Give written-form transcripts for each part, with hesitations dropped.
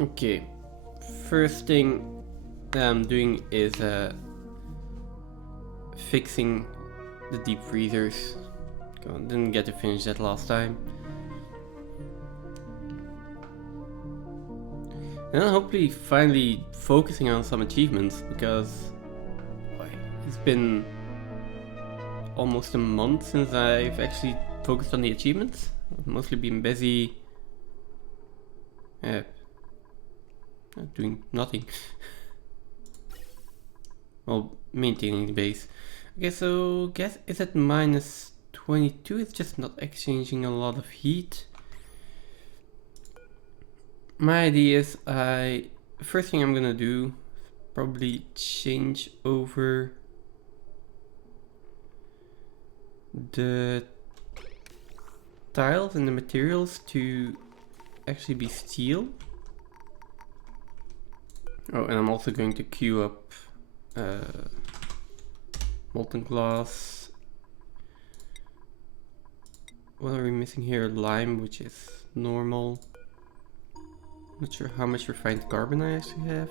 Okay, first thing that I'm doing is fixing the deep freezers. Didn't get to finish that last time. And then hopefully finally focusing on some achievements, because it's been almost a month since I've actually focused on the achievements. I've mostly been busy doing nothing. Well, maintaining the base. Okay, so guess it's at minus 22. It's just not exchanging a lot of heat. My idea is first thing I'm gonna do is probably change over the tiles and the materials to actually be steel. Oh, and I'm also going to queue up molten glass. What are we missing here? Lime, which is normal. Not sure how much refined carbon I actually have.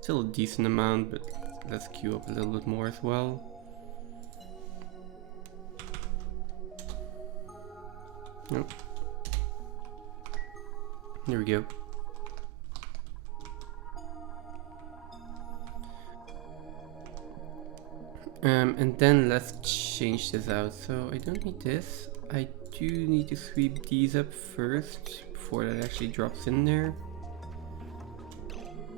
Still a decent amount, but let's queue up a little bit more as well. Nope. There we go. And then let's change this out. So I don't need this. I do need to sweep these up first before that actually drops in there.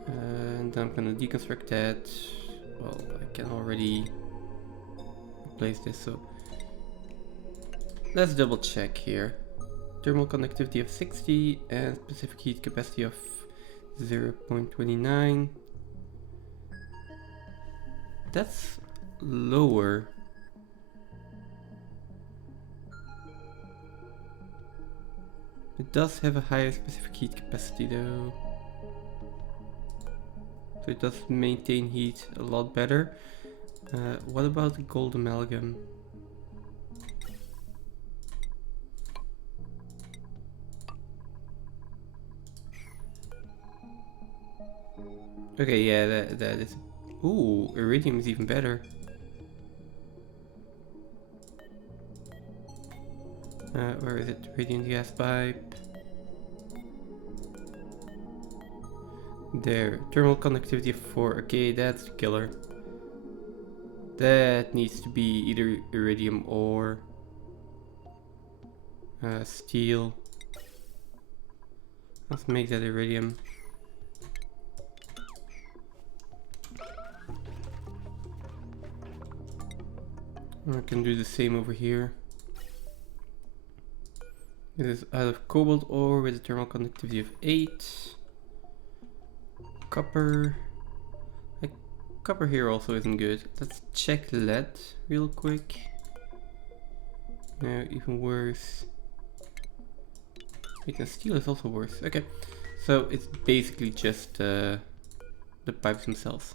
And then I'm gonna deconstruct that. Well, I can already replace this, so let's double check here. Thermal conductivity of 60 and specific heat capacity of 0.29. That's lower. It does have a higher specific heat capacity though. So it does maintain heat a lot better. What about the gold amalgam? Okay, yeah, that is... Ooh, iridium is even better. Where is it? Radiant gas pipe. There. Thermal conductivity of 4. Okay, that's the killer. That needs to be either iridium or steel. Let's make that iridium. I can do the same over here. It is out of cobalt ore with a thermal conductivity of 8. Copper. Copper here also isn't good. Let's check lead real quick. No, even worse. Wait, and steel is also worse. Okay, so it's basically just the pipes themselves.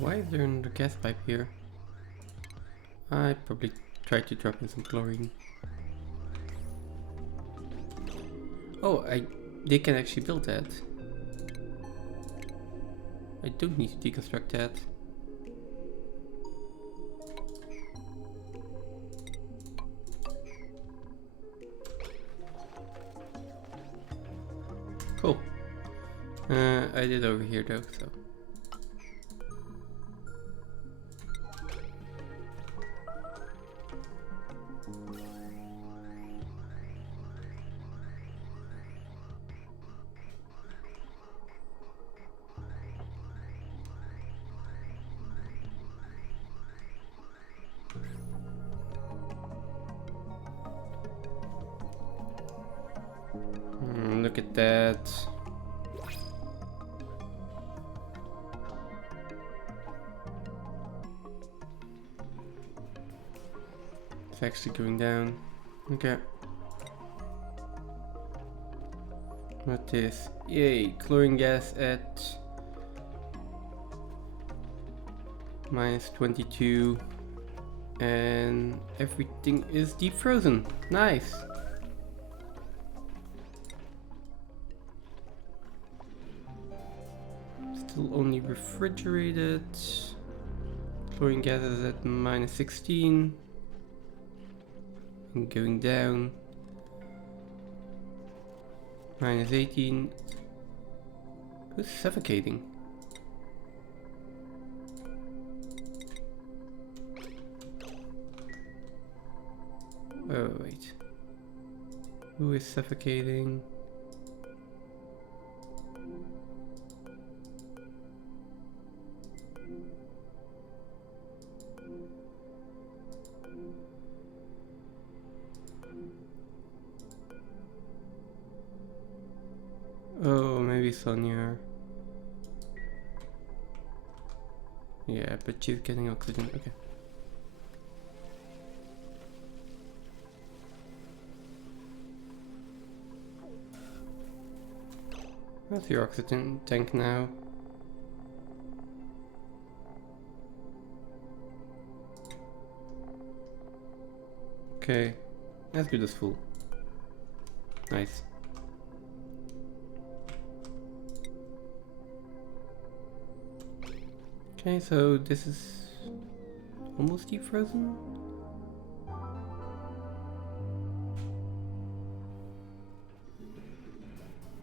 Why is there another gas pipe here? I probably tried to drop in some chlorine. Oh, they can actually build that. I don't need to deconstruct that. Cool. I did over here though, so. Look at that. It's actually going down. Okay. What is? Yay, chlorine gas at -22. And everything is deep frozen. Nice. Still only refrigerated. Chlorine gas is at -16 and going down. -18. Who's suffocating? Oh wait. Who is suffocating? Oh, maybe Sonia. Yeah, but she's getting oxygen. Okay. That's your oxygen tank now. Okay, let's do this full. Nice. Okay, so this is almost deep frozen.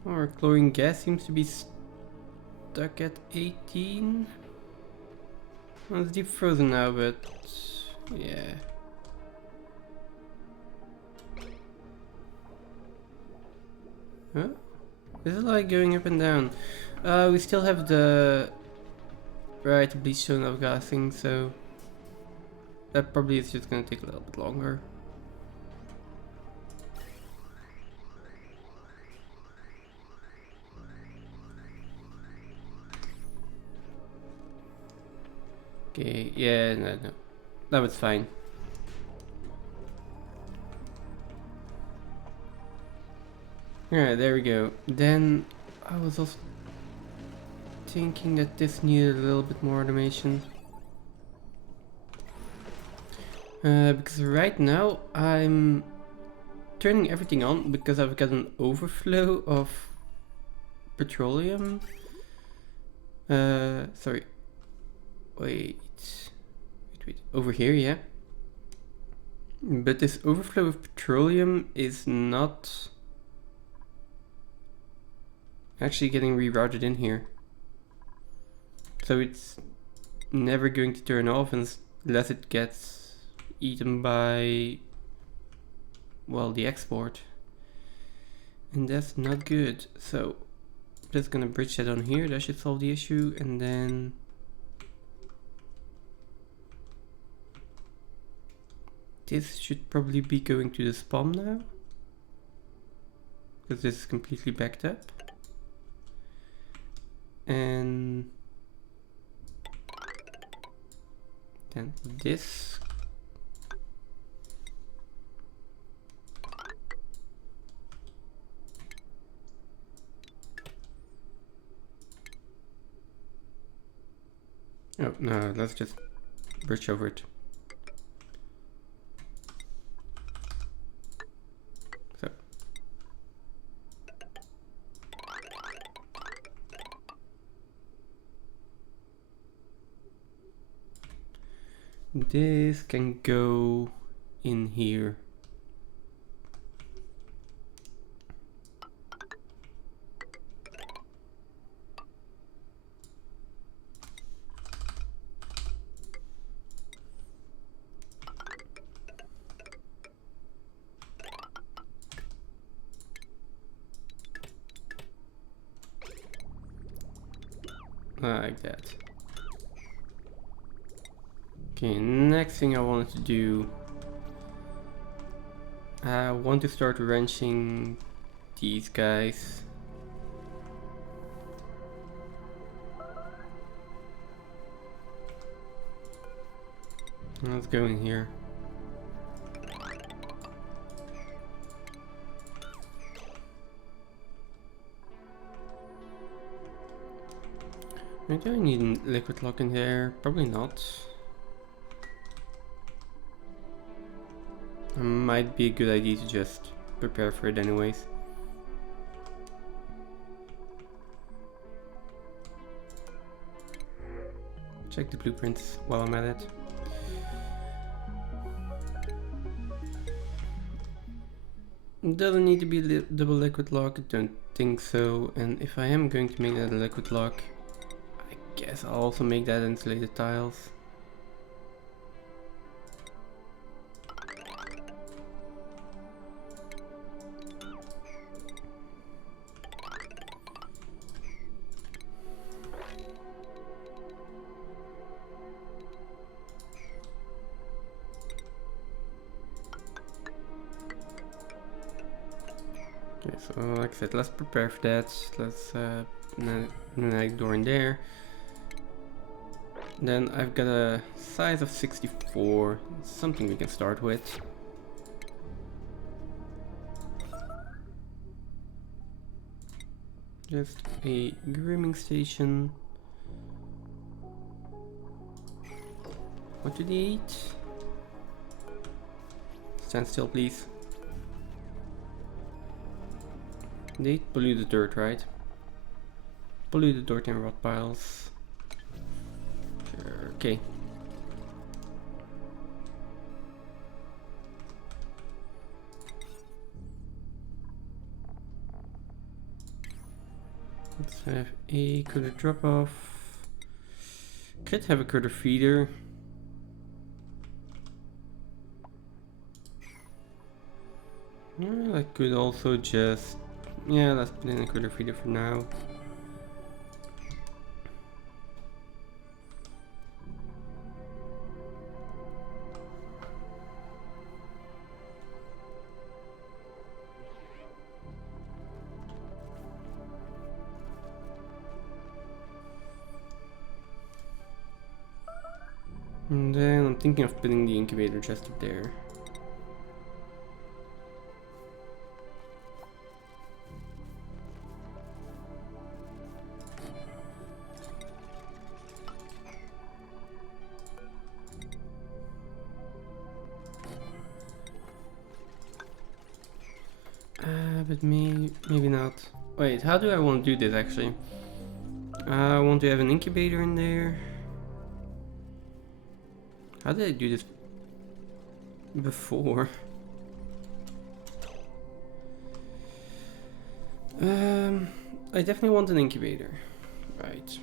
Our chlorine gas seems to be stuck at 18. Well, it's deep frozen now, but yeah. Huh? This is like going up and down. We still have the bleach zone of gassing, so that probably is just gonna take a little bit longer. Okay, yeah, no, that was fine. Alright, there we go. Then I was also thinking that this needed a little bit more automation. Because right now I'm turning everything on because I've got an overflow of petroleum. Sorry. Wait, over here, yeah. But this overflow of petroleum is not actually getting rerouted in here. So it's never going to turn off unless it gets eaten by, well, the export. And that's not good. So just gonna bridge that on here. That should solve the issue. And then this should probably be going to the spawn now, because this is completely backed up. And then this oh no, let's just bridge over it. So this can go in here. Like that. Okay, next thing I wanted to do, I want to start wrenching these guys. Let's go in here. Do I need a liquid lock in there? Probably not. Might be a good idea to just prepare for it anyways. Check the blueprints while I'm at it. Doesn't need to be double liquid lock, I don't think so. And if I am going to make that a liquid lock, I guess I'll also make that insulated tiles. Okay, so like I said, let's prepare for that. Let's pneumatic door in there. Then I've got a size of 64, something we can start with. Just a grooming station. What do they eat? Stand still, please. They pollute the dirt, right? Pollute the dirt and rot piles. Sure, okay. Let's have a critter drop off. Could have a critter feeder. I could also just, yeah, let's put in a critter feeder for now. And then I'm thinking of putting the incubator just up there. But maybe not. Wait, how do I want to do this actually? I want to have an incubator in there. How did I do this before? I definitely want an incubator. Right.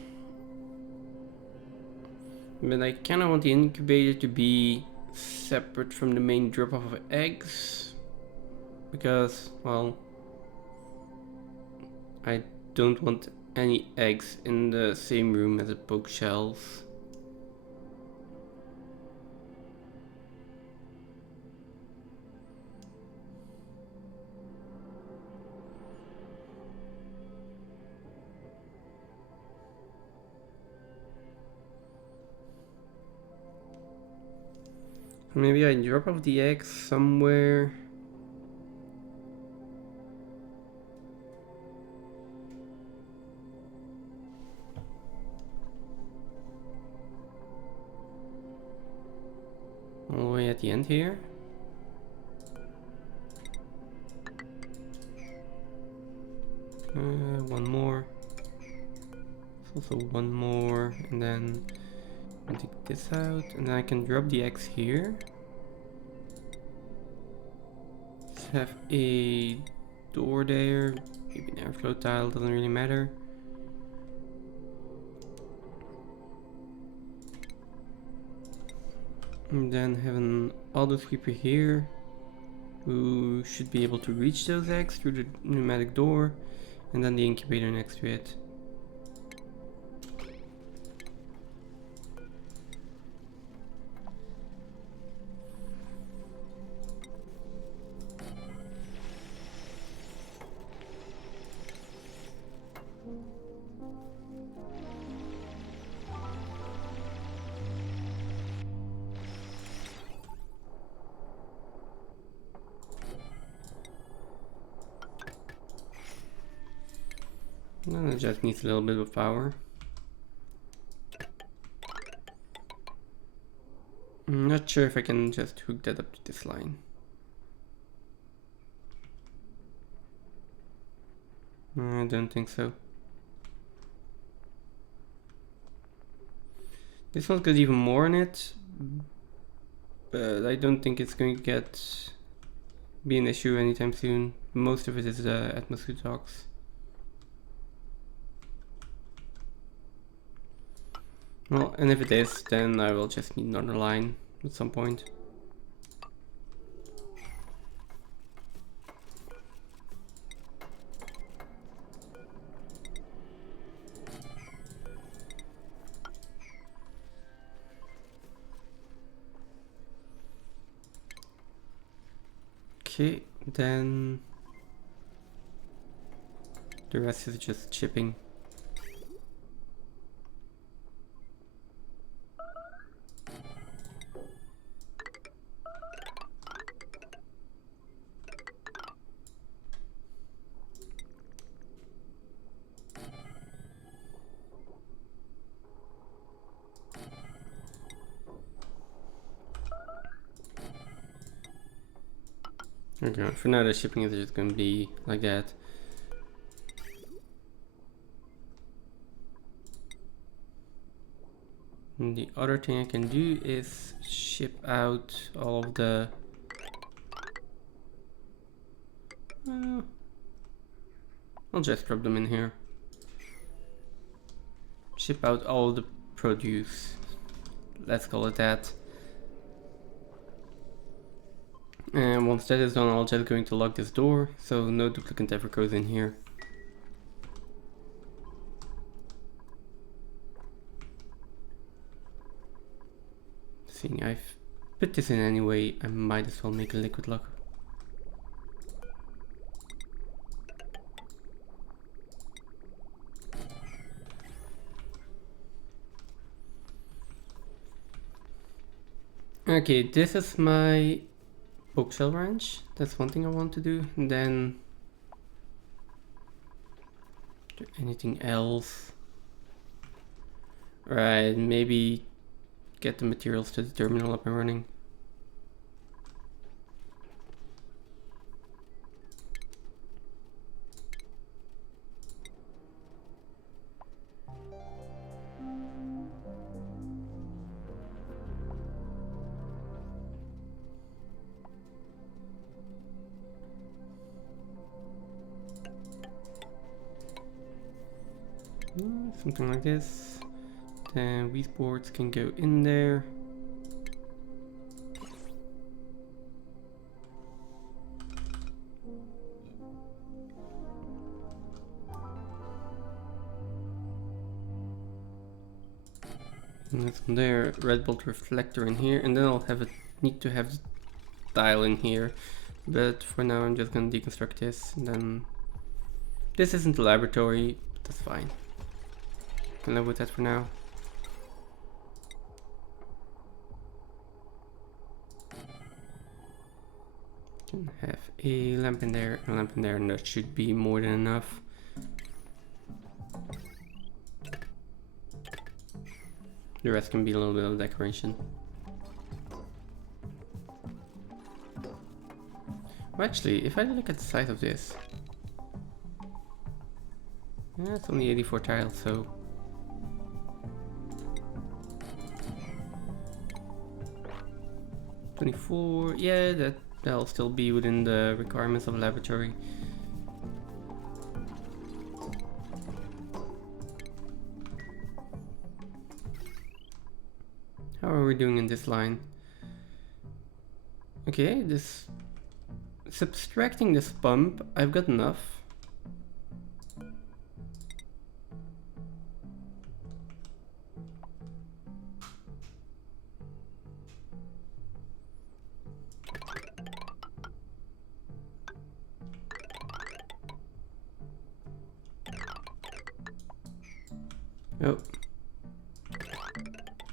But I kind of want the incubator to be separate from the main drop-off of eggs. Because, well, I don't want any eggs in the same room as the poke shells. Maybe I drop off the eggs somewhere. All the way at the end here. One more. Also one more, and then I'll take this out, and then I can drop the eggs here. Let's have a door there. Maybe an airflow tile, doesn't really matter. And then have an auto sweeper here, who should be able to reach those eggs through the pneumatic door, and then the incubator next to it. And it just needs a little bit of power. sure if I can just hook that up to this line. I don't think so. This one's got even more in it, but I don't think it's going to be an issue anytime soon. Most of it is atmosphere talks. Well, and if it is, then I will just need another line at some point. Okay, then the rest is just shipping. Okay, for now the shipping is just gonna be like that. And the other thing I can do is ship out all of the I'll just drop them in here. Ship out all the produce. Let's call it that. And once that is done, I'll just going to lock this door so no duplicate ever goes in here. Seeing I've put this in anyway, I might as well make a liquid lock. Okay, this is my bookshelf ranch. That's one thing I want to do. And then anything else? Right, maybe get the materials to the terminal up and running. Something like this. Then these boards can go in there. And that's from there, red bolt reflector in here, and then I'll need to have the tile in here. But for now I'm just gonna deconstruct this, and then this isn't a laboratory, but that's fine. Can live with that for now. Can have a lamp in there, a lamp in there, and that should be more than enough. The rest can be a little bit of decoration. Well, actually, if I look at the size of this, yeah, it's only 84 tiles, so 24, yeah, that'll still be within the requirements of a laboratory. How are we doing in this line? Okay, this subtracting this pump, I've got enough. Oh.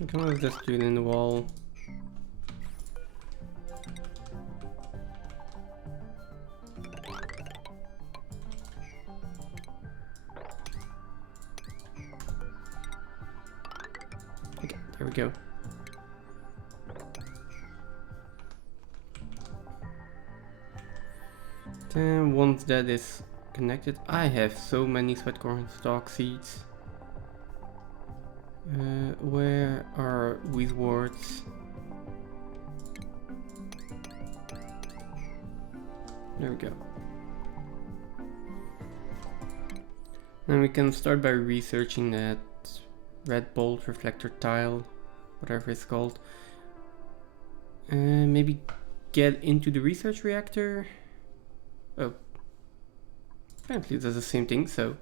Come on, let's just do it in the wall. Okay, there we go. Then once that is connected, I have so many sweatcorn stalk seeds. Where are wheat warts? There we go. Then we can start by researching that red bolt reflector tile, whatever it's called. And maybe get into the research reactor. Oh, apparently it does the same thing, so.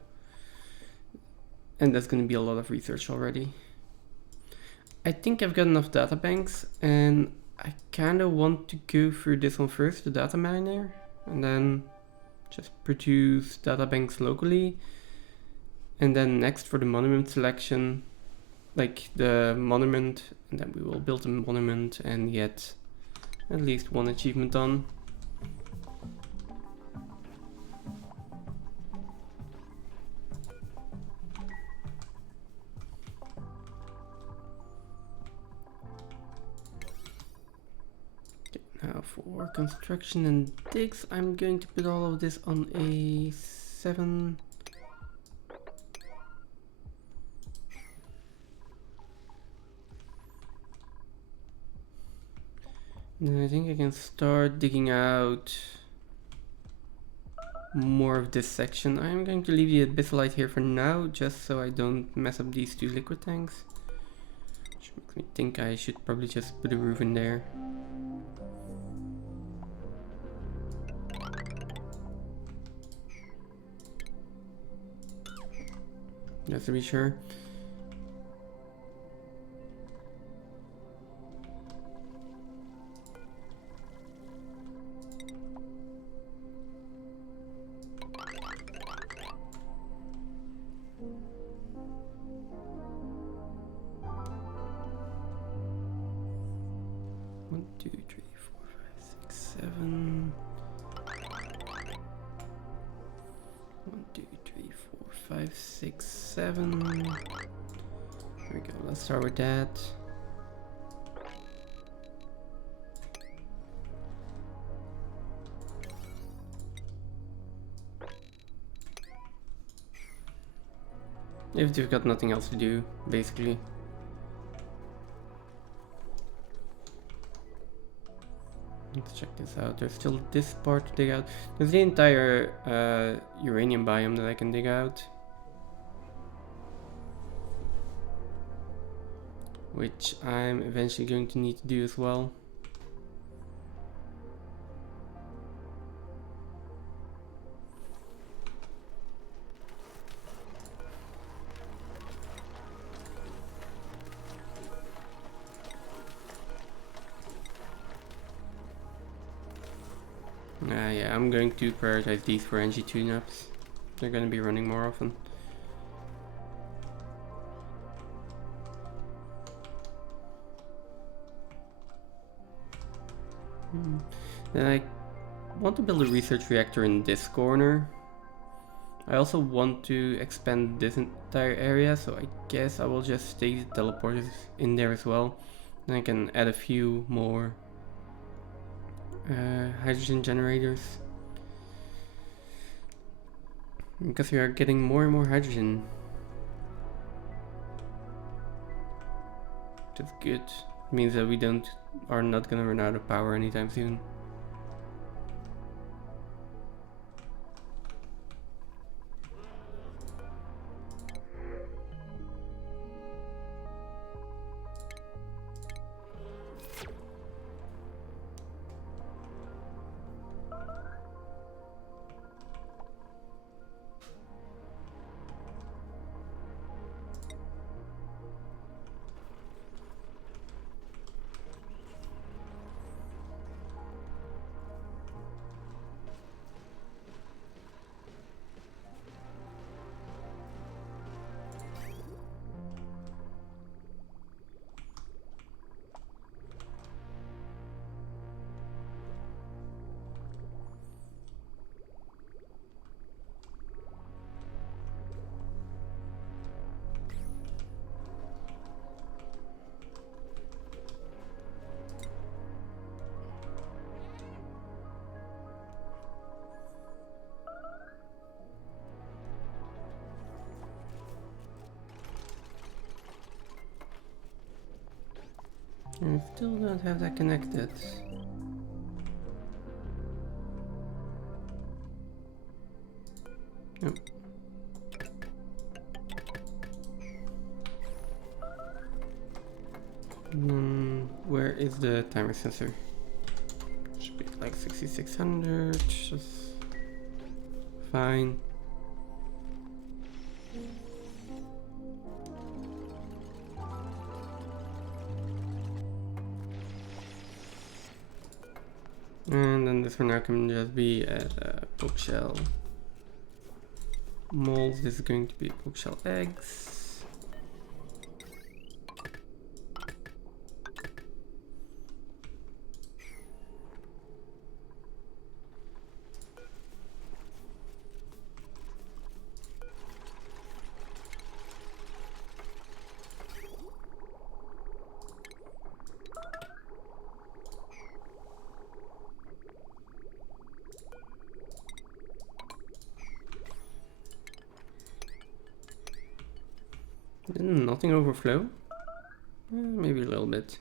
And that's going to be a lot of research already. I think I've got enough data banks, and I kind of want to go through this one first, the data miner, and then just produce data banks locally. And then next for the monument selection, like the monument, and then we will build a monument and get at least one achievement done. Okay, now for construction and digs, I'm going to put all of this on a 7. And I think I can start digging out more of this section. I'm going to leave the abyssalite here for now, just so I don't mess up these 2 liquid tanks. Which makes me think I should probably just put a roof in there. Just to be sure. One, two, three, four, five, six, 7. 1, 2, 3, 4, 5, 6, 7. There we go. Let's start with that. If they've got nothing else to do, basically. Let's check this out. There's still this part to dig out. There's the entire uranium biome that I can dig out, which I'm eventually going to need to do as well. Yeah, I'm going to prioritize these for NG tune-ups. They're going to be running more often. Then I want to build a research reactor in this corner. I also want to expand this entire area, so I guess I will just stay the teleporters in there as well. Then I can add a few more hydrogen generators, because we are getting more and more hydrogen, which is good. It means that we are not gonna run out of power anytime soon. I still don't have that connected. Oh. Where is the timer sensor? Should be like 6600, just fine. And then this one now can just be at bookshelf molds. This is going to be bookshelf eggs. Did nothing overflow? Maybe a little bit.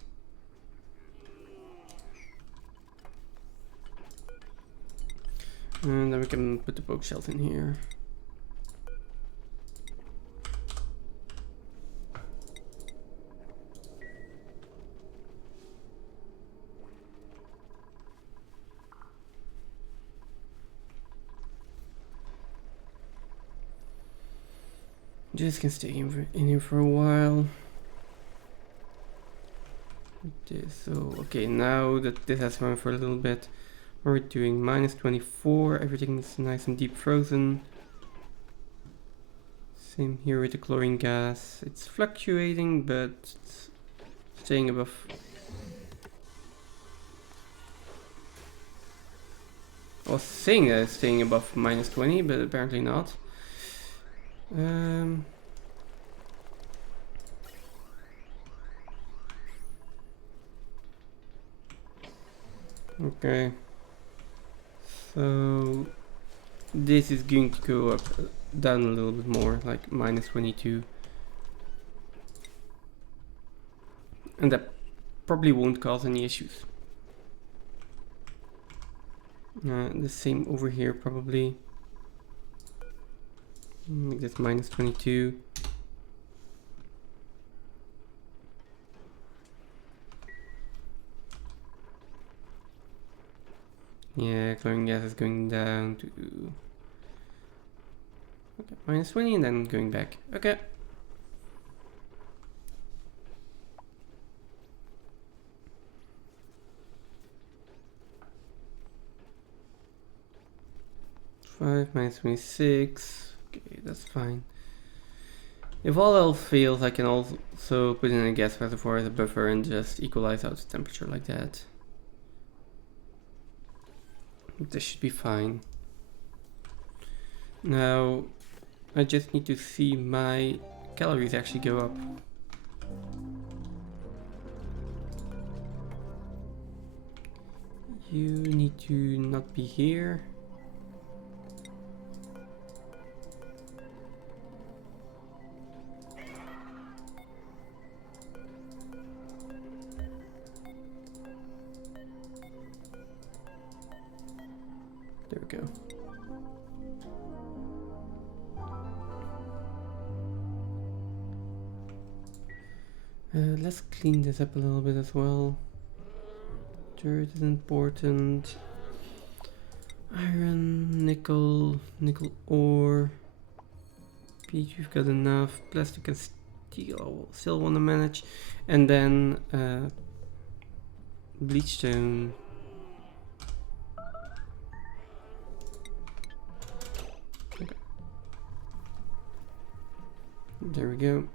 And then we can put the bookshelf in here. Just can stay in here for a while. So, okay, now that this has run for a little bit, we're doing -24. Everything's nice and deep frozen. Same here with the chlorine gas. It's fluctuating, but it's staying above. I was saying that it's staying above -20, but apparently not. Okay, so this is going to go up, down a little bit more, like -22, and that probably won't cause any issues. The same over here probably. Make this -22. Yeah, chlorine gas is going down to okay, -20 and then going back. Okay. Five -26. Okay, that's fine. If all else fails, I can also put in a gas reservoir as a buffer and just equalize out the temperature like that. This should be fine. Now, I just need to see my calories actually go up. You need to not be here. There we go. Let's clean this up a little bit as well. Dirt is important. Iron, nickel ore. Peach, we've got enough. Plastic and steel, we'll still want to manage. And then bleach stone. Okay. There we go.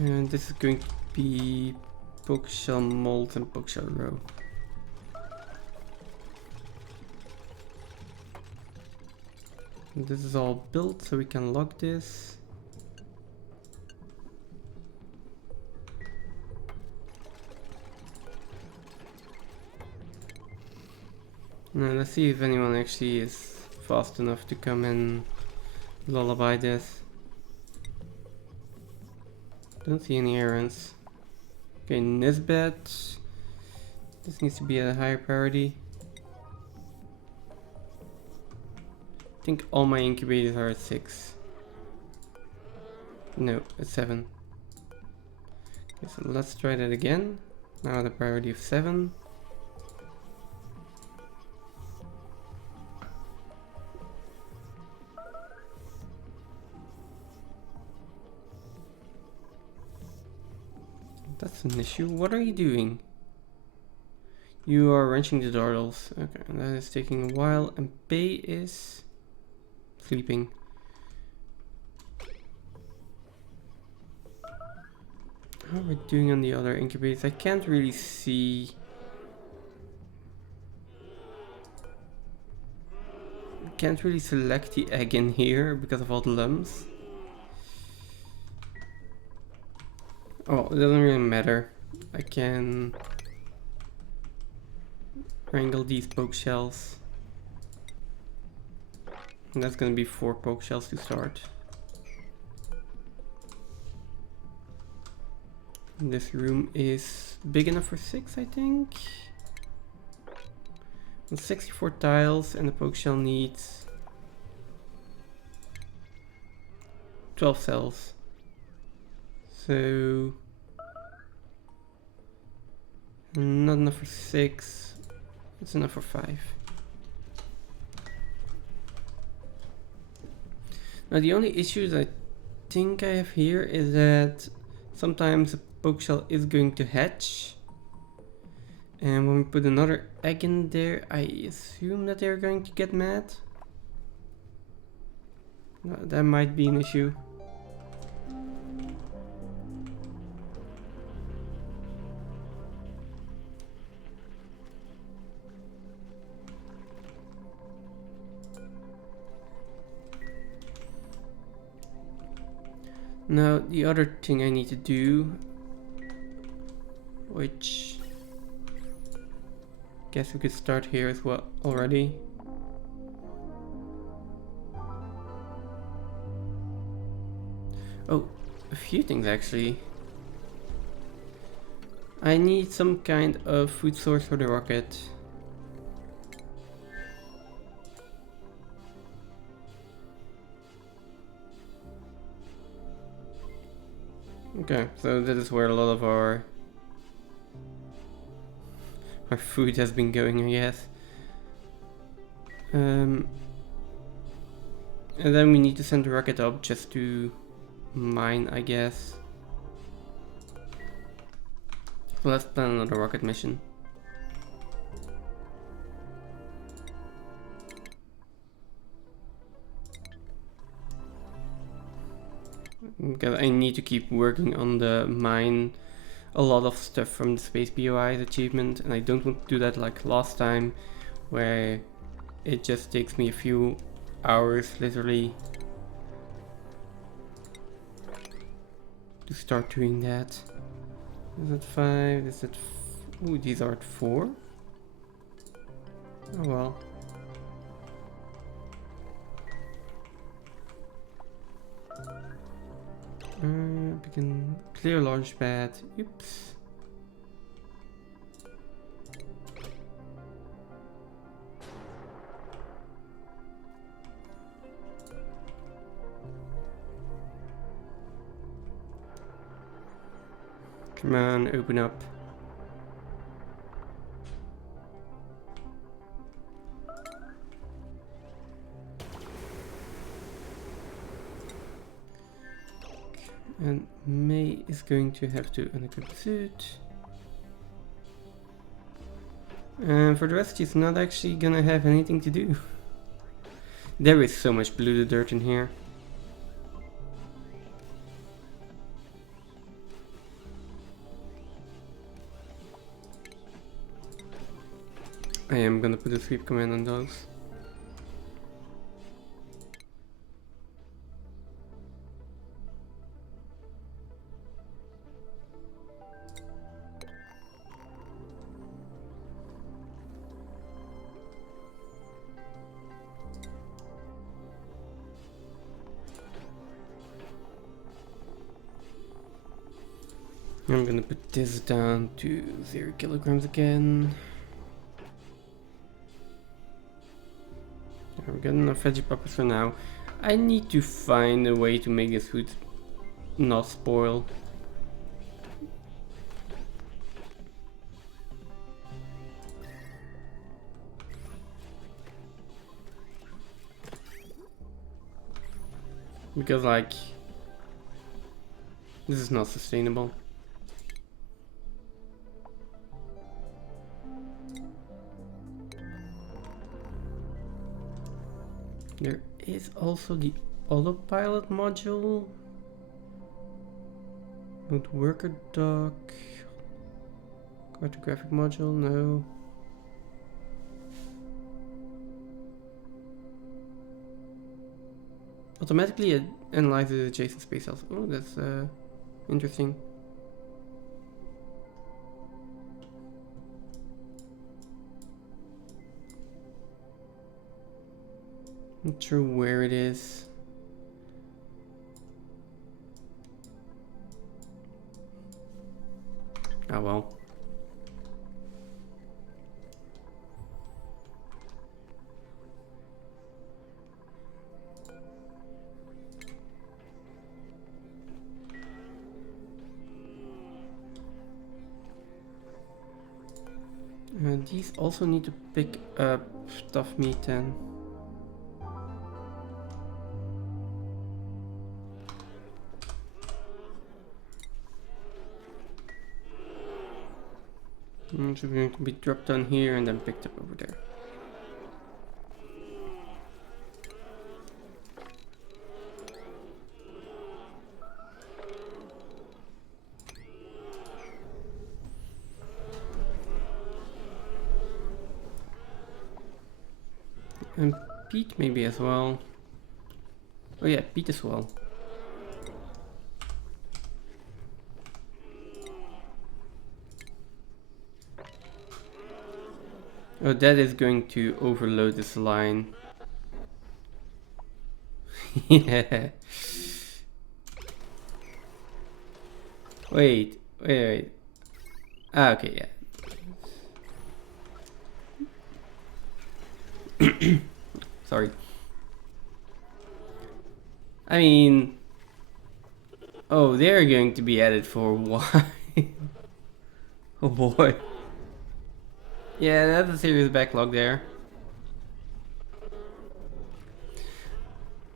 And this is going to be bookshelf mold and bookshelf row. And this is all built, so we can log this. Now let's see if anyone actually is fast enough to come and lullaby this. Don't see any errands. Okay, Nisbet. This needs to be at a higher priority. I think all my incubators are at 6. No, at 7. Okay, so let's try that again. Now the priority of 7. That's an issue. What are you doing? You are wrenching the dardles. Okay, that is taking a while. And Pei is sleeping. How are we doing on the other incubators? I can't really see. Can't really select the egg in here because of all the lumps. Oh, it doesn't really matter. I can wrangle these poke shells. And that's gonna be 4 poke shells to start. This room is big enough for 6, I think. And 64 tiles, and the poke shell needs 12 cells. So not enough for 6. It's enough for 5. Now the only issues I think I have here is that sometimes a poke shell is going to hatch. And when we put another egg in there, I assume that they're going to get mad. That might be an issue. Now the other thing I need to do, which guess we could start here as well already. Oh, a few things actually. I need some kind of food source for the rocket. Okay, so that is where a lot of our food has been going, I guess. And then we need to send the rocket up just to mine, I guess. So let's plan another rocket mission. Because I need to keep working on the mine a lot of stuff from the Space BOI's achievement, and I don't want to do that like last time, where it just takes me a few hours literally to start doing that. Is that 5? Is that ooh, these are at 4? Oh well. Begin clear launch pad. Oops. Come on, open up. And May is going to have to unequip the suit. And for the rest, she's not actually gonna have anything to do. There is so much blue dirt in here. I am gonna put a sweep command on those. I'm gonna put this down to 0 kilograms again. We've got enough veggie poppers for now. I need to find a way to make this food not spoil. Because like, this is not sustainable. There is also the autopilot module. Not worker dock. Cartographic module, no. Automatically it analyzes adjacent space cells. Oh, that's interesting. Not sure where it is. Oh well. These also need to pick up stuffed meat then. So we're going to be dropped down here and then picked up over there. And peat maybe as well. Oh yeah, peat as well. Oh, that is going to overload this line. Yeah. Wait. Ah, okay, yeah. Sorry. I mean... Oh, they're going to be added for why? Oh boy. Yeah, that's a serious backlog there.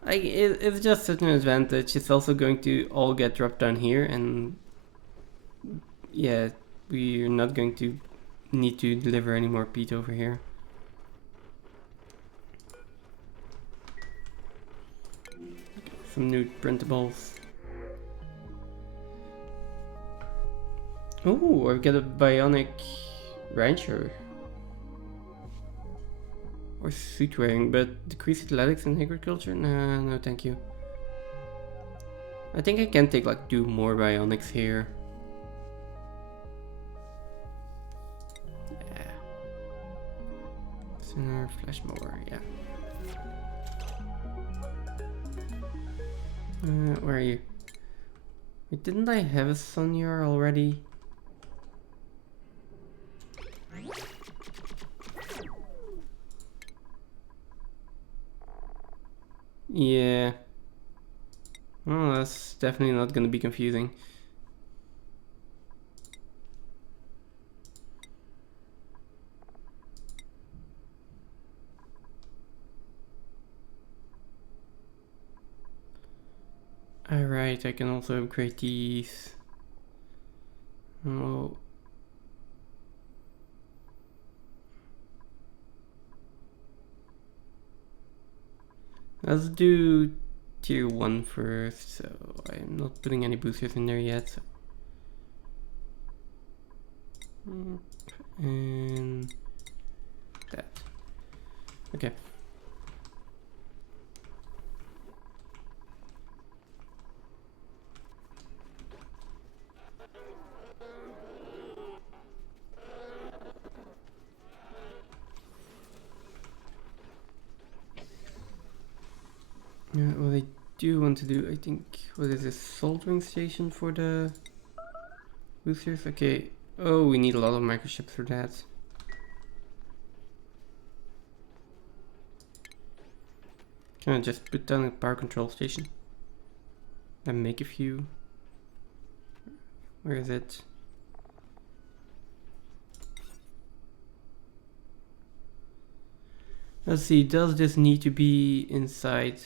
Like, it's just such an advantage. It's also going to all get dropped down here, and yeah, we're not going to need to deliver any more peat over here. Some new printables. Oh, I've got a bionic rancher. Or suit wearing, but decrease athletics in agriculture? Nah, no thank you. I think I can take like 2 more bionics here. Yeah. Sinner, flash mower, yeah. Where are you? Wait, didn't I have a Sonyar already? Yeah. Oh, that's definitely not gonna be confusing. Alright, I can also upgrade these. Oh. Let's do tier 1 first, so I'm not putting any boosters in there yet. So. And that. Okay. Yeah, what I do want to do, I think, what is this, soldering station for the Boosters, okay. Oh, we need a lot of microchips for that. Can I just put down a power control station? And make a few? Where is it? Let's see, does this need to be inside?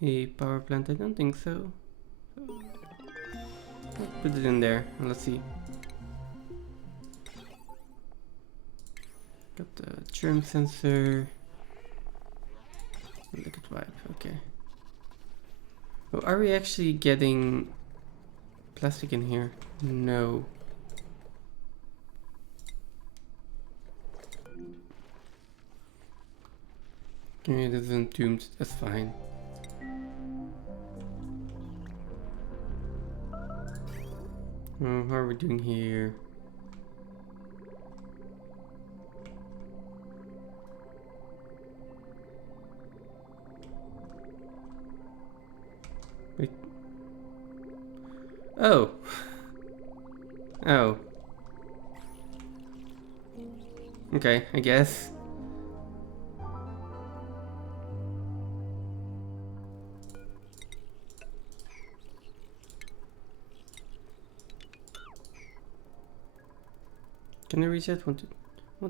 A power plant? I don't think so. Put it in there and let's see. Got the germ sensor. Liquid wipe, okay. Oh, are we actually getting plastic in here? No. Okay, this is entombed, that's fine. How are we doing here? Wait. Oh. Oh. Okay, I guess. Can I reach that? 1,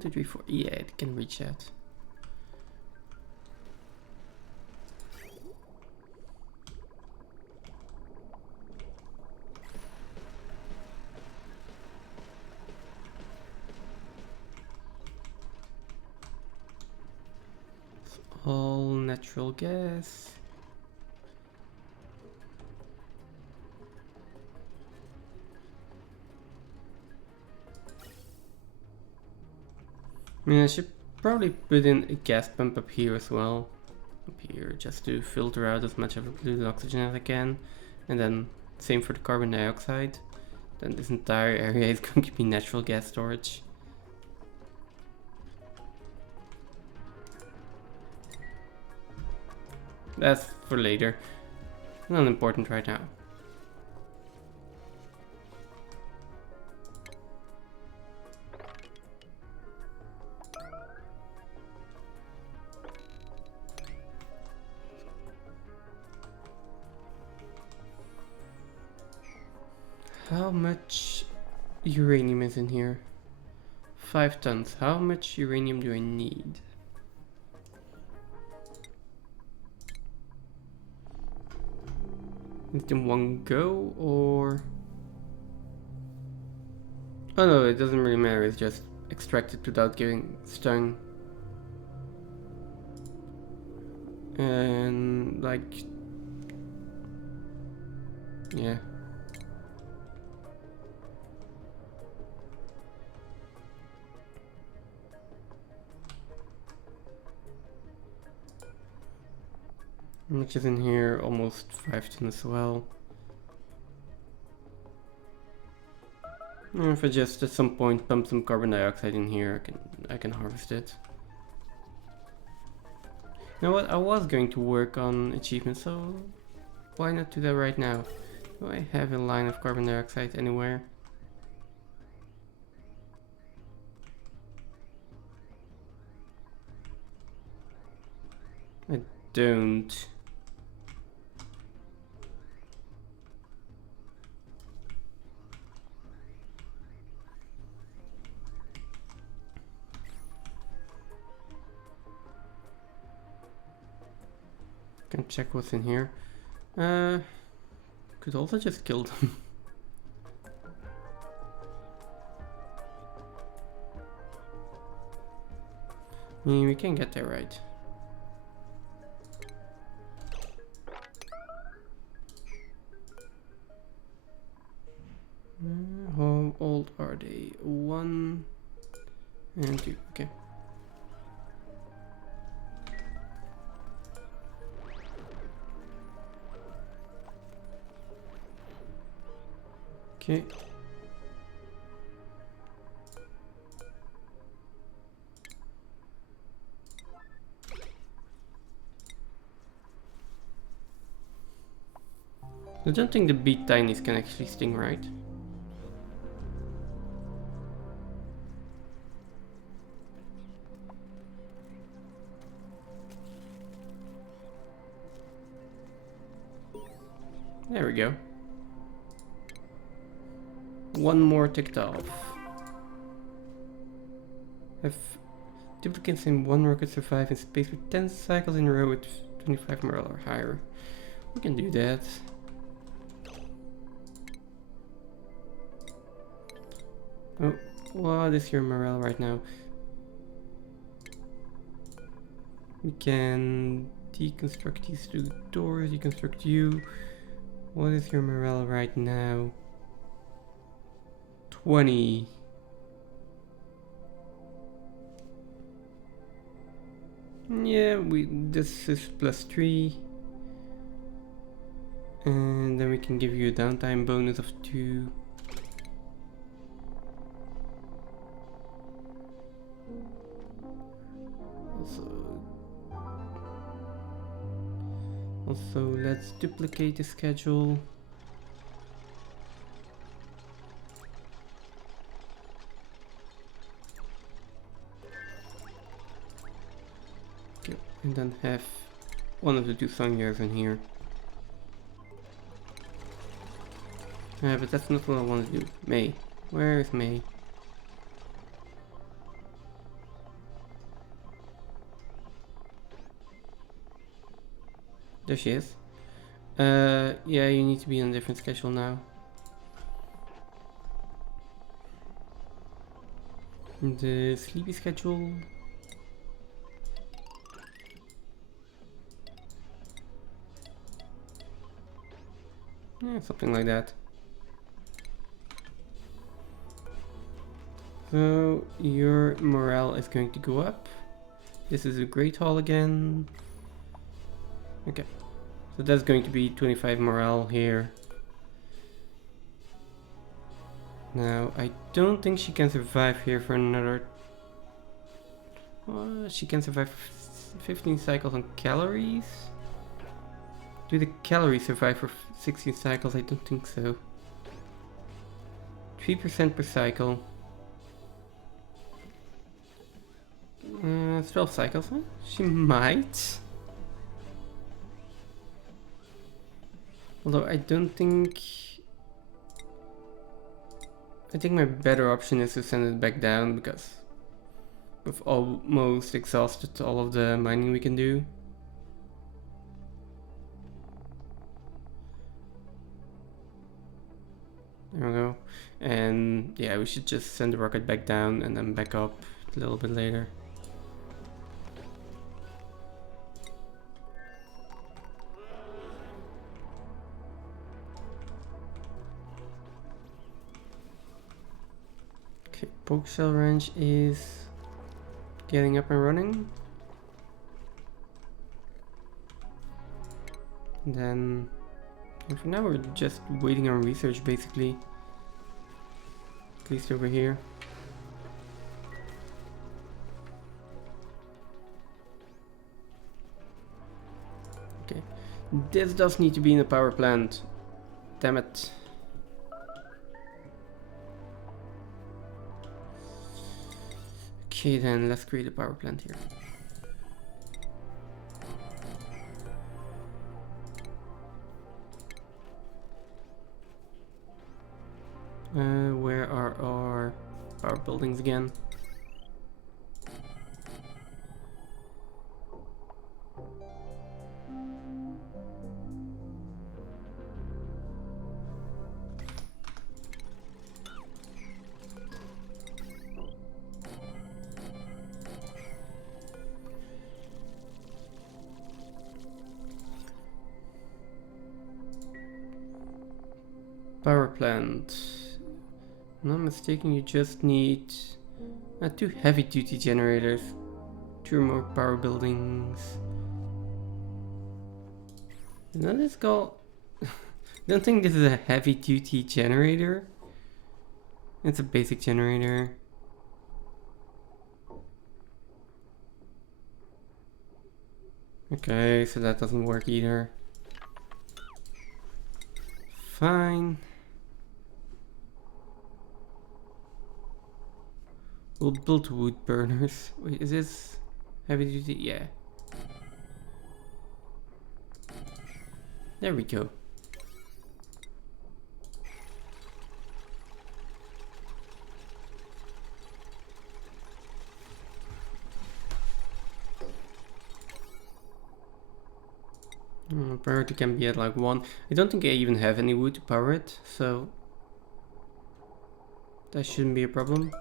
2, 3, 4. Yeah, it can reach that. It's all natural gas. I mean, I should probably put in a gas pump up here as well. Up here, just to filter out as much of the polluted oxygen as I can. And then same for the carbon dioxide. Then this entire area is going to be natural gas storage. That's for later. Not important right now. How much uranium is in here? 5 tons. How much uranium do I need? Is it in one go or? Oh no, it doesn't really matter. It's just extracted without getting stung. And like, yeah. How much is in here? Almost 5 tons as well. And if I just at some point pump some carbon dioxide in here, I can harvest it. You know what? I was going to work on achievements, so why not do that right now? Do I have a line of carbon dioxide anywhere? I don't. Can check what's in here. Could also just kill them. I mean, we can get there, right? How old are they? 1 and 2. Okay. Okay. I don't think the beat tinies can actually sting, right? There we go. One more ticked off. If duplicates in one rocket survive in space with 10 cycles in a row with 25 morale or higher. We can do that. Oh, what is your morale right now? We can deconstruct these two doors, deconstruct you. What is your morale right now? 20. Yeah, this is +3. And then we can give you a downtime bonus of 2. Also, let's duplicate the schedule. Okay, and then have one of the two Sonyas in here. But that's not what I want to do. May. Where is May? There she is. Yeah, you need to be on a different schedule now. The sleepy schedule. Yeah, something like that. So your morale is going to go up. This is a great hall again. Okay, so that's going to be 25 morale here. Now, I don't think she can survive here for another... she can survive 15 cycles on calories? Do the calories survive for 16 cycles? I don't think so. 3% per cycle. 12 cycles, huh? She might. Although I don't think... I think my better option is to send it back down because we've almost exhausted all of the mining we can do. There we go. And yeah, we should just send the rocket back down and then back up a little bit later. Okay, Poke Shell Ranch is getting up and running. And then for now we're just waiting on research basically. At least over here. Okay. This does need to be in a power plant. Damn it. Okay, then let's create a power plant here. Where are our power buildings again? Power plant. If I'm not mistaken, you just need 2 heavy duty generators, 2 more power buildings. Now let's go. Don't think this is a heavy duty generator. It's a basic generator. Okay, so that doesn't work either. fine. We'll build wood burners. Wait, is this heavy duty? Yeah. There we go. Priority can be at like 1. I don't think I even have any wood to power it, so that shouldn't be a problem.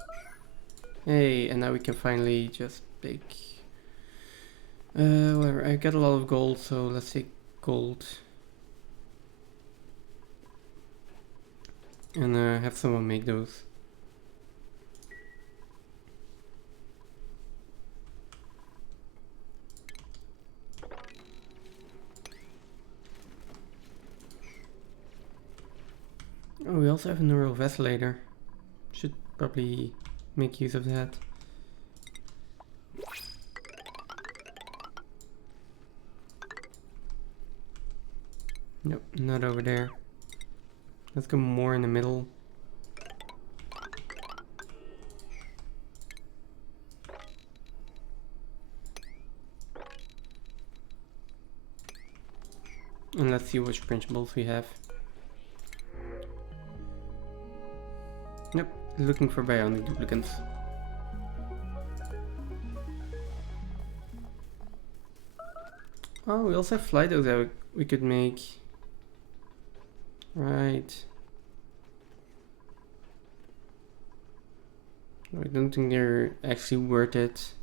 Hey, and now we can finally just take whatever. I got a lot of gold, so let's take gold and have someone make those. Oh, we also have a neural ventilator. Should probably make use of that. Nope, not over there. Let's go more in the middle. And let's see which principles we have. Nope, looking for bionic duplicants. Oh, we also have flight dogs that we could make. Right. I don't think they're actually worth it.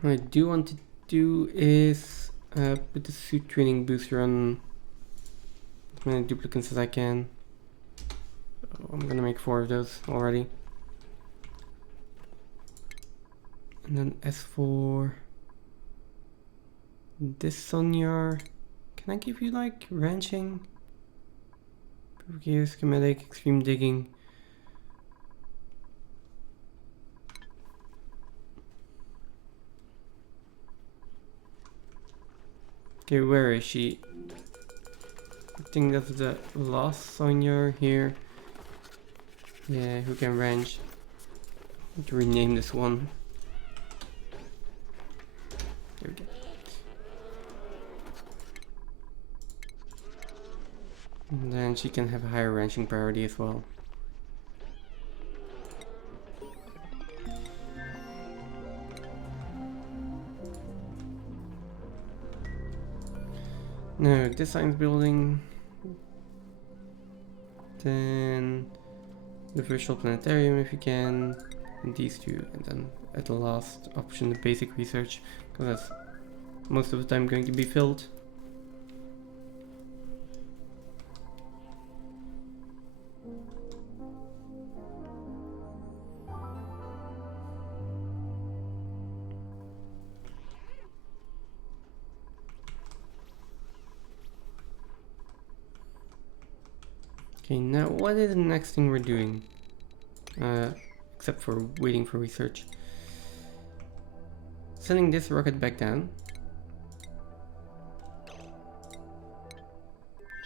What I do want to do is put the suit training booster on as many duplicants as I can. So I'm gonna make 4 of those already. And then as for this Sonyar, can I give you like ranching? Gear, schematic, extreme digging. Okay, where is she? I think that's the last Sonyar here. Yeah, who can ranch? I need to rename this one. There we go. And then she can have a higher ranching priority as well. No, this science building. Then the virtual planetarium if you can. And these two. And then at the last option, the basic research. Because that's most of the time going to be filled. Okay, now what is the next thing we're doing? Except for waiting for research. Sending this rocket back down.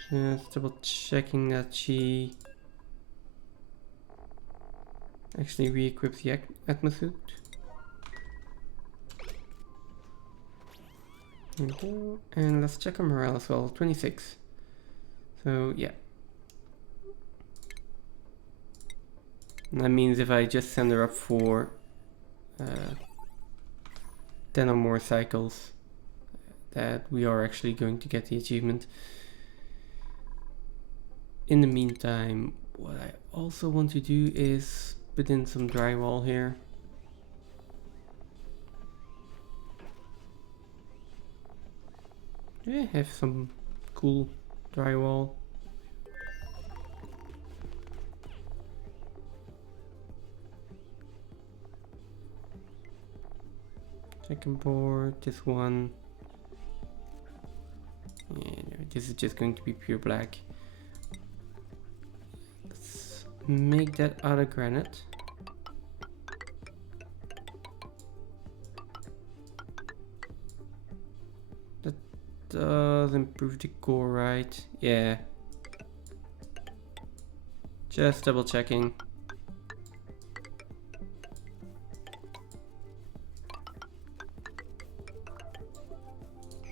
Just double checking that she actually re-equips the atmosuit. There we go. And let's check her morale as well, 26. So yeah. And that means if I just send her up for 10 or more cycles, that we are actually going to get the achievement. In the meantime, what I also want to do is put in some drywall here. Yeah, have some cool drywall. Second board, this one. Yeah, no, this is just going to be pure black. Let's make that out of granite. does improve the core, right? Yeah. Just double checking.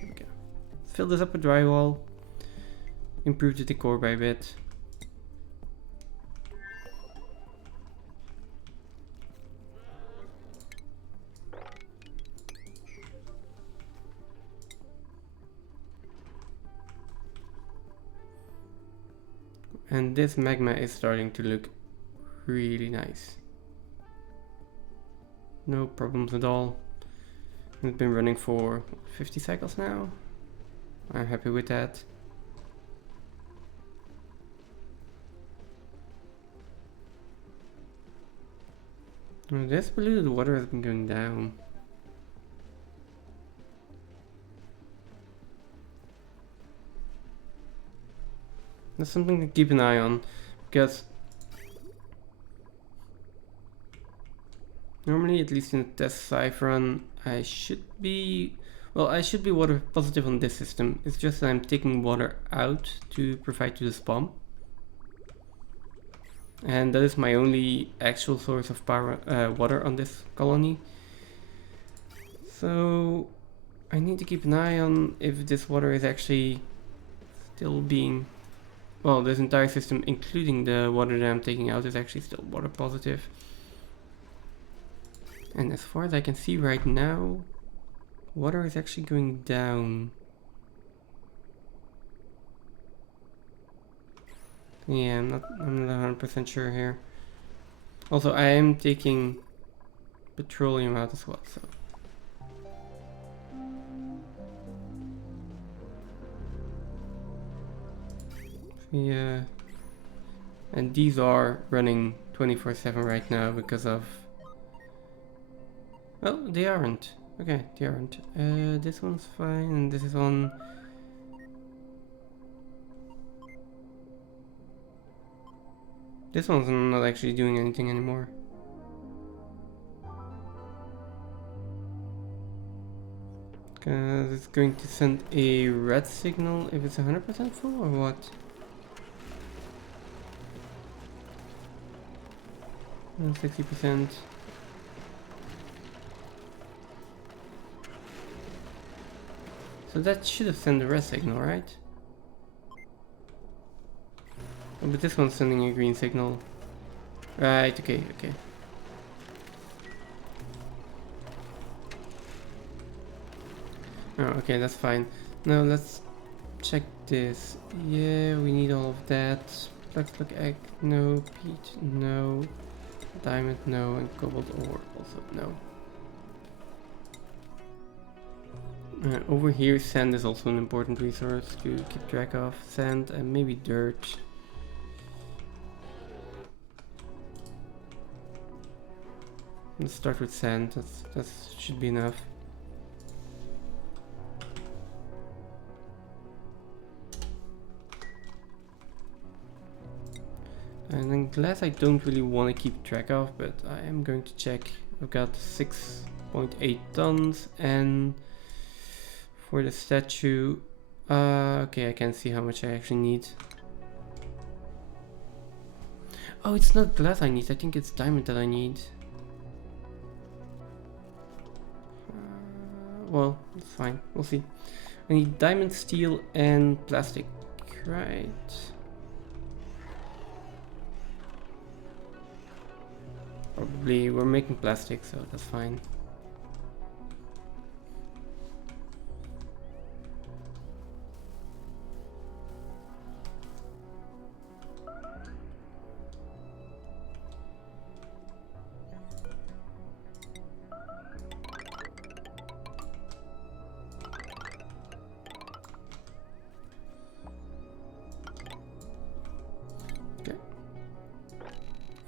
Okay. Fill this up with drywall. Improve the decor by a bit. And this magma is starting to look really nice. No problems at all. It's been running for 50 cycles now. I'm happy with that. Now this polluted water has been going down. That's something to keep an eye on, because normally, at least in the test Scythe run, I should be water positive on this system. It's just that I'm taking water out to provide to the spawn. And that is my only actual source of power, water on this colony. So I need to keep an eye on if this water is actually still being... Well, this entire system, including the water that I'm taking out, is actually still water positive. And as far as I can see right now, water is actually going down. Yeah, I'm not 100% sure here. Also, I am taking petroleum out as well, so. Yeah. And these are running 24/7 right now because of... Oh, they aren't. Okay, they aren't. This one's fine, and this is on... This one's not actually doing anything anymore. Because it's going to send a red signal if it's 100% full, or what? 60%. So that should have sent a red signal, right? Oh, but this one's sending a green signal. Right, okay. Oh, okay, that's fine. Now let's check this. Yeah, we need all of that. Plug egg, no. Peach, no. Diamond, no. And cobalt ore, also no. Over here, sand is also an important resource to keep track of. Sand and maybe dirt. Let's start with sand. That should be enough. And then glass I don't really want to keep track of, but I am going to check. I've got 6.8 tons, and for the statue, okay, I can see how much I actually need. Oh, it's not glass I need, I think it's diamond that I need. Well, it's fine, we'll see. I need diamond, steel, and plastic, right? Probably we're making plastic, so that's fine.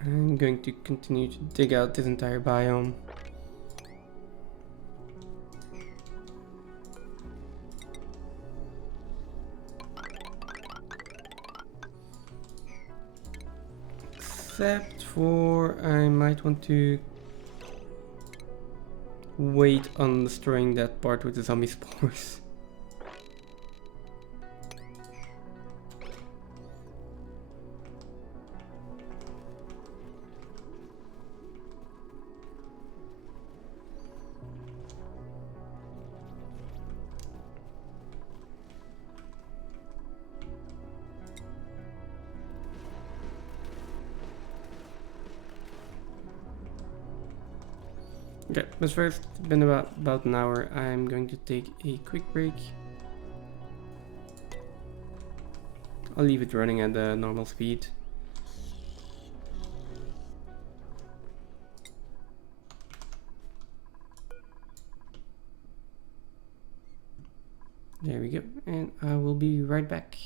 I'm going to continue to dig out this entire biome. Except for I might want to wait on destroying that part with the zombie spores. Okay, but first, it's been about an hour. I'm going to take a quick break. I'll leave it running at the normal speed. There we go, and I will be right back.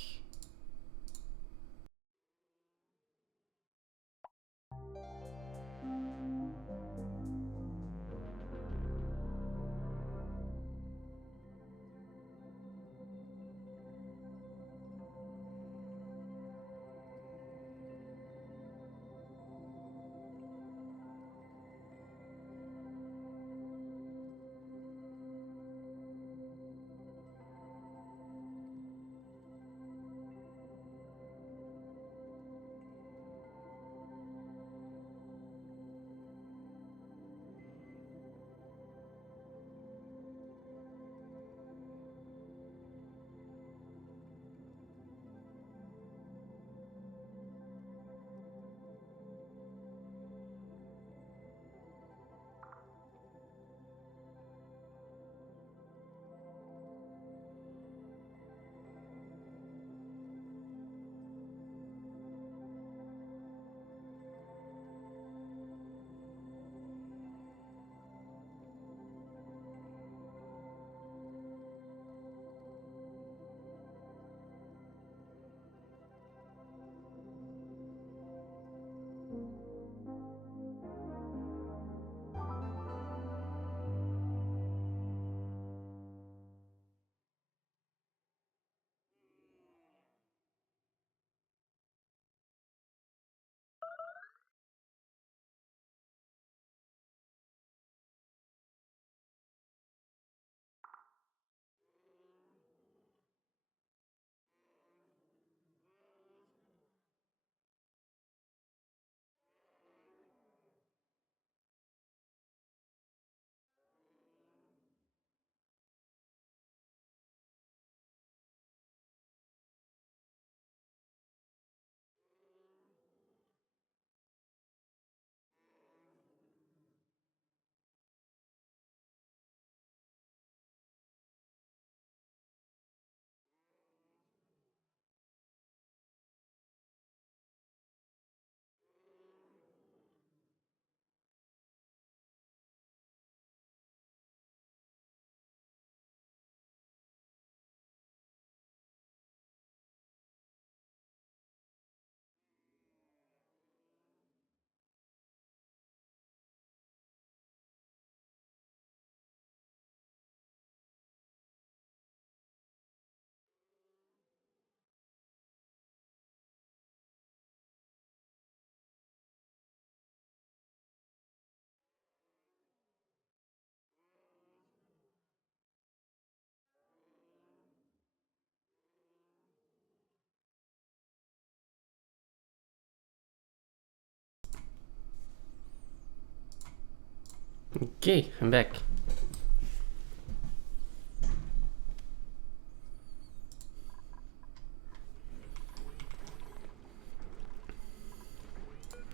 Okay, I'm back.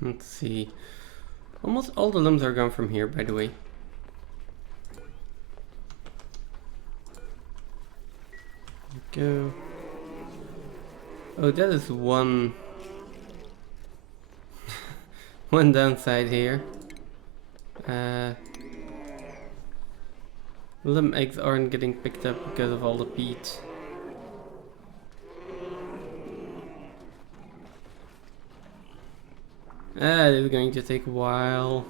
Let's see. Almost all the limbs are gone from here, by the way. Go. Oh, that is one one downside here. Limb eggs aren't getting picked up because of all the peat. It is going to take a while.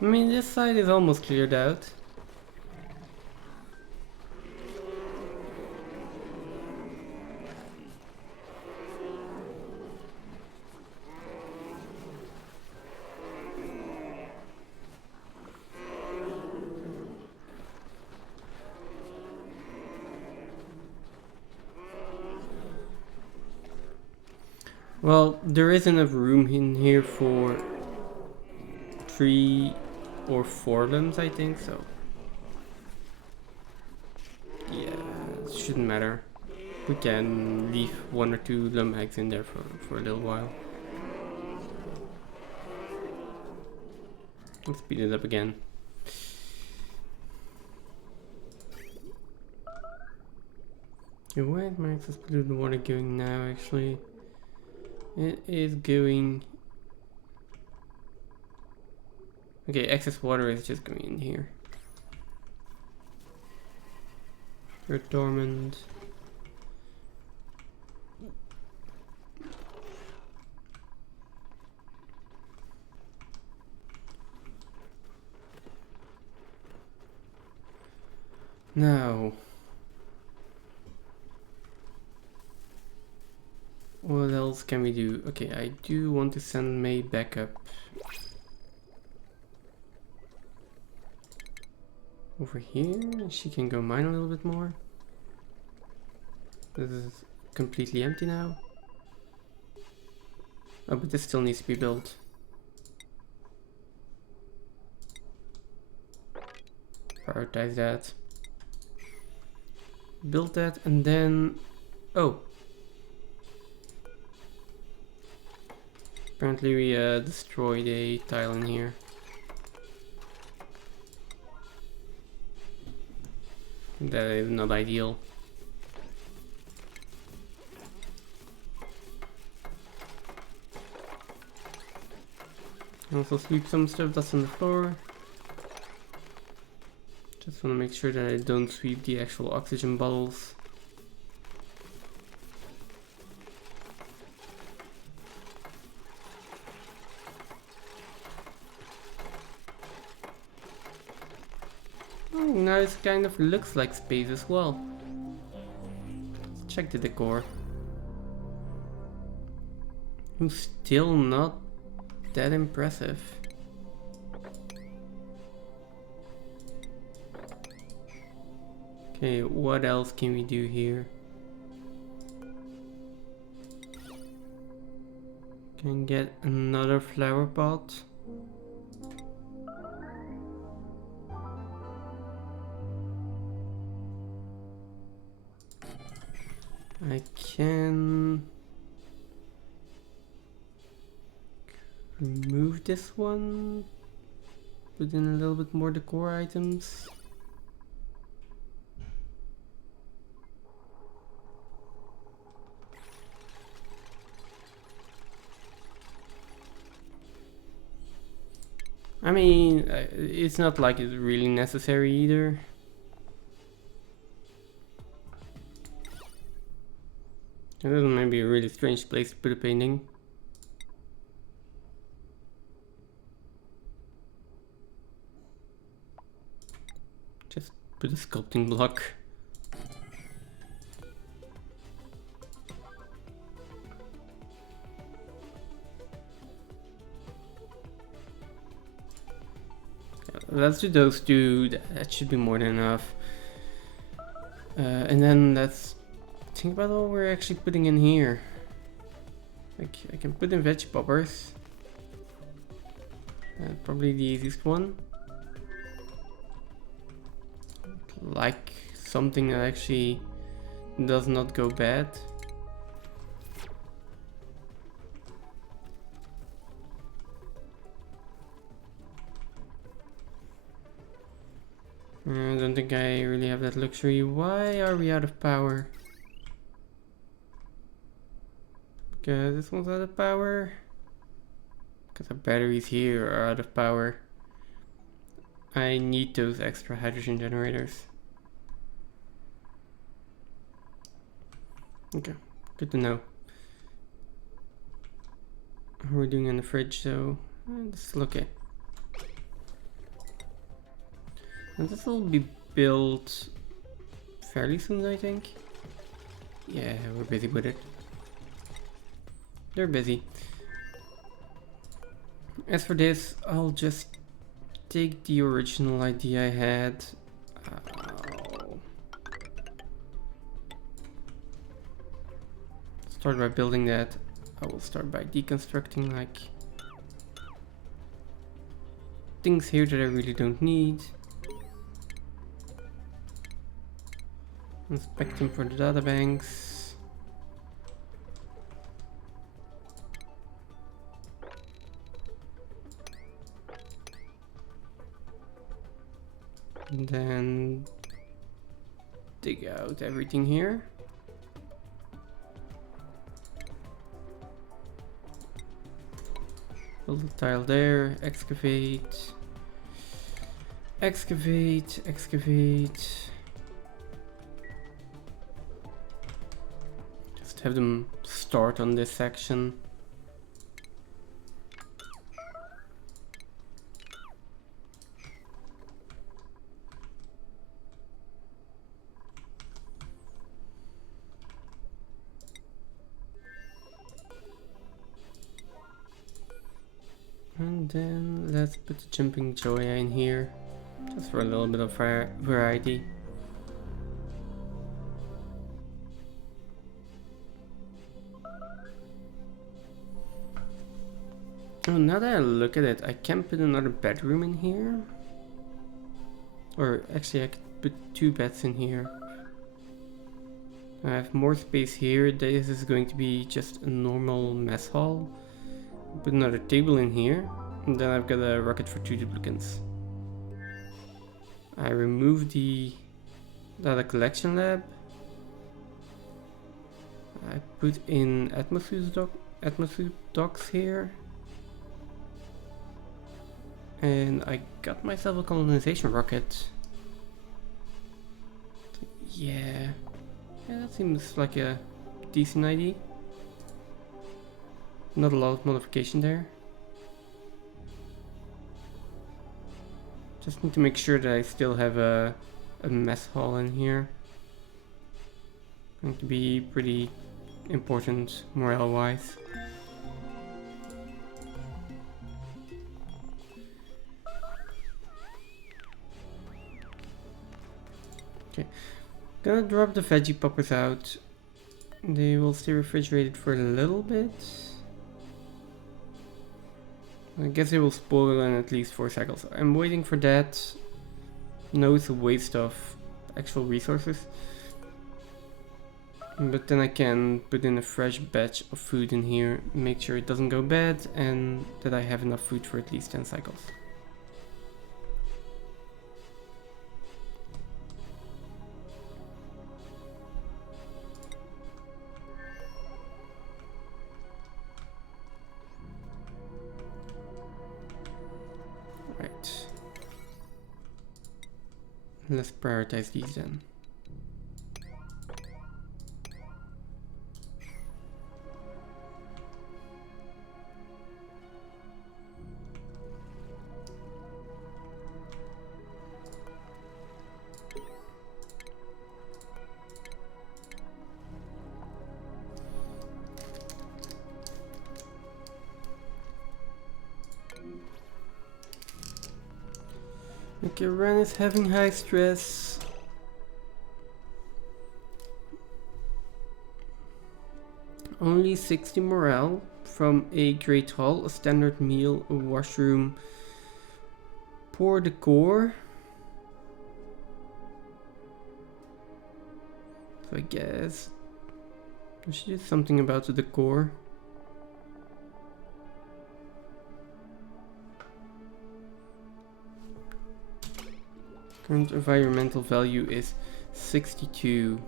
I mean, this side is almost cleared out. Well, there is enough room in here for 3 or 4 limbs, I think, so yeah, it shouldn't matter. we can leave 1 or 2 lumbags in there for a little while. Let's speed it up again. Okay, where is my excess polluted water going now actually? It is going... Okay, excess water is just going in here. You're dormant. Now, what else can we do? Okay, I do want to send May back up. Over here, she can go mine a little bit more. This is completely empty now. Oh, but this still needs to be built. Prioritize that. Build that and then... Oh! Apparently we destroyed a tile in here. That is not ideal. Also sweep some stuff that's on the floor. Just want to make sure that I don't sweep the actual oxygen bottles. Oh, now it kind of looks like space as well. Let's check the decor. Still not that impressive. Okay, what else can we do here? Can get another flower pot. I can remove this one, put in a little bit more decor items. I mean, it's not like it's really necessary either. This might be a really strange place to put a painting. Just put a sculpting block. Let's do those two. That should be more than enough. And then let's think about what we're actually putting in here. Like, I can put in veg poppers. Probably the easiest one. Like something that actually does not go bad. I don't think I really have that luxury. Why are we out of power? Because this one's out of power. Because the batteries here are out of power. I need those extra hydrogen generators. Okay, good to know. How are we doing in the fridge? So let's look at. And this will be built fairly soon, I think. Yeah, we're busy with it. They're busy. As for this, I'll just take the original idea I had. Start by building that. I will start by deconstructing like things here that I really don't need. Inspecting for the databanks. And then dig out everything here. Build a tile there, excavate. Excavate, excavate. Just have them start on this section. And then let's put the jumping Joya in here, just for a little bit of variety. Oh, now that I look at it, I can put another bedroom in here. Or actually I could put 2 beds in here. I have more space here. This is going to be just a normal mess hall. Put another table in here, and then I've got a rocket for 2 duplicants. I remove the data collection lab. I put in atmosphere docks here. And I got myself a colonization rocket. Yeah, that seems like a decent idea. Not a lot of modification there. Just need to make sure that I still have a mess hall in here. Going to be pretty important morale wise. Okay, gonna drop the veggie poppers out. They will stay refrigerated for a little bit. I guess they will spoil in at least 4 cycles. I'm waiting for that. No, it's a waste of actual resources. But then I can put in a fresh batch of food in here, make sure it doesn't go bad, and that I have enough food for at least 10 cycles. Let's prioritize these then. Okay, Ren is having high stress. Only 60 morale from a great hall, a standard meal, a washroom, poor decor. So I guess I should do something about the decor. Current environmental value is 62.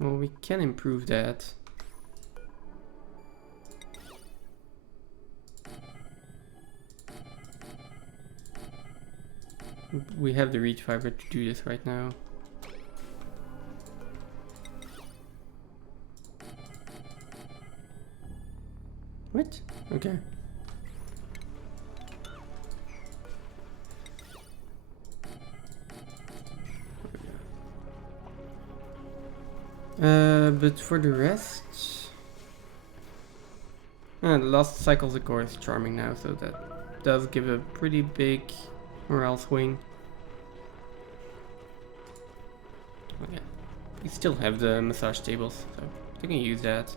Well, we can improve that. We have the reach fiber to do this right now. What? Okay. But for the rest, the last cycle's decor is charming now, so that does give a pretty big morale swing. Okay, we still have the massage tables, so we can use that.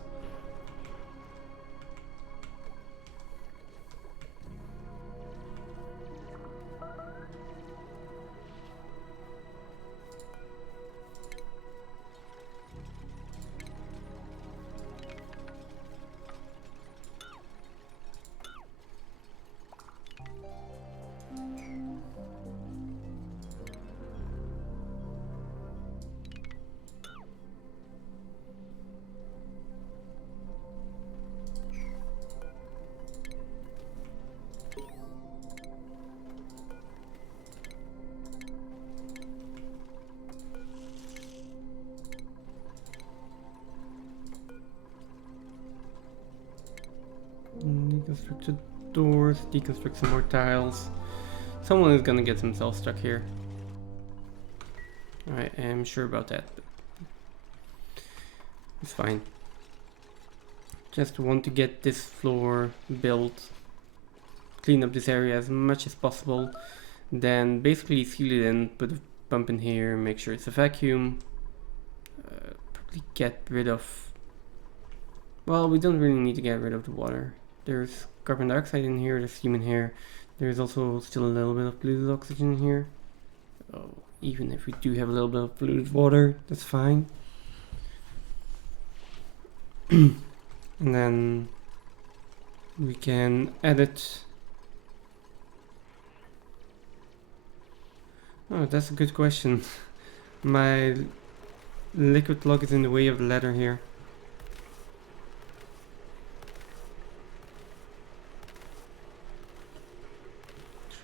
Deconstruct the doors, deconstruct some more tiles. Someone is gonna get themselves stuck here. I am sure about that. It's fine. Just want to get this floor built, clean up this area as much as possible, then basically seal it in, put a pump in here, make sure it's a vacuum, probably get rid of, well, we don't really need to get rid of the water. There's carbon dioxide in here, there's steam in here, there's also still a little bit of polluted oxygen in here. Oh, even if we do have a little bit of polluted water, that's fine. And then we can edit. Oh, that's a good question. My liquid log is in the way of the ladder here.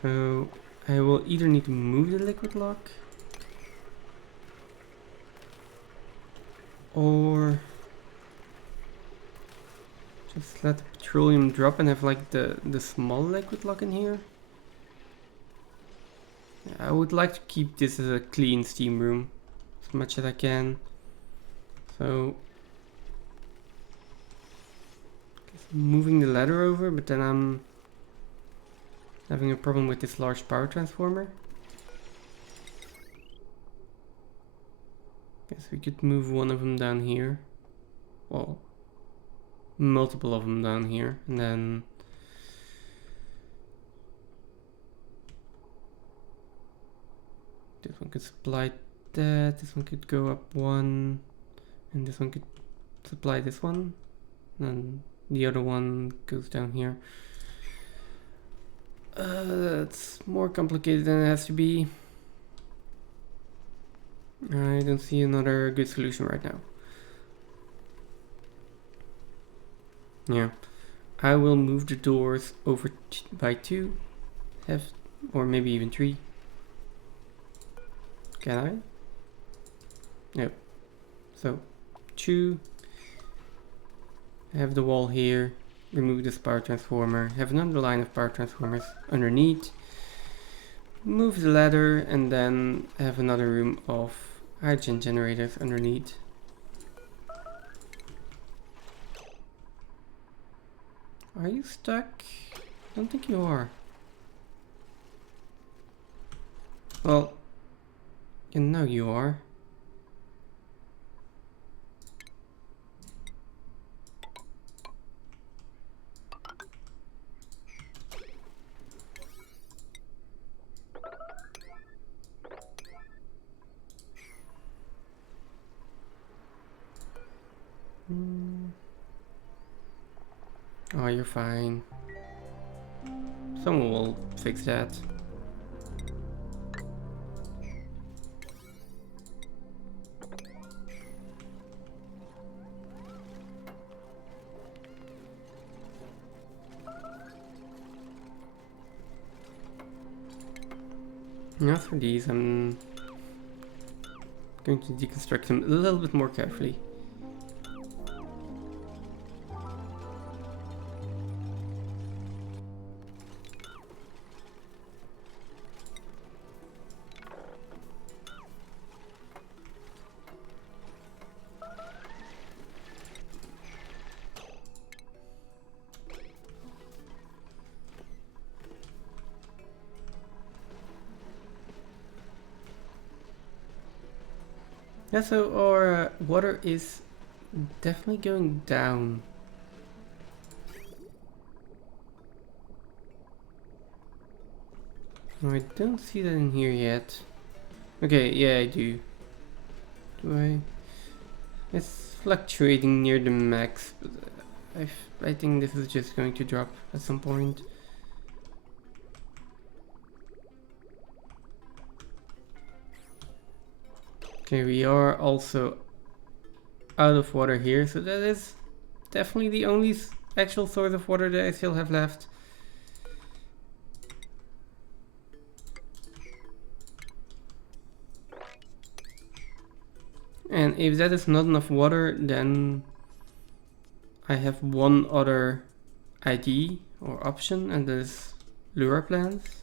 So I will either need to move the liquid log or just let the petroleum drop and have like the small liquid lock in here. Yeah, I would like to keep this as a clean steam room as much as I can. So just moving the ladder over, but then I'm having a problem with this large power transformer. Guess we could move one of them down here. Well, multiple of them down here, and then this one could supply that, this one could go up one, and this one could supply this one, and the other one goes down here. That's more complicated than it has to be. I don't see another good solution right now. Yeah, I will move the doors over by 2, or maybe even 3. Can I? No. So 2. Have the wall here. Remove this power transformer. Have another line of power transformers underneath. Move the ladder and then have another room of hydrogen generators underneath. Are you stuck? I don't think you are. Well, you know you are. Oh, you're fine. Someone will fix that. Now for these, I'm going to deconstruct them a little bit more carefully. Yeah, so our water is definitely going down. Oh, I don't see that in here yet. Okay, yeah, I do. Do I? It's fluctuating near the max, but I think this is just going to drop at some point. Okay, we are also out of water here, so that is definitely the only actual source of water that I still have left. And if that is not enough water, then I have one other ID or option, and there's lure plants.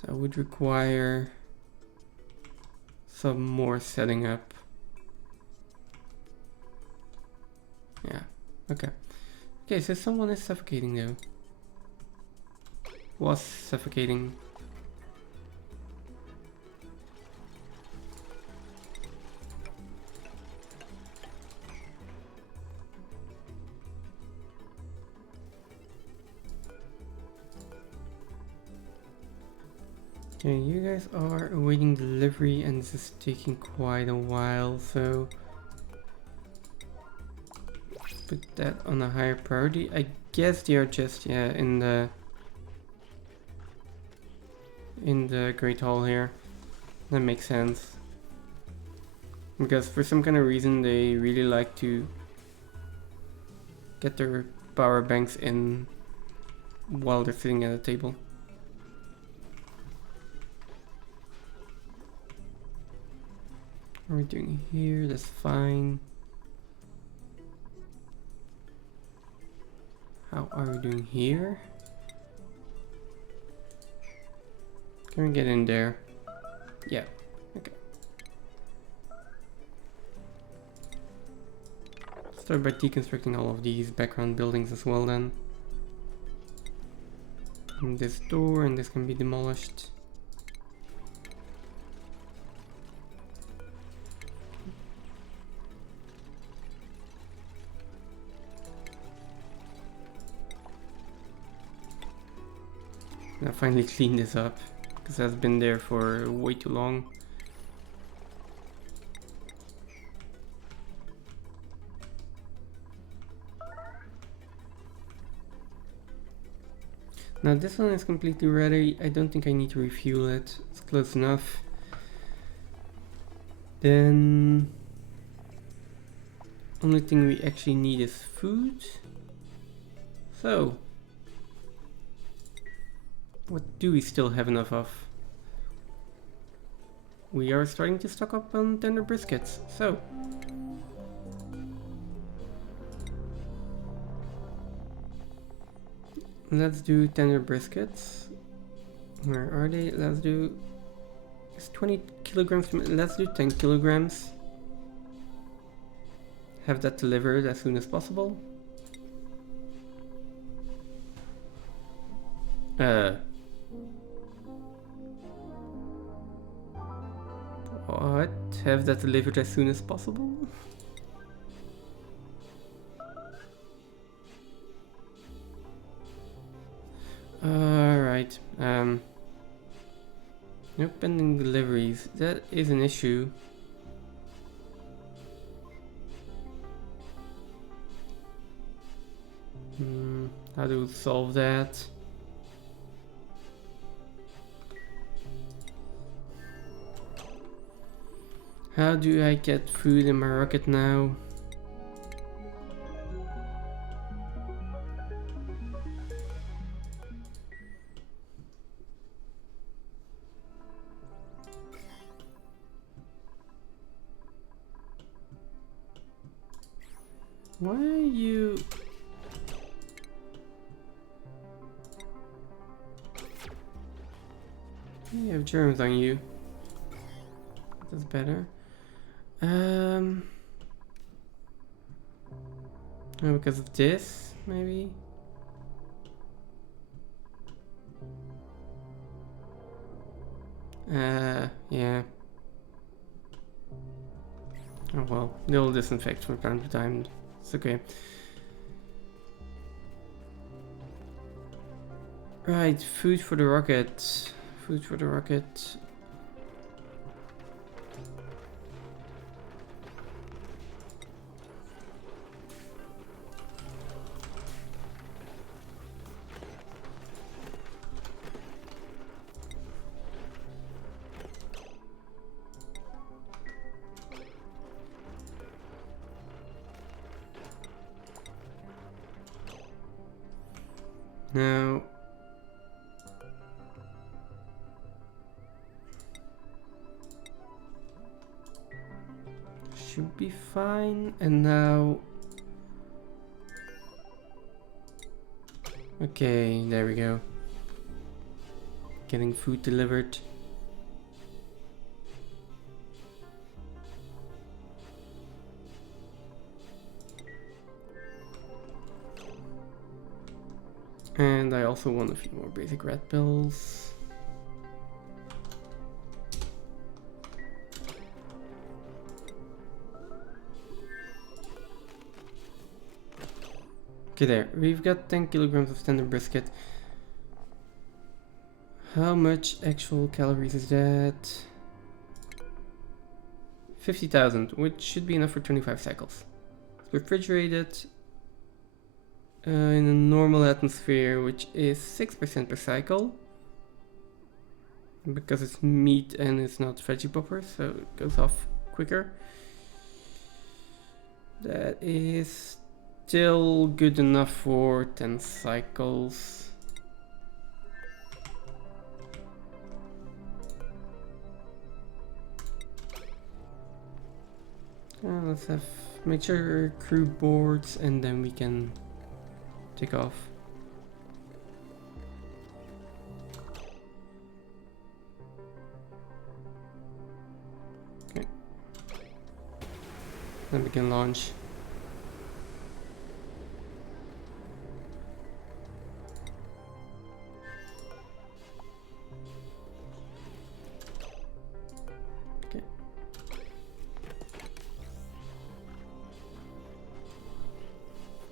So I would require some more setting up. Yeah, okay. Okay, so someone is suffocating though. Was suffocating. Okay, you guys are awaiting delivery and this is taking quite a while, so put that on a higher priority. I guess they are just, yeah, in the Great Hall here. That makes sense. Because for some kind of reason they really like to get their power banks in while they're sitting at a table. What are we doing here? That's fine. How are we doing here? Can we get in there? Yeah, okay. Start by deconstructing all of these background buildings as well then. And this door, and this can be demolished. I finally cleaned this up, because that's been there for way too long. Now this one is completely ready. I don't think I need to refuel it. It's close enough. Then only thing we actually need is food. So what do we still have enough of? We are starting to stock up on tender briskets. So let's do tender briskets. Where are they? Let's do, it's 20 kilograms. Let's do 10 kilograms. Have that delivered as soon as possible. What? Have that delivered as soon as possible? Alright, no pending deliveries, that is an issue. How do we solve that? How do I get food in my rocket now? Why are you... You have germs on you. That's better. Oh, because of this, maybe? Yeah. Oh well, they'll disinfect from time to time. It's okay. Right, food for the rocket. Food for the rocket. Now, should be fine. And now... Okay, there we go. Getting food delivered. And I also want a few more basic red pills. Okay, there. We've got 10 kilograms of standard brisket. How much actual calories is that? 50,000, which should be enough for 25 cycles. It's refrigerated in a normal atmosphere, which is 6% per cycle. Because it's meat and it's not veggie popper, so it goes off quicker. That is still good enough for 10 cycles. Let's make sure crew boards and then we can take off. Okay. Then we can launch.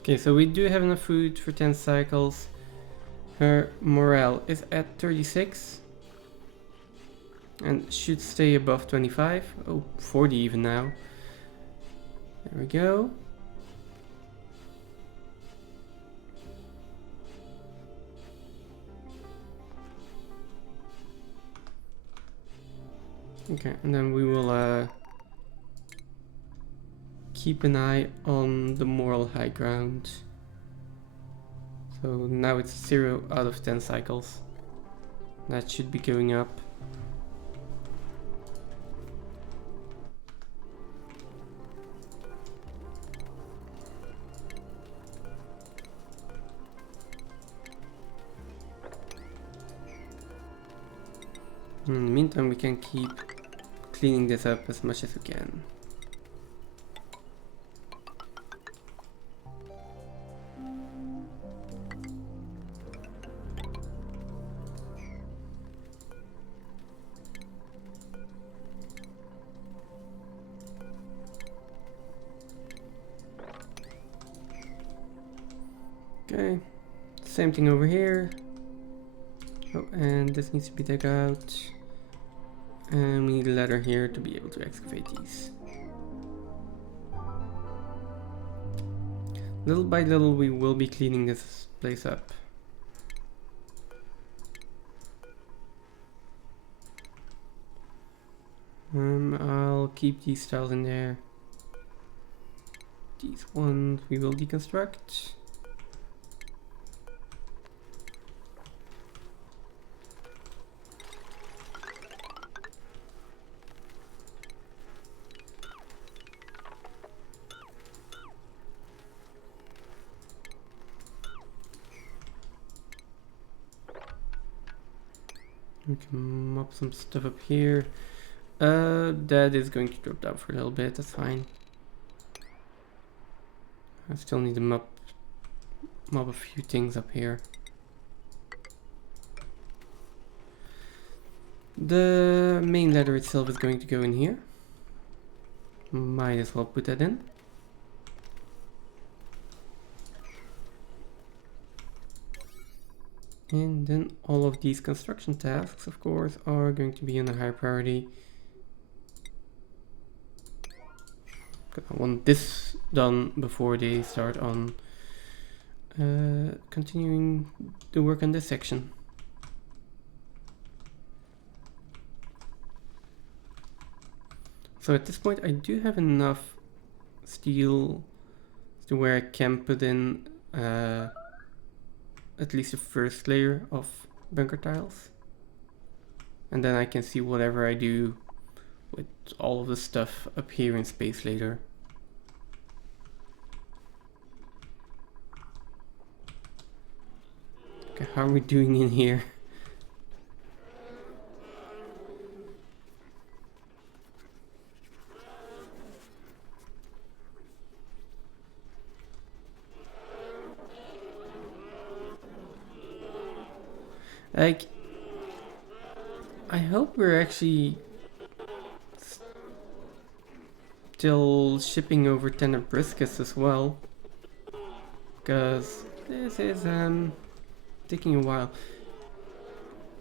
Okay, so we do have enough food for 10 cycles. Her morale is at 36 and should stay above 25. Oh, 40 even now. There we go. Okay, and then we will keep an eye on the moral high ground. So now it's 0 out of 10 cycles. That should be going up. In the meantime, we can keep cleaning this up as much as we can. Okay, same thing over here. Oh, and this needs to be dug out. And we need a ladder here to be able to excavate these. Little by little we will be cleaning this place up. I'll keep these tiles in there. These ones we will deconstruct. We can mop some stuff up here. That is going to drop down for a little bit, that's fine. I still need to mop a few things up here. The main ladder itself is going to go in here. Might as well put that in. And then all of these construction tasks, of course, are going to be on a higher priority. I want this done before they start on continuing the work on this section. So at this point I do have enough steel to where I can put in at least the first layer of bunker tiles. And then I can see whatever I do with all of the stuff up here in space later. Okay, how are we doing in here? Like, I hope we're actually still shipping over 10 of briskets as well, because this is taking a while.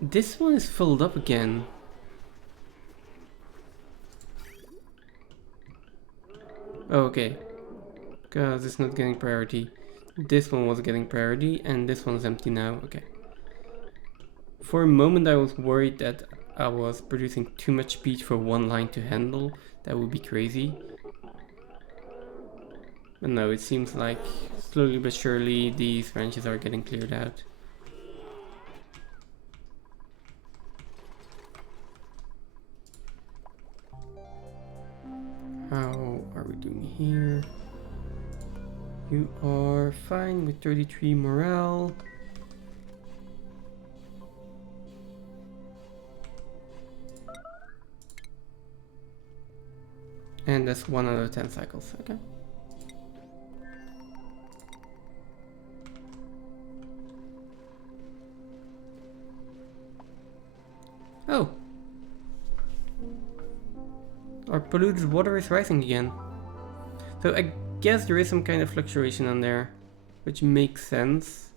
This one is filled up again. Oh, okay, because it's not getting priority. This one was getting priority and this one's empty now. Okay. For a moment I was worried that I was producing too much speed for one line to handle. That would be crazy. But no, it seems like slowly but surely these ranches are getting cleared out. How are we doing here? You are fine with 33 morale. And that's 1 out of 10 cycles, okay. Oh! Our polluted water is rising again. So I guess there is some kind of fluctuation on there, which makes sense.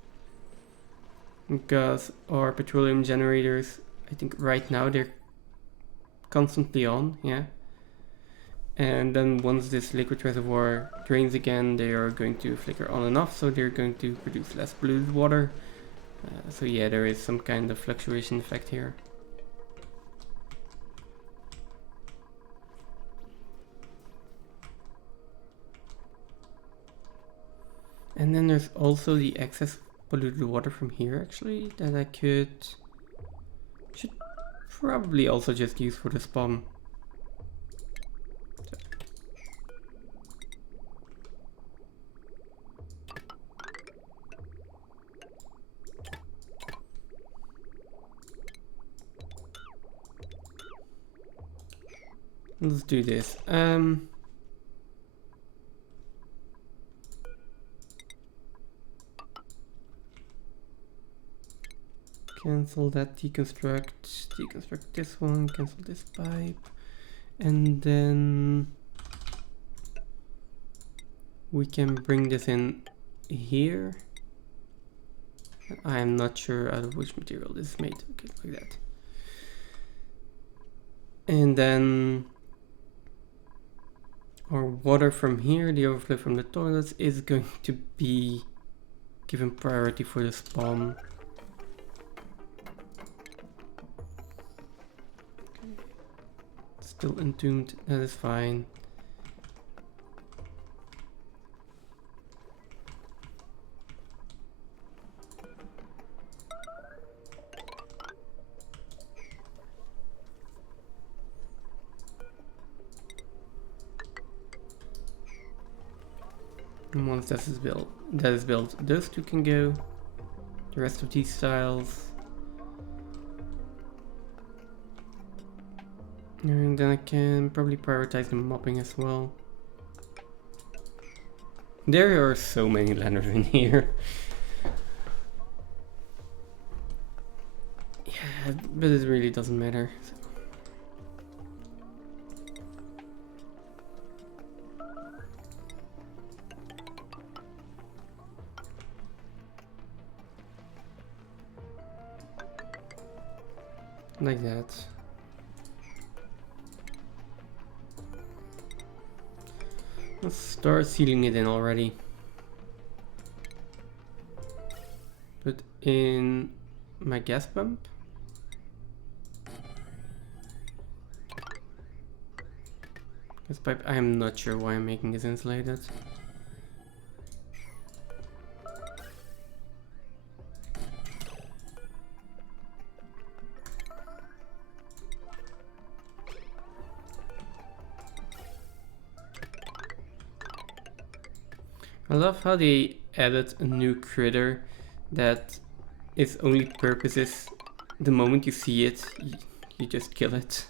Because our petroleum generators, I think right now they're constantly on, yeah. And then once this liquid reservoir drains again, they are going to flicker on and off, so they're going to produce less polluted water. So yeah, there is some kind of fluctuation effect here. And then there's also the excess polluted water from here actually that I should probably also just use for the spawn. Let's do this. Cancel that, deconstruct this one, cancel this pipe, and then we can bring this in here. I am not sure out of which material this is made. Okay, like that. And then our water from here, the overflow from the toilets, is going to be given priority for the spawn. Still entombed, that is fine. And once that is built, those two can go. The rest of these tiles. And then I can probably prioritize the mopping as well. There are so many ladders in here. Yeah, but it really doesn't matter. So. Like that. Let's start sealing it in already. Put in my gas pump. This pipe, I am not sure why I'm making this insulated. I love how they added a new critter that its only purpose is the moment you see it, you just kill it.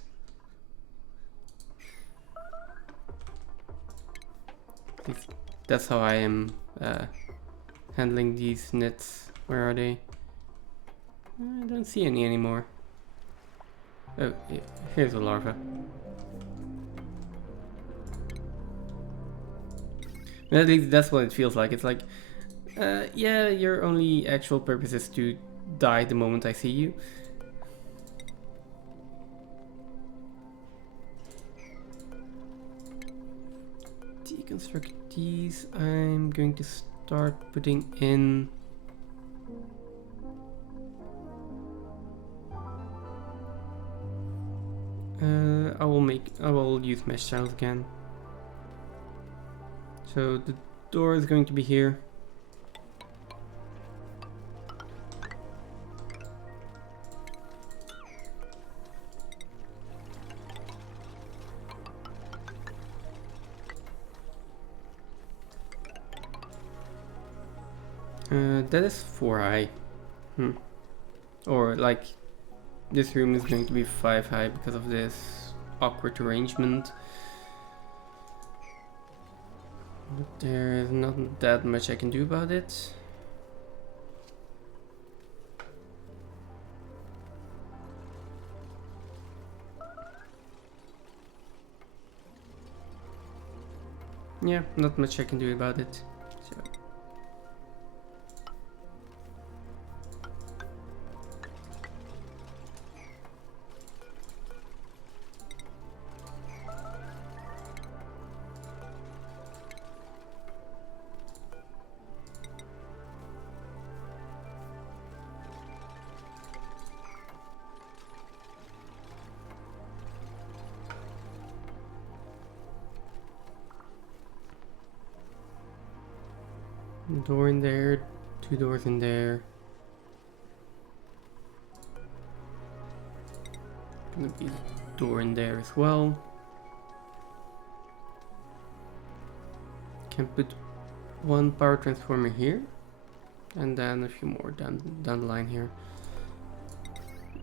That's how I am handling these nets. Where are they? I don't see any anymore. Oh, yeah, here's a larva. But at least that's what it feels like. It's like, yeah, your only actual purpose is to die the moment I see you. Deconstruct these. I'm going to start putting in I will use mesh tiles again. So the door is going to be here. That is 4 high. Or like, this room is going to be 5 high because of this awkward arrangement. But there is not that much I can do about it. Yeah, not much I can do about it. So. Door in there, 2 doors in there. Gonna be a door in there as well. Can put 1 power transformer here, and then a few more down the line here.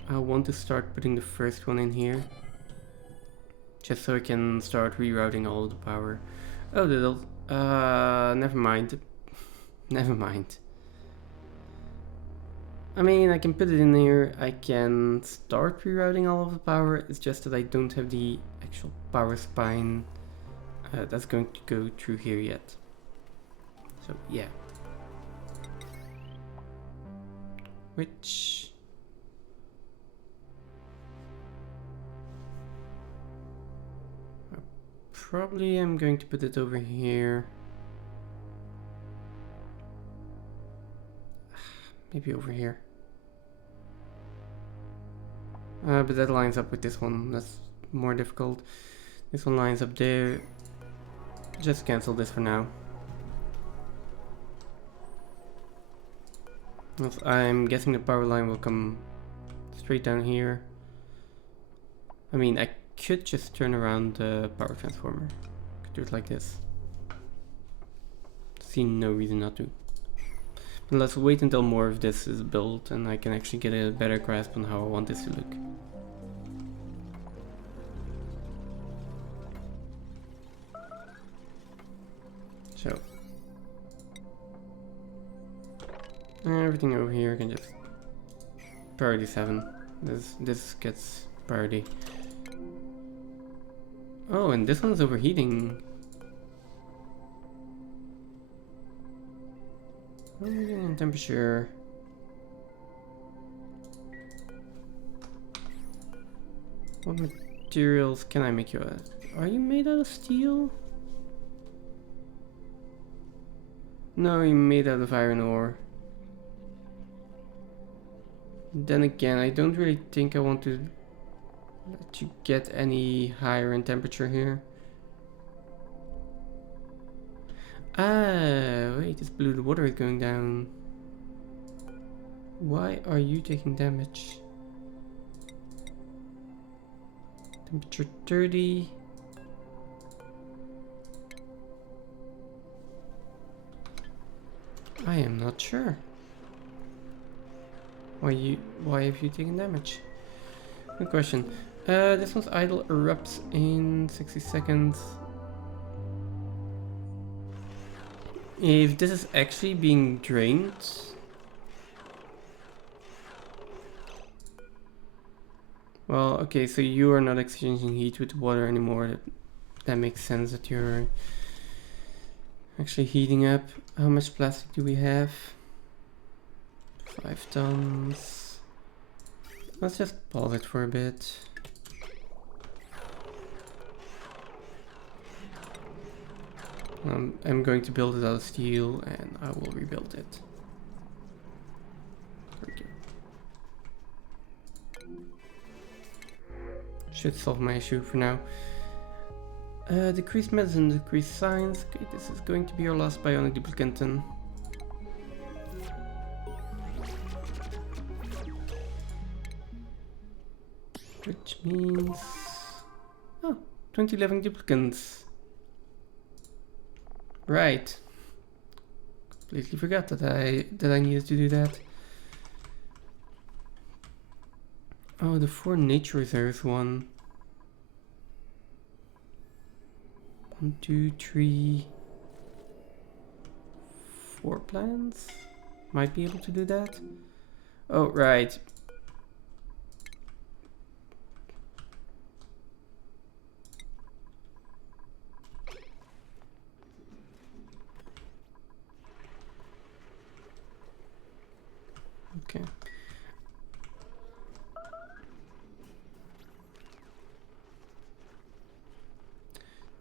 I want to start putting the first one in here, just so I can start rerouting all the power. Oh, never mind. Never mind. I mean, I can put it in here, I can start rerouting all of the power, it's just that I don't have the actual power spine that's going to go through here yet. So, yeah. Which... probably I'm going to put it over here. Maybe over here. But that lines up with this one. That's more difficult. This one lines up there. Just cancel this for now. I'm guessing the power line will come straight down here. I mean, I could just turn around the power transformer. Could do it like this. See no reason not to. But let's wait until more of this is built and I can actually get a better grasp on how I want this to look. So everything over here can just priority 7. This gets priority. Oh, and this one's overheating. And temperature. What materials can I make you out of? Are you made out of steel? No, you're made out of iron ore. Then again, I don't really think I want to let you get any higher in temperature here. Ah, wait, this blue, the water is going down. Why are you taking damage? Temperature 30. I am not sure. Why have you taken damage? Good question. This one's idle erupts in 60 seconds. If this is actually being drained... Well, okay, so you are not exchanging heat with water anymore. That makes sense that you're actually heating up. How much plastic do we have? 5 tons. Let's just pause it for a bit. I'm going to build it out of steel and I will rebuild it. There we go. Should solve my issue for now. Decreased medicine, decreased science. Okay, this is going to be our last bionic duplicant then. Which means... Oh, 20 living duplicants. Right. Completely forgot that I needed to do that. Oh, the 4 nature reserves one. 1, 2, 3, 4 plants. Might be able to do that. Oh, right. Okay.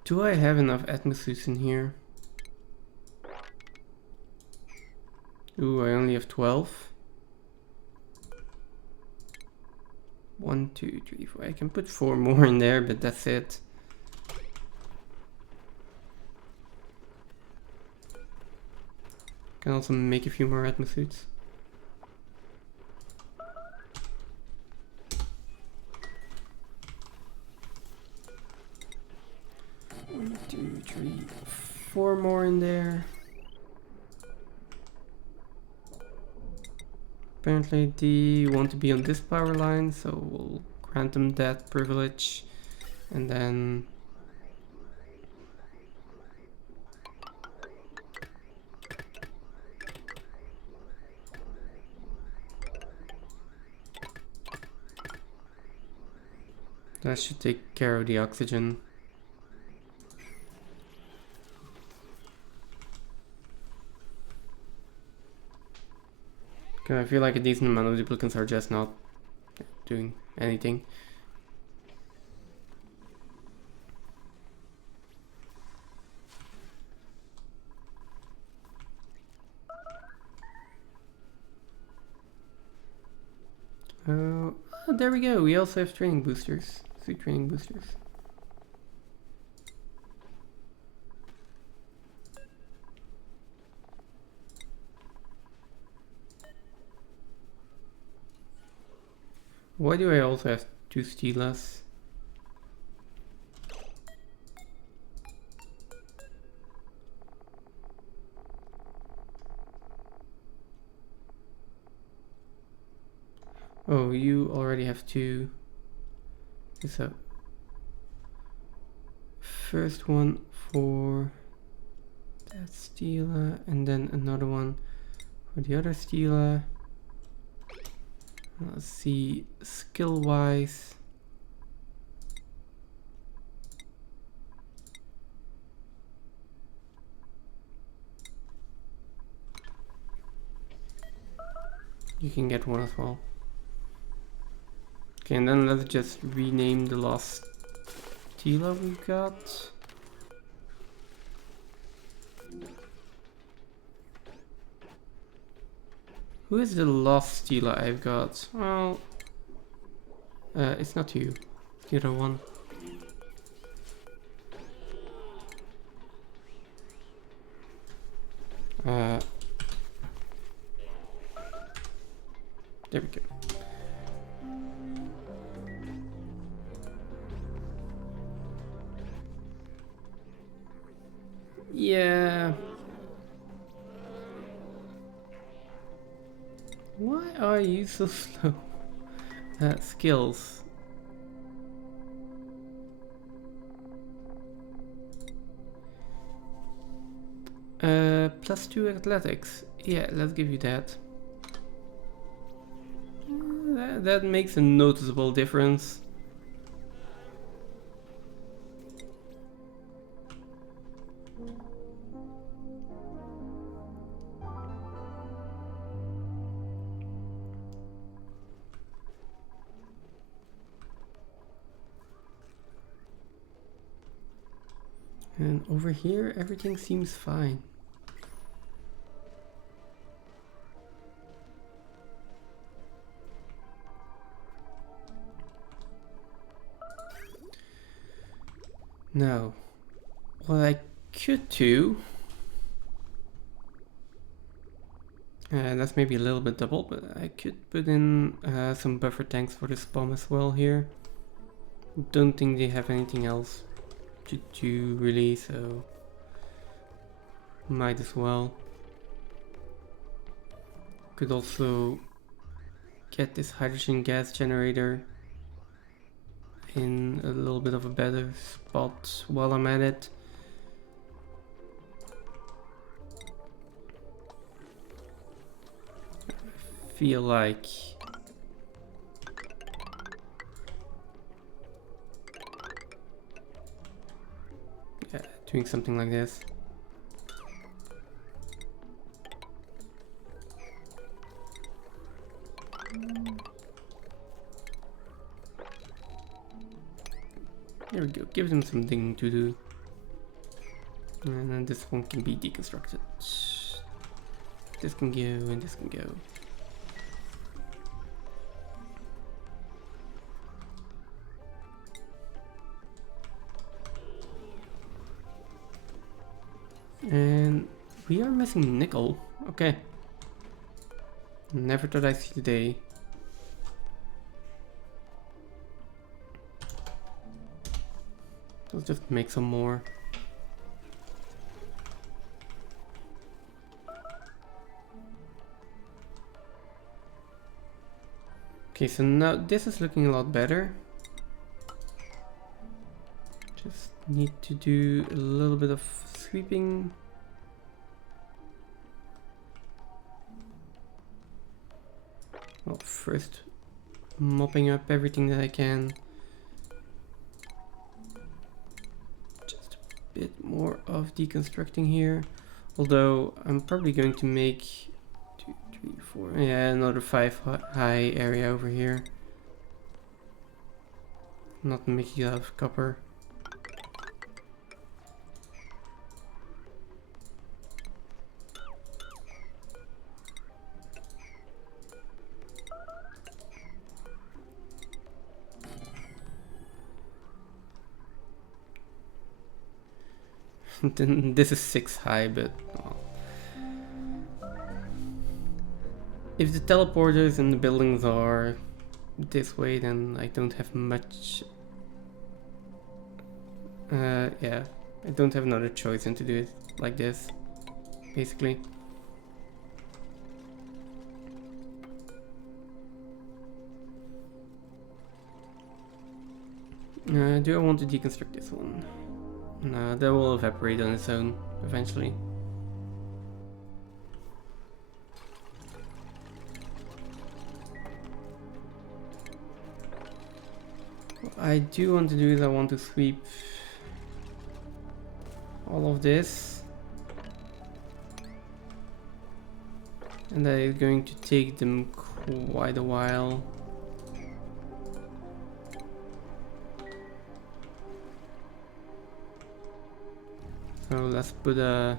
Do I have enough atmosuits in here? Ooh, I only have 12. 1, 2, 3, 4. I can put 4 more in there, but that's it. Can also make a few more atmosuits. 1, 2, 3, 4 more in there. Apparently they want to be on this power line, so we'll grant them that privilege. And then that should take care of the oxygen. Okay, I feel like a decent amount of duplicants are just not doing anything. Oh, there we go. We also have training boosters. 3 training boosters. Why do I also have 2 Steelas? Oh, you already have 2. So, first one for that Steela, and then another one for the other Steela. Let's see, skill wise. You can get one as well. Okay, and then let's just rename the last Steela we've got. Who is the last Steela I've got? Well, it's not you. The other one. There we go. Yeah. Why are you so slow? Skills. +2 athletics. Yeah, let's give you that. That makes a noticeable difference. And over here, everything seems fine. Now, what I could do, that's maybe a little bit double, but I could put in some buffer tanks for this bomb as well here. Don't think they have anything else to do really, so might as well. Could also get this hydrogen gas generator in a little bit of a better spot while I'm at it. I feel like doing something like this. There we go, give them something to do. And then this one can be deconstructed. This can go and this can go. And we are missing nickel. Okay. Never thought I'd see the day. Let's just make some more. Okay, so now this is looking a lot better. Just need to do a little bit of sweeping. Well, first mopping up everything that I can. Just a bit more of deconstructing here. Although I'm probably going to make 2, 3, 4, yeah, another 5 high area over here. Not making it out of copper. Then this is 6 high, but well. If the teleporters and the buildings are this way, then I don't have much. Yeah, I don't have another choice than to do it like this, basically. Do I want to deconstruct this one? No, that will evaporate on its own eventually. What I do want to do is I want to sweep all of this. And that is going to take them quite a while. So let's put an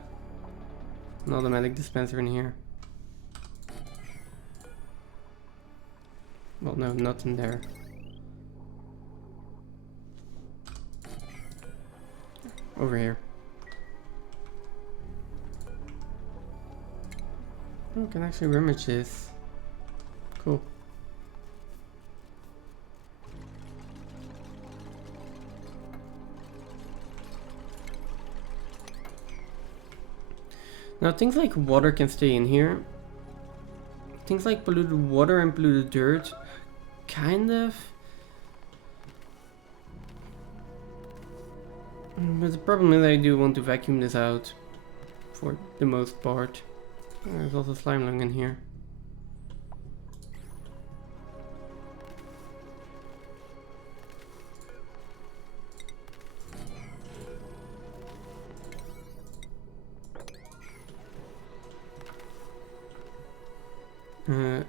automatic dispenser in here. Well, no, not in there. Over here. Oh, I can actually rummage this. Cool. Now things like water can stay in here. things like polluted water and polluted dirt, kind of. But the problem is I do want to vacuum this out for the most part. There's also slime lung in here.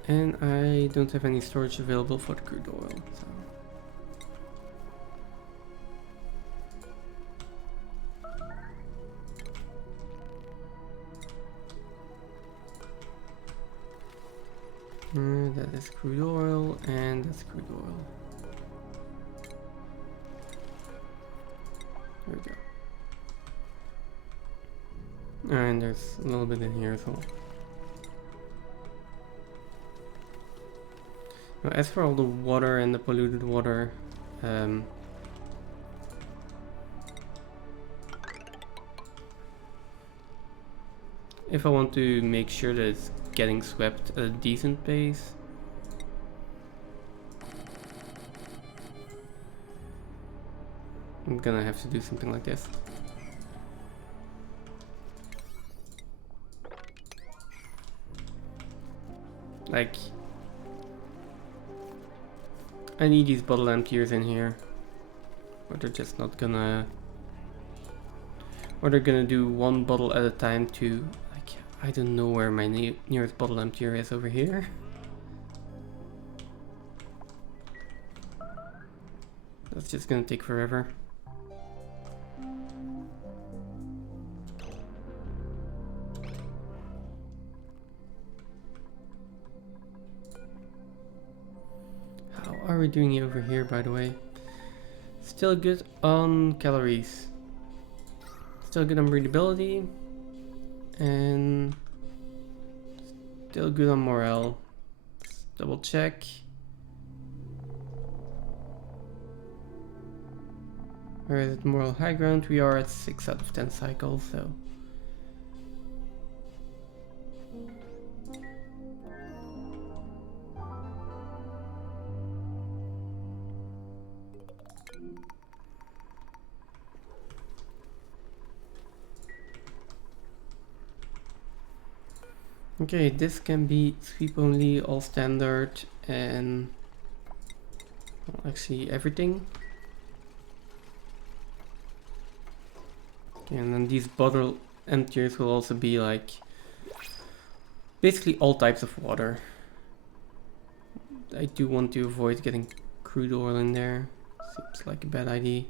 And I don't have any storage available for the crude oil. So. That is crude oil, and that's crude oil. There we go. And there's a little bit in here as well. Now, as for all the water and the polluted water, if I want to make sure that it's getting swept at a decent pace, I'm gonna have to do something like this. Like, I need these bottle emptiers in here, or they're just not gonna, or they're gonna do one bottle at a time to, like, I don't know where my nearest bottle emptier is over here. That's just gonna take forever. How are we doing over here, by the way? Still good on calories. Still good on breathability. And still good on morale. Let's double check. Where is it? Moral high ground. We are at 6 out of 10 cycles, so. Okay, this can be sweep only, all standard, and well, actually everything. And then these bottle emptiers will also be like basically all types of water. I do want to avoid getting crude oil in there. Seems like a bad idea.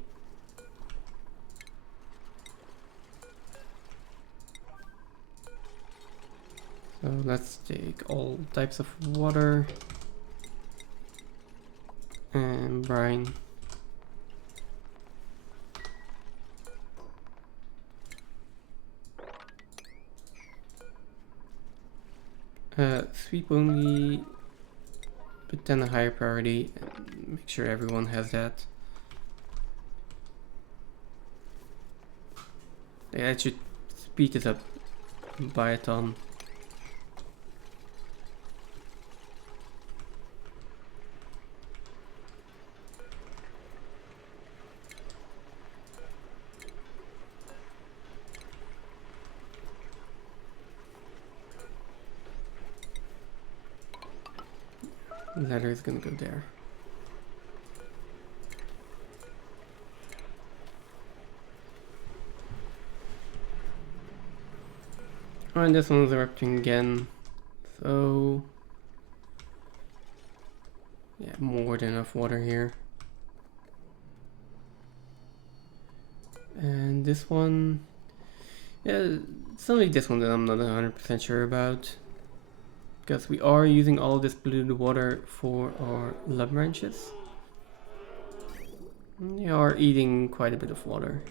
So let's take all types of water and brine. Sweep only, but then a higher priority, and make sure everyone has that. Yeah, that should speed it up by a ton. Ladder is gonna go there. Oh, and this one's erupting again. So yeah, more than enough water here. And this one, yeah, it's only this one that I'm not 100% sure about. Because we are using all of this polluted water for our lab branches. They are eating quite a bit of water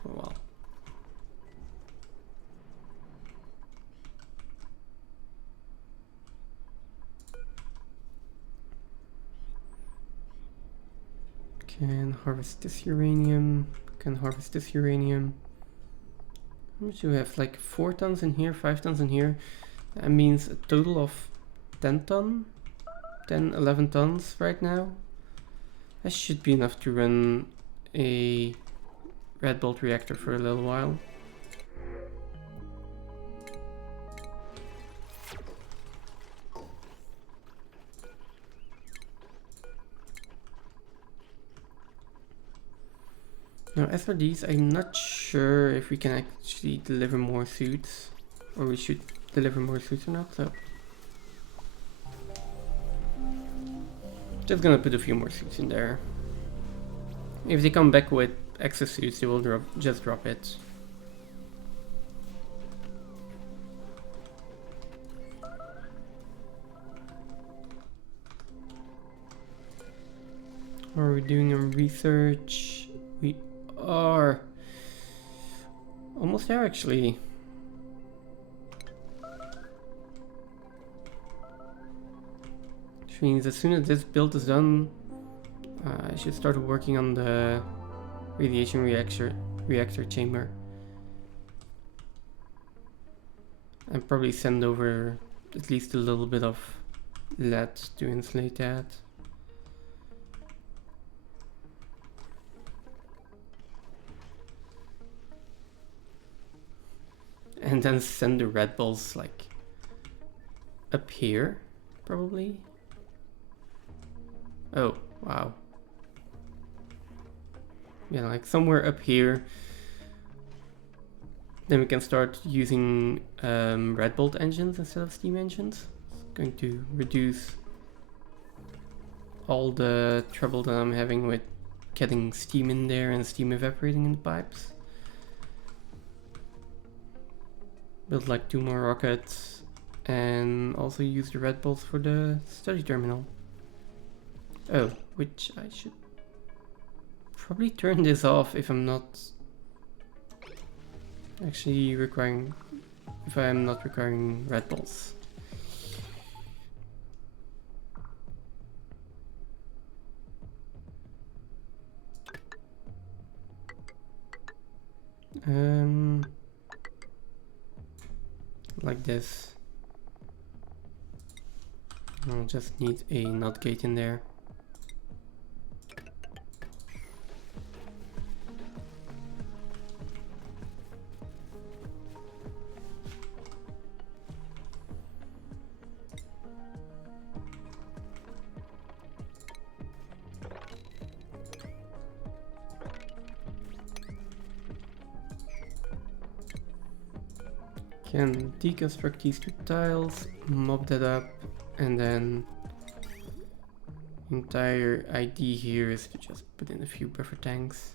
for a while. Can harvest this uranium, can harvest this uranium. How much do we have? Like 4 tons in here, 5 tons in here. That means a total of 10 ton, 11 tons right now. That should be enough to run a red bolt reactor for a little while. Now as for these, I'm not sure if we can actually deliver more suits, or we should deliver more suits or not, so just gonna put a few more suits in there. If they come back with extra suits, they will just drop it. Are we doing a research? We are almost there actually. Which means as soon as this build is done, I should start working on the radiation reactor chamber. And probably send over at least a little bit of lead to insulate that. And then send the red balls like up here, probably. Oh, wow. Yeah, like somewhere up here. Then we can start using red bolt engines instead of steam engines. It's going to reduce all the trouble that I'm having with getting steam in there and steam evaporating in the pipes. Build like 2 more rockets and also use the red bolts for the study terminal. Oh, which I should probably turn this off if I'm not actually requiring, if I am not requiring red bolts. Like this. I'll just need a NOT gate in there. Can deconstruct these 2 tiles, mob that up, and then entire idea here is to just put in a few buffer tanks.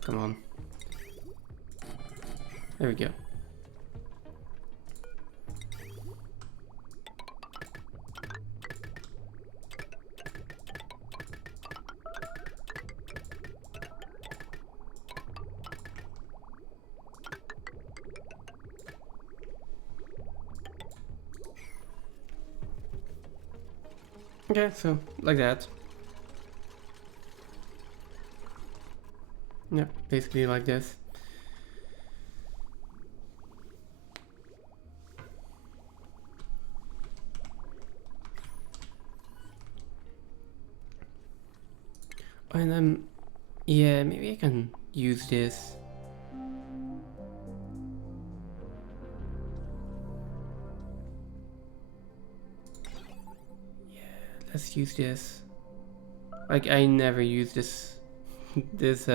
Come on. There we go. Okay, so like that. Yep, basically like this. And yeah, maybe I can use this. Yeah, let's use this. Like, I never use this this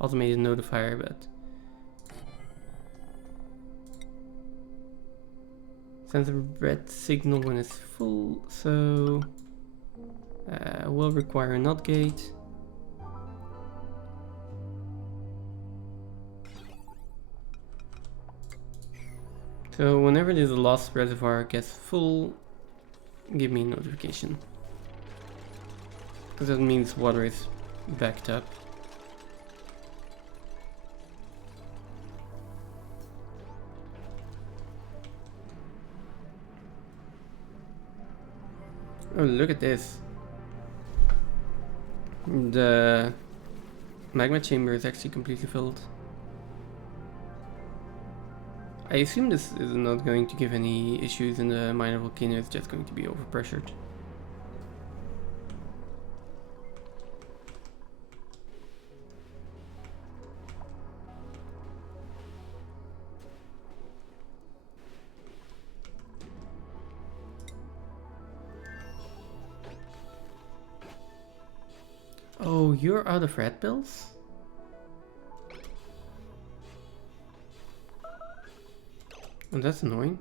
automated notifier, but sends a red signal when it's full, so will require a NOT gate. So whenever this lost reservoir gets full, give me a notification. Because that means water is backed up. Oh, look at this. The magma chamber is actually completely filled. I assume this is not going to give any issues in the minor volcano, it's just going to be overpressured. Oh, you're out of red pills? Oh, that's annoying.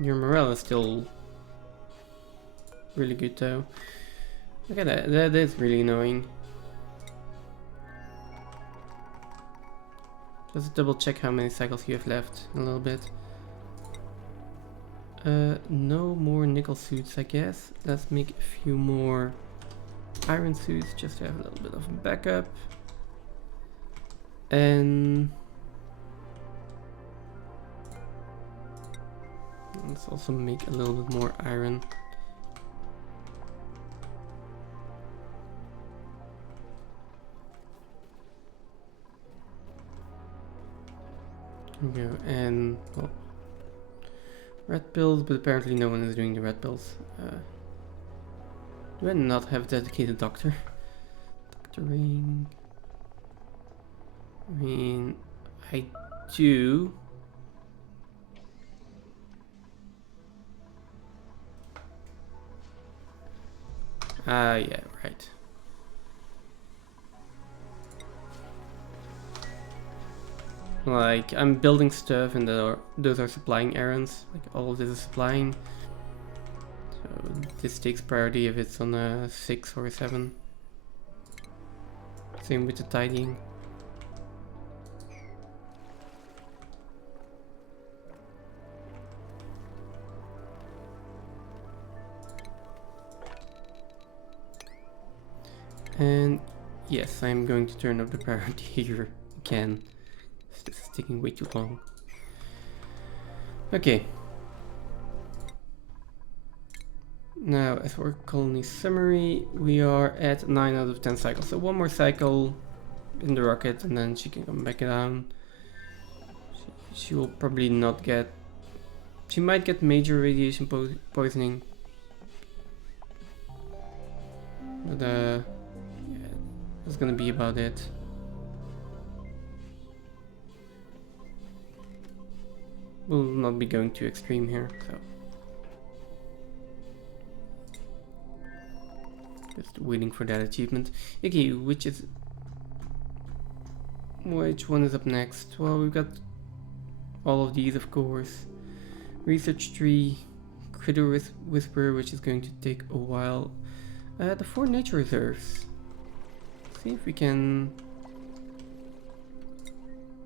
Your morale is still really good though. Look at that, that is really annoying. Just double check how many cycles you have left a little bit. No more nickel suits, I guess. Let's make a few more iron suits just to have a little bit of backup. And let's also make a little bit more iron. There we go, and well, red pills, but apparently no one is doing the red pills. Do I not have a dedicated doctor? Doctoring. I mean, I do. Yeah, right. Like, I'm building stuff and those are supplying errands. Like, all of this is supplying. So this takes priority if it's on a 6 or a 7. Same with the tidying. And yes, I'm going to turn up the priority here again. This is taking way too long. Okay. Now, as for colony summary, we are at 9 out of 10 cycles. So one more cycle in the rocket and then she can come back down. She will probably not get... She might get major radiation poisoning. But yeah, that's gonna be about it. We'll not be going too extreme here, so... Just waiting for that achievement. Okay, which one is up next? Well, we've got all of these, of course. Research tree, critter whisperer, which is going to take a while. The 4 nature reserves. See if we can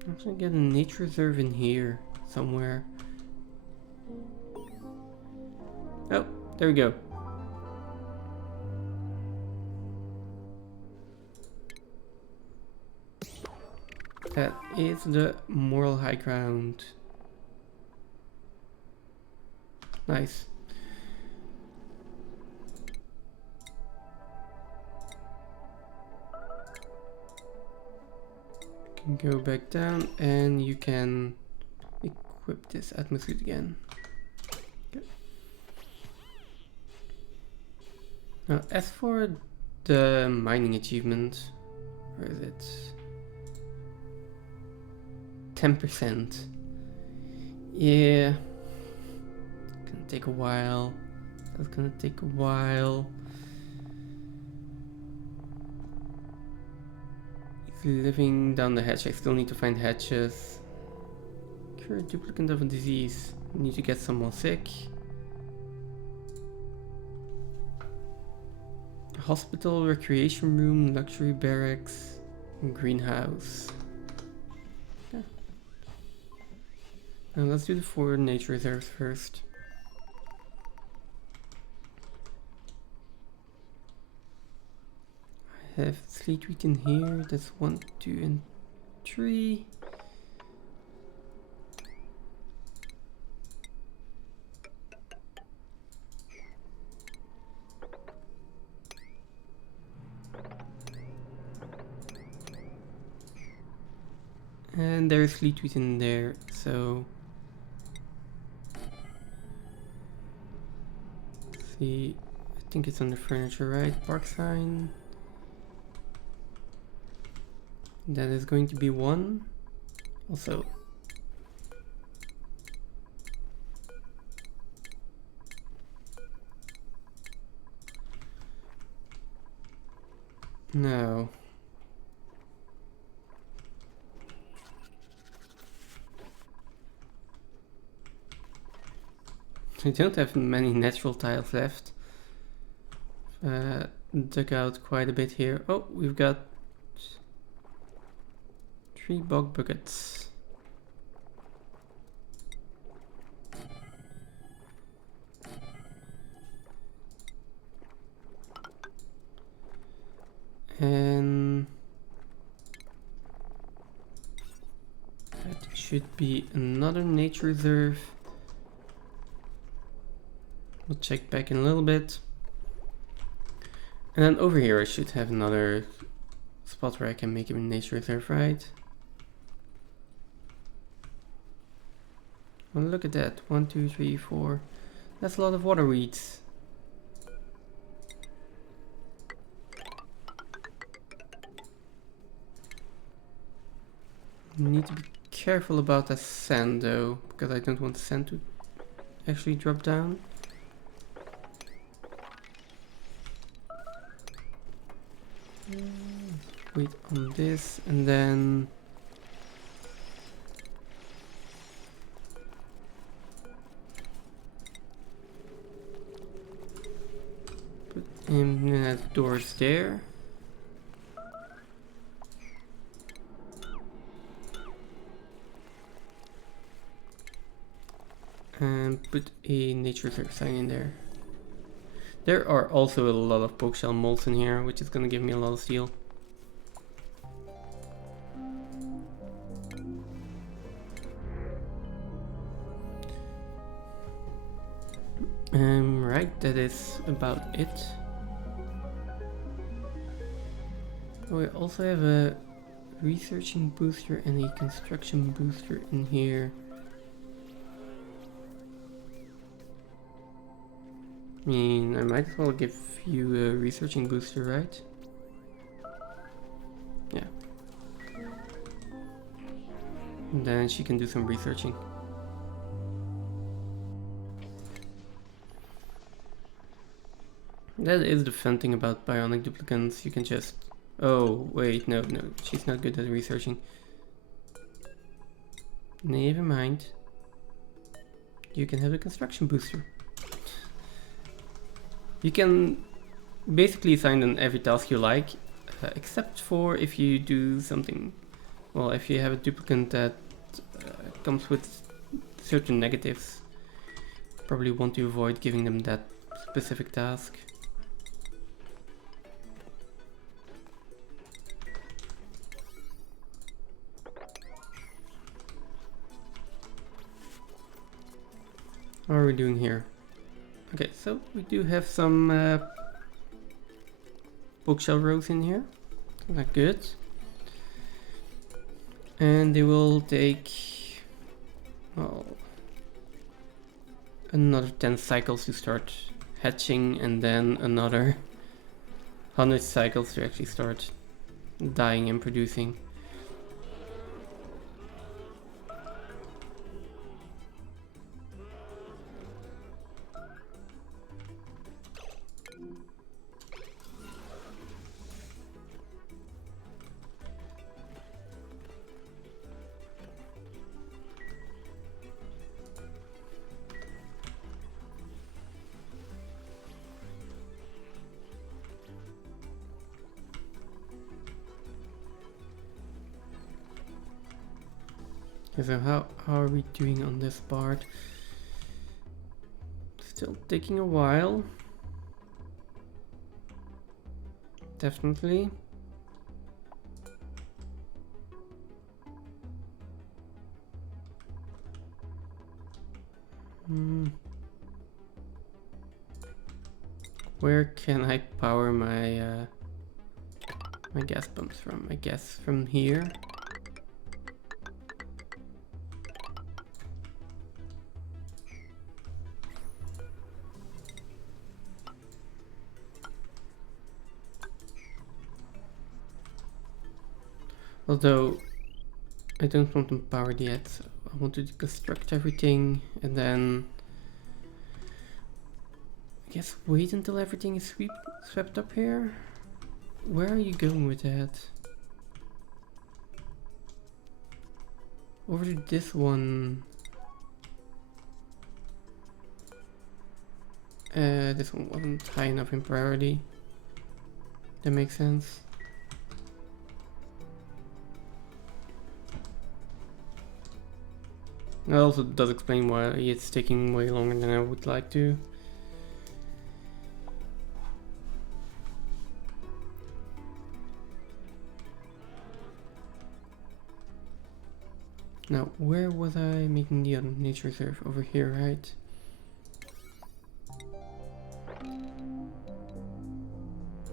actually get a nature reserve in here somewhere. Oh, there we go. That is the moral high ground. Nice. You can go back down and you can equip this atmosphere again. Okay. Now, as for the mining achievement, where is it? 10%. Yeah. It's gonna take a while. That's gonna take a while. He's living down the hatch. I still need to find hatches. Cure a duplicate of a disease. Need to get someone sick. Hospital, recreation room, luxury barracks, and greenhouse. Now let's do the 4 nature reserves first. I have Sleet Wheat in here. That's 1, 2, and 3. And there's fleet tweet in there, so let's see, I think it's under furniture, right? Park sign. That is going to be 1. Also, no. I don't have many natural tiles left. Dug out quite a bit here. Oh, we've got 3 bog buckets. And that should be another nature reserve. We'll check back in a little bit. And then over here I should have another spot where I can make a nature reserve, right? Well, look at that. 1, 2, 3, 4. That's a lot of water weeds. Need to be careful about the sand though, because I don't want the sand to actually drop down. Wait on this, and then put in the doors there. And put a nature reserve sign in there. There are also a lot of pokeshell molds in here, which is gonna give me a lot of steel. Right, that is about it. Oh, we also have a researching booster and a construction booster in here. I mean, I might as well give you a researching booster, right? Yeah. And then she can do some researching. That is the fun thing about bionic duplicants. You can just... Oh, wait, no, she's not good at researching. Never mind. You can have a construction booster. You can basically assign them every task you like, except for if you do something... Well, if you have a duplicant that comes with certain negatives, probably want to avoid giving them that specific task. How are we doing here? Okay, so we do have some bookshelf rows in here. That's good. And they will take, well, another 10 cycles to start hatching, and then another 100 cycles to actually start dying and producing. So how are we doing on this part? Still taking a while. Definitely. Where can I power my my gas pumps from? I guess from here. Although I don't want them powered yet, so I want to deconstruct everything and then I guess wait until everything is swept up here. Where are you going with that? Over to this one. This one wasn't high enough in priority. That makes sense. That also does explain why it's taking way longer than I would like to. Now, where was I making the other nature reserve? Over here, right?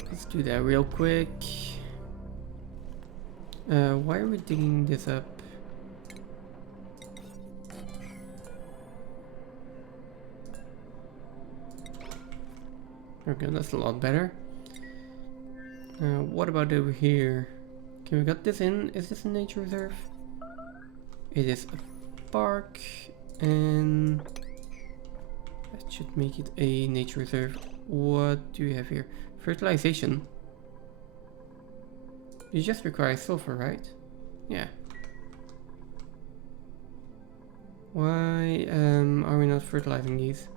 Let's do that real quick. Why are we digging this up? Okay, that's a lot better. What about over here? Can we get this in? Is this a nature reserve? It is a park, and that should make it a nature reserve. What do we have here? Fertilization. You just require sulfur, right? Yeah. Why are we not fertilizing these?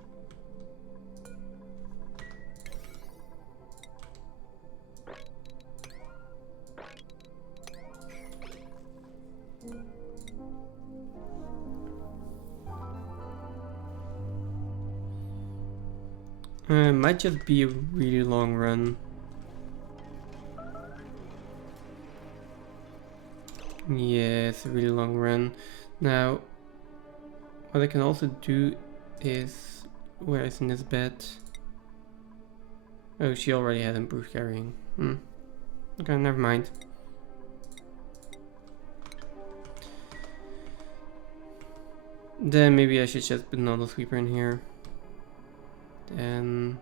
Might just be a really long run. Yeah, it's a really long run. Now, what I can also do is... Where is in this bed? Oh, she already had improved carrying. Okay, never mind. Then maybe I should just put another sweeper in here. And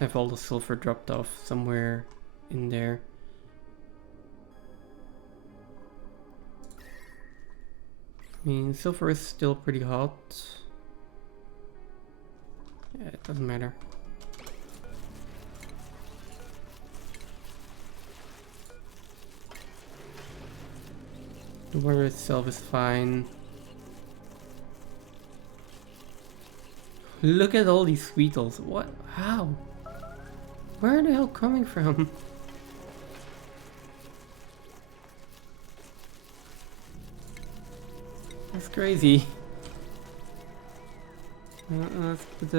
have all the sulfur dropped off somewhere in there. I mean, sulfur is still pretty hot. Yeah, it doesn't matter. The water itself is fine. Look at all these sweetles. What? How? Where are they all coming from? That's crazy. Let's put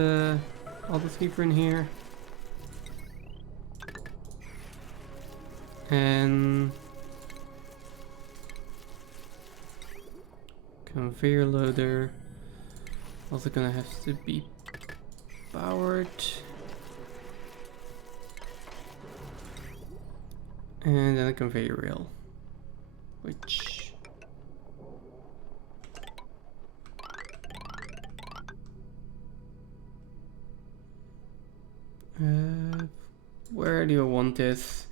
all the sweeper in here. And conveyor loader. Also gonna have to be powered. And then a conveyor rail. Which... where do you want this?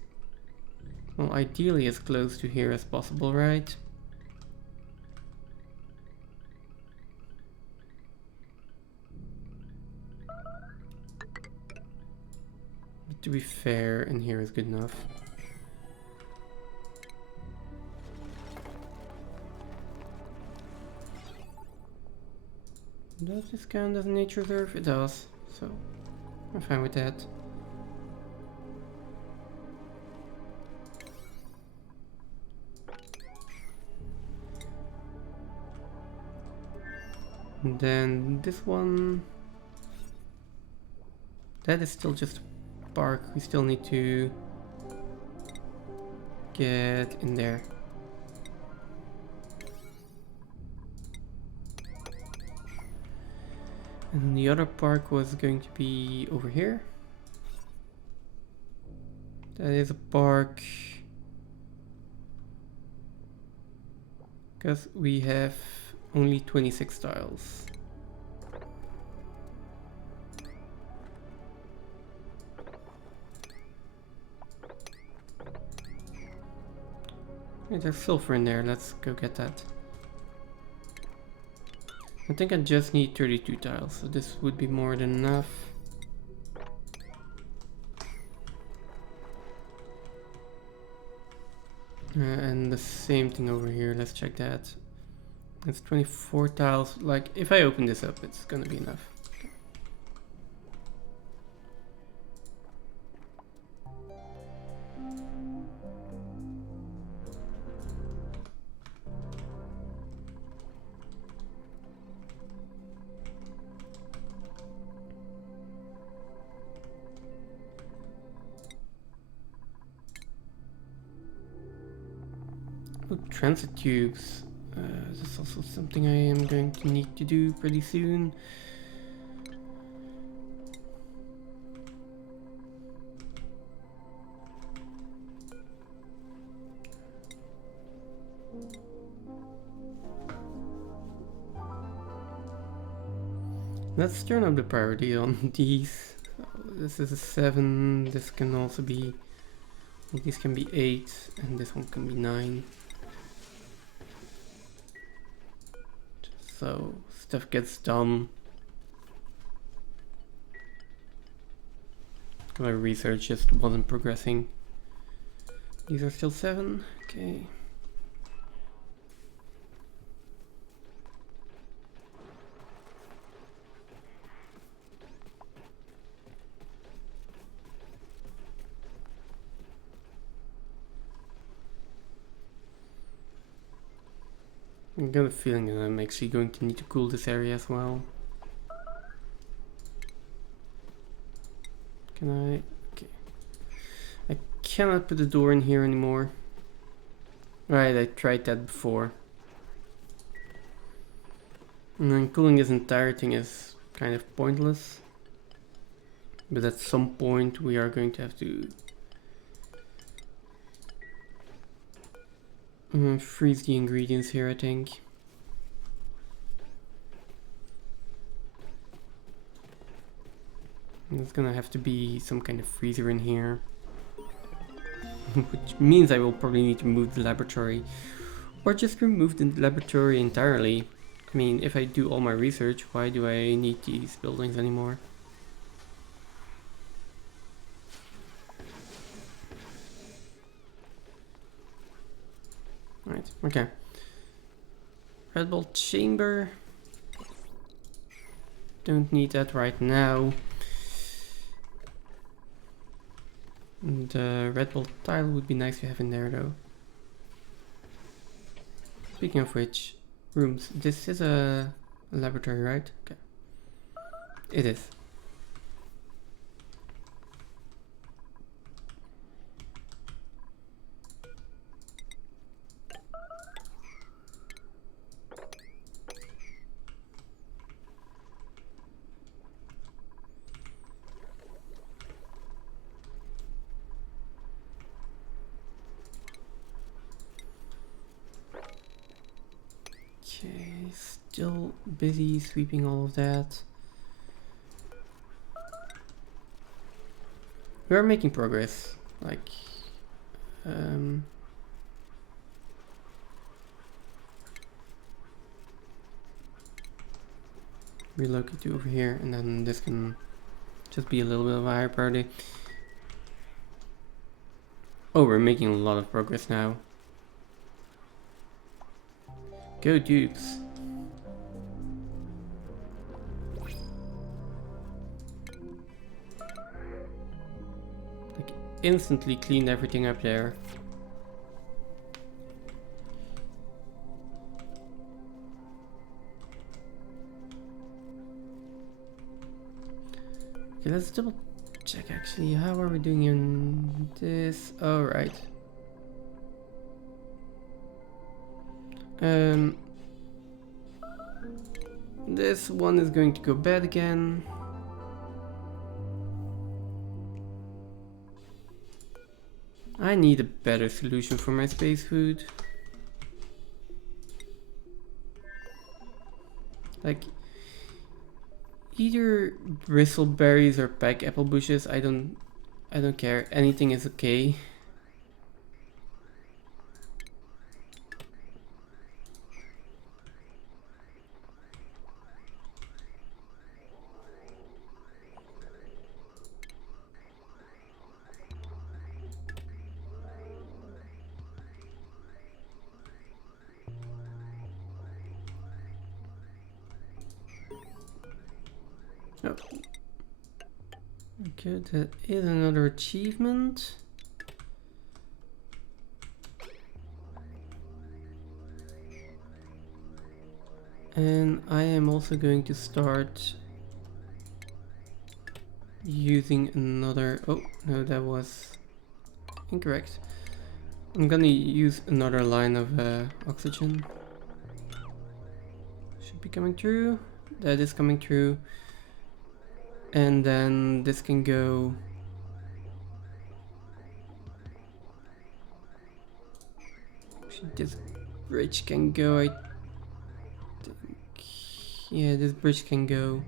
Well, ideally as close to here as possible, right? But to be fair, in here is good enough. Does this count as a nature reserve? It does, so I'm fine with that. And then this one, that is still just a park. We still need to get in there. And the other park was going to be over here. That is a park. Because we have only 26 tiles. Hey, there's sulfur in there, let's go get that. I think I just need 32 tiles, so this would be more than enough. And the same thing over here, let's check that. It's 24 tiles, like if I open this up it's gonna be enough. Oh, transit tubes. This is also something I am going to need to do pretty soon. Let's turn up the priority on these. This is a 7, this can also be, these can be 8, and this one can be 9. So stuff gets done. My research just wasn't progressing. These are still 7, okay. I got a feeling that I'm actually going to need to cool this area as well. Can I? Okay. I cannot put the door in here anymore. Right, I tried that before. And then cooling this entire thing is kind of pointless. But at some point we are going to have to freeze the ingredients here, I think. There's gonna have to be some kind of freezer in here. Which means I will probably need to move the laboratory. Or just remove the laboratory entirely. I mean, if I do all my research, why do I need these buildings anymore? Right, okay. Red Bull chamber. Don't need that right now. And the Red Bull tile would be nice to have in there though. Speaking of which, rooms. This is a laboratory, right? Okay. It is. Okay, still busy sweeping all of that. We are making progress, like, relocate you over here, and then this can just be a little bit of a higher priority. Oh, we're making a lot of progress now. Go Dukes! Like, instantly cleaned everything up there. Okay, let's double check actually. How are we doing in this? Oh, right. This one is going to go bad again. I need a better solution for my space food. Like, either bristleberries or peg apple bushes. I don't care. Anything is okay. Oh. Okay, that is another achievement. And I am also going to start using another... Oh, no, that was incorrect. I'm gonna use another line of oxygen. Should be coming through. That is coming through. And then this can go... This bridge can go, I think. Yeah, this bridge can go.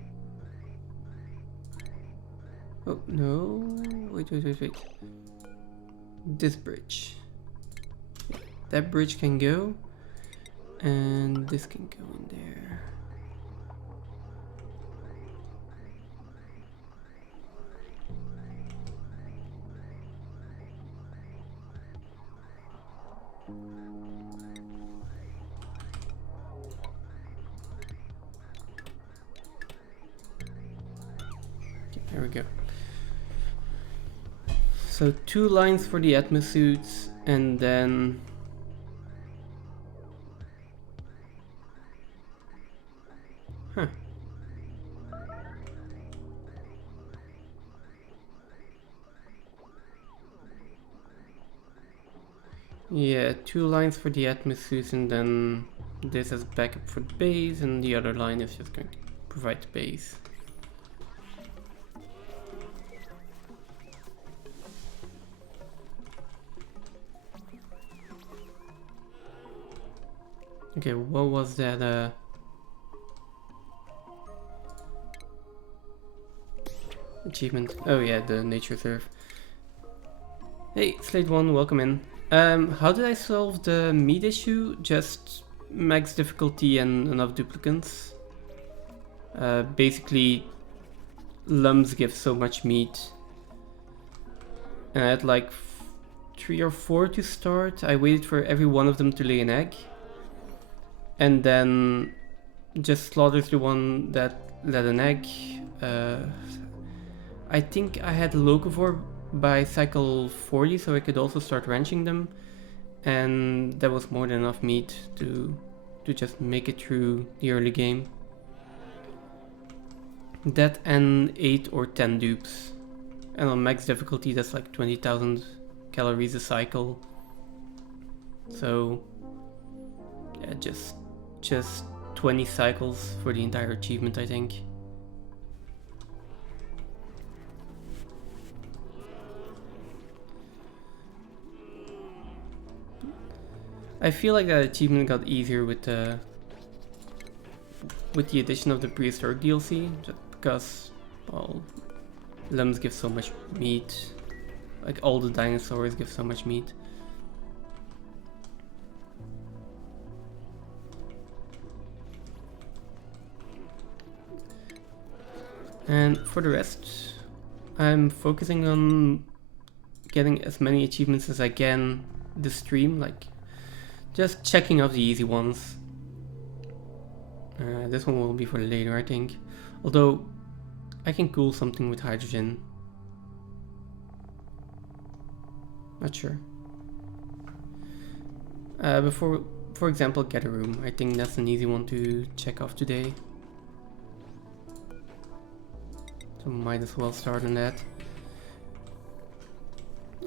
Oh, no. Wait. This bridge. That bridge can go. And this can go in there. Okay, there we go. So 2 lines for the atmosuits, and then yeah, 2 lines for the atmosuits, and then this as backup for the base, and the other line is just going to provide the base. Okay, what was that achievement? Oh yeah, the nature reserve. Hey, Slate 1, welcome in. How did I solve the meat issue? Just max difficulty and enough duplicants. Basically, lums give so much meat. And I had like 3 or 4 to start. I waited for every one of them to lay an egg. And then just slaughtered the one that laid an egg. I think I had locavore by cycle 40, so I could also start ranching them. And that was more than enough meat to just make it through the early game. That and 8 or 10 dupes. And on max difficulty that's like 20,000 calories a cycle. So yeah, just 20 cycles for the entire achievement, I think. I feel like that achievement got easier with the addition of the prehistoric DLC, just because, well, lums give so much meat. Like all the dinosaurs give so much meat. And for the rest, I'm focusing on getting as many achievements as I can this stream, like just checking off the easy ones. This one will be for later, I think. Although, I can cool something with hydrogen. Not sure. Before, for example, get a room. I think that's an easy one to check off today. So might as well start on that.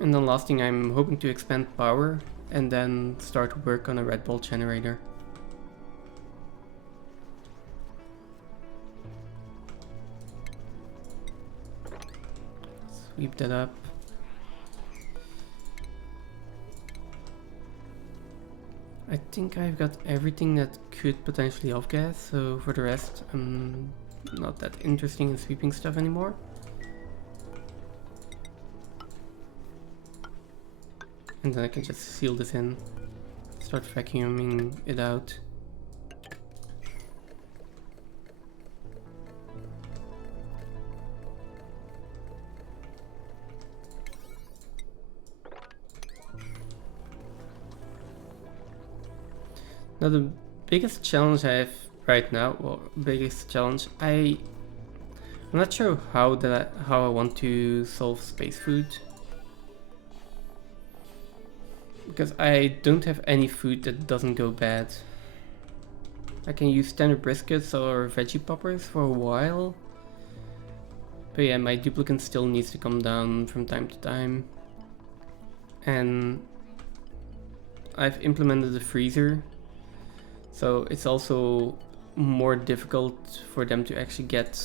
And then last thing, I'm hoping to expand power and then start work on a red bolt generator. Sweep that up. I think I've got everything that could potentially off-gas, so for the rest I'm not that interested in sweeping stuff anymore. And then I can just seal this in, start vacuuming it out. Now the biggest challenge I have right now, well, biggest challenge, I I'm not sure how I want to solve space food. Because I don't have any food that doesn't go bad. I can use standard briskets or veggie poppers for a while. But yeah, my duplicant still needs to come down from time to time. And I've implemented the freezer. So it's also more difficult for them to actually get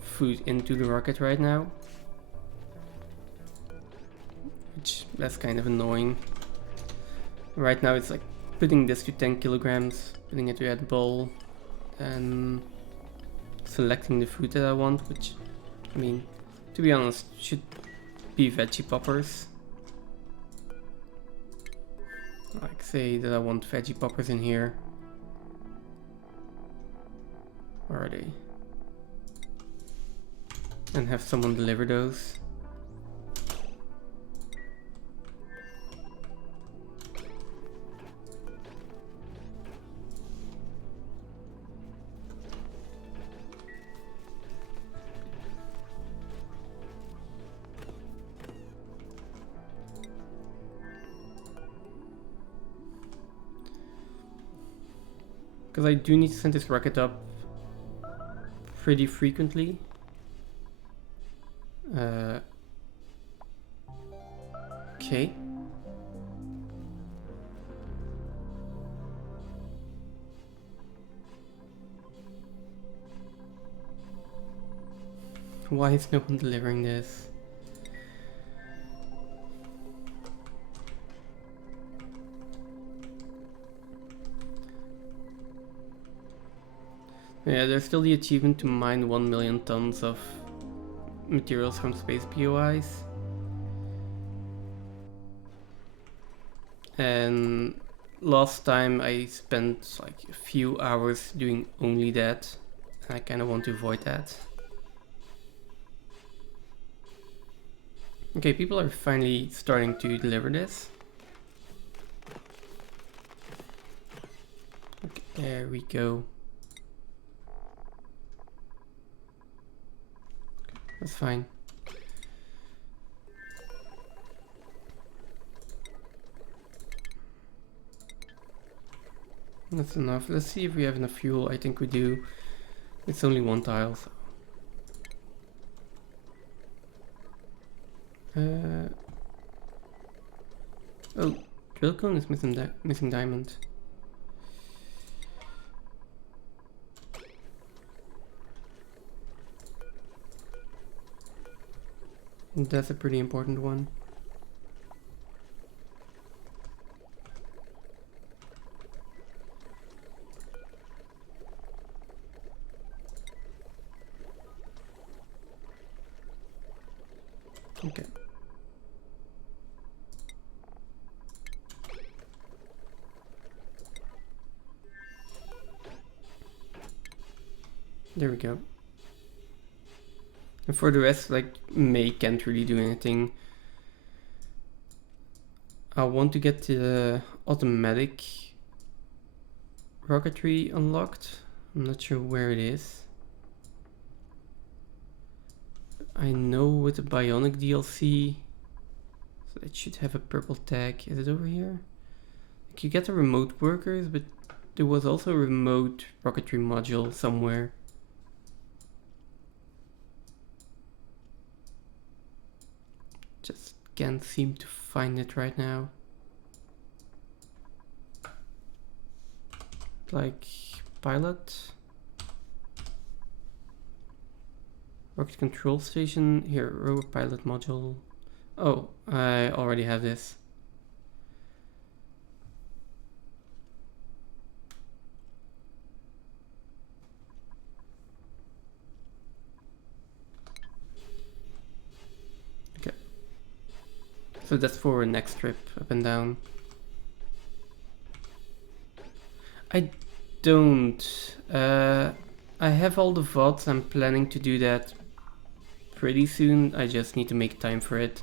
food into the rocket right now. Which, that's kind of annoying. Right now it's like putting this to 10 kilograms, putting it to that bowl, and selecting the food that I want, which, I mean, to be honest, should be veggie poppers. Like say that I want veggie poppers in here. Where are they? And have someone deliver those. Because I do need to send this rocket up pretty frequently. Okay. Why is no one delivering this? Yeah, there's still the achievement to mine 1 million tons of materials from space POIs. And last time I spent like a few hours doing only that. And I kind of want to avoid that. Okay, people are finally starting to deliver this. Okay, there we go. That's fine. That's enough. Let's see if we have enough fuel. I think we do. It's only one tile, so. Oh, drill cone is missing diamond. That's a pretty important one. Okay. There we go. And for the rest, like, May can't really do anything. I want to get the automatic rocketry unlocked. I'm not sure where it is. I know with the Bionic DLC, so it should have a purple tag. Is it over here? Like you get the remote workers, but there was also a remote rocketry module somewhere. Just can't seem to find it right now. Like pilot. Rocket control station. Here, rover pilot module. Oh, I already have this. Okay. So that's for next trip up and down. I don't. I have all the VODs. I'm planning to do that pretty soon. I just need to make time for it.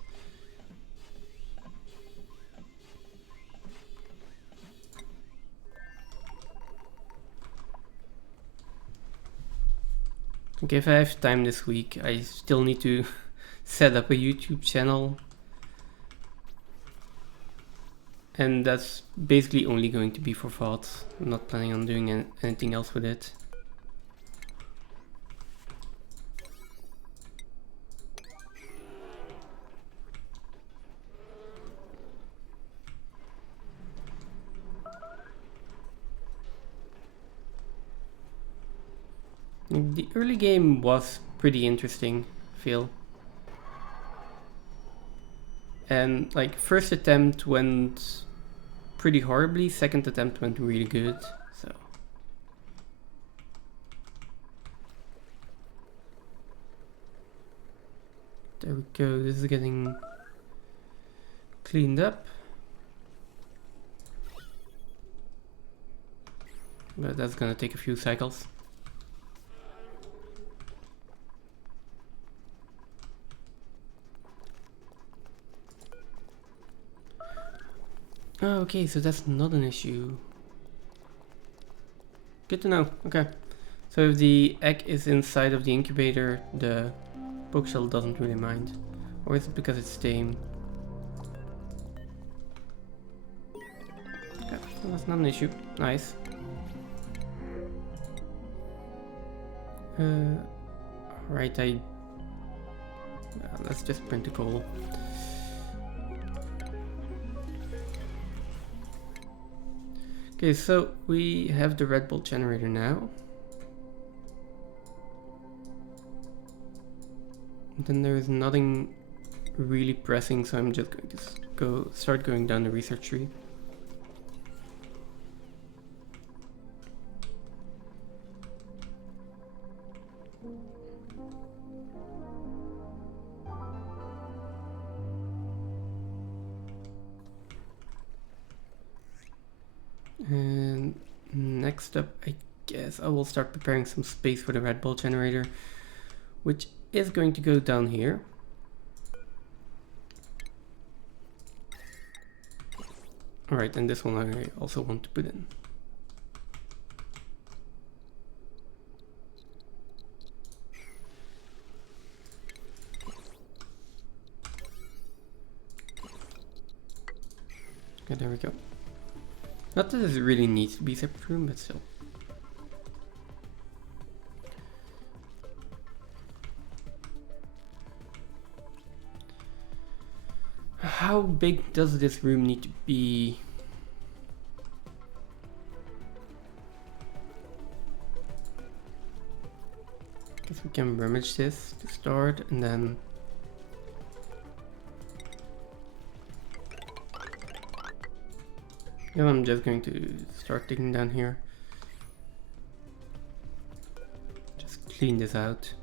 Okay, if I have time this week, I still need to set up a YouTube channel. And that's basically only going to be for VODs. I'm not planning on doing anything else with it. The early game was pretty interesting, I feel. And like first attempt went pretty horribly, second attempt went really good, so. There we go, this is getting cleaned up. But that's gonna take a few cycles. Oh, okay, so that's not an issue. Good to know, okay. So if the egg is inside of the incubator, the bookshelf doesn't really mind. Or is it because it's tame? Okay, so that's not an issue. Nice. Right, let's just print a coal. Okay, so we have the Red Bull generator now. And then there is nothing really pressing, so I'm just going to start going down the research tree. And next up, I guess I will start preparing some space for the Red Bull generator, which is going to go down here. Alright, and this one I also want to put in. Okay, there we go. Not that it really needs to be a separate room, but still. How big does this room need to be? Guess we can rummage this to start, and then I'm just going to start digging down here. Just clean this out.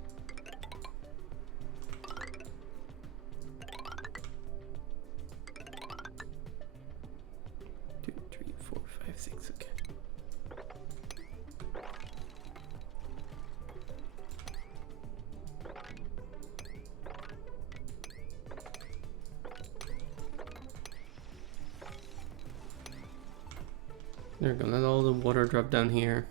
Okay. There we go, let all the water drop down here.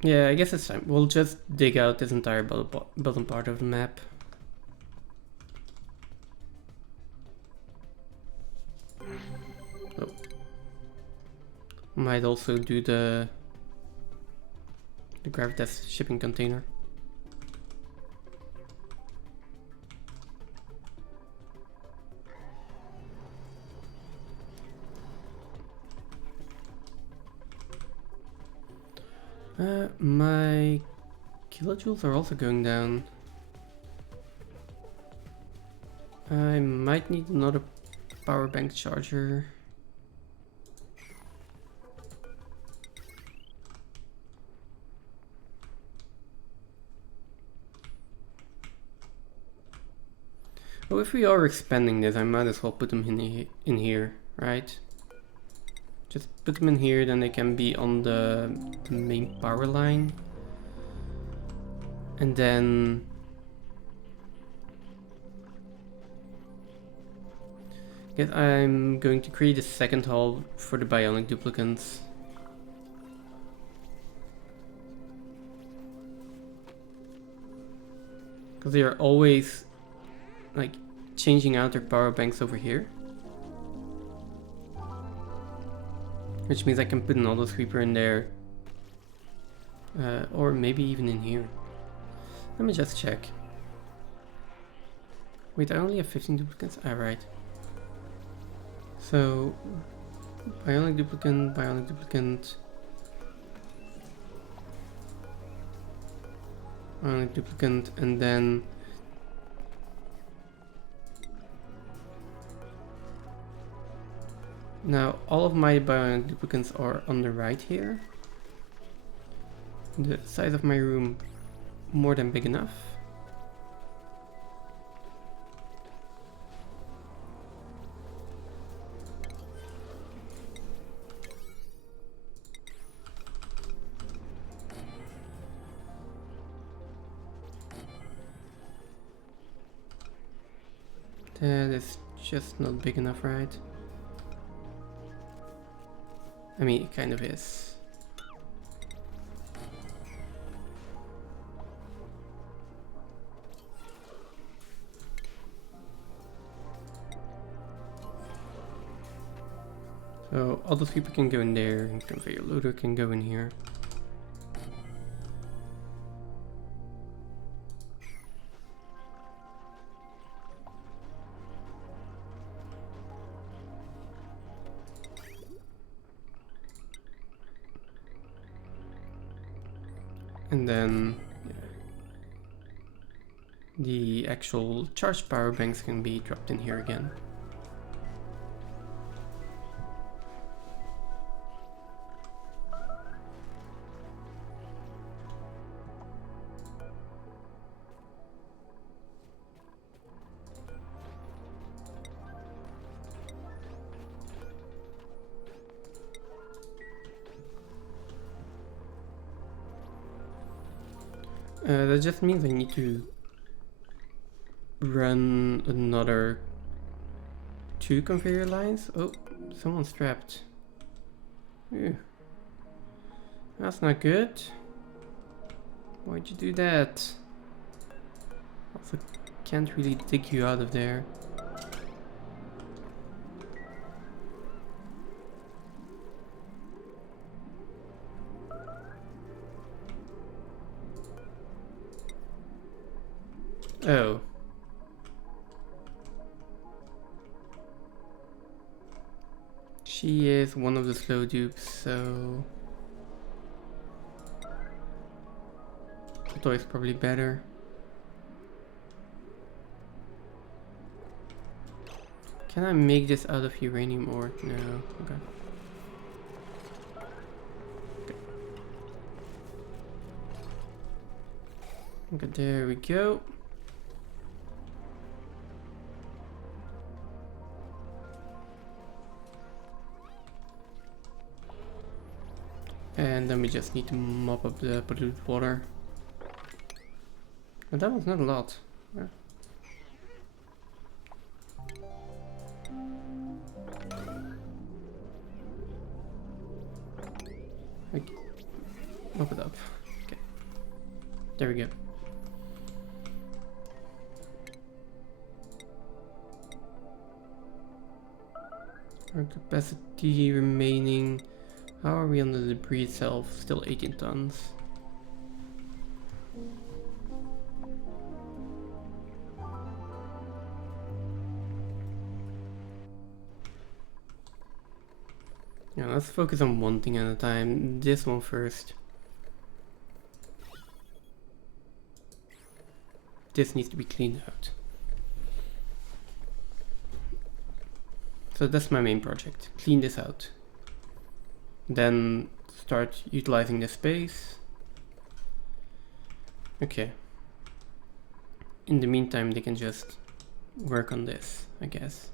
Yeah, I guess it's time. We'll just dig out this entire bottom part of the map. Oh. Might also do the Gravitas shipping container. My kilojoules are also going down. I might need another power bank charger. Oh, if we are expanding this, I might as well put them in here. right? Just put them in here, then they can be on the main power line. And then yes, I'm going to create a second hall for the bionic duplicants. Because they are always like changing out their power banks over here. Which means I can put an auto sweeper in there. Or maybe even in here. Let me just check. Wait, I only have 15 duplicates? Alright. So, bionic duplicant, bionic duplicant. Bionic duplicant, and then now all of my bionic duplicants are on the right here. The size of my room more than big enough. That is just not big enough, right? I mean, it kind of is. So all those people can go in there, and conveyor loader can go in here. And then yeah, the actual charged power banks can be dropped in here again. That just means I need to run another 2 conveyor lines. Oh, someone's trapped. Ew. That's not good. Why'd you do that? Also, can't really dig you out of there. Oh. She is one of the slow dupes, so Auto is probably better. Can I make this out of uranium ore? No. Okay. Okay, there we go. And then we just need to mop up the polluted water. But that was not a lot. Yeah. Okay. Mop it up. Okay. There we go. Our capacity remaining. How are we on the debris itself? Still 18 tons. Yeah, let's focus on one thing at a time. This one first. This needs to be cleaned out. So that's my main project. Clean this out. Then start utilizing the space. Okay. In the meantime, they can just work on this, I guess.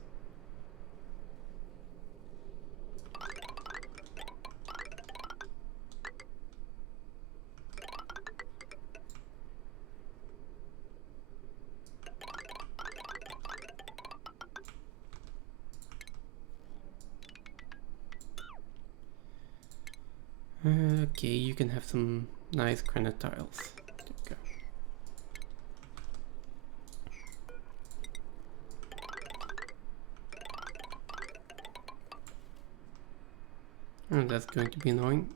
Okay, you can have some nice granite tiles. There you go. Oh, that's going to be annoying.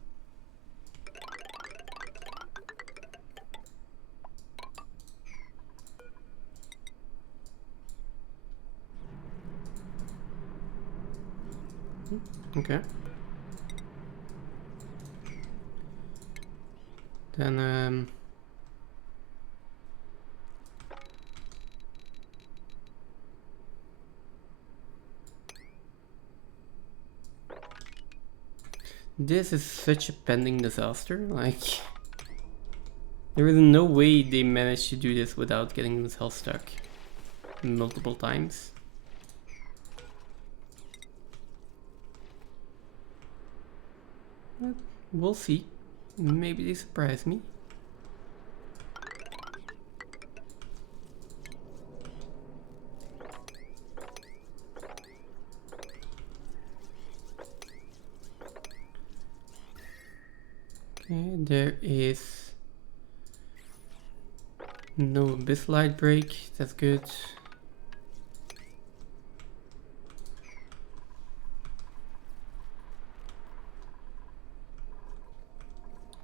Okay. Then this is such a pending disaster. Like, there is no way they managed to do this without getting themselves stuck multiple times. But we'll see. Maybe they surprise me. Okay, there is no abyss light break. That's good.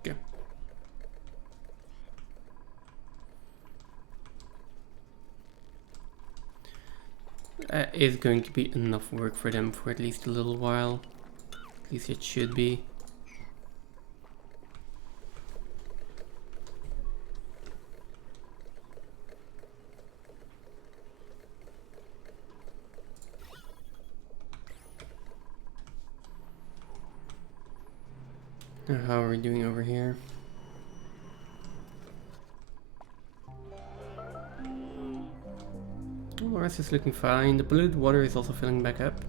Okay. Is going to be enough work for them for at least a little while. At least it should be. Now, how are we doing over here? The rest is looking fine. The polluted water is also filling back up.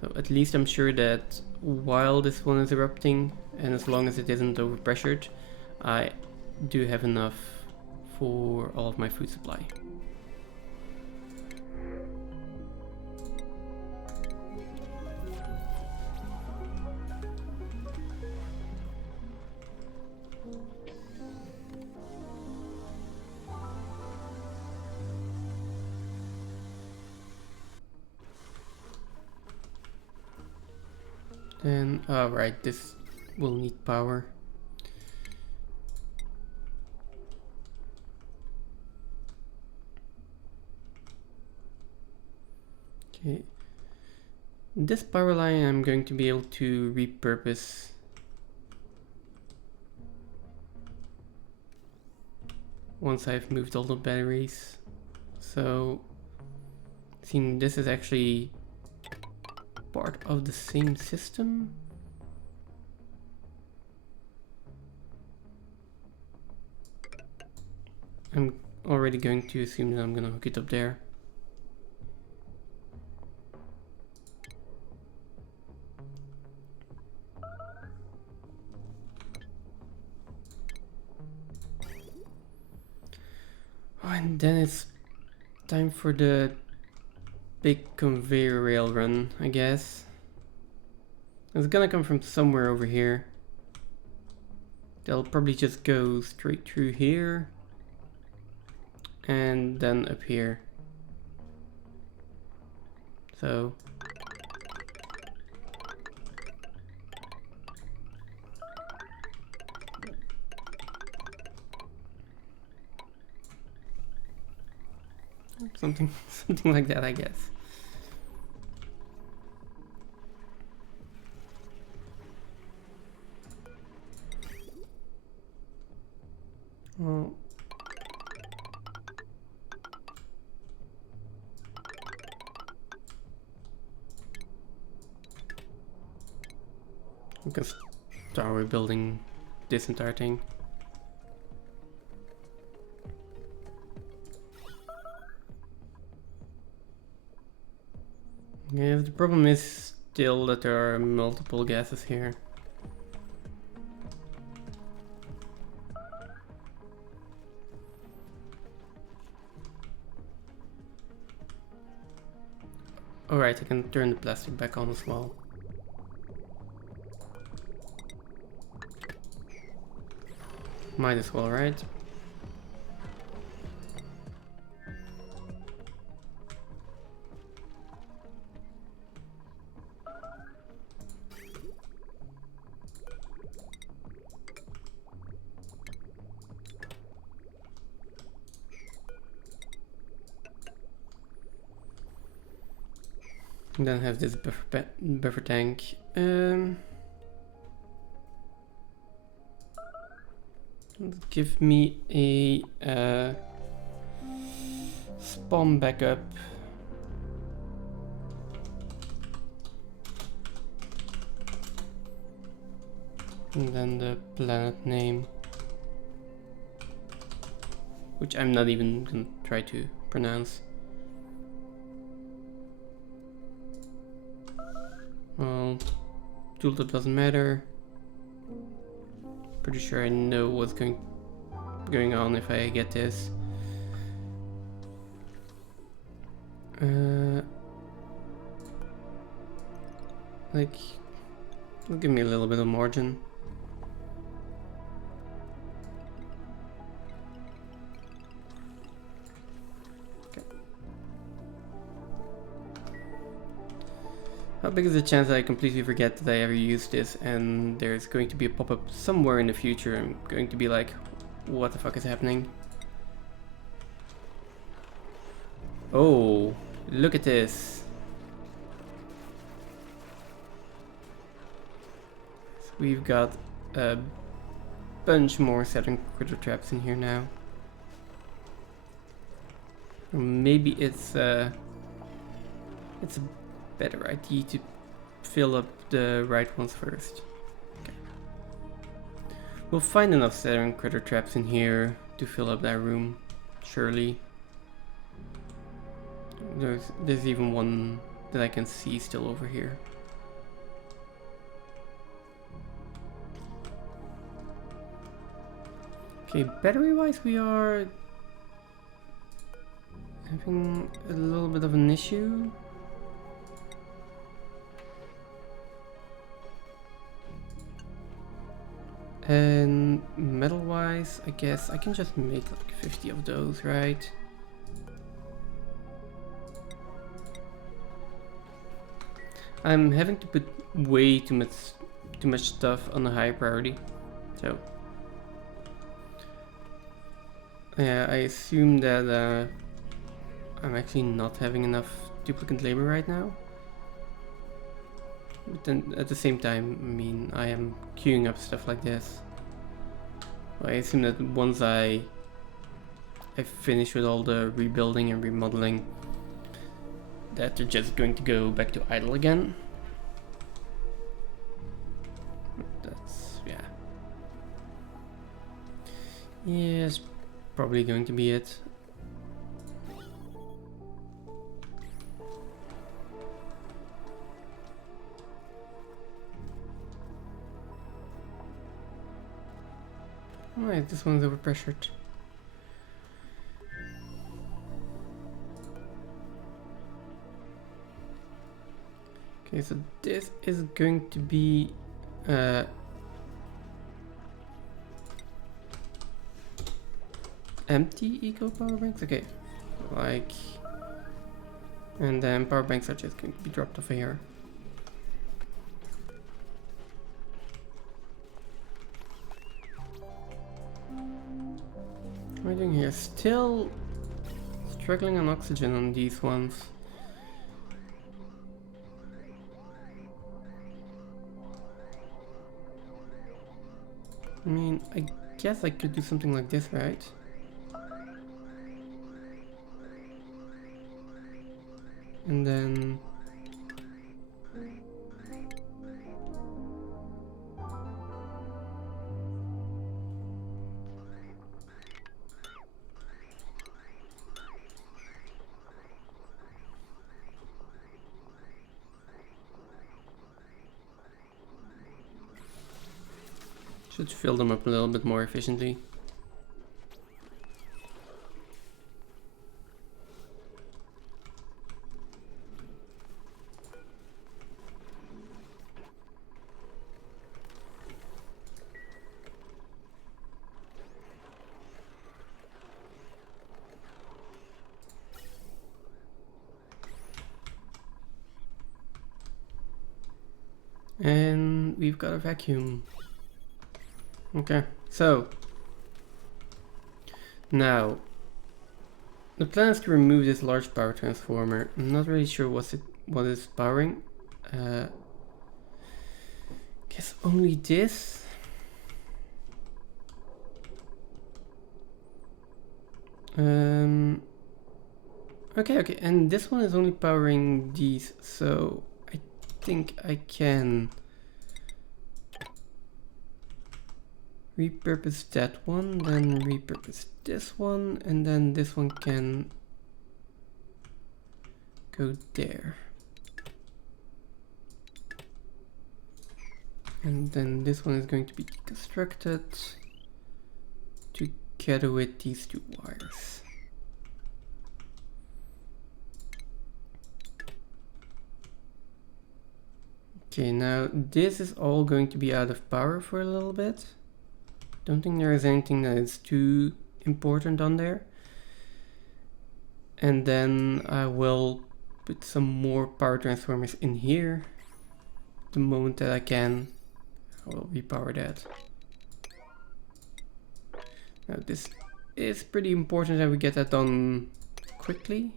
So at least I'm sure that while this one is erupting, and as long as it isn't overpressured, I do have enough for all of my food supply. Then, right, this will need power. Okay. This power line I'm going to be able to repurpose once I've moved all the batteries. So, seeing this is actually part of the same system. I'm already going to assume that I'm gonna hook it up there. Oh, and then it's time for the big conveyor rail run, I guess. It's gonna come from somewhere over here. They'll probably just go straight through here and then up here. So something like that, I guess. Well, we can start rebuilding this entire thing. Yeah, the problem is still that there are multiple gases here. Alright, I can turn the plastic back on as well. Might as well, right? And then have this buffer tank. Give me a spawn backup. And then the planet name, which I'm not even gonna try to pronounce. Well, tooltip doesn't matter. Pretty sure I know what's going on if I get this. Like, give me a little bit of margin. How big is the chance that I completely forget that I ever used this and there's going to be a pop-up somewhere in the future? I'm going to be like, what the fuck is happening? Oh, look at this. So we've got a bunch more Saturn critter traps in here now. Or maybe it's a better idea to fill up the right ones first. Okay. We'll find enough Saturn critter traps in here to fill up that room, surely. There's even one that I can see still over here. Okay, battery-wise we are having a little bit of an issue. And metal-wise, I guess I can just make like 50 of those, right? I'm having to put way too much stuff on a high priority, so yeah, I assume that I'm actually not having enough duplicate labor right now. But then at the same time, I mean, I am queuing up stuff like this. I assume that once I finish with all the rebuilding and remodeling, that they're just going to go back to idle again. That's, yeah. Yeah, it's probably going to be it. Alright, this one's overpressured. Okay, so this is going to be empty eco power banks. Okay, like, and then power banks are just going to be dropped off here. What am I doing here? Still struggling on oxygen on these ones. I mean, I guess I could do something like this, right? And then should fill them up a little bit more efficiently. we've got a vacuum. Okay, so now the plan is to remove this large power transformer. I'm not really sure what is powering. Guess only this. Okay, and this one is only powering these, so I think I can repurpose that one, then repurpose this one, and then this one can go there. And then this one is going to be deconstructed together with these two wires. Okay, now this is all going to be out of power for a little bit. Don't think there is anything that is too important on there. And then I will put some more power transformers in here. The moment that I can, I will repower that. Now this is pretty important that we get that done quickly.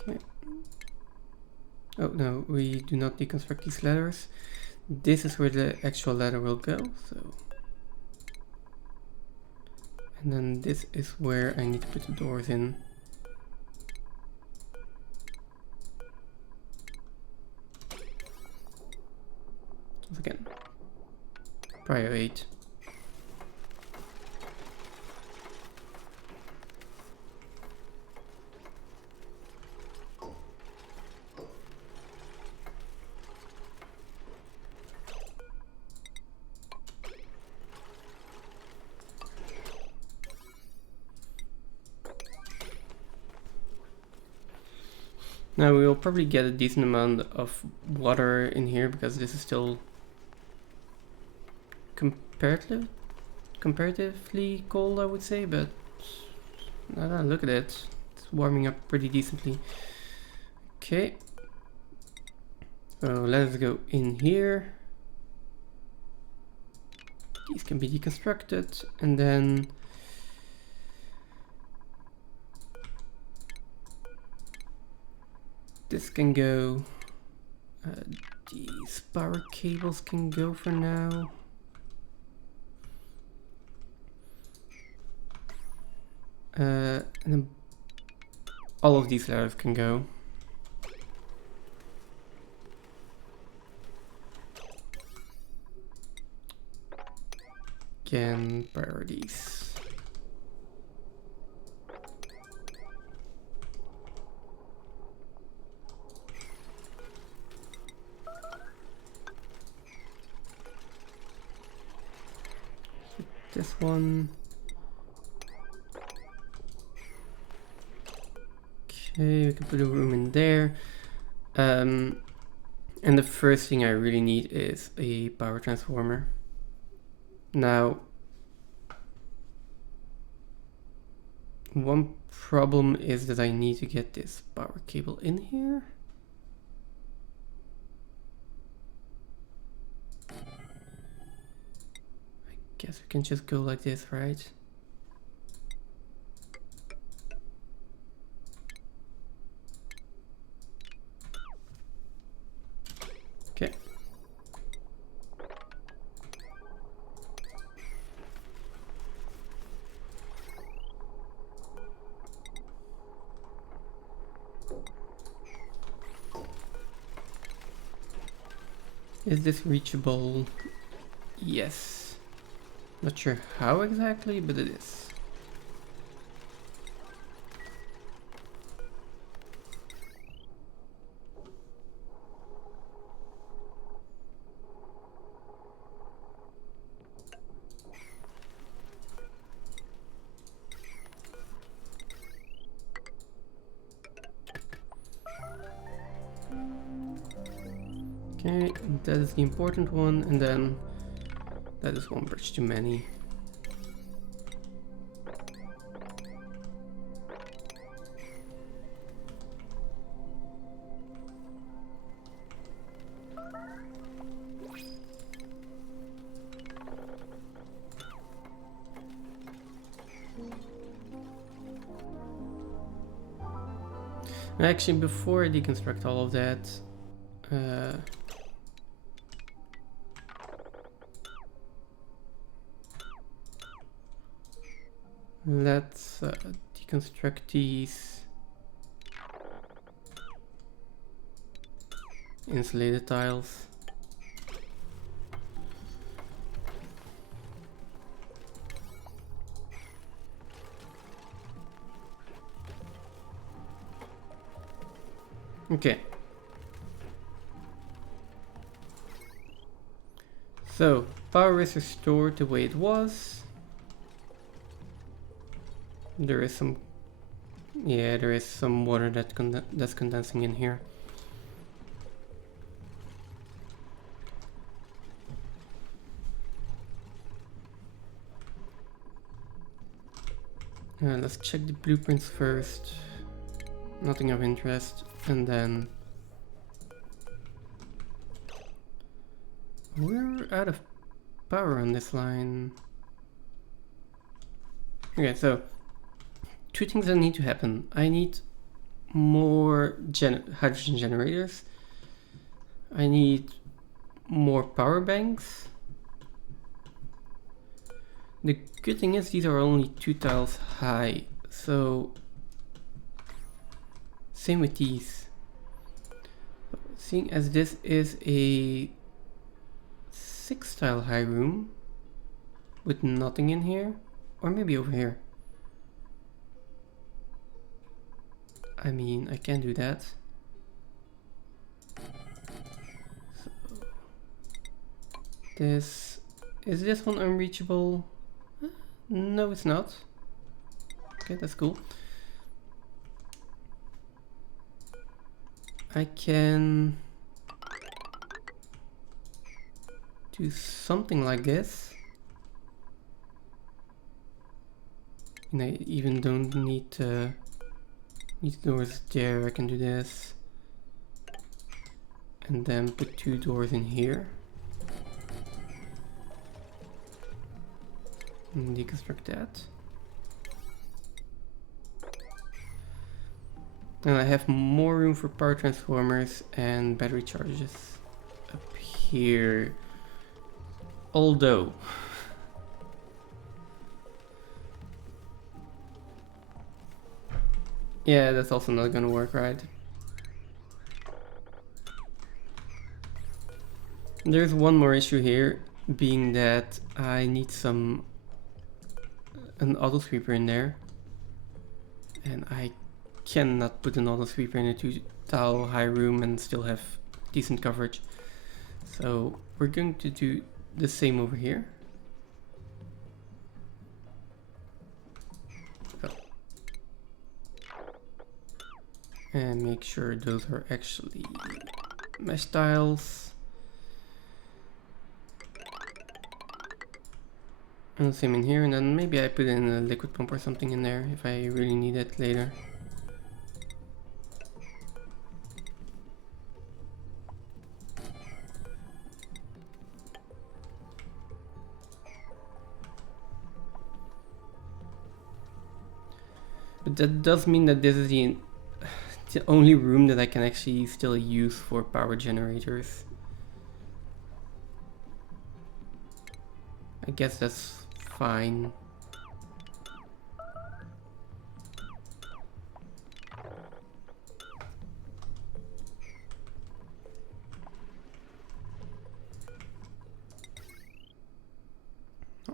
Okay. Oh no, we do not deconstruct these ladders. This is where the actual ladder will go, so. And then this is where I need to put the doors in. Once again, prio 8. Now we will probably get a decent amount of water in here because this is still comparatively cold, I would say, but look at it. It's warming up pretty decently. Okay. So let's go in here. These can be deconstructed, and then this can go. These power cables can go for now. And then all of these ladders can go. Again, priorities. This one. Okay, we can put a room in there. And the first thing I really need is a power transformer. Now, one problem is that I need to get this power cable in here. I guess we can just go like this, right? Okay. Is this reachable? Yes. Not sure how exactly, but it is. Okay, that is the important one, and then that is one bridge too many. Actually, before I deconstruct all of that, let's deconstruct these insulated tiles. Okay. So, power is restored the way it was. There is some, yeah, there is some water that's condensing in here. Let's check the blueprints first. Nothing of interest, and then we're out of power on this line. Okay, so two things that need to happen. I need more hydrogen generators. I need more power banks. The good thing is these are only 2 tiles high, so same with these. Seeing as this is a 6 tile high room with nothing in here, or maybe over here. I mean, I can do that. So, is this one unreachable? No, it's not. Okay, that's cool. I can do something like this. And I even don't need doors there. I can do this. And then put 2 doors in here. And deconstruct that. And I have more room for power transformers and battery charges up here. Although yeah, that's also not gonna work, right? There's one more issue here, being that I need an auto sweeper in there, and I cannot put an auto sweeper in a 2 tile high room and still have decent coverage. So we're going to do the same over here. And make sure those are actually mesh tiles. And the same in here, and then maybe I put in a liquid pump or something in there if I really need it later. But that does mean that this is the only room that I can actually still use for power generators. I guess that's fine.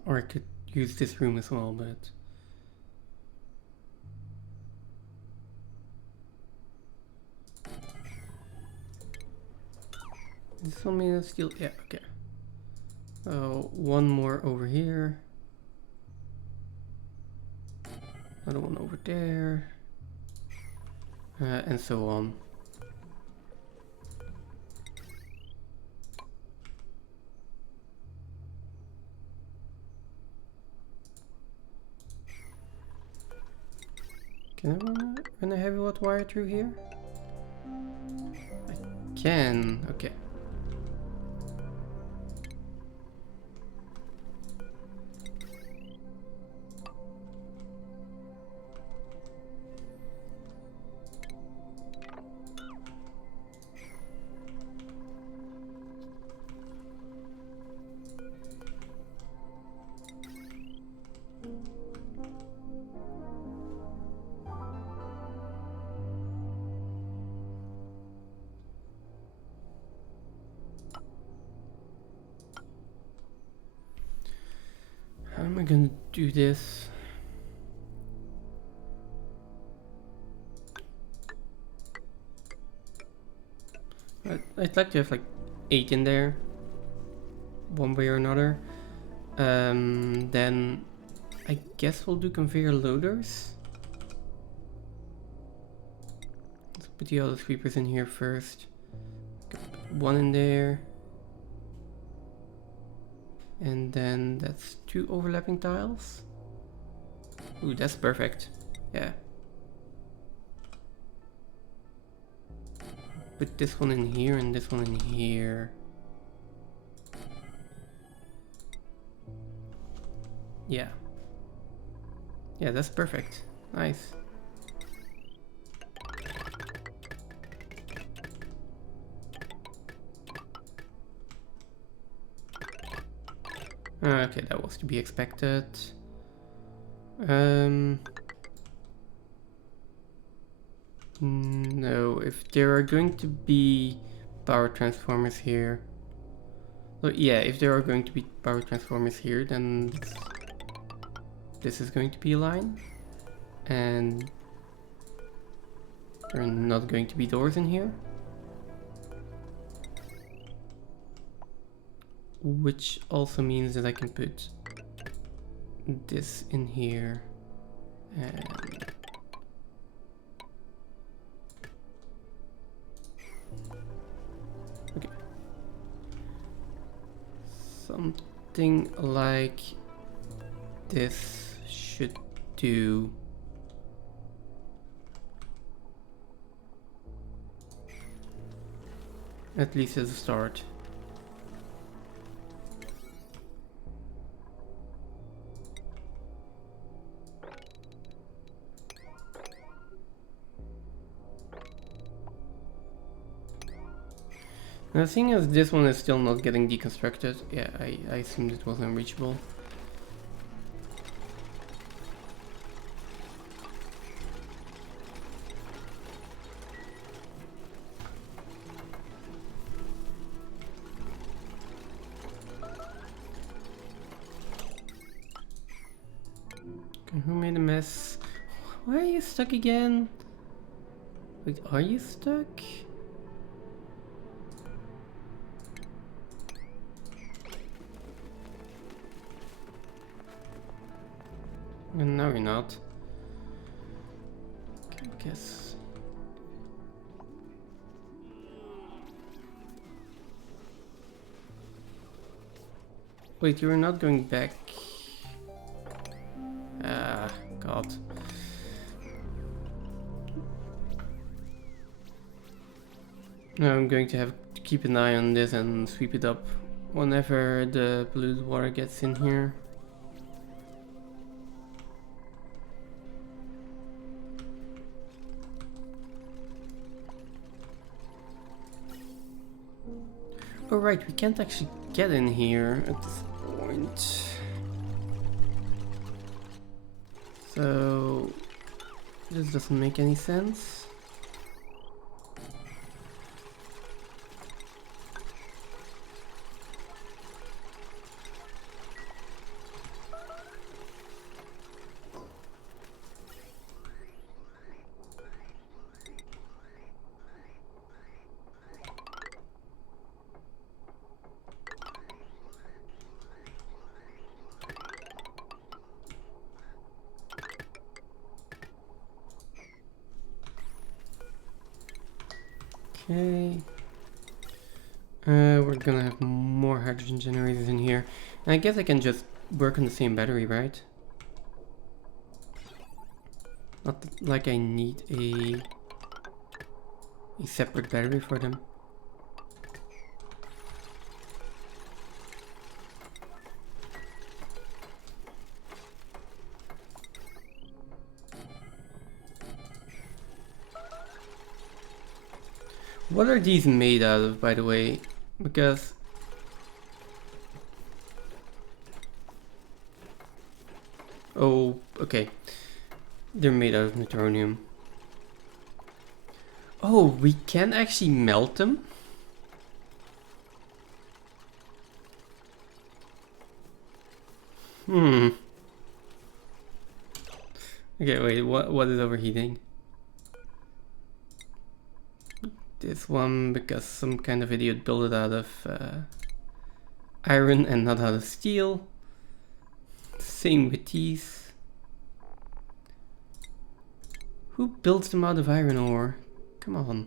Or I could use this room as well, but this one made of steel. Yeah, okay. One more over here. Another one over there. And so on. Can I run a heavy watt wire through here? I can, okay. How am I gonna do this? I'd like to have like 8 in there, one way or another. Then I guess we'll do conveyor loaders. Let's put the other sweepers in here first. One in there. And then that's 2 overlapping tiles. Ooh, that's perfect. Yeah. Put this one in here and this one in here. Yeah. Yeah, that's perfect. Nice. Okay, that was to be expected. No, if there are going to be power transformers here. Well, yeah, if there are going to be power transformers here, then this is going to be a line. And there are not going to be doors in here. Which also means that I can put this in here and okay, something like this should do. At least as a start. Now, seeing as this one is still not getting deconstructed, yeah, I assumed it was unreachable. Okay, who made a mess? Why are you stuck again? Wait, are you stuck? No, you're not. Okay, I guess. Wait, you're not going back. Ah, God. Now I'm going to have to keep an eye on this and sweep it up whenever the polluted water gets in here. Oh right, we can't actually get in here at this point. So this doesn't make any sense. Okay. We're gonna have more hydrogen generators in here. And I guess I can just work on the same battery, right? Not like I need a separate battery for them. What are these made out of, by the way? Because oh, okay. They're made out of neutronium. Oh, we can actually melt them? Hmm. Okay, wait, what is overheating? This one, because some kind of idiot built it out of iron and not out of steel. Same with these. Who builds them out of iron ore? Come on.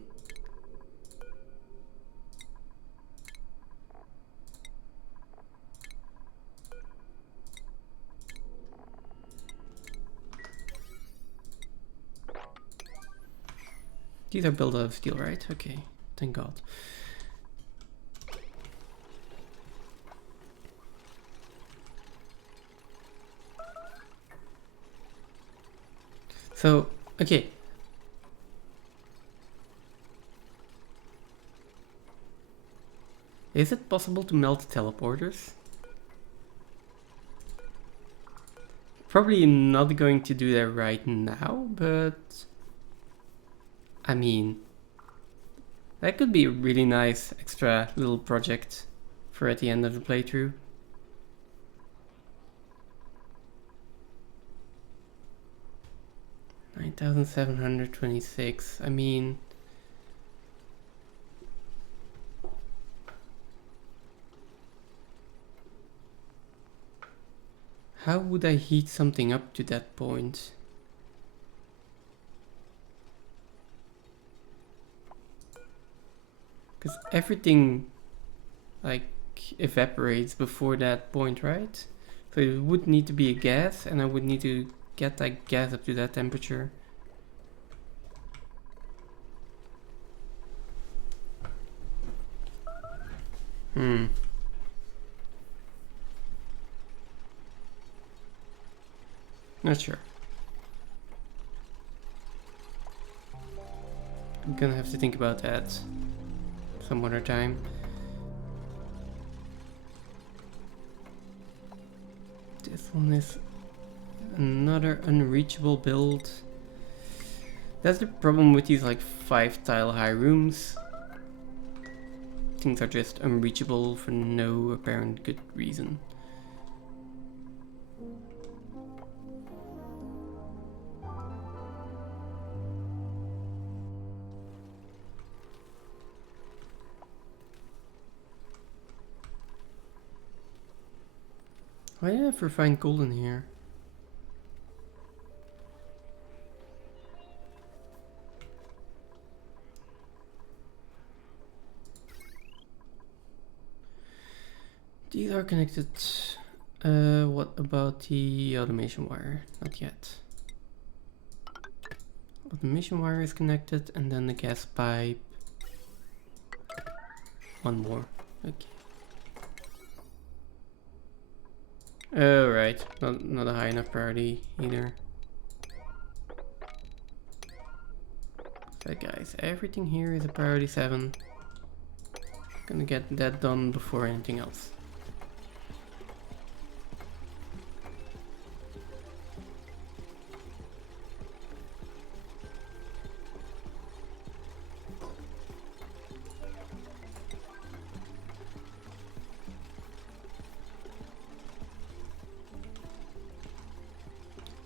These are built out of steel, right? Okay, thank God. So, okay. Is it possible to melt teleporters? Probably not going to do that right now, but I mean, that could be a really nice extra little project for at the end of the playthrough. $9,726. I mean, how would I heat something up to that point? Because everything like evaporates before that point, right? So it would need to be a gas, and I would need to get that gas up to that temperature. Not sure. I'm gonna have to think about that some other time. This one is another unreachable build. That's the problem with these like 5 tile high rooms. Things are just unreachable for no apparent good reason. Why do I have refined gold in here? These are connected. What about the automation wire? Not yet. Automation wire is connected, and then the gas pipe. One more. Okay. Oh, right. Not a high enough priority either. So guys, everything here is a priority 7. Gonna get that done before anything else.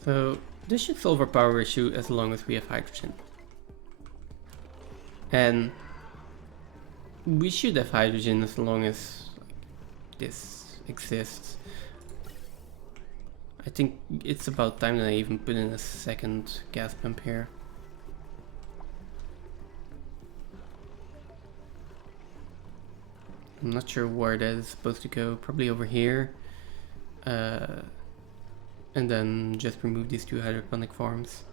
So this should solve our power issue as long as we have hydrogen. And we should have hydrogen as long as this exists. I think it's about time that I even put in a second gas pump here. I'm not sure where that is supposed to go, probably over here. And then just remove these 2 hydroponic farms.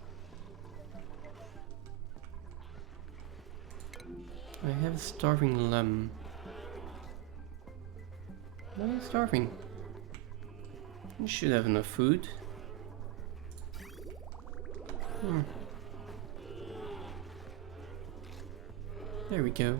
I have a starving lamb. Why are you starving? You should have enough food. There we go.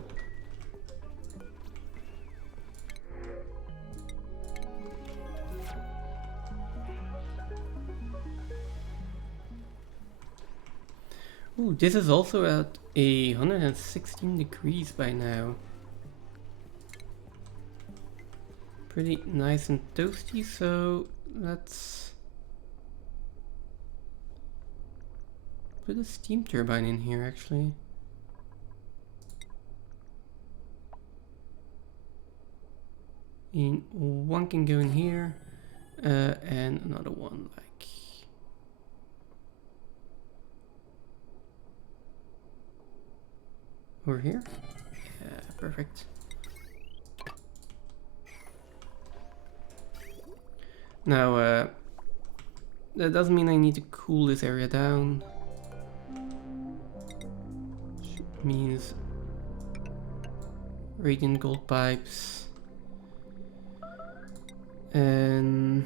Ooh, this is also at 116 degrees by now. Pretty nice and toasty, so let's put a steam turbine in here actually. One can go in here, and another one like over here. Yeah, perfect. Now, that doesn't mean I need to cool this area down. Which means radiant gold pipes. And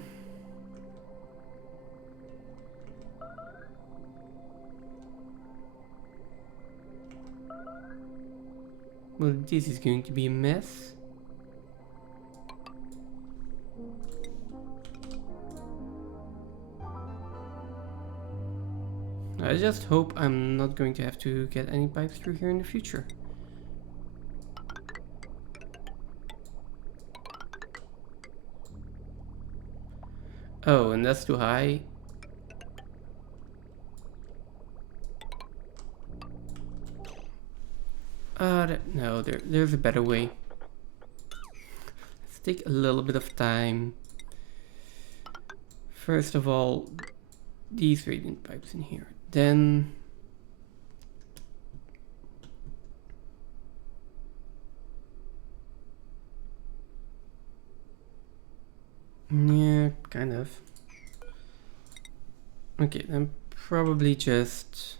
well, this is going to be a mess. I just hope I'm not going to have to get any pipes through here in the future. Oh, and that's too high. No, there's a better way. Let's take a little bit of time. First of all, these radiant pipes in here. Then yeah, kind of. Okay, then probably just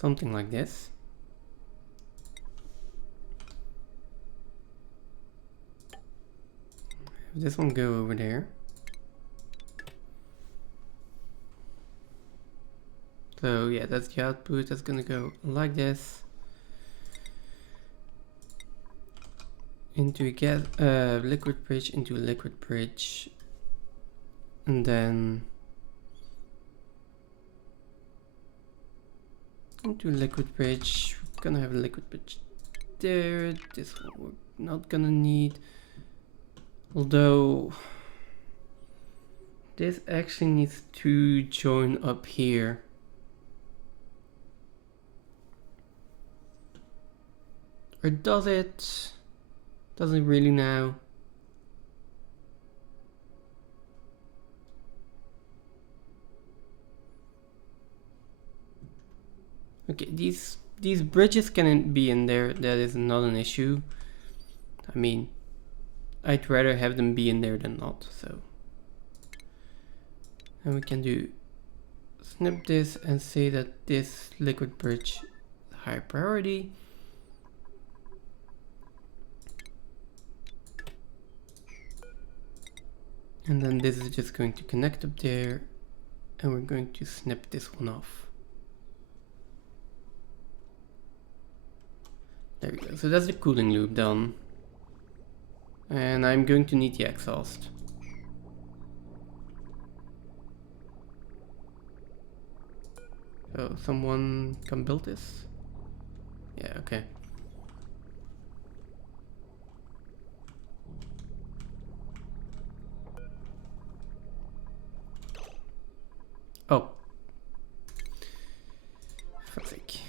something like this. Have this one go over there. So yeah, that's the output. That's gonna go like this. Into a gas, liquid bridge, into a liquid bridge. And then into a liquid bridge. We're gonna have a liquid bridge there. This one we're not gonna need. Although this actually needs to join up here. Or does it? Doesn't really now. Okay, these bridges can be in there. That is not an issue. I mean, I'd rather have them be in there than not. So, and we can do snip this and say that this liquid bridge is high priority. And then this is just going to connect up there, and we're going to snip this one off. There we go. So that's the cooling loop done. And I'm going to need the exhaust. Oh, someone can build this? Yeah, okay. Oh. For fuck's sake.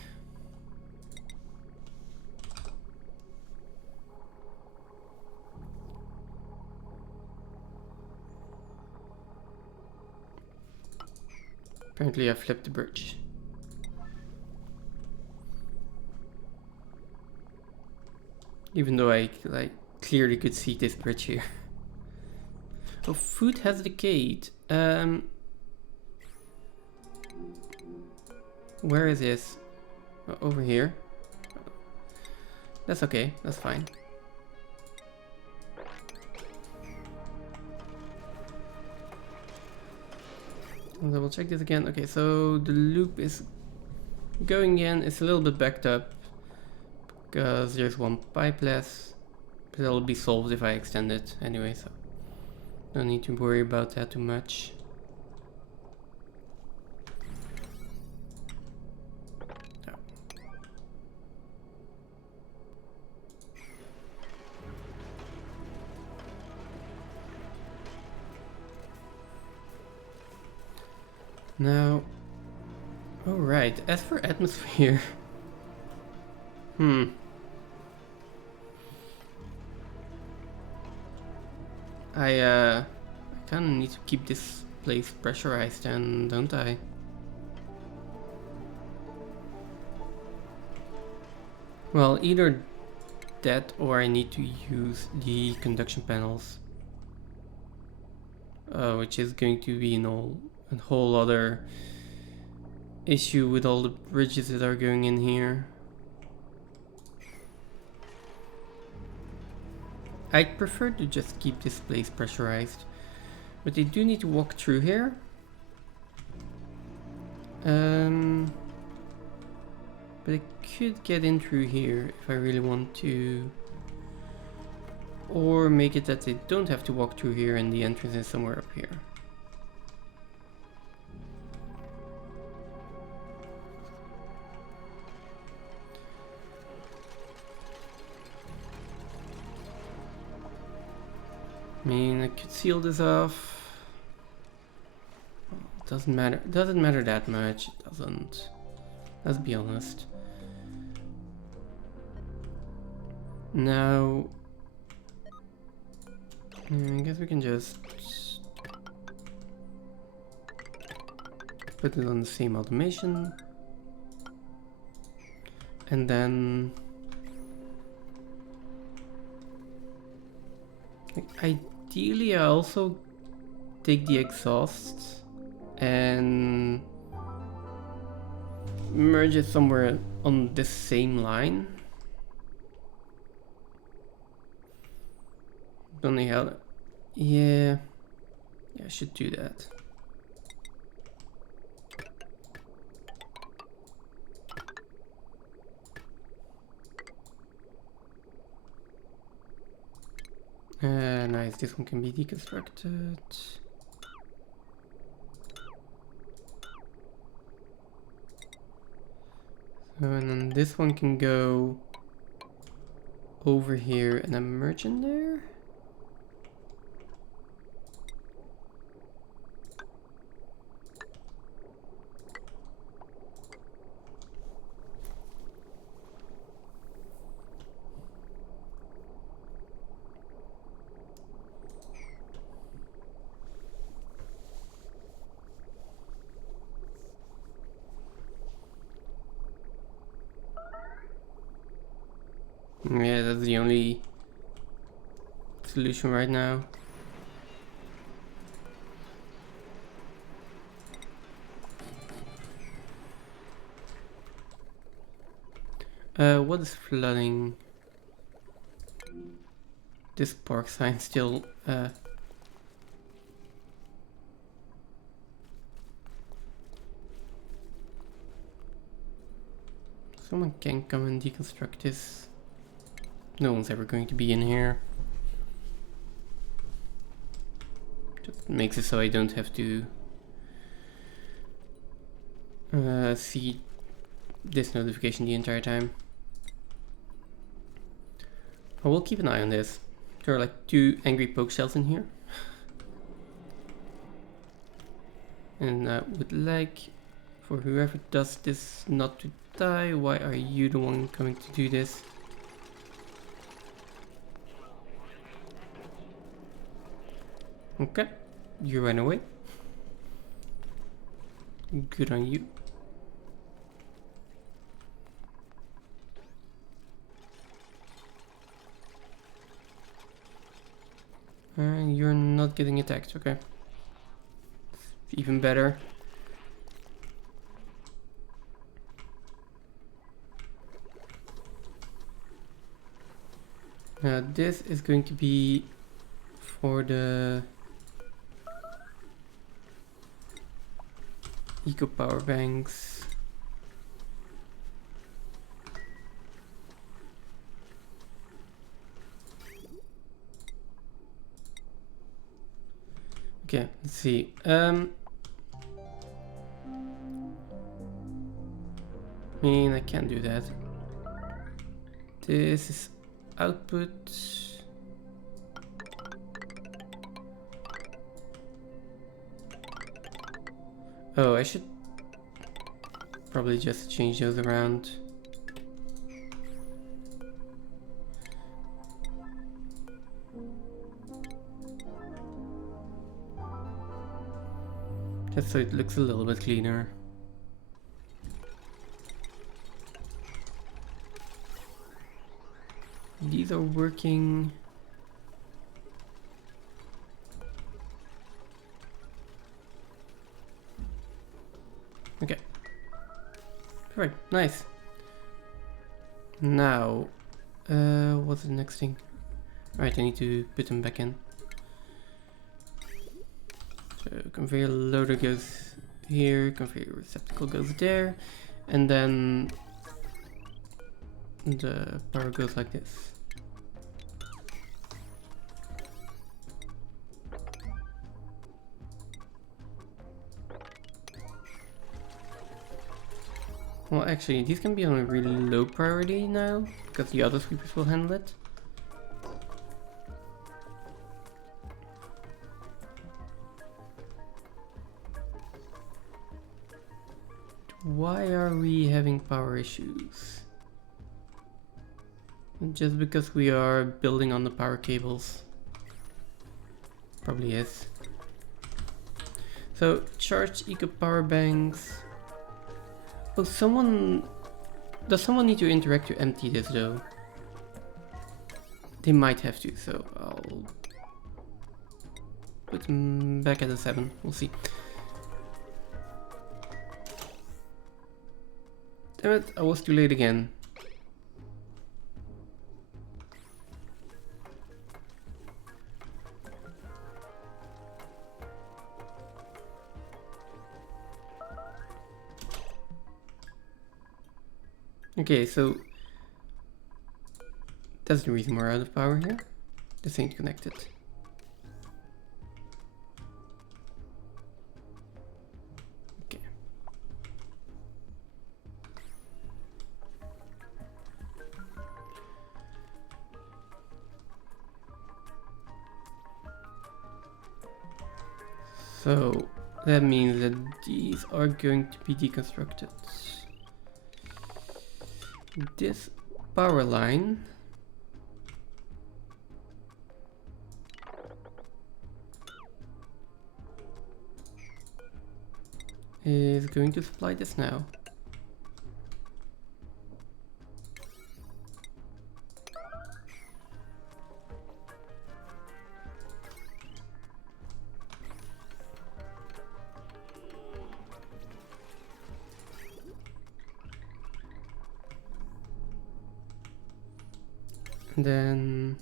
Apparently I flipped the bridge. Even though I like clearly could see this bridge here. Oh, food has decayed. Where is this? Oh, over here. That's okay, that's fine. I'll double check this again. Okay, so the loop is going in. It's a little bit backed up because there's one pipe less, but it'll be solved if I extend it anyway, so don't need to worry about that too much. Now, alright, as for atmosphere, I kinda need to keep this place pressurized then, don't I? Well, either that or I need to use the conduction panels. Which is going to be a whole other issue with all the bridges that are going in here. I'd prefer to just keep this place pressurized, but they do need to walk through here. But I could get in through here if I really want to. Or make it that they don't have to walk through here and the entrance is somewhere up here. I mean, I could seal this off. Doesn't matter. Doesn't matter that much. It doesn't. Let's be honest. Now, I guess we can just put it on the same automation, and then ideally I also take the exhaust and merge it somewhere on this same line. Don't know how. Yeah, I should do that. Nice, this one can be deconstructed. So, and then this one can go over here and then merge in there. Yeah, that's the only solution right now. What is flooding? This park sign still someone can come and deconstruct this. No one's ever going to be in here. Just makes it so I don't have to see this notification the entire time. I will keep an eye on this. There are like 2 angry poke shells in here. And I would like for whoever does this not to die. Why are you the one coming to do this? Okay, you ran away. Good on you. And you're not getting attacked, okay. Even better. Now this is going to be for the eco power banks. Okay, let's see. I mean, I can't do that. This is output. Oh, I should probably just change those around. Just so it looks a little bit cleaner. These are working. Okay. Right, nice. Now, what's the next thing? Right, I need to put them back in. So conveyor loader goes here, conveyor receptacle goes there, and then the power goes like this. Well, actually, these can be on a really low priority now, because the other sweepers will handle it. Why are we having power issues? Just because we are building on the power cables. Probably is. So, charge eco power banks. Oh, does someone need to interact to empty this though? They might have to, so I'll put them back at a 7. We'll see. Damn it, I was too late again. Okay, so that's the reason we're out of power here. This ain't connected. Okay. So that means that these are going to be deconstructed. This power line is going to supply this now. And then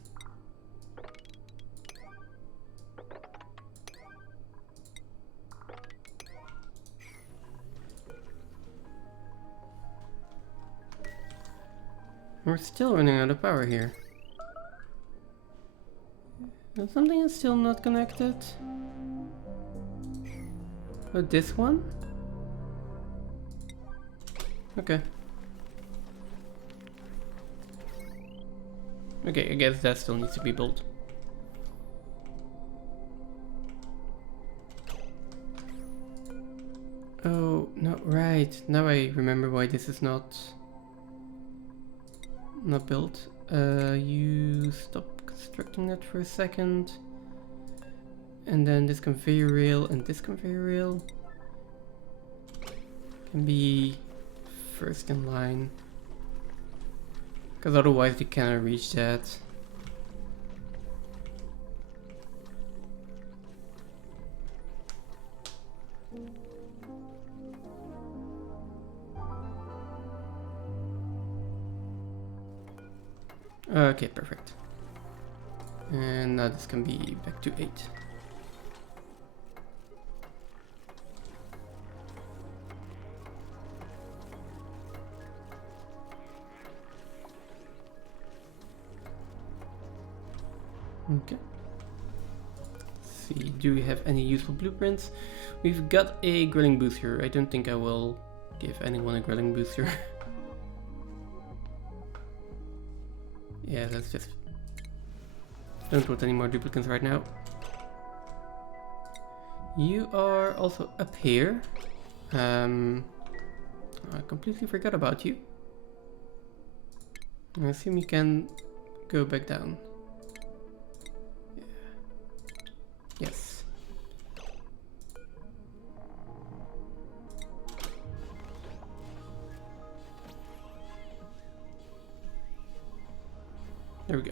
we're still running out of power here. And something is still not connected. Oh, this one? Okay. Okay, I guess that still needs to be built. Oh, no, right. Now I remember why this is not built. You stop constructing that for a second. And then this conveyor rail and this conveyor rail can be first in line. Because otherwise they cannot reach that. Okay, perfect. And now this can be back to 8. Okay. Let's see, do we have any useful blueprints? We've got a grilling booster. I don't think I will give anyone a grilling booster. Yeah, that's just... Don't want any more duplicates right now. You are also up here. I completely forgot about you. I assume you can go back down. Yeah. Yes. There we go.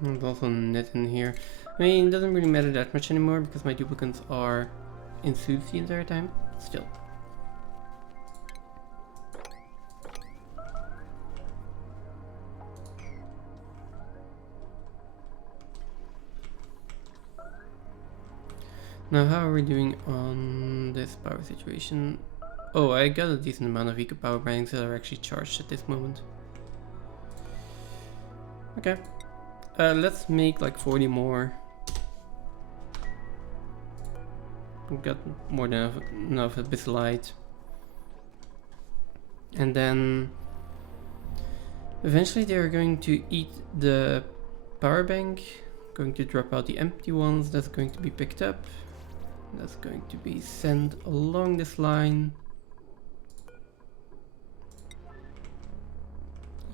There's also a net in here. I mean, it doesn't really matter that much anymore because my duplicates are in suits the entire time. But still. Now, how are we doing on this power situation? Oh, I got a decent amount of eco power banks that are actually charged at this moment. Okay. Let's make like 40 more. We've got more than enough at this light. And then eventually they're going to eat the power bank, going to drop out the empty ones. That's going to be picked up. That's going to be sent along this line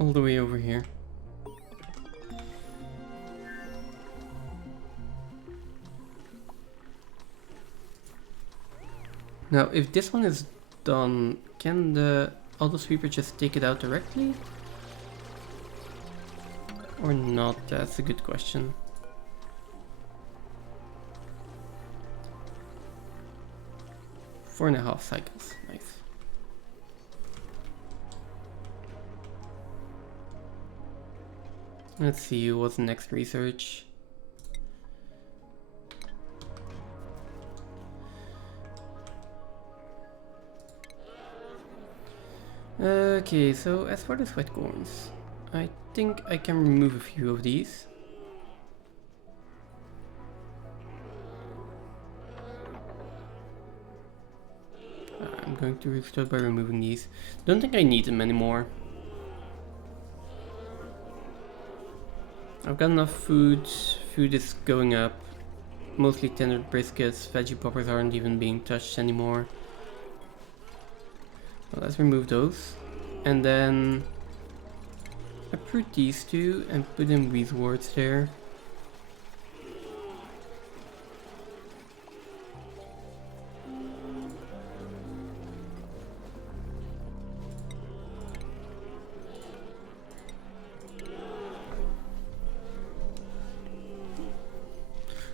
all the way over here. Now, if this one is done, can the auto sweeper just take it out directly? Or not? That's a good question. Four and a half cycles. Nice. Let's see what's the next research. Okay, so as for the sweat corns, I think I can remove a few of these. I'm going to start by removing these. Don't think I need them anymore. I've got enough food. Food is going up. Mostly tender briskets. Veggie poppers aren't even being touched anymore. Well, let's remove those. And then uproot these two and put in these words there.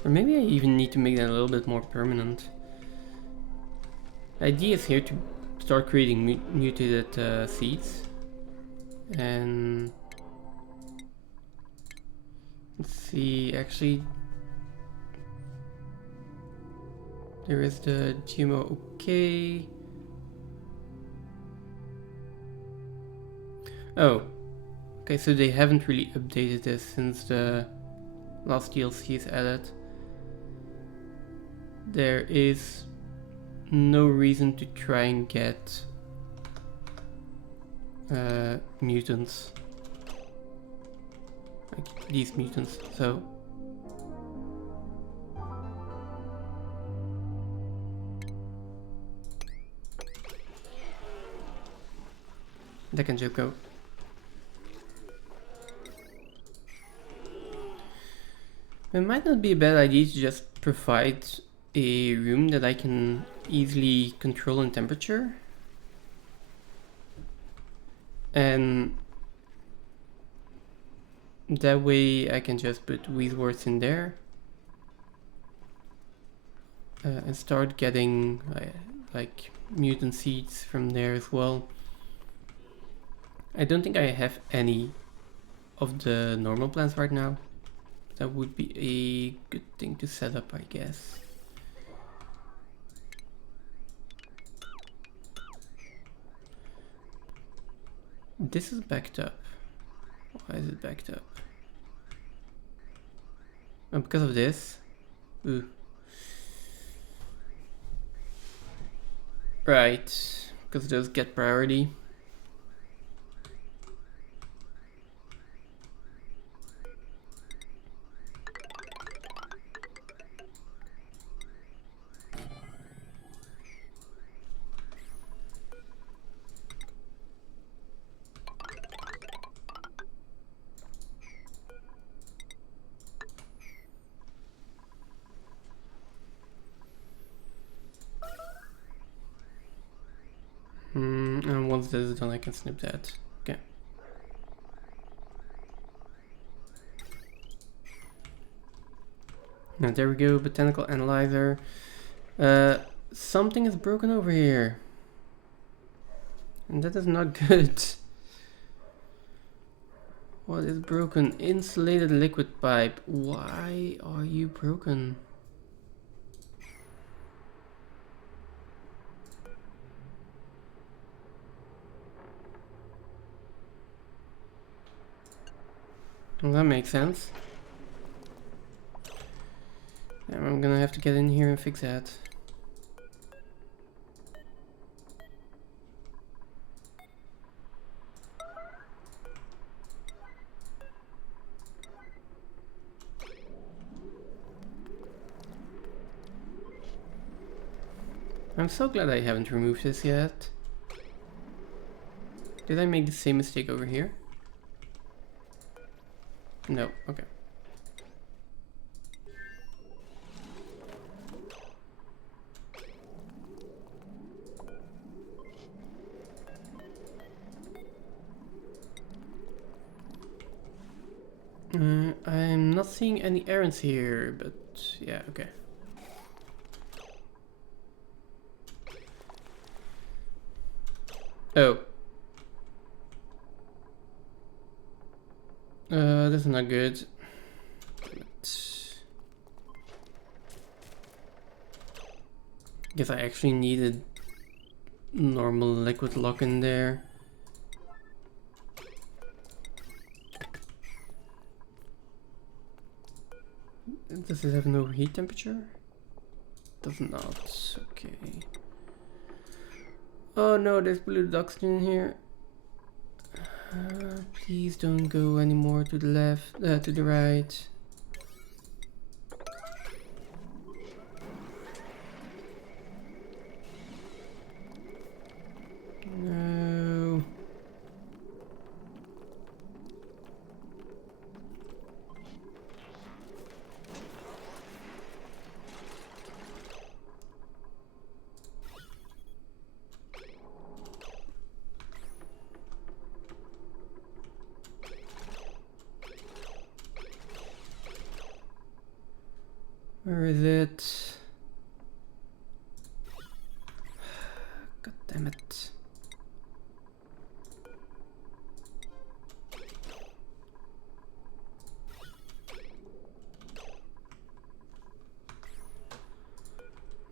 Or maybe I even need to make that a little bit more permanent. The idea is here to start creating mutated seeds. And let's see, actually there is the GMO okay. Oh, okay, so they haven't really updated this since the last DLC is added. There is no reason to try and get mutants, like these mutants, so that can just go. It might not be a bad idea to just provide a room that I can easily control in temperature, and that way I can just put these words in there and start getting like mutant seeds from there as well. I don't think I have any of the normal plants right now. That would be a good thing to set up, I guess. This is backed up. Why is it backed up? Oh, because of this? Ooh. Right, because those get priority. once this is done, I can snip that. Okay. Now there we go, botanical analyzer. Something is broken over here. And that is not good. What is broken? Insulated liquid pipe. Why are you broken? Well, that makes sense. Now I'm gonna have to get in here and fix that. I'm so glad I haven't removed this yet. Did I make the same mistake over here? No, okay. I'm not seeing any errands here, but yeah, okay. Oh. This is not good. Guess I actually needed normal liquid lock in there. Does it have an overheat temperature? Does not. Okay. Oh no, there's polluted oxygen in here. Please don't go anymore to the left, to the right. No. Where is it? God damn it.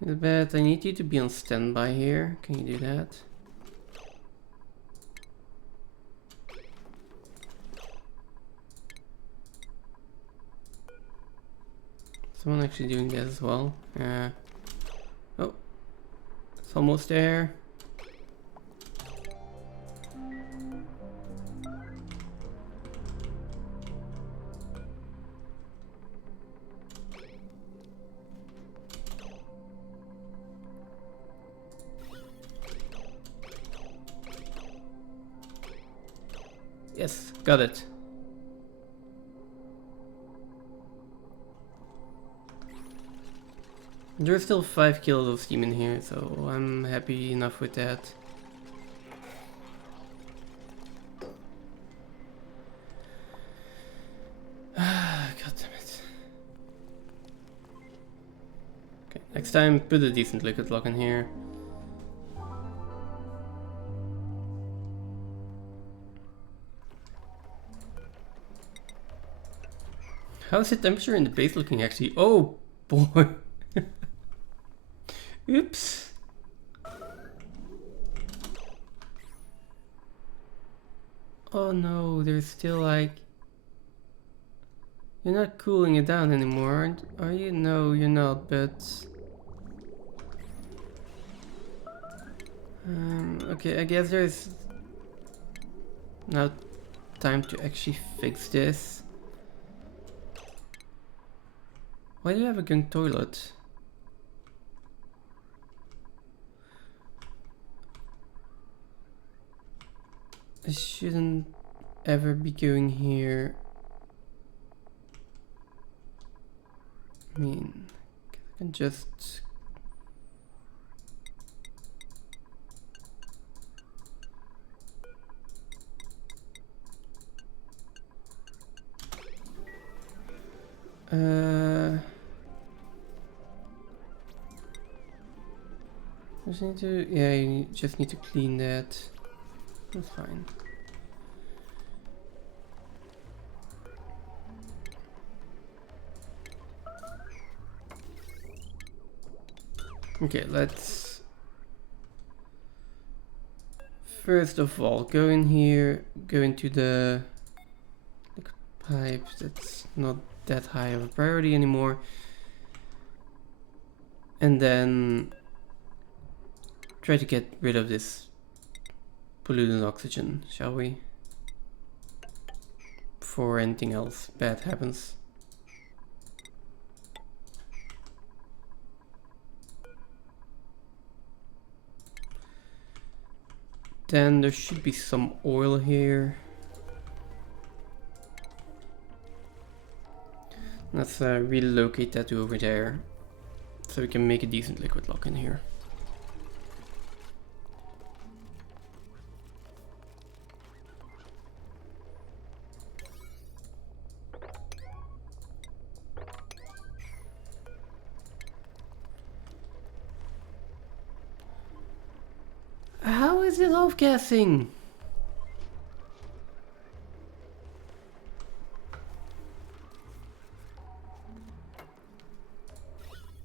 But I need you to be on standby here. Can you do that? Someone actually doing that as well. Oh, it's almost there. Yes, got it. There's still 5 kilos of steam in here, so I'm happy enough with that. God damn it. Okay, next time put a decent liquid lock in here. How's the temperature in the base looking actually? Oh boy. Oops. Oh no, there's still like... You're not cooling it down anymore, are you? No, you're not, but... Okay, I guess there's now time to actually fix this. Why do you have a gun toilet? I shouldn't ever be going here. I mean, I can just... Just need to, yeah, you just need to clean that. That's fine. Okay, let's first of all go in here, go into the liquid pipe. That's not that high of a priority anymore. And then try to get rid of this polluted oxygen, shall we? Before anything else bad happens. Then there should be some oil here. Let's relocate that to over there, so we can make a decent liquid lock in here. How is it off-gassing?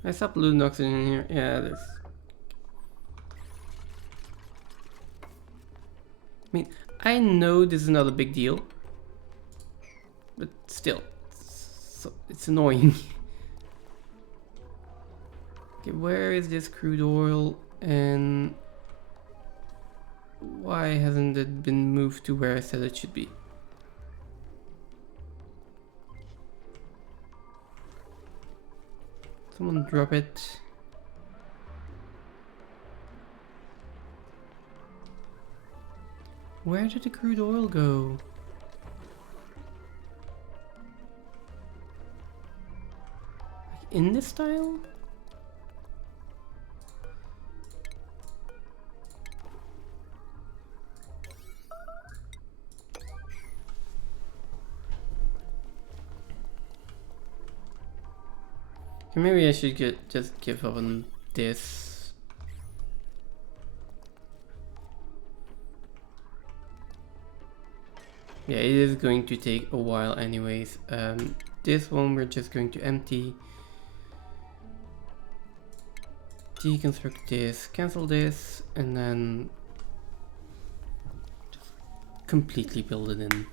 I saw polluted oxygen in here. Yeah, there's... I mean, I know this is not a big deal, but still, it's annoying. Okay, where is this crude oil, and why hasn't it been moved to where I said it should be? Someone drop it. Where did the crude oil go? Like in this tile? Maybe I should just give up on this. Yeah, it is going to take a while anyways. This one we're just going to empty. Deconstruct this, cancel this, and then just completely build it in.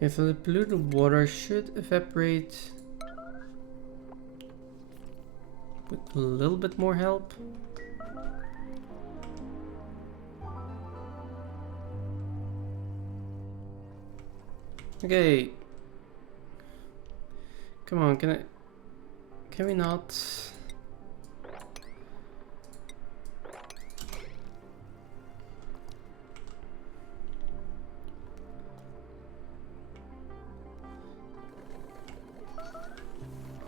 Okay, so the polluted water should evaporate with a little bit more help. Okay. Come on, can we not?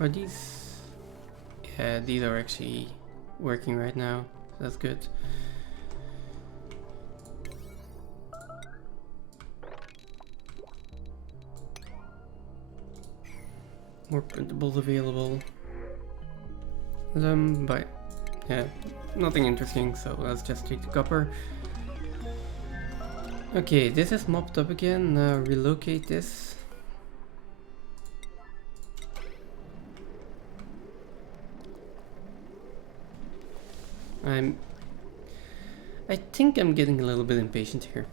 Are these? Yeah, these are actually working right now. That's good. More printables available. But yeah, nothing interesting, so let's just take the copper. Okay, this is mopped up again. Now relocate this. I think I'm getting a little bit impatient here.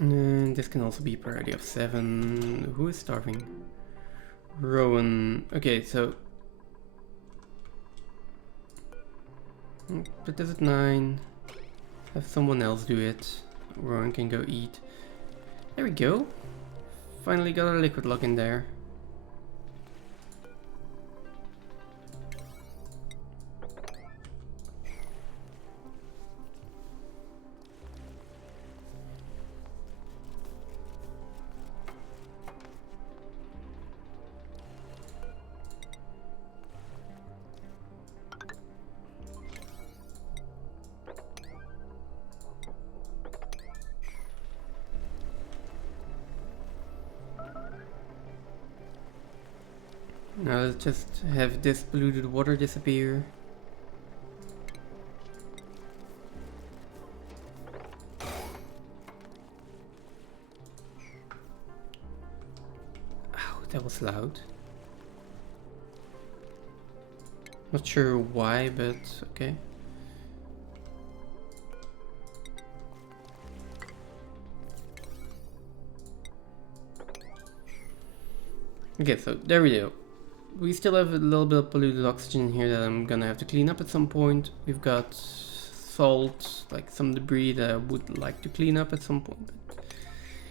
And this can also be priority of 7. Who is starving? Rowan. Okay, so put this at 9. Have someone else do it. Rowan can go eat. There we go. finally got a liquid lock in there. Now let's just have this polluted water disappear. Ow, that was loud. Not sure why, but okay. Okay, so there we go. We still have a little bit of polluted oxygen here that I'm gonna have to clean up at some point. We've got salt, like some debris that I would like to clean up at some point.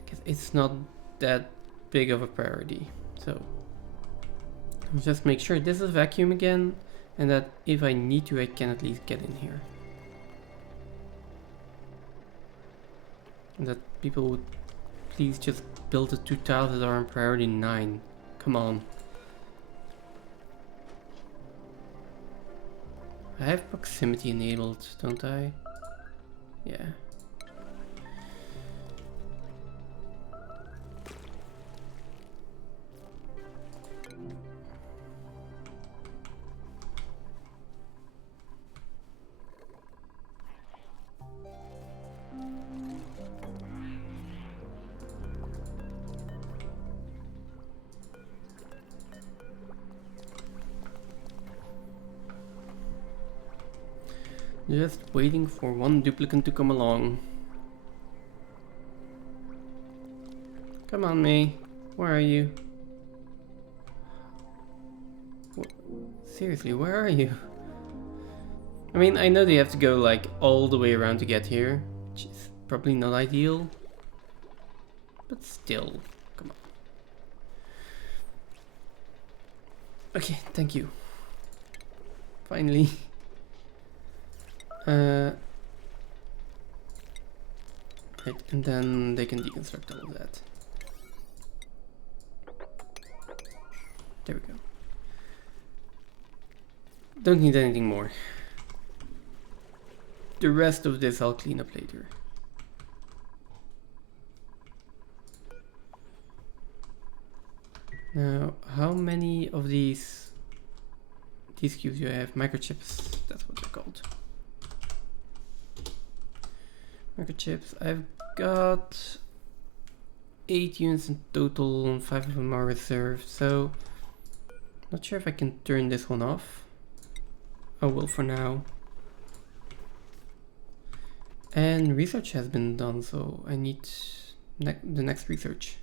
Because it's not that big of a priority. So, I'll just make sure this is vacuum again. And that if I need to, I can at least get in here. And that people would please just build the 2 tiles that are on priority 9. Come on. I have proximity enabled, don't I? Yeah. Just waiting for one duplicate to come along. Come on, May. Where are you? Seriously, where are you? I mean, I know they have to go like all the way around to get here, which is probably not ideal. But still, come on. Okay, thank you. Finally. Right, and then they can deconstruct all of that. There we go. Don't need anything more. The rest of this I'll clean up later. Now, how many of these cubes do I have? Microchips, that's what they're called. Microchips, I've got 8 units in total and 5 of them are reserved, so not sure if I can turn this one off. I will for now. And research has been done, so I need the next research.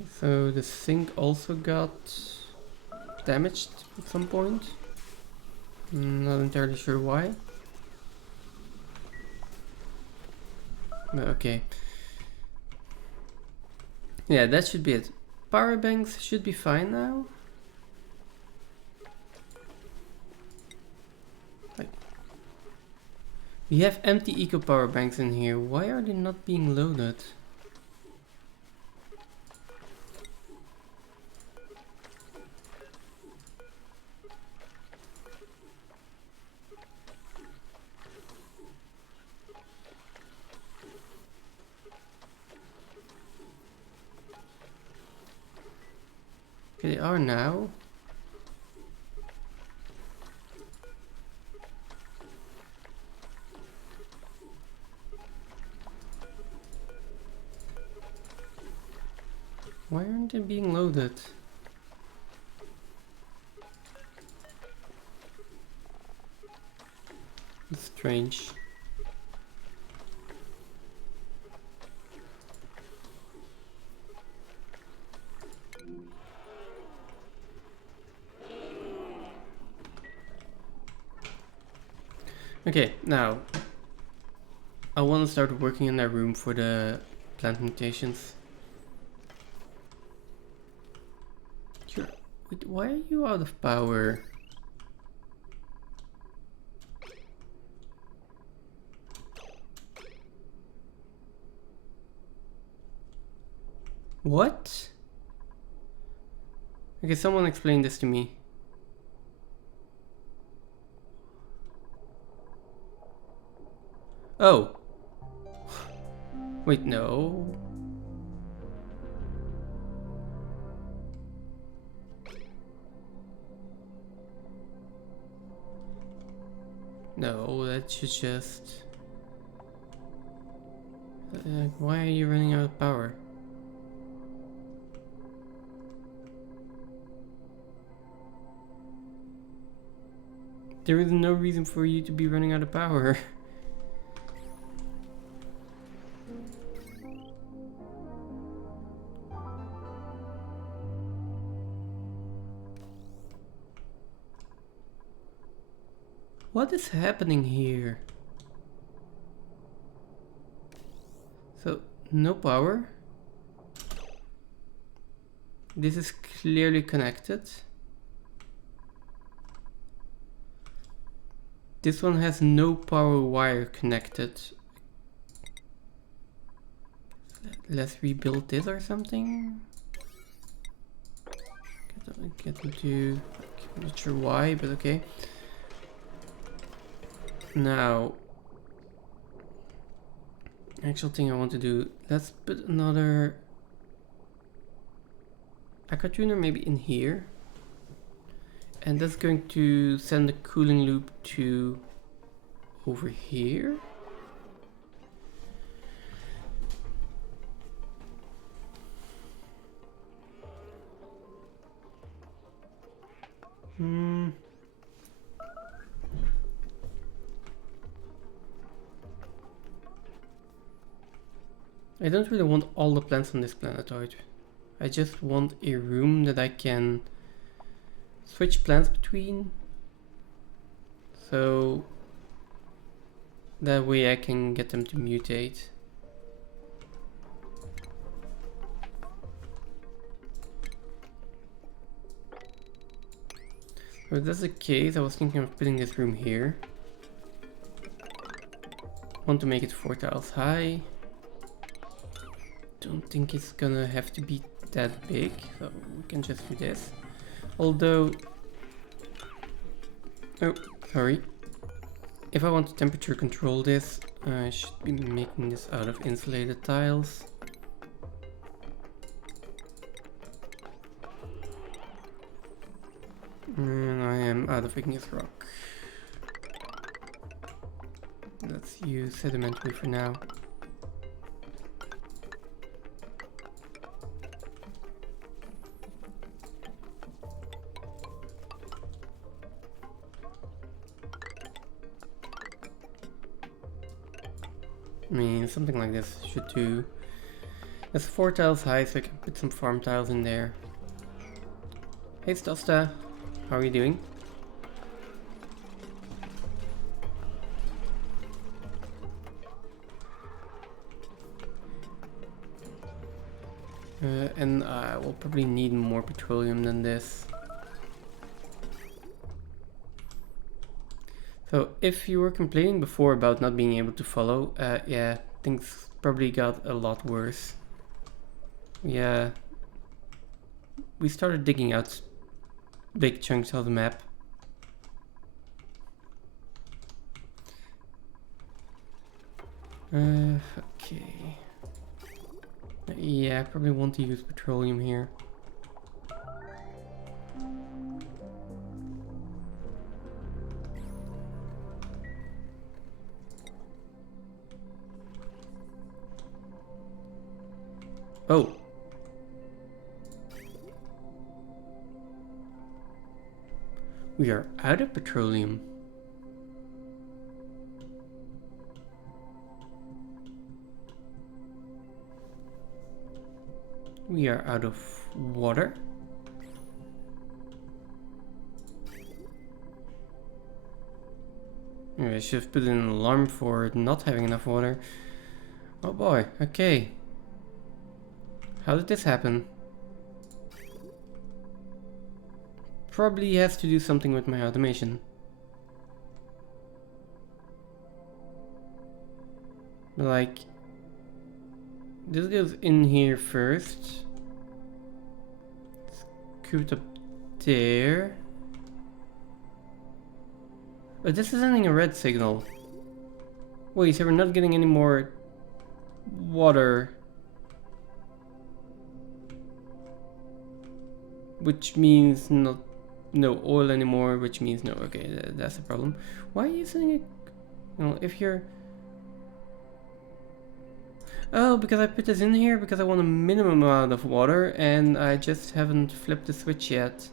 Okay, so the sink also got damaged at some point. Not entirely sure why. But okay. Yeah, that should be it. Power banks should be fine now. Like, we have empty eco power banks in here. Why are they not being loaded? They are now. Why aren't they being loaded? It's strange. Okay, now I want to start working in that room for the plant mutations. Wait, why are you out of power? What? Okay, someone explain this to me. Oh. Wait, no. No, that should just... why are you running out of power? There is no reason for you to be running out of power. What is happening here? So, no power. This is clearly connected. This one has no power wire connected. Let's rebuild this or something. Get them to... I'm not sure why, but okay. Now, actual thing I want to do, let's put another aqua tuner maybe in here. And that's going to send the cooling loop to over here. I don't really want all the plants on this planetoid. I just want a room that I can switch plants between. So that way I can get them to mutate. If that's the case, I was thinking of putting this room here. Want to make it 4 tiles high. Don't think it's gonna have to be that big, so we can just do this. Although, oh, sorry. If I want to temperature control this, I should be making this out of insulated tiles. And I am out of igneous rock. Let's use sedimentary for now. I mean, something like this should do. That's 4 tiles high, so I can put some farm tiles in there. Hey Stosta, how are you doing? And I will probably need more petroleum than this. So if you were complaining before about not being able to follow, yeah, things probably got a lot worse. Yeah, we started digging out big chunks of the map. Okay. Yeah, I probably want to use petroleum here. Oh. We are out of petroleum. We are out of water. Maybe I should have put in an alarm for not having enough water. Oh boy, okay. How did this happen? Probably has to do something with my automation. Like, this goes in here first. Scoop it up there. But this is sending a red signal. Wait, so we're not getting any more water. Which means no oil anymore, which means no. Okay, that's the problem. Why are you sending it? Well, if you're... Oh, because I put this in here because I want a minimum amount of water and I just haven't flipped the switch yet.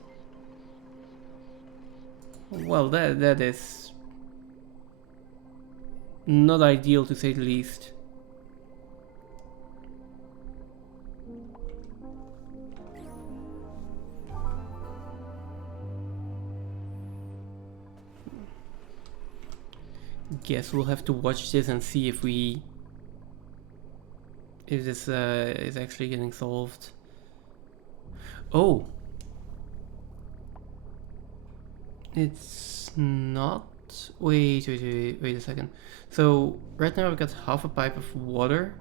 Well, that is not ideal to say the least. Guess we'll have to watch this and see if this is actually getting solved. Oh, it's not. Wait a second. So right now I've got half a pipe of water,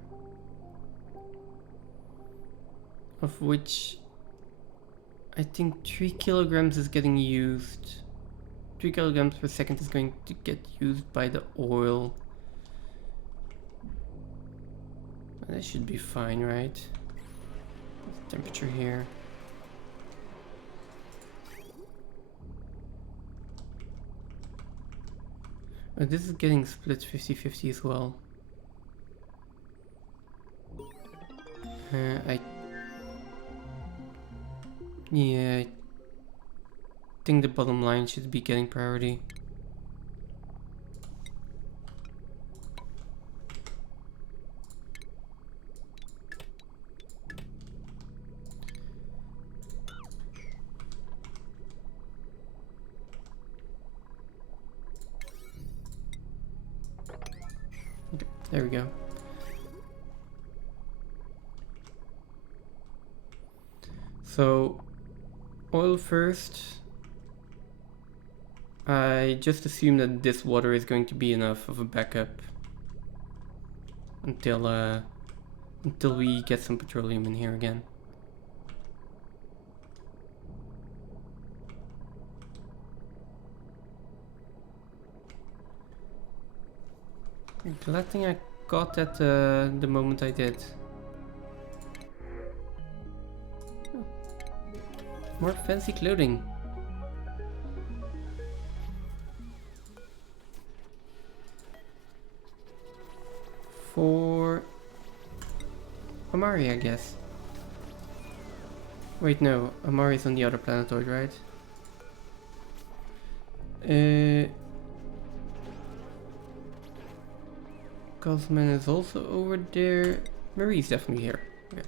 of which I think 3 kilograms is getting used. 3 kilograms per second is going to get used by the oil. That should be fine, right? What's the temperature here? Oh, this is getting split 50-50 as well. Yeah, I think the bottom line should be getting priority. Okay, there we go. So, oil first. I just assume that this water is going to be enough of a backup until we get some petroleum in here again. Glad thing I got at the moment I did. Oh. More fancy clothing. For Amari, I guess. Wait, no, Amari's on the other planetoid, right? Cosman is also over there. Marie's definitely here. Okay.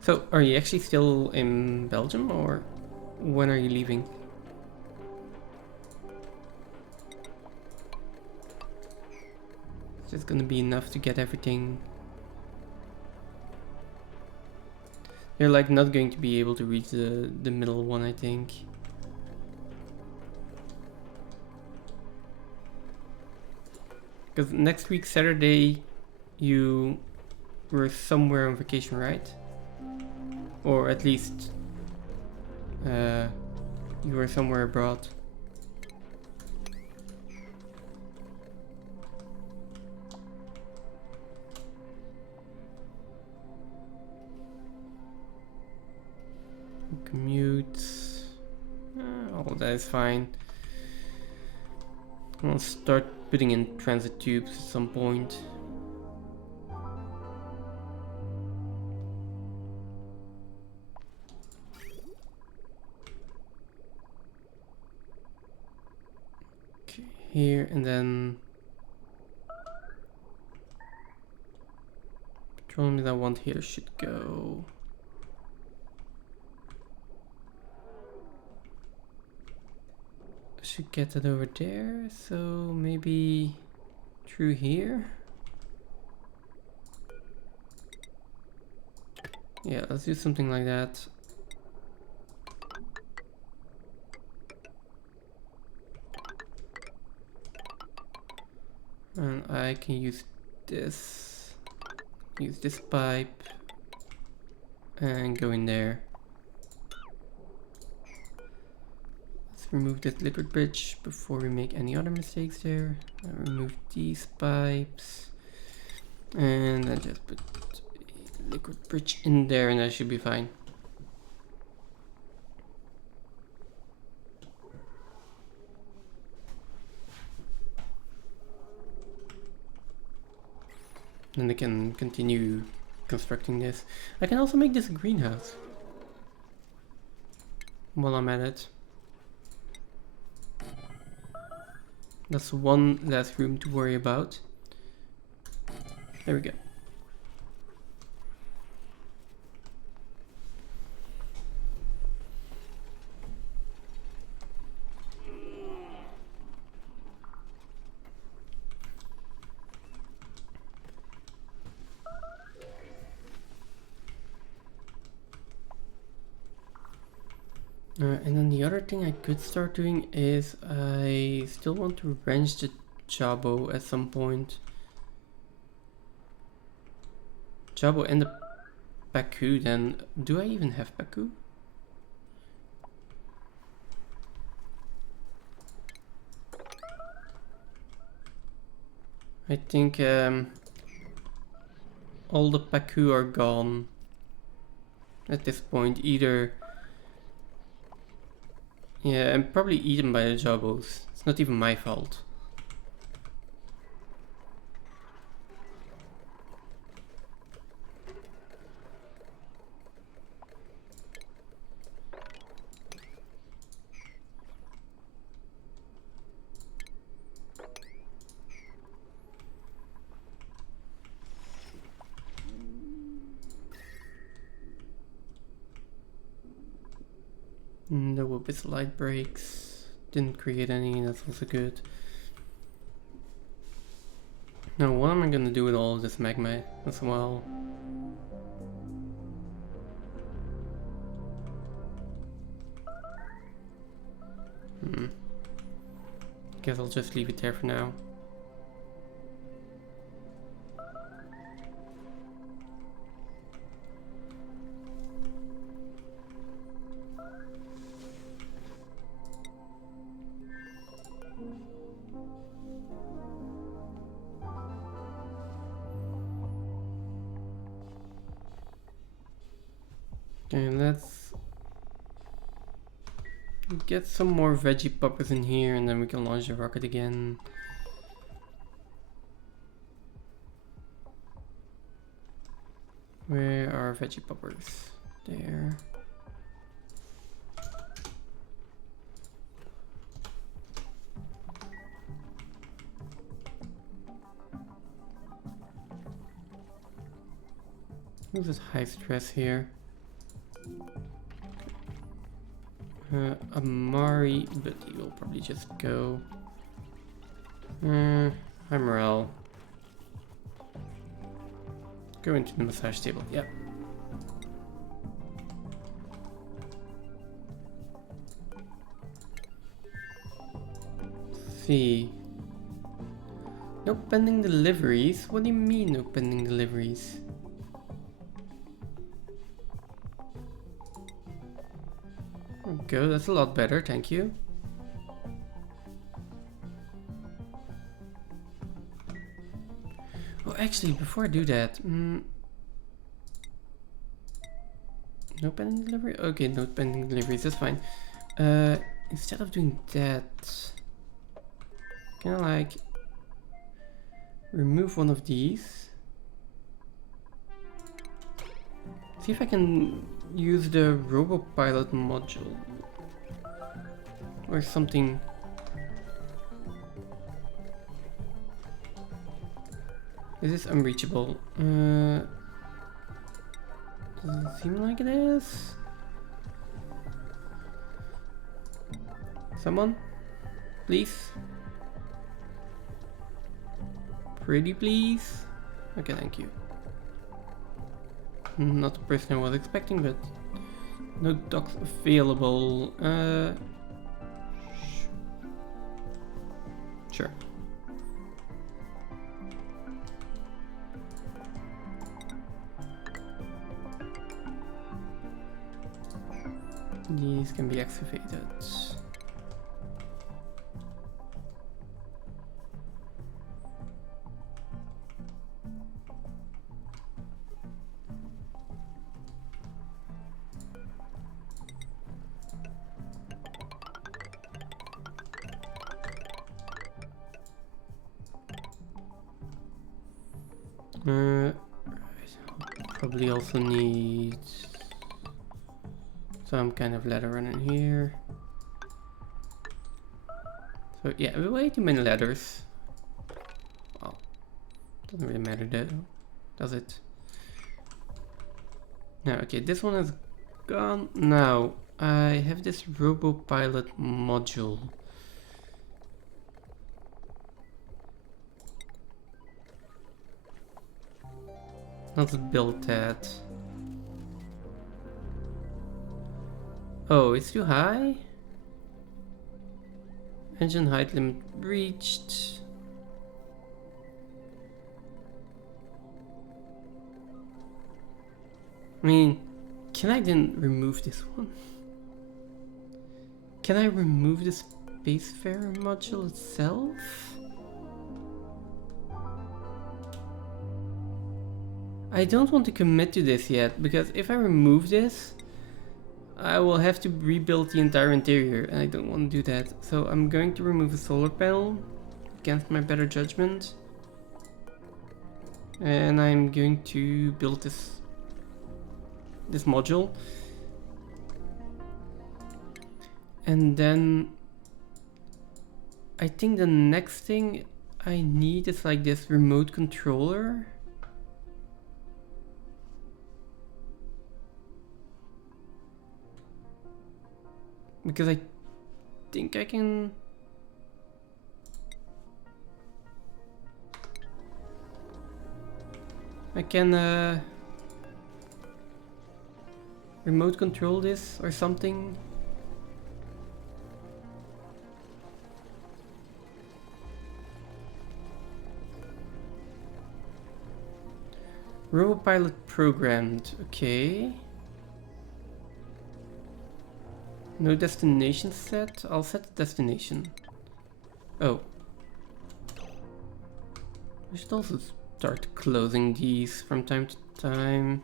So, are you actually still in Belgium, or when are you leaving? Is this gonna be enough to get everything? You're like not going to be able to reach the middle one, I think. Because next week, Saturday, you were somewhere on vacation, right? Or at least you were somewhere abroad. Commutes. All that is fine. I'll start putting in transit tubes at some point. Okay, here and then petroleum that I want here should go should get that over there, so maybe through here. Yeah, let's do something like that. And I can use this pipe and go in there. Let's remove this liquid bridge before we make any other mistakes there. I'll remove these pipes and then just put a liquid bridge in there and that should be fine. Then I can continue constructing this. I can also make this a greenhouse while I'm at it. That's one less room to worry about. There we go. And then the other thing I could start doing is I still want to wrench the Jabo at some point. Jabo and the Baku then. Do I even have Baku? I think all the Baku are gone at this point. Either... Yeah, I'm probably eaten by the Jabos. It's not even my fault. There will be light breaks. Didn't create any, that's also good. Now, what am I gonna do with all of this magma as well? Guess I'll just leave it there for now. Okay, let's get some more veggie poppers in here and then we can launch the rocket again. Where are veggie poppers? There. This is high stress here. Amari, but he will probably just go. Hi Morel. Go into the massage table, yep. Let's see. No pending deliveries? What do you mean no pending deliveries? Go, that's a lot better, thank you. Oh, actually, before I do that, no pending delivery? Okay, no pending deliveries, that's fine. Instead of doing that, can I like remove one of these? See if I can use the RoboPilot module or something. Is this unreachable? Doesn't seem like it is. Someone? please. Pretty please. Okay, thank you. Not the person I was expecting, but no docks available. Sure. These can be excavated. Probably also need some kind of ladder running here. So yeah, way too many ladders. Well, doesn't really matter though, does it? Now, okay, this one is gone. Now, I have this RoboPilot module. Let's build that. Oh, it's too high? Engine height limit reached. I mean, can I then remove this one? Can I remove the Spacefarer module itself? I don't want to commit to this yet, because if I remove this, I will have to rebuild the entire interior, and I don't want to do that. So I'm going to remove a solar panel, against my better judgment. And I'm going to build this module. And then I think the next thing I need is like this remote controller. Because I think I can... remote control this or something. RoboPilot programmed, okay. No destination set? I'll set the destination. Oh. We should also start closing these from time to time.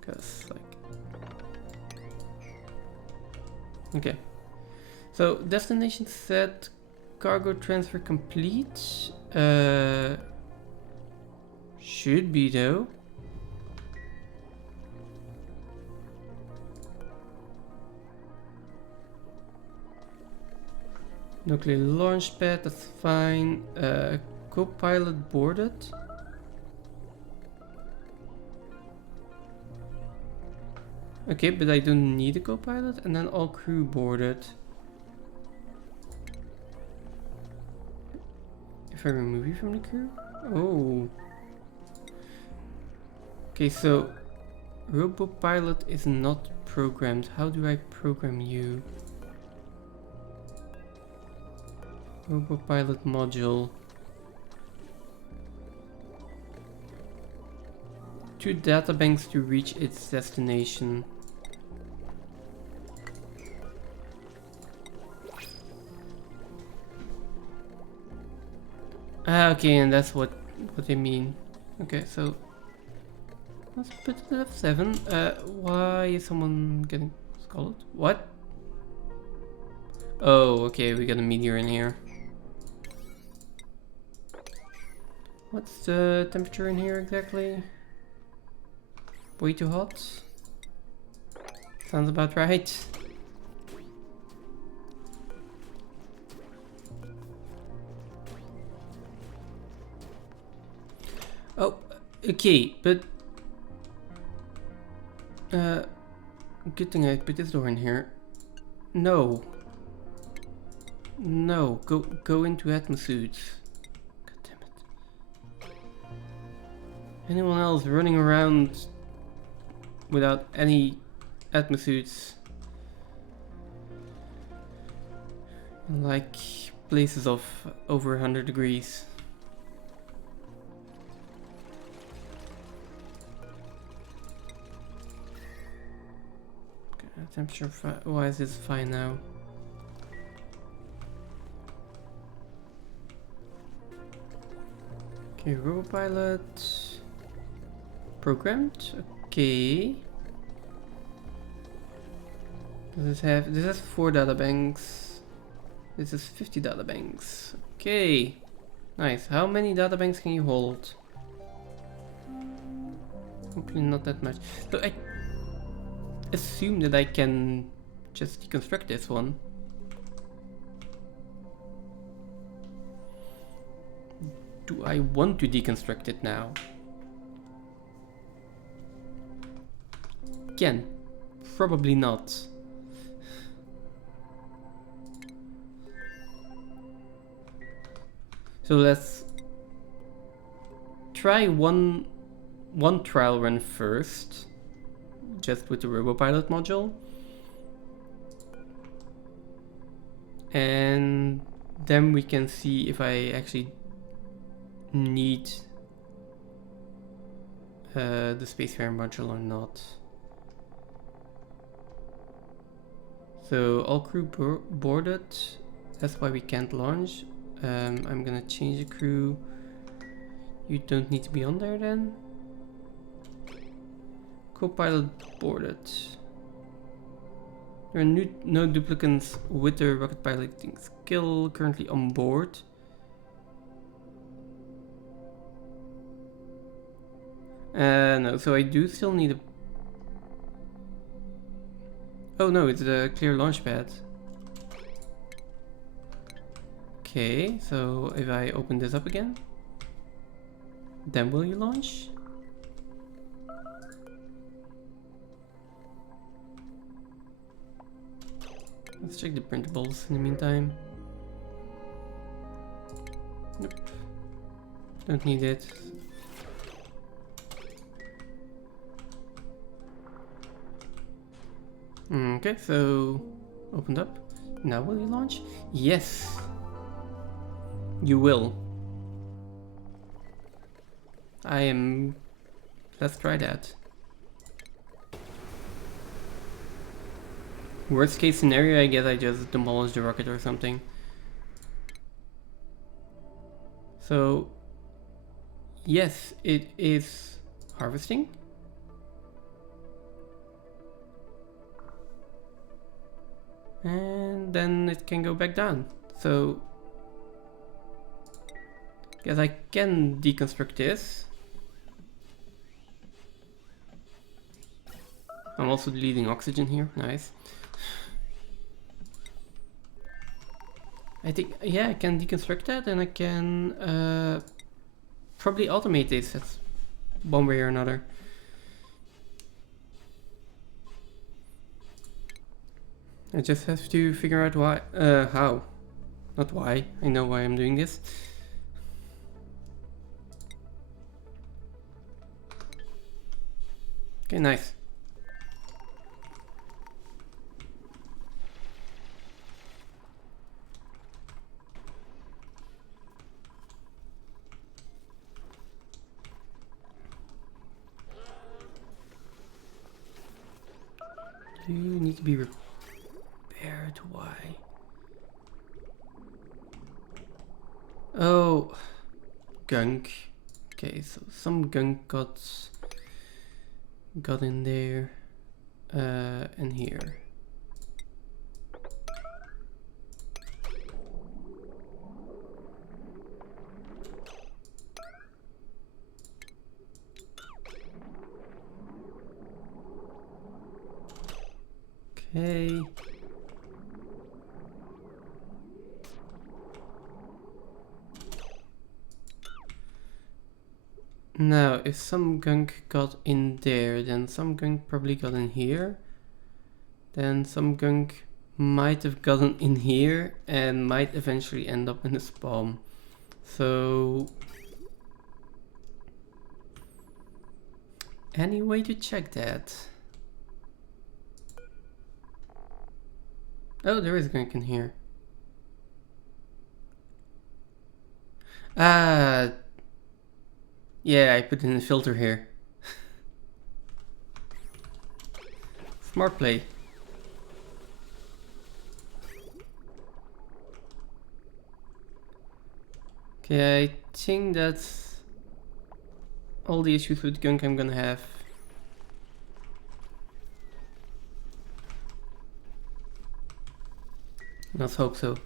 Because, like... Okay. So, destination set, cargo transfer complete. Should be though. Nuclear launch pad, that's fine. Co-pilot boarded. Okay, but I don't need a co-pilot. And then all crew boarded. If I remove you from the crew? Oh. Okay, so RoboPilot is not programmed. How do I program you? RoboPilot module. 2 databanks to reach its destination. Ah, okay, and that's what they mean. Okay, so let's put it at F7. Why is someone getting scalded? What? Oh, okay, we got a meteor in here. What's the temperature in here exactly? Way too hot? Sounds about right. Oh, okay, but... good thing I put this door in here. No. No, go into atmosuits. God damn it. Anyone else running around without any atmosuits? Like places of over 100 degrees. Okay, temperature wise is fine now. Okay, robopilot programmed. Okay. This has 4 databanks. This is 50 databanks. Okay. Nice. How many databanks can you hold? Hopefully not that much. So I assume that I can just deconstruct this one. Do I want to deconstruct it now? Again, probably not. So let's try one trial run first, just with the robopilot module, and then we can see if I actually need the spacefarer module or not. So all crew boarded. That's why we can't launch. I'm gonna change the crew. You don't need to be on there then. Co-pilot boarded. There are no duplicates with the rocket piloting skill currently on board. No, so I do still need a... Oh no, it's the clear launch pad. Okay, so if I open this up again, then will you launch? Let's check the printables in the meantime. Nope. Don't need it. Okay, so opened up. Now will you launch? Yes, you will. Let's try that. Worst case scenario, I guess I just demolish the rocket or something. So, yes, it is harvesting. And then it can go back down. So, guess I can deconstruct this. I'm also deleting oxygen here, nice. I think, yeah, I can deconstruct that and I can probably automate this. That's one way or another. I just have to figure out why, how. Not why, I know why I'm doing this. Okay, nice. You need to be repaired. Why? Oh, gunk. Okay, so some gunk got in there, and here. Okay. Now, if some gunk got in there, then some gunk probably got in here. Then some gunk might have gotten in here and might eventually end up in the spawn. So any way to check that? Oh, there is a gunk in here. Ah, yeah, I put in a filter here. Smart play. Okay, I think that's all the issues with gunk I'm gonna have. Let's hope so.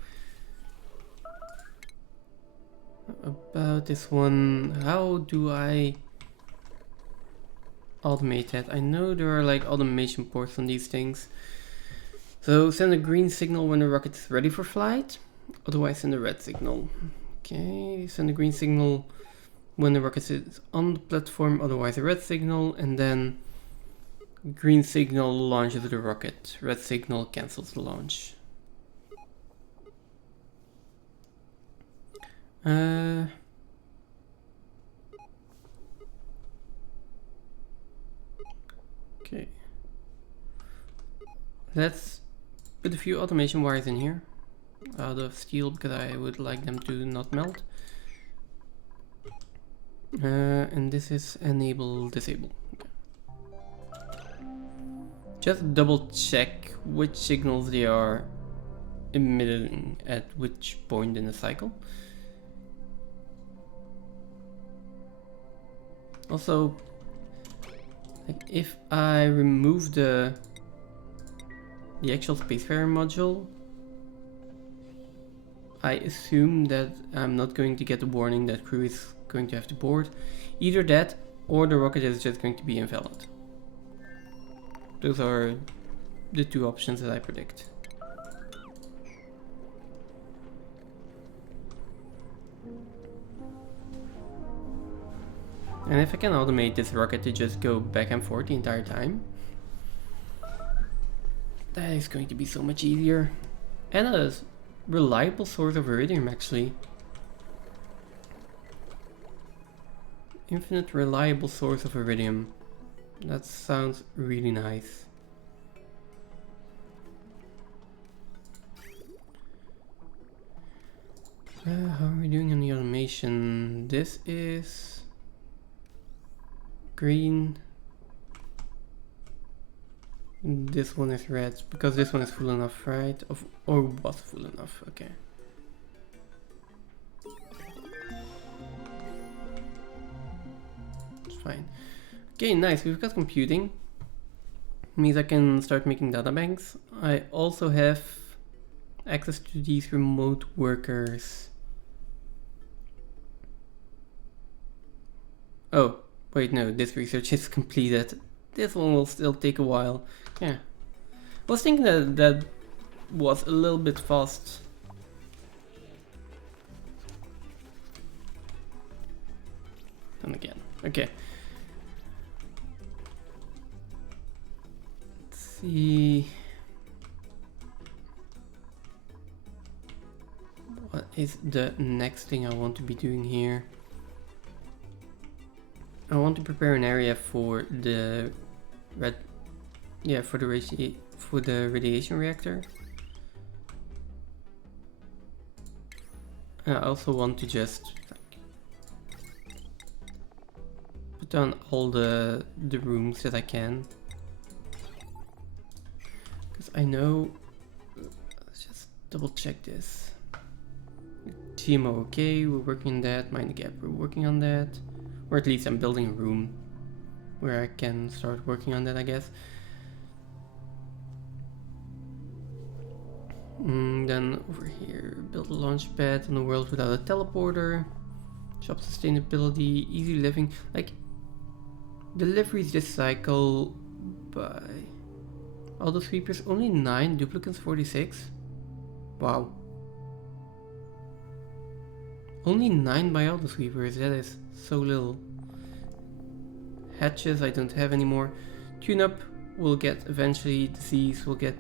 About this one, how do I automate that? I know there are like automation ports on these things. So send a green signal when the rocket is ready for flight, otherwise send a red signal. Okay, send a green signal when the rocket is on the platform, otherwise a red signal, and then green signal launches the rocket, red signal cancels the launch. Okay, let's put a few automation wires in here out of steel because I would like them to not melt. And this is enable, disable. Okay. Just double check which signals they are emitting at which point in the cycle. Also, like if I remove the actual Spacefarer module, I assume that I'm not going to get a warning that crew is going to have to board. Either that or the rocket is just going to be invalid. Those are the two options that I predict. And if I can automate this rocket to just go back and forth the entire time, that is going to be so much easier. And a reliable source of iridium, actually. Infinite reliable source of iridium. That sounds really nice. How are we doing on the automation? This is green. This one is red because this one is full enough, right? Or was full enough. Okay. It's fine. Okay, nice. We've got computing. Means I can start making data banks. I also have access to these remote workers. Oh, wait, no, this research is completed. This one will still take a while. Yeah. I was thinking that was a little bit fast. And again. Okay. Let's see. What is the next thing I want to be doing here? I want to prepare an area for the for the radiation reactor. I also want to just put down all the rooms that I can, because I know. Let's just double check this. TMO, okay, we're working on that. Mind the gap, we're working on that. Or at least I'm building a room where I can start working on that, I guess. Then over here, build a launch pad on a world without a teleporter. Shop sustainability, easy living. Like, deliveries this cycle by auto sweepers, only 9, duplicates 46. Wow. Only 9 by auto sweepers, that is so little. Hatches I don't have anymore. Tune up will get eventually. Disease will get,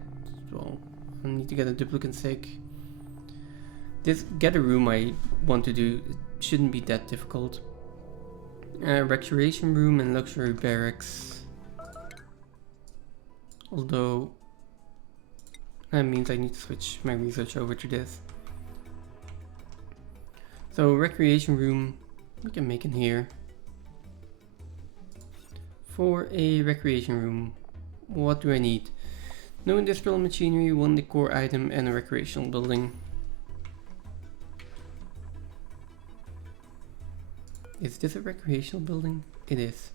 well, I need to get a duplicate sick. This get a room I want to do, it shouldn't be that difficult. Recreation room and luxury barracks. Although that means I need to switch my research over to this. So recreation room we can make in here. For a recreation room, what do I need? No industrial machinery, one decor item and a recreational building. Is this a recreational building? It is.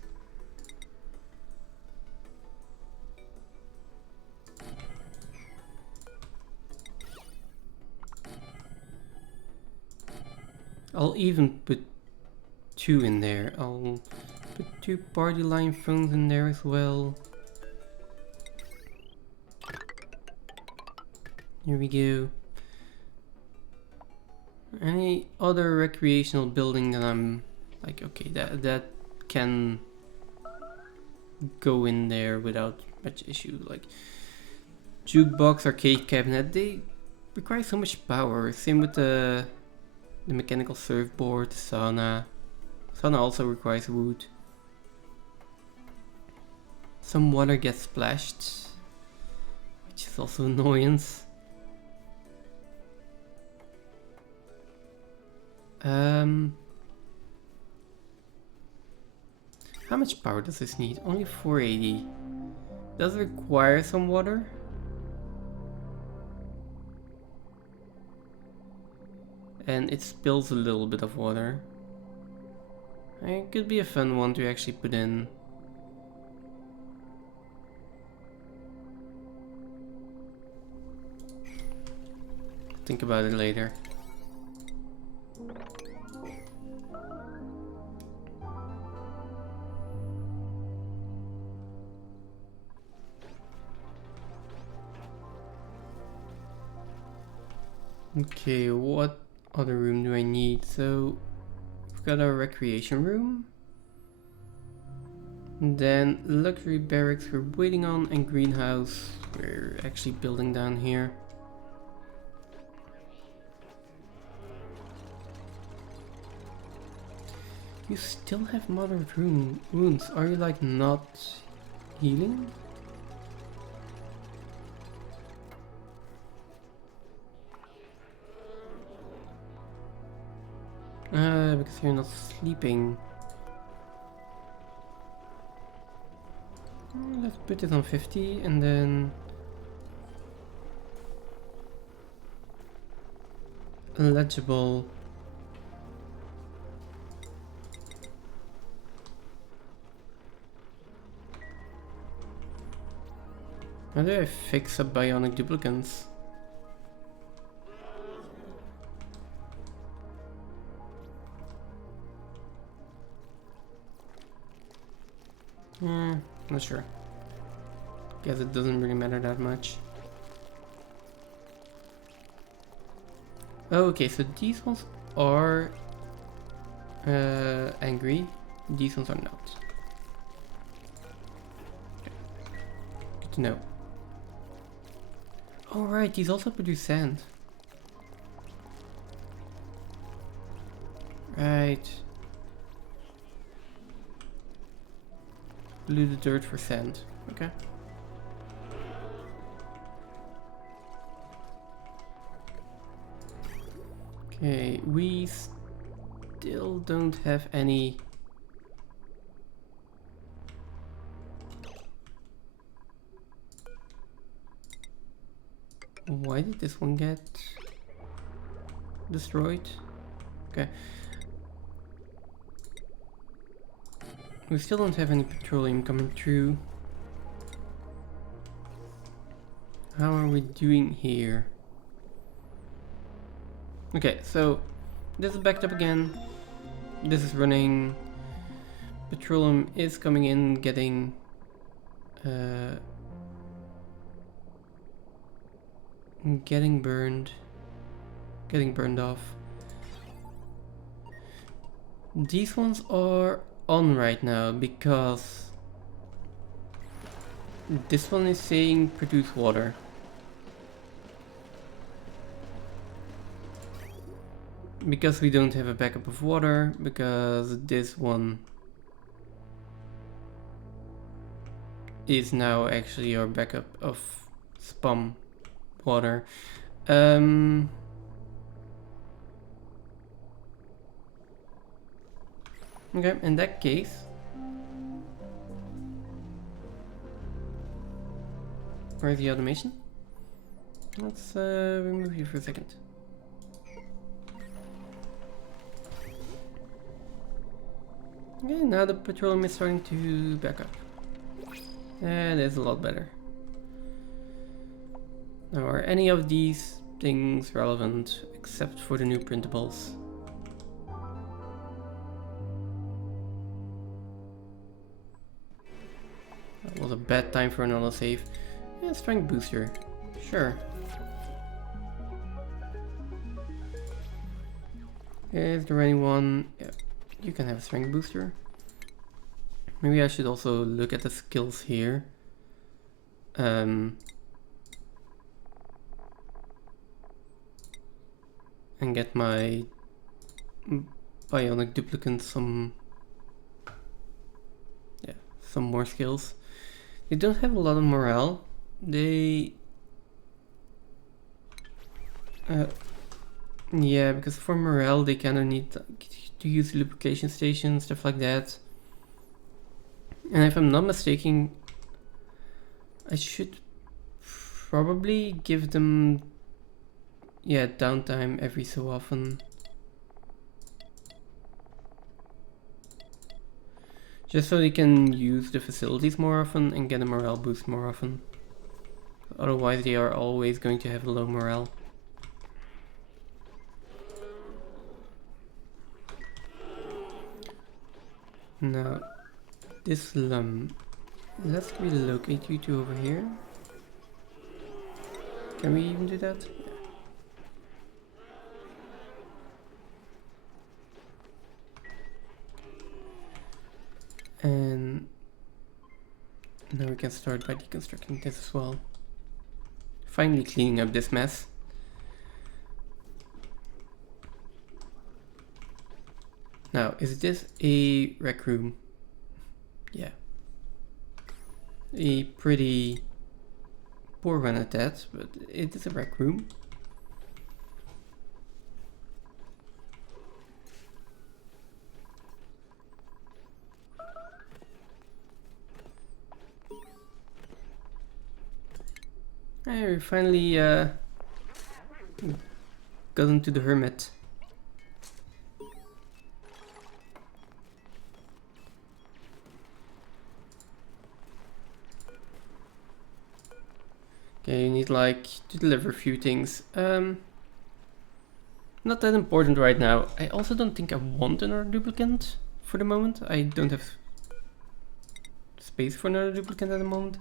I'll even put 2 in there. I'll put 2 party line phones in there as well. Here we go. Any other recreational building that I'm like, okay, that can go in there without much issue. Like jukebox, arcade cabinet, they require so much power. Same with the mechanical surfboard, the sauna. Sauna also requires wood. Some water gets splashed, which is also annoyance. How much power does this need? Only 480. Does it require some water? And it spills a little bit of water. It could be a fun one to actually put in. Think about it later. Okay, what other room do I need? So we've got our recreation room, and then luxury barracks we're waiting on, and greenhouse we're actually building down here. You still have moderate wounds. Are you like not healing? Because you're not sleeping. Let's put it on 50 and then legible. How do I fix up bionic duplicates? Not sure. Guess it doesn't really matter that much. Okay, so these ones are angry. These ones are not. Okay. Good to know. Oh right, these also produce sand. Right. Blue the dirt for sand. Okay. Okay, we still don't have any. Why did this one get destroyed? Okay. We still don't have any petroleum coming through. How are we doing here? Okay, so this is backed up again. This is running. Petroleum is coming in, getting burned off. These ones are on right now because this one is saying produce water. because we don't have a backup of water, because this one is now actually our backup of spam water. Okay, in that case, where's the automation? Let's remove you for a second. Okay, now the petroleum is starting to back up. And it's a lot better. Now, are any of these things relevant except for the new printables? That was a bad time for another save. Yeah, strength booster. Sure. Is there anyone? Yeah, you can have a strength booster. Maybe I should also look at the skills here. And get my bionic duplicant some more skills. They don't have a lot of morale. They yeah, because for morale they kind of need to use lubrication stations, stuff like that. And if I'm not mistaken, I should probably give them downtime every so often. Just so they can use the facilities more often and get a morale boost more often. Otherwise they are always going to have a low morale. Now, this slum, let's relocate you to over here. Can we even do that? Yeah. And now we can start by deconstructing this as well. Finally cleaning up this mess. Now, is this a rec room? Yeah. A pretty poor one at that, but it is a rec room. And we finally got into the hermit. Okay, you need like to deliver a few things. Not that important right now. I also don't think I want another duplicant for the moment. I don't have space for another duplicant at the moment.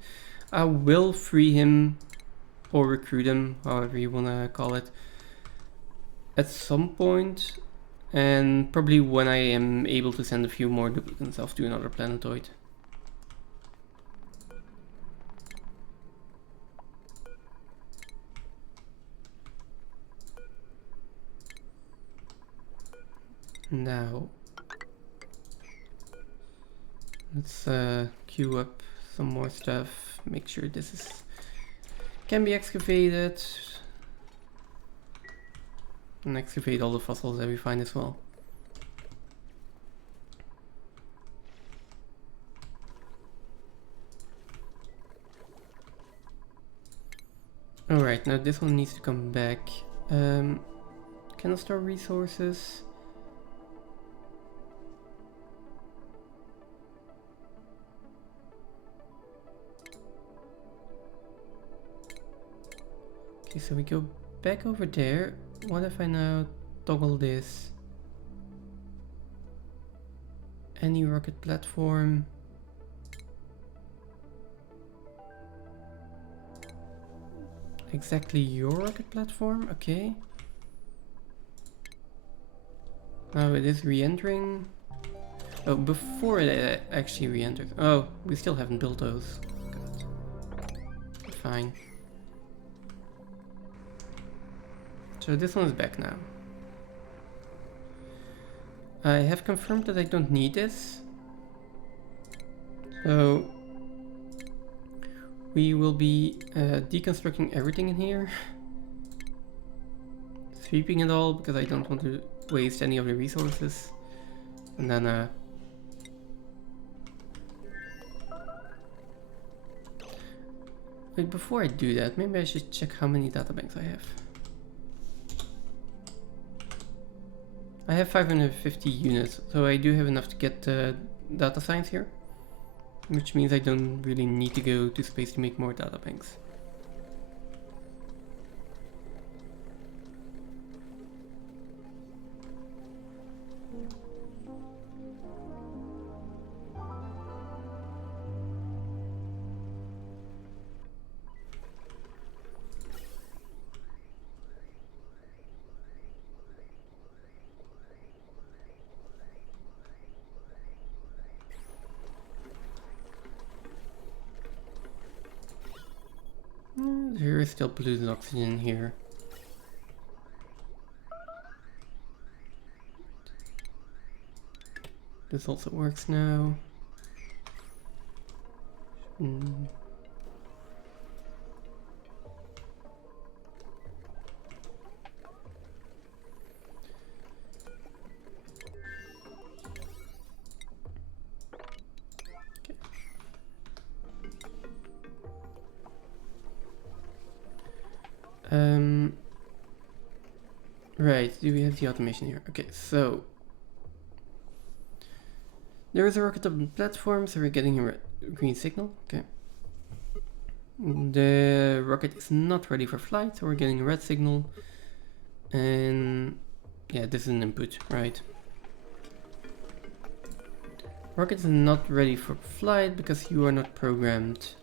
I will free him or recruit him, however you wanna call it, at some point, and probably when I am able to send a few more duplicants off to another planetoid. Now, let's queue up some more stuff, make sure this can be excavated, and excavate all the fossils that we find as well. Alright, now this one needs to come back. Can I store resources? Okay, so we go back over there. What if I now toggle this? Any rocket platform. Exactly your rocket platform, okay. Now it is re-entering. Oh, before it actually re-entered. Oh, we still haven't built those. God. Fine. So this one's back now. I have confirmed that I don't need this. So we will be deconstructing everything in here. Sweeping it all because I don't want to waste any of the resources. And then wait, before I do that, maybe I should check how many databanks I have. I have 550 units, so I do have enough to get data science here. Which means I don't really need to go to space to make more databanks. There is still polluted oxygen here. This also works now. Right, do we have the automation here? Okay, so there is a rocket on the platform, so we're getting a green signal. Okay. The rocket is not ready for flight, so we're getting a red signal. And yeah, this is an input, right? Rocket is not ready for flight because you are not programmed.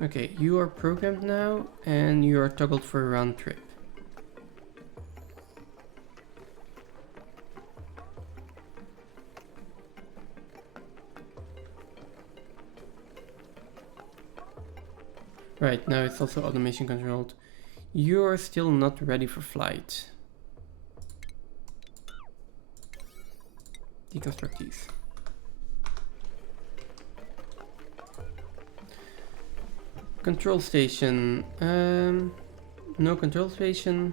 Okay, you are programmed now, and you are toggled for a round trip. Right, now it's also automation controlled. You are still not ready for flight. Deconstruct these. Control station. No control station.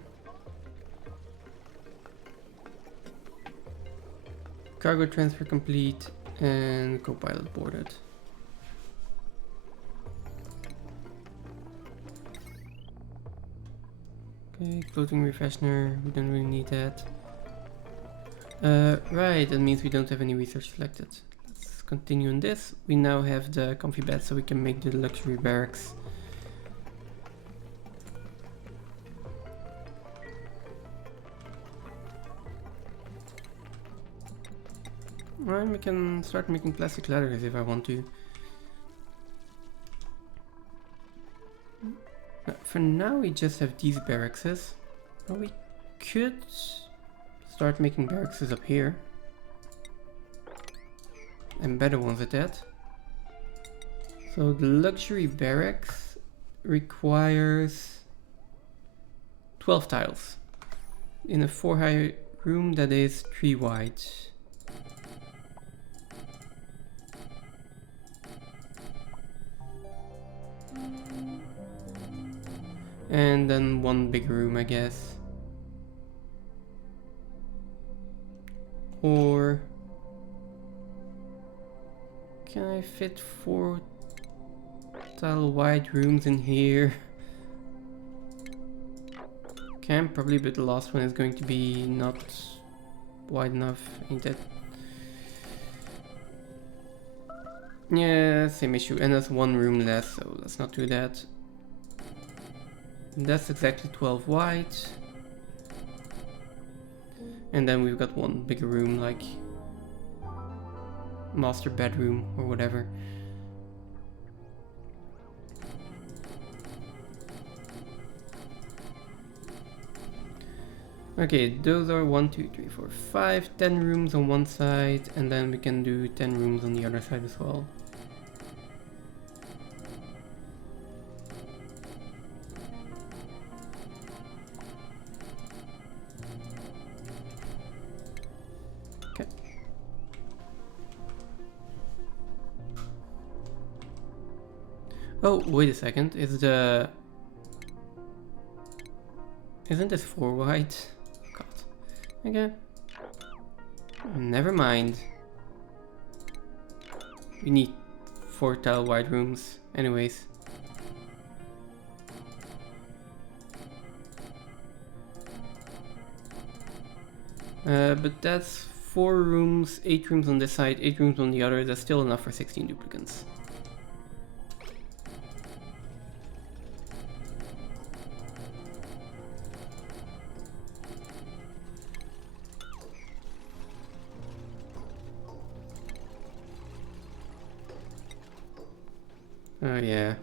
Cargo transfer complete and co-pilot boarded. Okay, clothing refreshener, we don't really need that. Right, that means we don't have any research selected. Let's continue on this. We now have the comfy bed, so we can make the luxury barracks. Right, we can start making plastic ladders if I want to. For now we just have these barracks. Well, we could start making barracks up here. And better ones at that. So the luxury barracks requires 12 tiles. In a 4 high room that is 3 wide. And then 1 big room, I guess. Or can I fit 4 tile wide rooms in here? Can probably, but the last one is going to be not wide enough, ain't it? Yeah, same issue, and there's 1 room less, so let's not do that. That's exactly 12 wide. And then we've got 1 bigger room, like master bedroom or whatever. Okay, those are 1, 2, 3, 4, 5, 10 rooms on one side, and then we can do 10 rooms on the other side as well. Oh, wait a second. Isn't this 4 wide? God. Okay. Never mind. We need 4 tile wide rooms anyways. But that's 4 rooms, 8 rooms on this side, 8 rooms on the other. That's still enough for 16 duplicants. Oh yeah.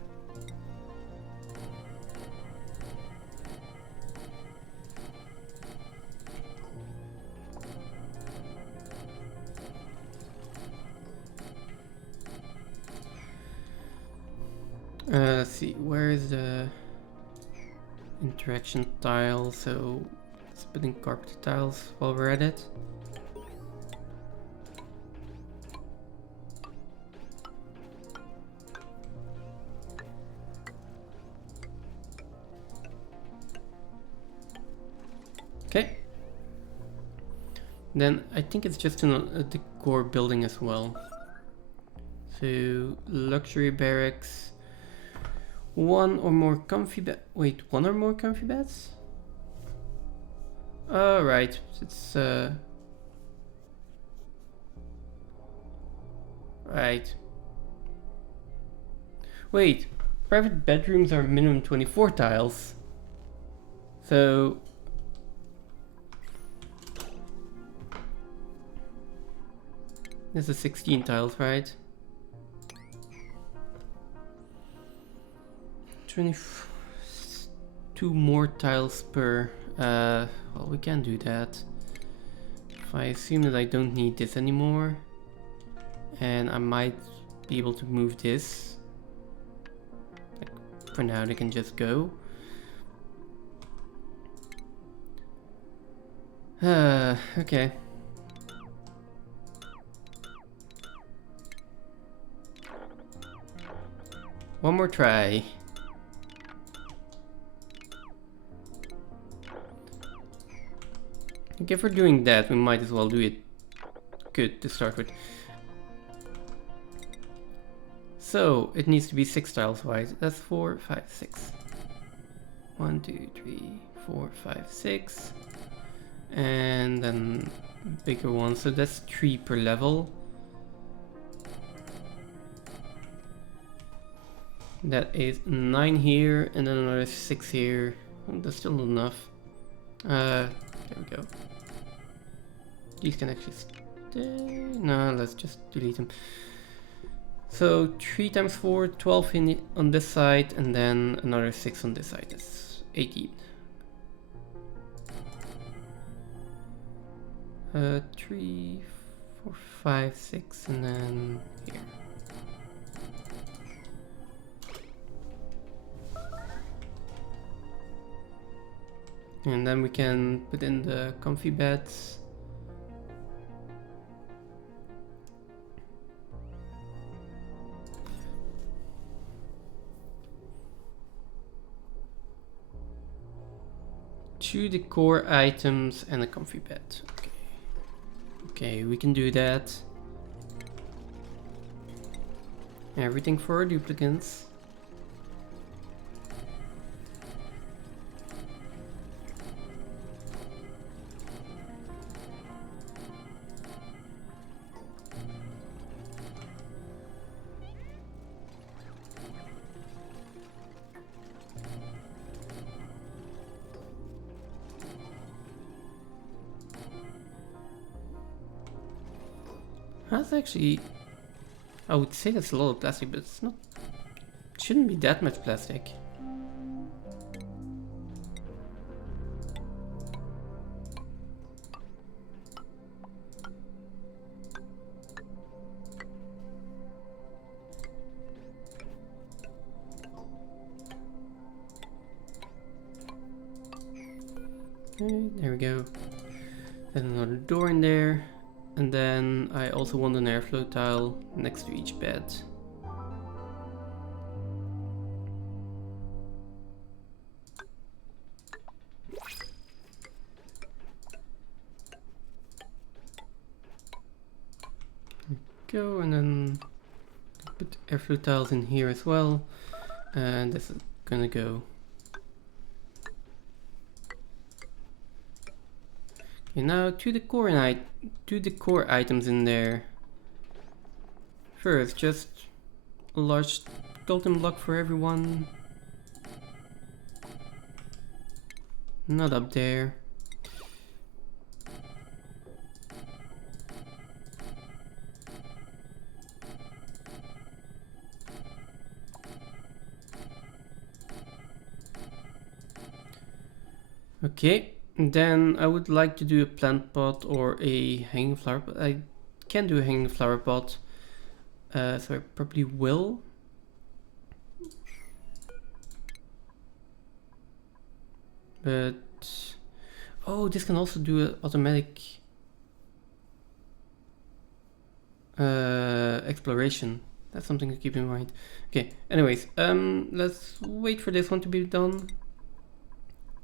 Let's see, where is the interaction tile? So let's put in carpet tiles while we're at it. Okay. Then I think it's just a decor building as well. So luxury barracks. One or more comfy bed. Wait, one or more comfy beds? Oh, right. It's right. Wait, private bedrooms are minimum 24 tiles. So this is 16 tiles, right? 22 more tiles per. Well, we can do that. If I assume that I don't need this anymore, and I might be able to move this. Like, for now, they can just go. Okay. One more try. I think if we're doing that, we might as well do it good to start with. So it needs to be 6 tiles wide. That's 4, 5, 6. 1, 2, 3, 4, 5, 6. And then bigger one. So that's 3 per level. That is 9 here, and then another 6 here. Oh, that's still not enough. There we go. These can actually stay. No, let's just delete them. So 3 times 4, 12 on this side, and then another 6 on this side. That's 18. 3, 4, 5, 6, and then here. And then we can put in the comfy beds. Two decor items and a comfy bed. Okay. Okay, we can do that. Everything for our duplicants. That's actually, I would say that's a lot of plastic, but it's not, it shouldn't be that much plastic. Okay, there we go. Then another door in there. And then I also want an airflow tile next to each bed. go, and then put airflow tiles in here as well, and this is gonna go. Okay, now to the core items in there. First, just a large golden block for everyone. Not up there. Okay, then I would like to do a plant pot or a hanging flower pot. I can do a hanging flower pot, so I probably will. But oh, this can also do an automatic exploration. That's something to keep in mind. Okay, anyways, let's wait for this one to be done.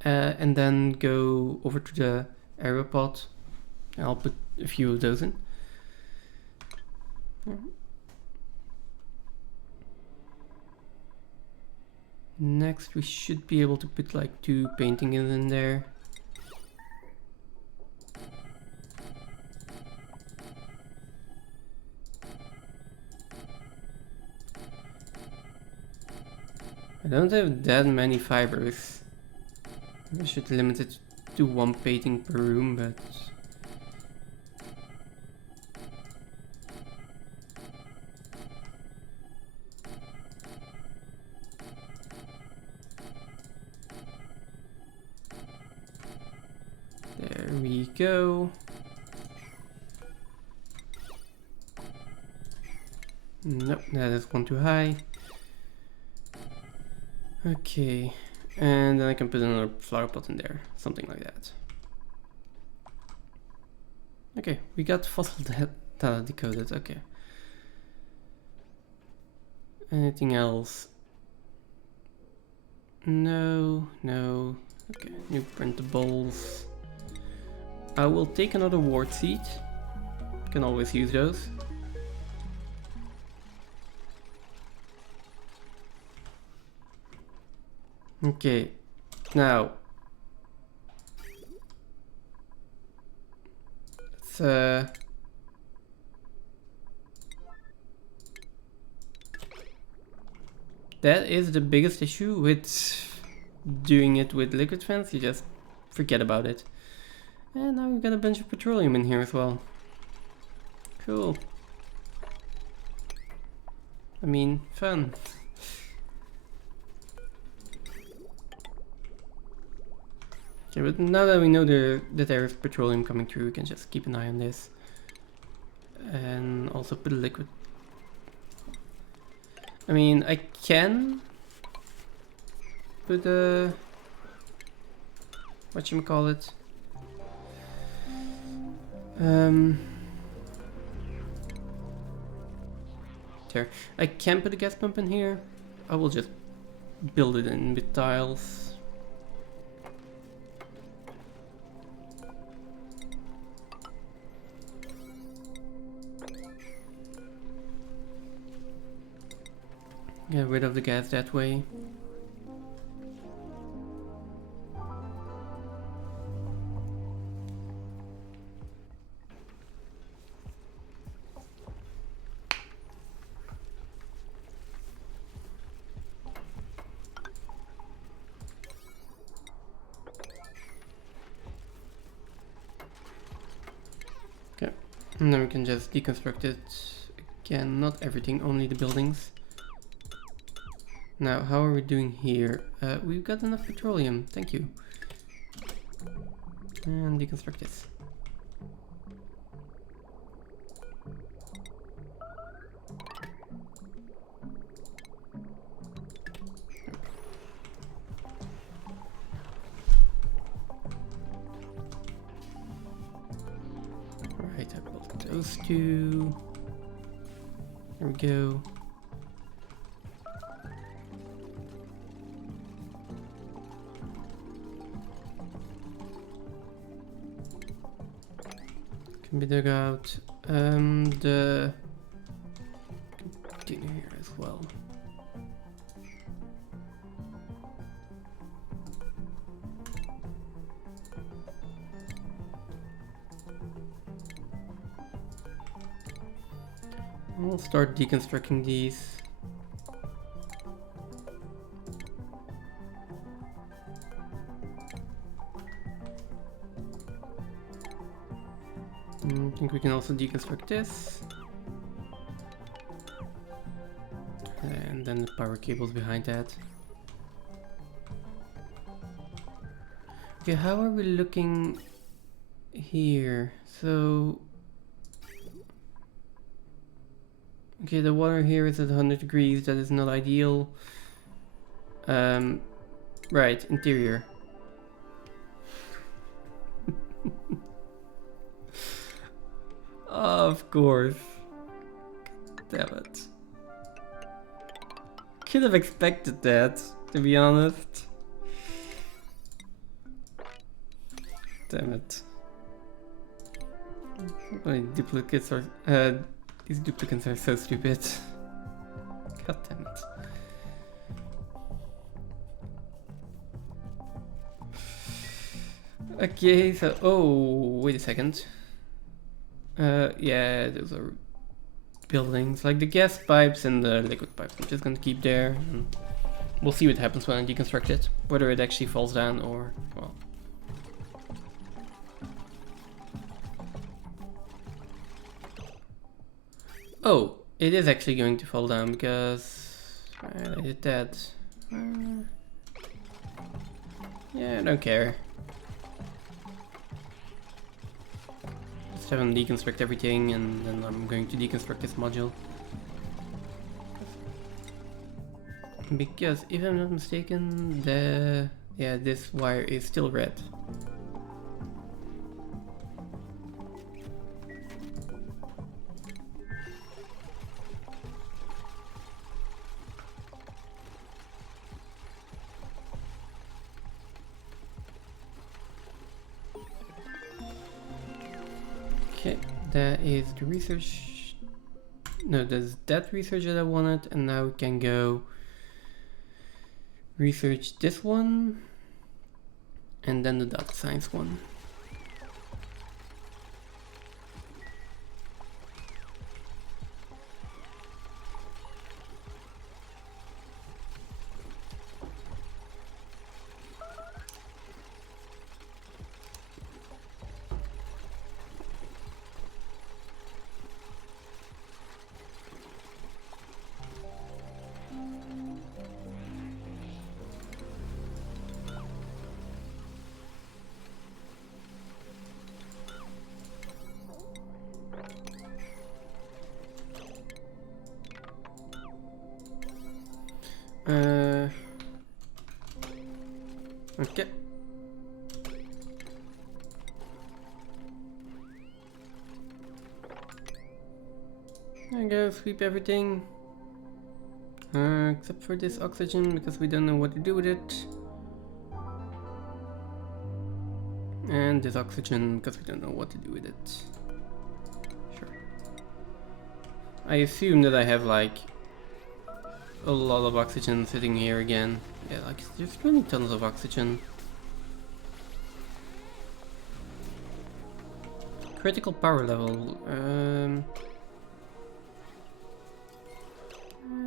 And then go over to the aeropod. I'll put a few of those in. Next, we should be able to put like 2 paintings in there. I don't have that many fibers. I should limit it to 1 painting per room, but there we go. Nope, that is 1 too high. Okay, and then I can put another flower pot in there, something like that. Okay, we got fossil data decoded, okay. Anything else? No, no. Okay, new printables. I will take another ward seed. Can always use those. Okay, now let's that is the biggest issue with doing it with liquid fence. You just forget about it. And now we've got a bunch of petroleum in here as well. Cool. I mean, fun. Okay, but now that we know that there is petroleum coming through, we can just keep an eye on this. And also put a liquid. I mean, I can put a... whatchamacallit? There. I can put a gas pump in here. I will just build it in with tiles. Get rid of the gas that way. Okay, and then we can just deconstruct it again, not everything, only the buildings. Now, how are we doing here? We've got enough petroleum, thank you. And deconstruct this. Alright, I built those two. There we go. Can be dug out. The We'll start deconstructing these. I think we can also deconstruct this. And then the power cables behind that. Okay, how are we looking here? So... okay, the water here is at 100 degrees, that is not ideal. Right, interior. Of course. Damn it. Could have expected that, to be honest. Damn it. My duplicates are... these duplicates are so stupid. God damn it. Okay, so... oh, wait a second. Yeah, those are buildings. Like the gas pipes and the liquid pipes. I'm just gonna keep there. And we'll see what happens when I deconstruct it. Whether it actually falls down or... well... oh, it is actually going to fall down because I did that. Yeah, I don't care. Just have him deconstruct everything and then I'm going to deconstruct this module. Because if I'm not mistaken, this wire is still red. Okay, that is the research. No, that's that research that I wanted, and now we can go research this one and then the data science one. Okay. There you go, sweep everything. Except for this oxygen, because we don't know what to do with it. And this oxygen, because we don't know what to do with it. Sure. I assume that I have like a lot of oxygen sitting here again. Yeah, like there's really tons of oxygen. Critical power level.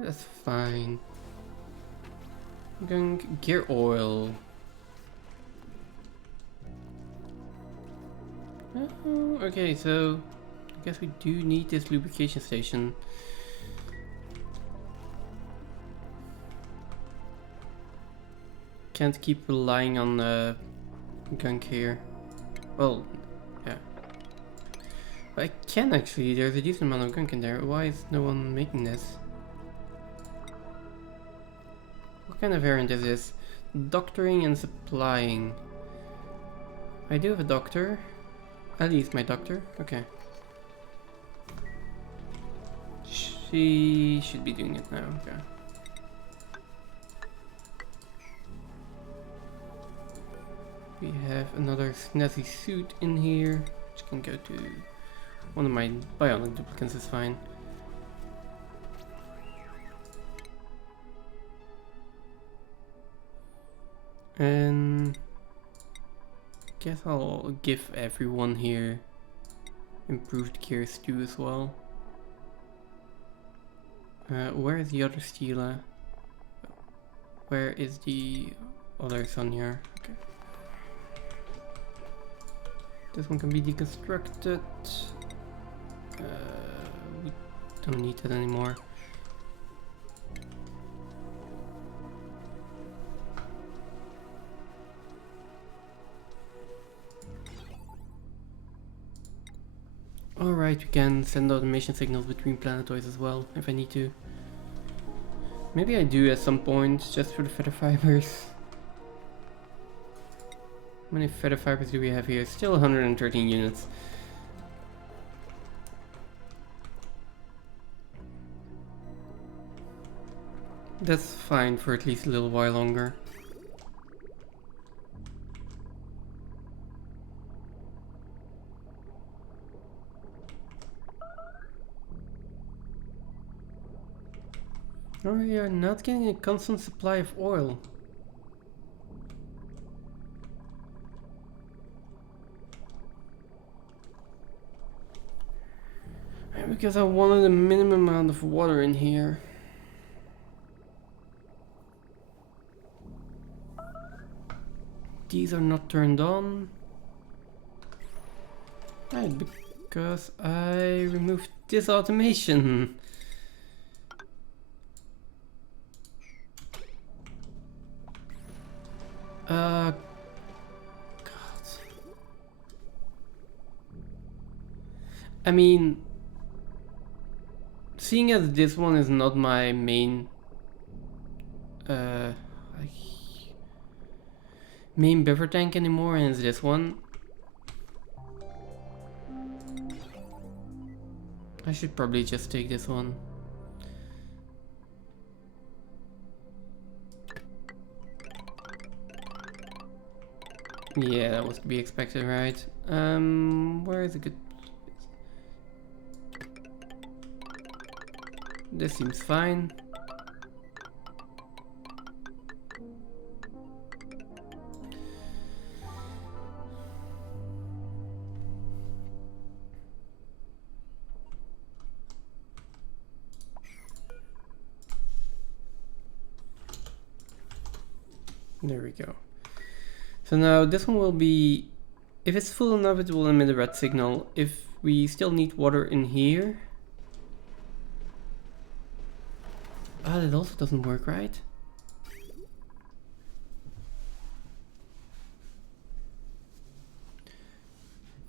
That's fine. I'm going gear oil. Oh, okay, so I guess we do need this lubrication station. Can't keep relying on the gunk here. Well, yeah. But I can actually, there's a decent amount of gunk in there. Why is no one making this? What kind of variant is this? Doctoring and supplying. I do have a doctor. At least my doctor. Okay. She should be doing it now. Okay. We have another snazzy suit in here, which can go to one of my bionic duplicates, is fine. And I guess I'll give everyone here improved gears too as well. Where is the other stela? Where is the other sun here? Okay. This one can be deconstructed. We don't need that anymore. Alright, we can send automation signals between planetoids as well, if I need to. Maybe I do at some point, just for the feather fibers. How many feather fibers do we have here? Still 113 units. That's fine for at least a little while longer. Oh, we are not getting a constant supply of oil. Because I wanted a minimum amount of water in here. These are not turned on. Right, because I removed this automation. God. I mean, seeing as this one is not my main main buffer tank anymore, and it's this one, I should probably just take this one. Yeah, that was to be expected, right? Where is a good... This seems fine. There we go. So now this one will be, if it's full enough, it will emit a red signal. If we still need water in here, that also doesn't work, right?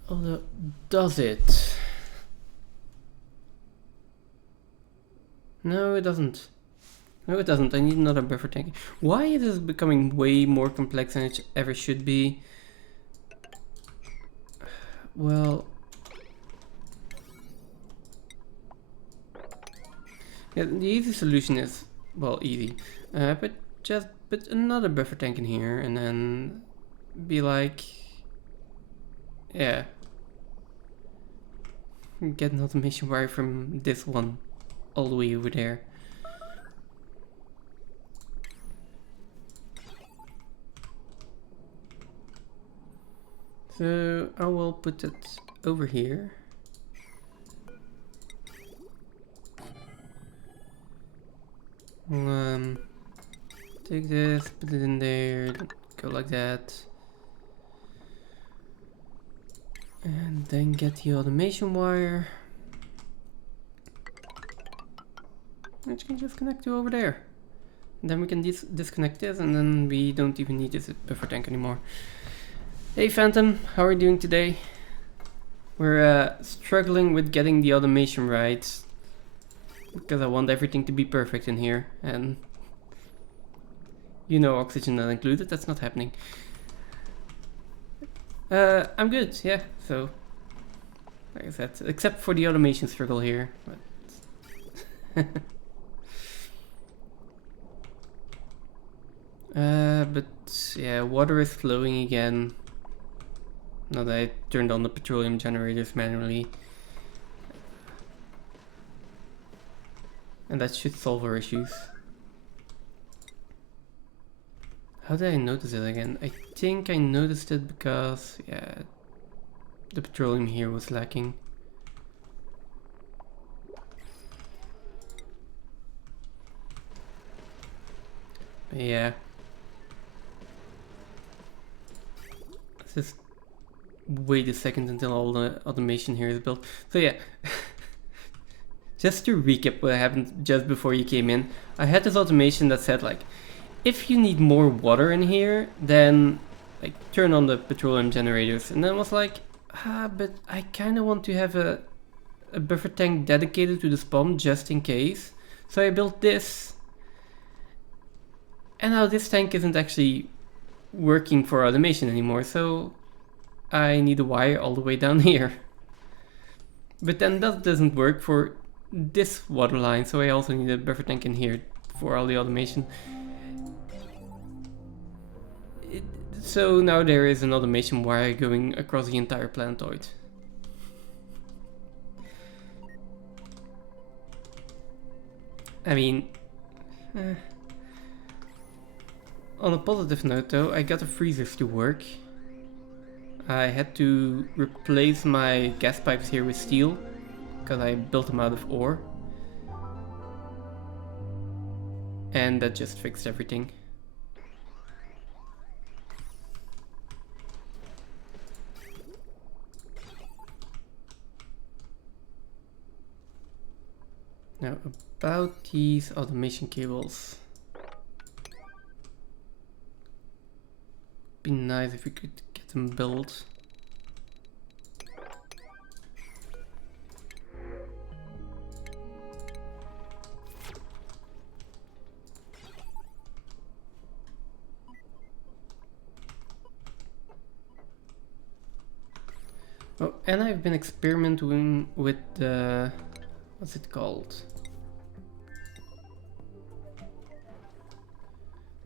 Although, does it? No, it doesn't. No, it doesn't. I need another buffer tank. Why is this becoming way more complex than it ever should be? Well... yeah, the easy solution is... well, easy. But just put another buffer tank in here and then... be like... yeah. Get an automation wire from this one all the way over there. So I will put it over here. Take this, put it in there, go like that. And then get the automation wire, which can just connect to over there. And then we can disconnect this, and then we don't even need this buffer tank anymore. Hey Phantom, how are you doing today? We're struggling with getting the automation right, because I want everything to be perfect in here, and you know, oxygen not included, that's not happening. I'm good, yeah, so like I said, except for the automation struggle here. But yeah, water is flowing again. Now that I turned on the petroleum generators manually. And that should solve our issues. How did I notice it again? I think I noticed it because, yeah, the petroleum here was lacking. Yeah. Let's just wait a second until all the automation here is built. So yeah, just to recap what happened just before you came in, I had this automation that said like, if you need more water in here, then like turn on the petroleum generators. And then I was like, but I kind of want to have a buffer tank dedicated to the spawn just in case. So I built this. And now this tank isn't actually working for automation anymore, so I need a wire all the way down here. But then that doesn't work for this water line, so I also need a buffer tank in here for all the automation. So now there is an automation wire going across the entire planetoid. I mean, on a positive note though, I got the freezers to work. I had to replace my gas pipes here with steel, because I built them out of ore. And that just fixed everything. Now about these automation cables. Be nice if we could get them built. Oh, and I've been experimenting with the, what's it called?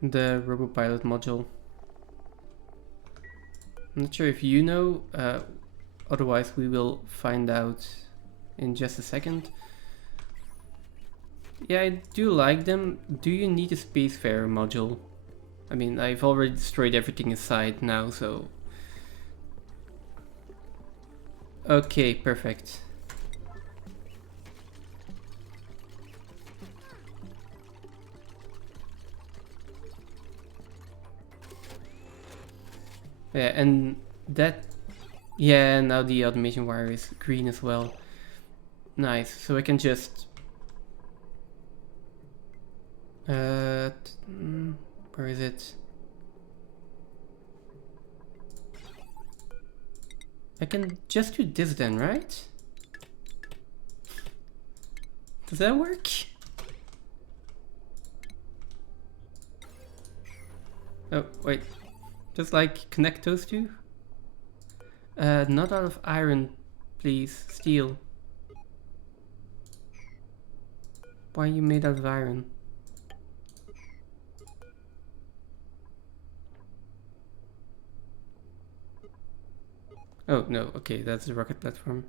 The RoboPilot module. I'm not sure if you know, otherwise we will find out in just a second. Yeah, I do like them. Do you need a Spacefarer module? I mean, I've already destroyed everything inside now, so... Okay, perfect. Yeah, and that... Yeah, now the automation wire is green as well. Nice, so I can just... where is it? I can just do this then, right? Does that work? Oh, wait. Just like connect those two? Not out of iron, please. Steel. Why are you made out of iron? Oh, no. Okay, that's the rocket platform.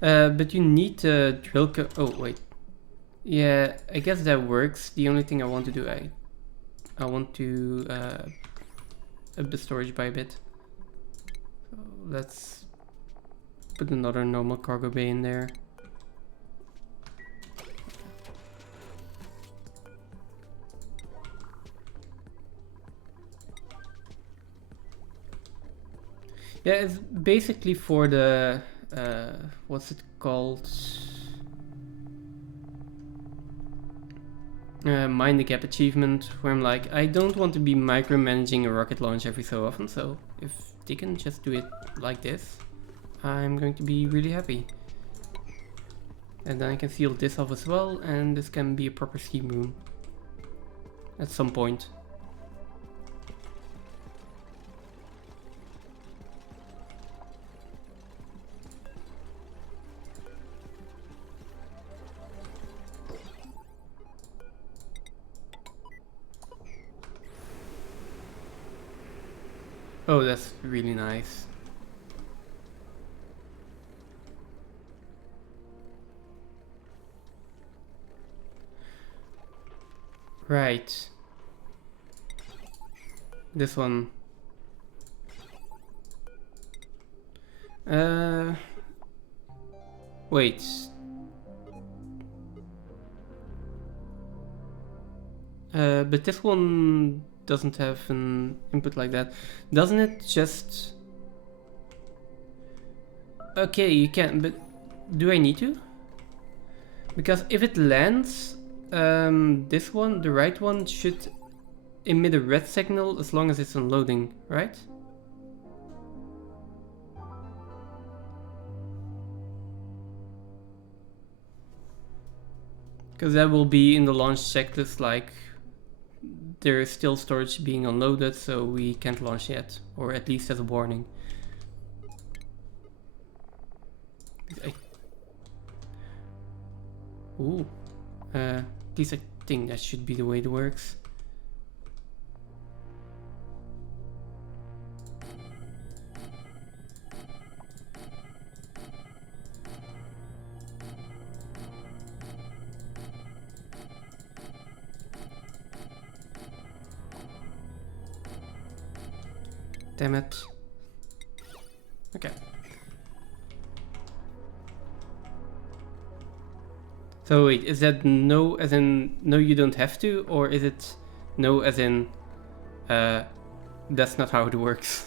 But you need to drill oh, wait. Yeah, I guess that works. The only thing I want to do, I want to up the storage by a bit. So let's put another normal cargo bay in there. Yeah, it's basically for the what's it called? Mind the Gap achievement, where I'm like, I don't want to be micromanaging a rocket launch every so often, so if they can just do it like this, I'm going to be really happy. And then I can seal this off as well, and this can be a proper steam room at some point. Oh, that's really nice. Right. This one. Wait. But this one doesn't have an input like that. Doesn't it just... Okay, you can, but do I need to? Because if it lands, this one, the right one, should emit a red signal as long as it's unloading, right? Because that will be in the launch checklist, like there is still storage being unloaded, so we can't launch yet, or at least as a warning. Ooh, at least I think that should be the way it works. Damn it. Okay. So wait, is that no as in no you don't have to, or is it no as in that's not how it works?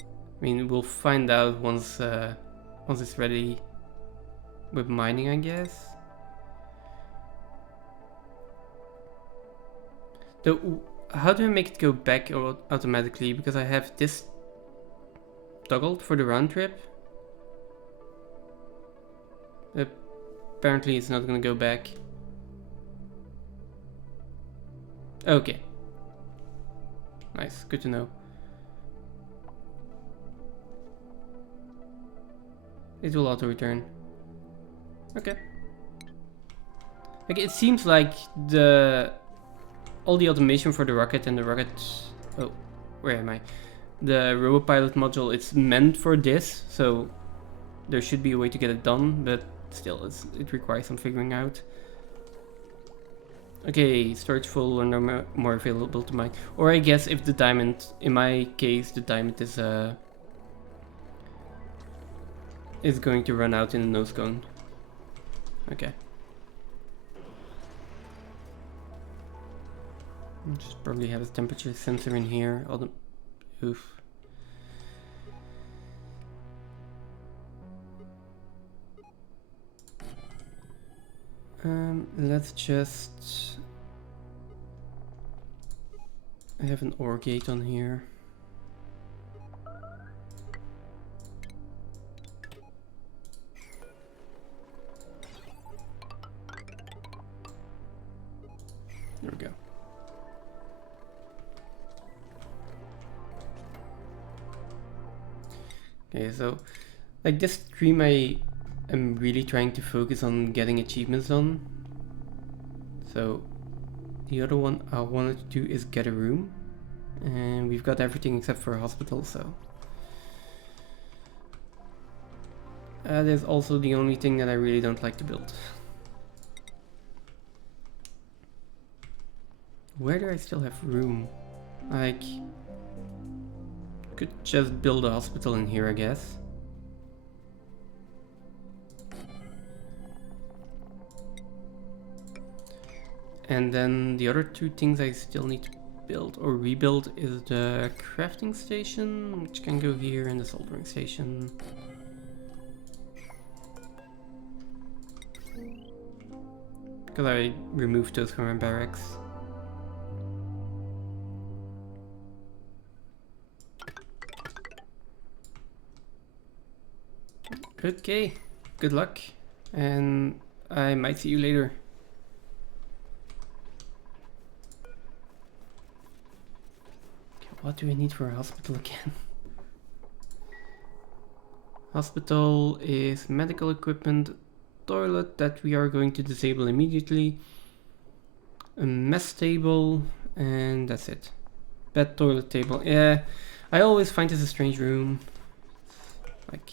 I mean, we'll find out once once it's ready with mining, I guess. Though, how do I make it go back automatically? Because I have this toggled for the round trip. Apparently it's not gonna go back. Okay. Nice, good to know. It will auto-return. Okay. Okay, it seems like all the automation for the rocket and the rocket... Oh, where am I? The RoboPilot module, it's meant for this, so there should be a way to get it done, but still, it requires some figuring out. Okay, storage full or no more available to mine. Or I guess if the diamond, in my case, the diamond is going to run out in the nose cone. Okay. Just probably have a temperature sensor in here. All the... Oof. Let's just... I have an OR gate on here. There we go. Okay, so like this stream I am really trying to focus on getting achievements on. So the other one I wanted to do is get a room, and we've got everything except for a hospital, so that is also the only thing that I really don't like to build. Where do I still have room? Like, could just build a hospital in here, I guess. And then the other two things I still need to build or rebuild is the crafting station, which can go here, and the soldering station. Because I removed those from my barracks. Okay, good luck, and I might see you later. Okay, what do I need for a hospital again? Hospital is medical equipment, toilet that we are going to disable immediately, a mess table, and that's it. Bed, toilet, table. Yeah, I always find this a strange room. Like...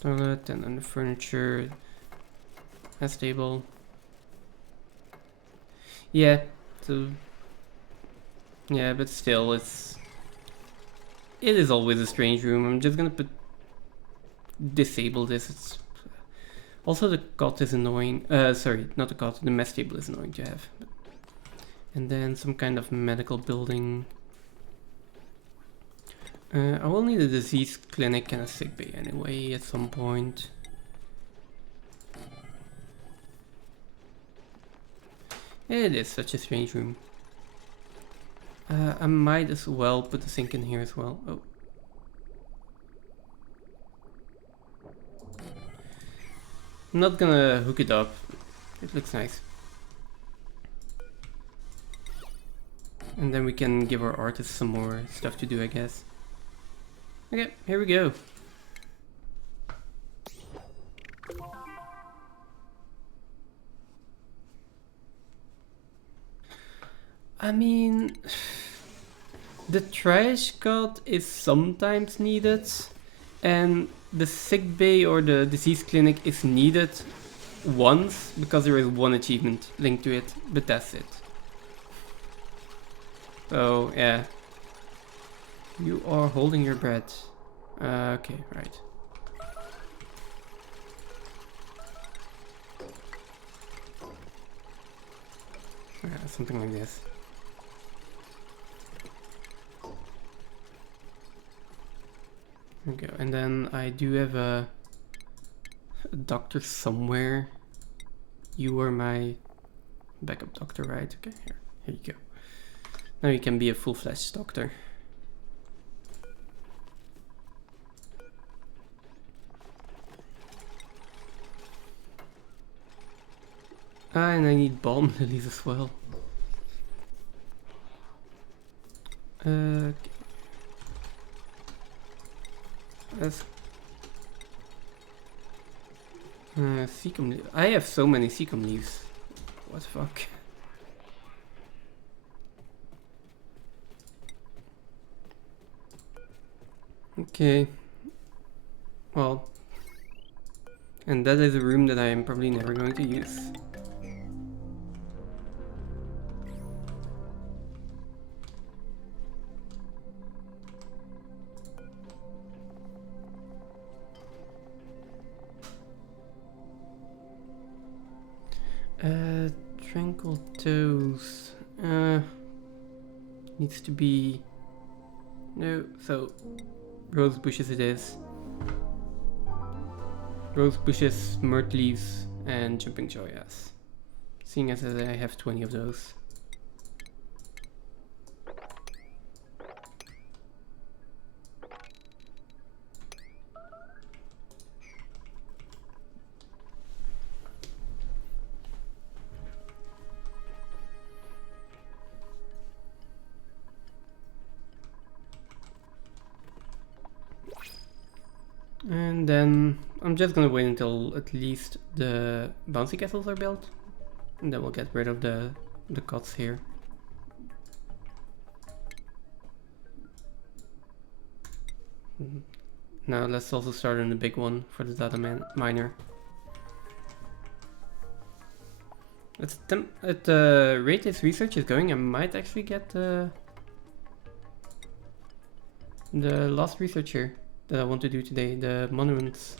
toilet, and then the furniture, mess table. Yeah, so... yeah, but still, it's... it is always a strange room. I'm just gonna disable this. It's also the cot is annoying. Sorry, not the cot. The mess table is annoying to have. And then some kind of medical building. I will need a disease clinic and a sick bay anyway at some point. It is such a strange room. I might as well put the sink in here as well. Oh. I'm not gonna hook it up. It looks nice. And then we can give our artists some more stuff to do, I guess. Okay, here we go. I mean, the trash cot is sometimes needed, and the sick bay or the disease clinic is needed once because there is one achievement linked to it, but that's it. So yeah, you are holding your breath. Okay, right. Something like this. There we go. And then I do have a doctor somewhere. You were my backup doctor, right? Okay, here you go. Now you can be a full-fledged doctor. And I need balm lilies as well. Okay. Let's Seacom leaves. I have so many Seacom leaves. What the fuck? Okay. Well. And that is a room that I am probably never going to use. Tranquil toes. Needs to be... No, so... Rose bushes it is. Rose bushes, myrtle leaves, and jumping joyas. Seeing as I have 20 of those. And then I'm just gonna wait until at least the bouncy castles are built, and then we'll get rid of the cots here. Now let's also start on the big one for the data miner. At the rate this research is going, I might actually get the last research here that I want to do today, the monuments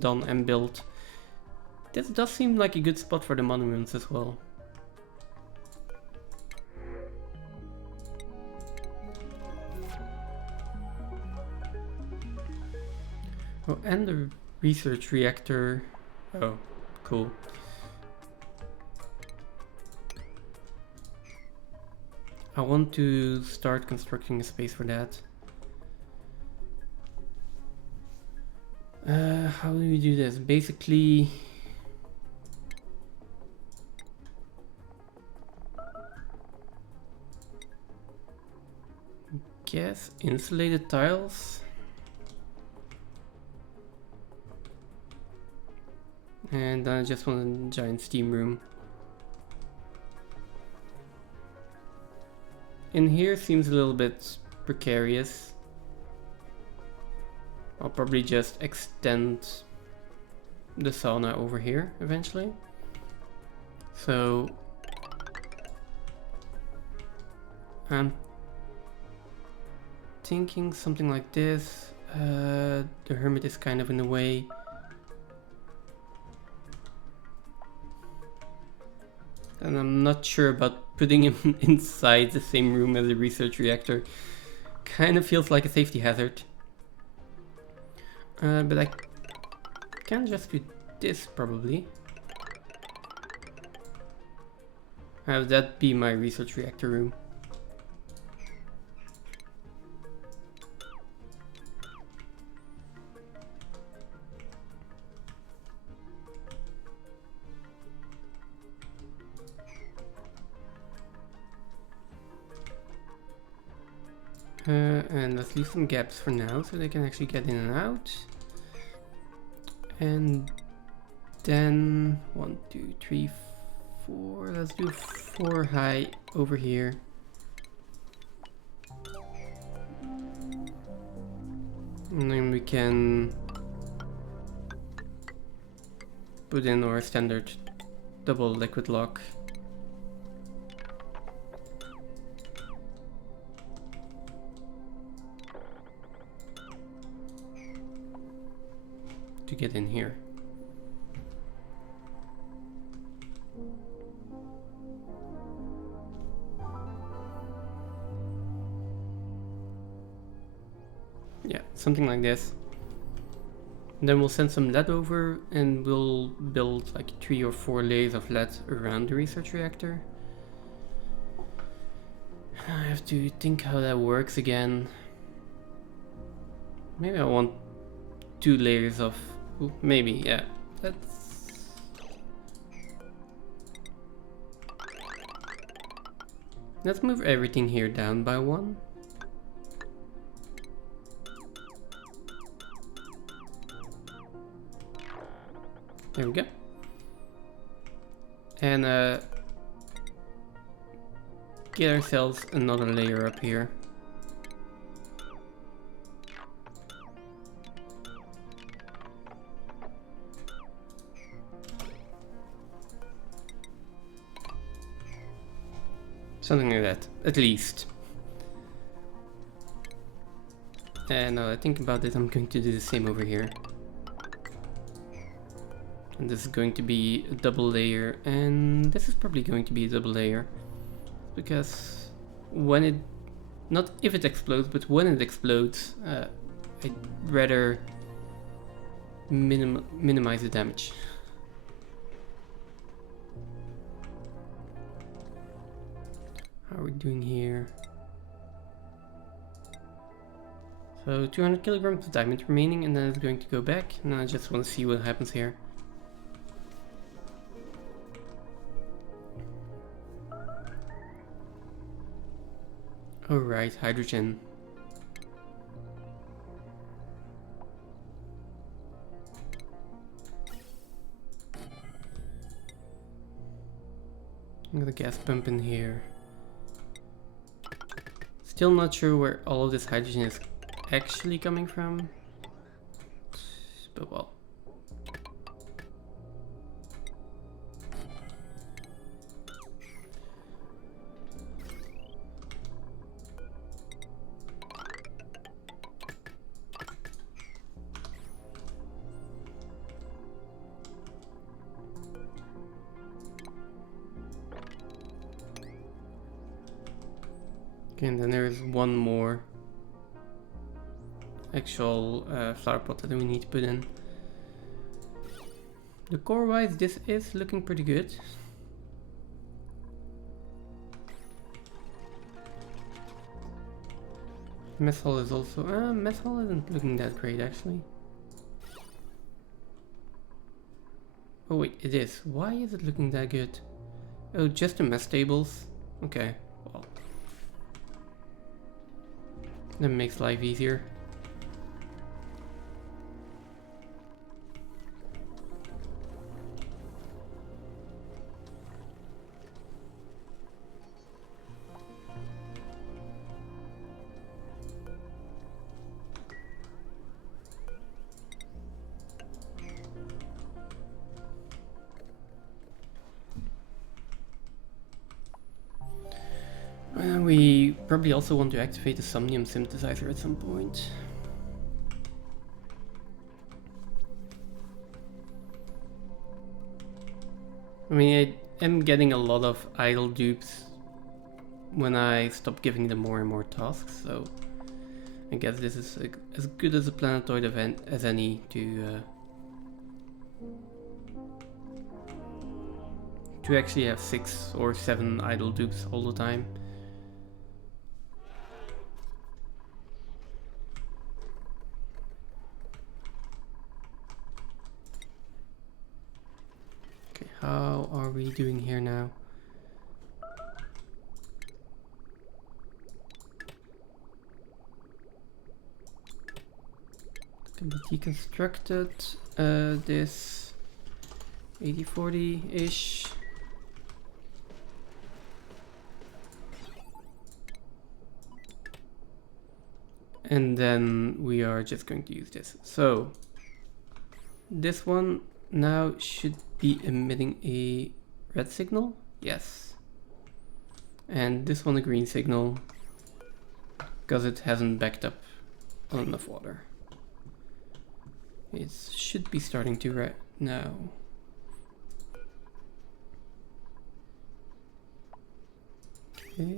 done and built. This does seem like a good spot for the monuments as well. Oh, and the research reactor. Oh, cool. I want to start constructing a space for that. How do we do this? Basically, guess insulated tiles. And then I just want a giant steam room. In here seems a little bit precarious. I'll probably just extend the sauna over here eventually. So I'm thinking something like this. The hermit is kind of in the way. And I'm not sure about putting him inside the same room as the research reactor. Kind of feels like a safety hazard. But I can just do this probably. Have that be my research reactor room. And let's leave some gaps for now so they can actually get in and out. And then 1, 2, 3, 4. Let's do 4 high over here. And then we can put in our standard double liquid lock. To get in here. Yeah, something like this. And then we'll send some lead over and we'll build like 3 or 4 layers of lead around the research reactor. I have to think how that works again. Maybe I want 2 layers of... Ooh, maybe, yeah. Let's move everything here down by 1. There we go. And get ourselves another layer up here. Something like that, at least. And now that I think about this, I'm going to do the same over here. And this is going to be a double layer, and this is probably going to be a double layer. Because when it, not if it explodes, but when it explodes, I'd rather minimize the damage. How are we doing here? So 200 kilograms of diamond remaining, and then it's going to go back, and I just want to see what happens here. Alright, hydrogen. I'm gonna gas pump in here. Still not sure where all of this hydrogen is actually coming from, but well. Okay, and then there is one more actual flower pot that we need to put in. Decor wise, this is looking pretty good. Mess hall is also, mess hall isn't looking that great actually. Oh wait, it is. Why is it looking that good? Oh, just the mess tables? Okay, well. That makes life easier. We Probably also want to activate the Somnium synthesizer at some point. I mean, I am getting a lot of idle dupes when I stop giving them more and more tasks, so I guess this is as good as a planetoid event as any to actually have 6 or 7 idle dupes all the time. Okay, how are we doing here now? Can be deconstructed. This 80-40-ish. And then we are just going to use this. So this one now should be emitting a red signal. Yes. And this one a green signal, because it hasn't backed up on enough water. It should be starting to right now. Okay.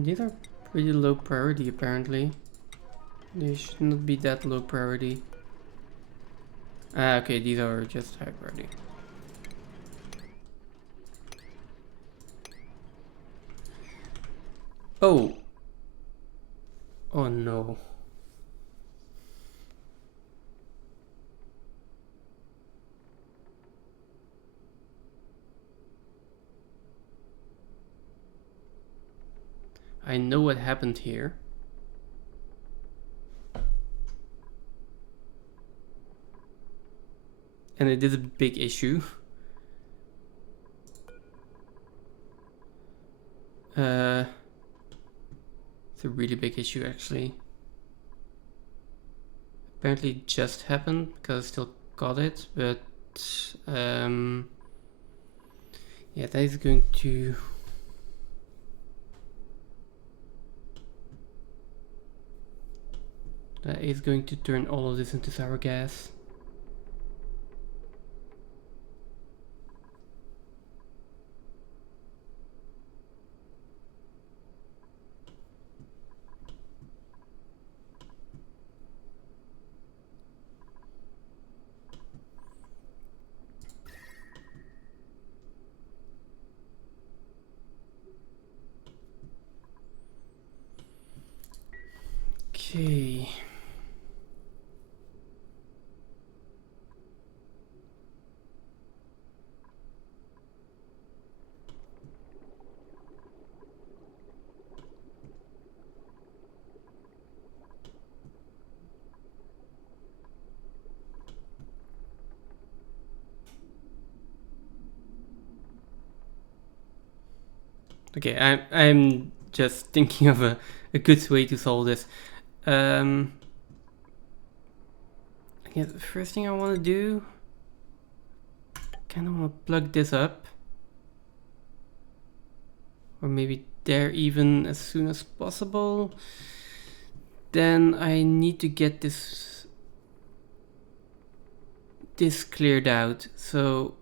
These are pretty low priority apparently. They should not be that low priority. Okay, these are just high priority. Oh! Oh no. I know what happened here. And it is a big issue. It's a really big issue actually. Apparently it just happened because I still got it, but yeah, that is going to turn all of this into sour gas. Okay. Okay, I'm just thinking of a good way to solve this. Yeah, the first thing I want to do, kind of want to plug this up, or maybe there even as soon as possible. Then I need to get this cleared out. So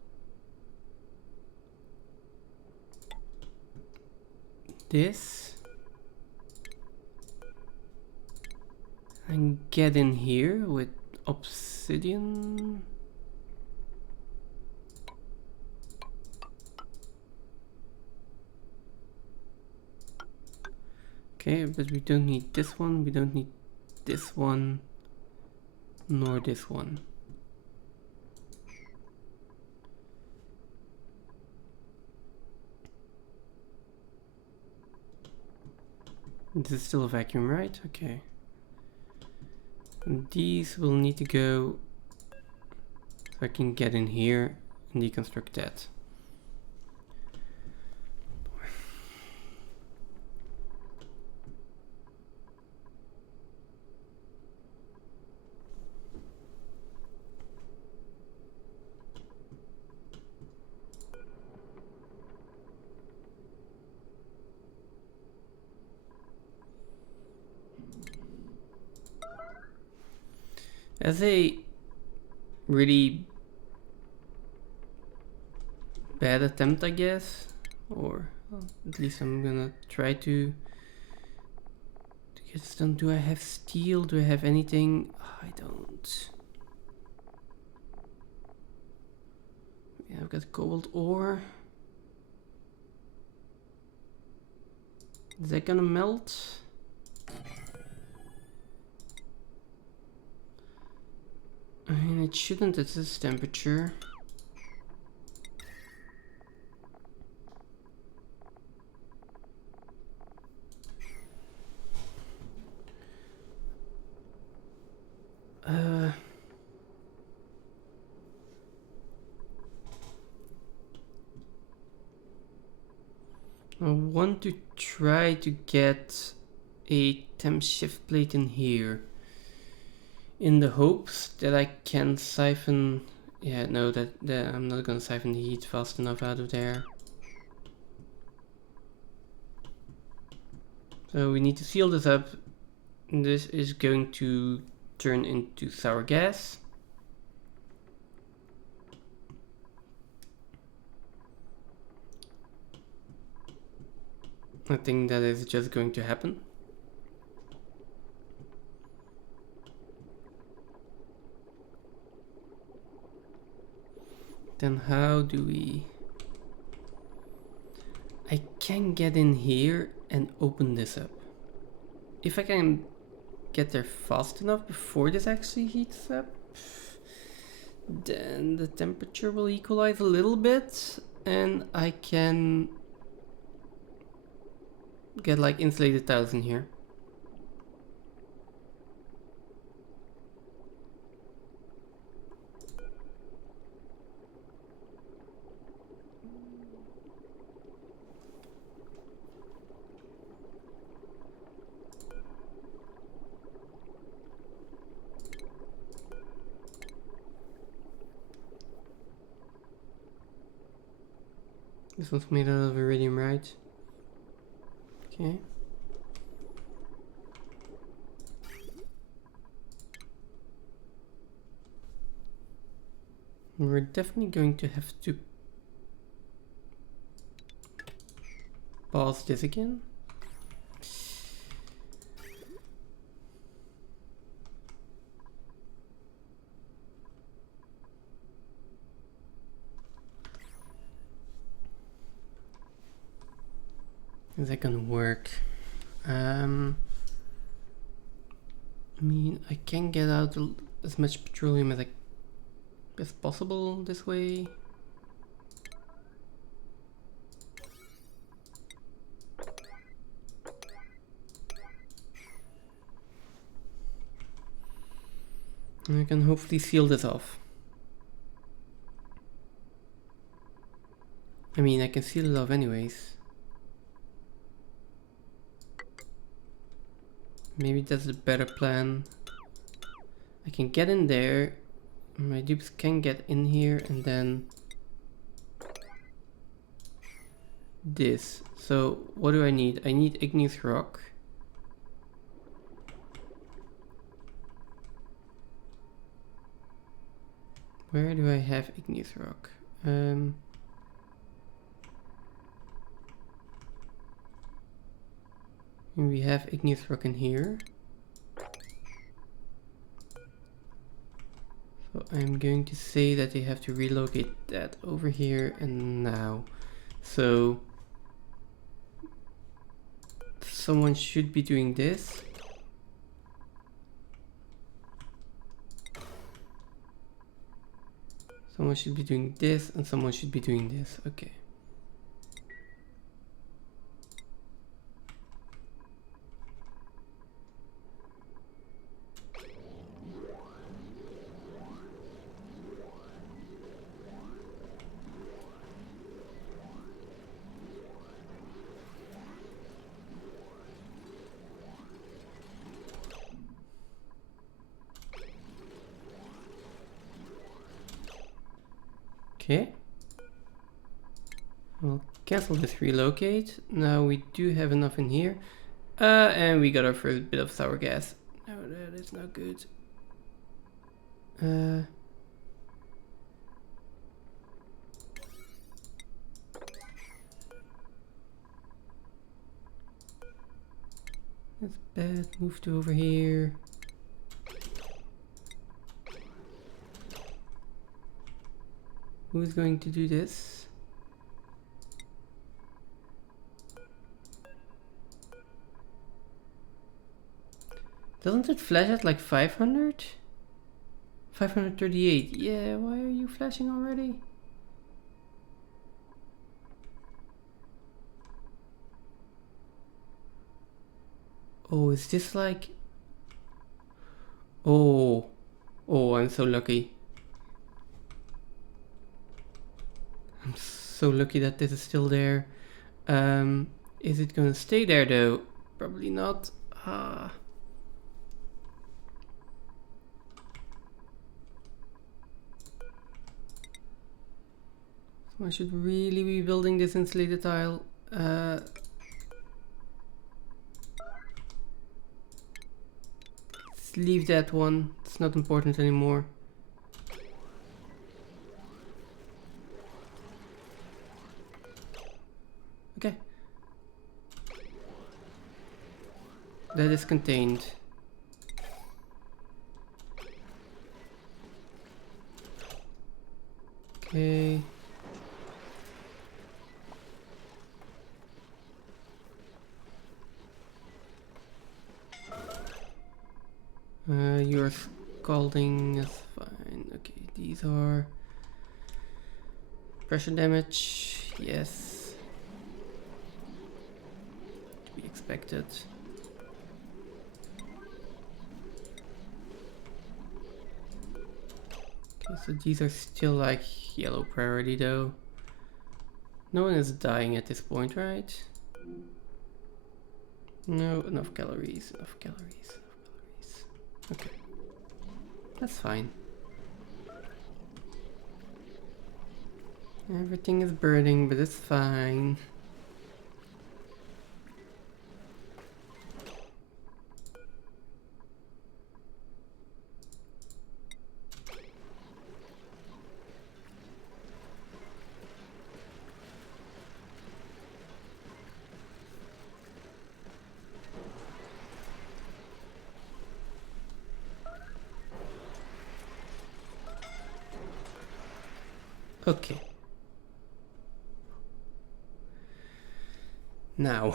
this, and get in here with obsidian. Okay, but we don't need this one, we don't need this one, nor this one. This is still a vacuum, right? Okay. And these will need to go, so I can get in here and deconstruct that. That's a really bad attempt, I guess. Or well, at least I'm gonna try to get this done. Do I have steel? Do I have anything? I don't. Yeah, I've got cobalt ore. Is that gonna melt? I mean, it shouldn't at this temperature. I want to try to get a temp shift plate in here, in the hopes that I can siphon. Yeah, no, that I'm not gonna siphon the heat fast enough out of there. So we need to seal this up. This is going to turn into sour gas. I think that is just going to happen. Then how do we... I can get in here and open this up. If I can get there fast enough before this actually heats up, then the temperature will equalize a little bit and I can get like insulated tiles in here. This one's made out of iridium, right? Okay. We're definitely going to have to pause this again. Is that gonna work? I mean, I can get out as much petroleum as possible this way. And I can hopefully seal this off. I mean, I can seal it off anyways. Maybe that's a better plan. I can get in there, my dupes can get in here, and then this. So what do I need? I need igneous rock. Where do I have igneous rock? We have igneous rock in here. So I'm going to say that they have to relocate that over here and now. So someone should be doing this. Someone should be doing this and someone should be doing this. Okay. Okay, we'll cancel this relocate. Now we do have enough in here. And we got our first bit of sour gas. No, that is not good. That's bad. Move to over here. Who's going to do this? Doesn't it flash at like 500? 538. Yeah, why are you flashing already? Oh, is this like... Oh. Oh, I'm so lucky. I'm so lucky that this is still there. Is it gonna stay there though? Probably not. Ah. So I should really be building this insulated tile. Let's leave that one. It's not important anymore. Okay. That is contained. Okay. Your scalding is fine. Okay, these are pressure damage. Yes. To be expected. Okay, so these are still like yellow priority though. No one is dying at this point, right? No, enough calories, enough calories, enough calories. Okay, that's fine. Everything is burning, but it's fine. Okay. Now.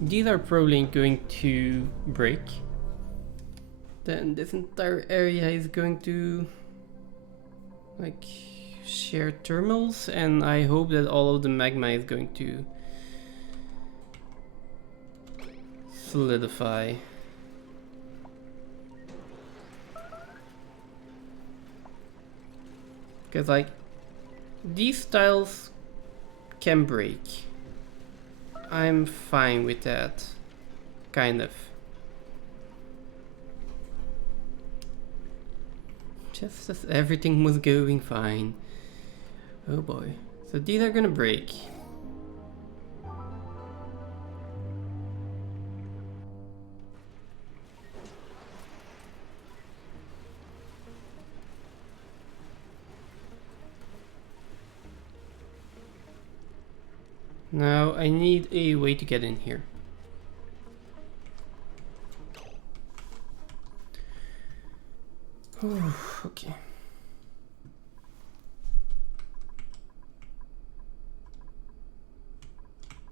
These are probably going to break. Then this entire area is going to like share thermals, and I hope that all of the magma is going to solidify. Because like these tiles can break. I'm fine with that. Kind of. Just as everything was going fine. Oh boy. So these are gonna break. Now I need a way to get in here. Okay.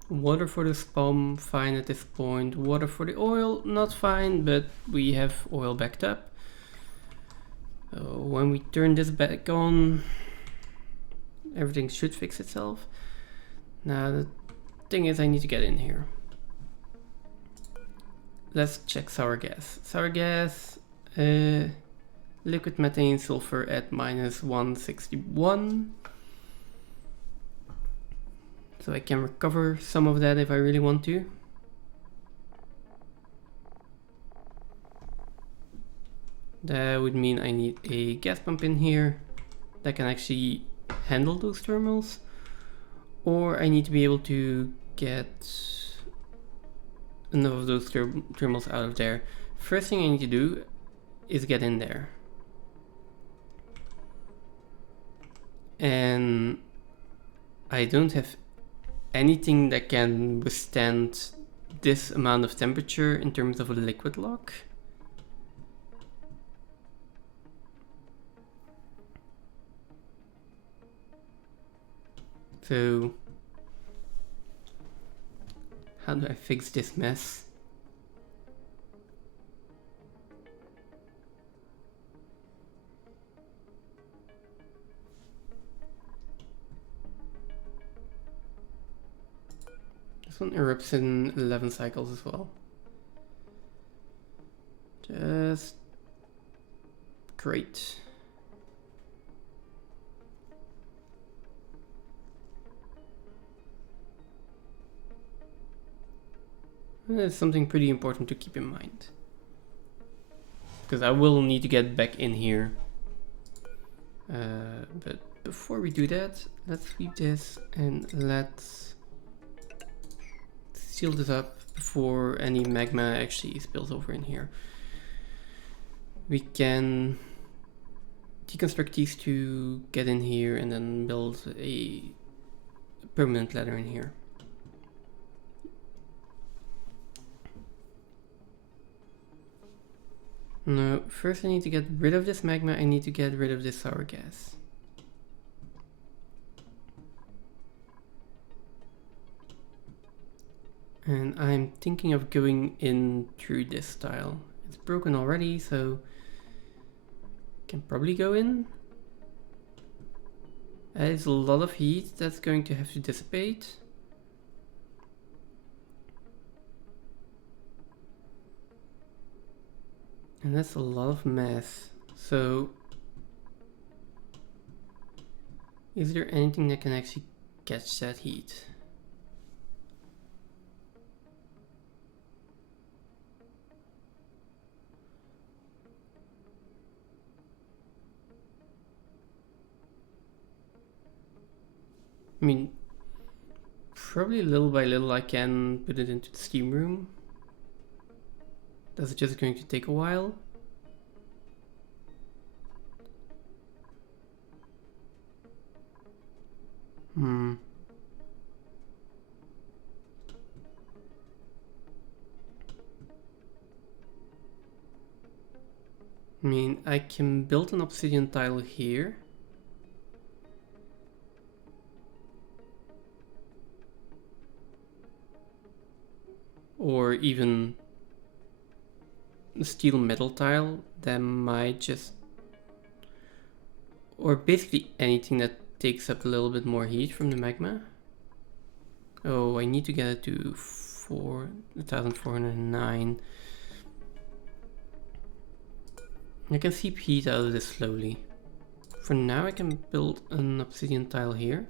Water for the spam, fine at this point. Water for the oil, not fine, but we have oil backed up. When we turn this back on, everything should fix itself. Now the thing is, I need to get in here. Let's check sour gas. Sour gas, liquid methane sulfur at -161. So I can recover some of that if I really want to. That would mean I need a gas pump in here that can actually handle those thermals. Or I need to be able to get enough of those thermals out of there. First thing I need to do is get in there. And I don't have anything that can withstand this amount of temperature in terms of a liquid lock. So how do I fix this mess? This one erupts in 11 cycles as well. Just great. That's something pretty important to keep in mind, because I will need to get back in here. But before we do that, let's sweep this and let's seal this up before any magma actually spills over in here. We can deconstruct these to get in here and then build a permanent ladder in here. No, first I need to get rid of this magma, I need to get rid of this sour gas. And I'm thinking of going in through this tile. It's broken already, so I can probably go in. That is a lot of heat that's going to have to dissipate. And that's a lot of mass. So is there anything that can actually catch that heat? I mean, probably little by little I can put it into the steam room. That's just going to take a while. I mean, I can build an obsidian tile here. Or even a steel metal tile that might just, or basically anything that takes up a little bit more heat from the magma. Oh, I need to get it to 1409. I can seep heat out of this slowly. For now I can build an obsidian tile here.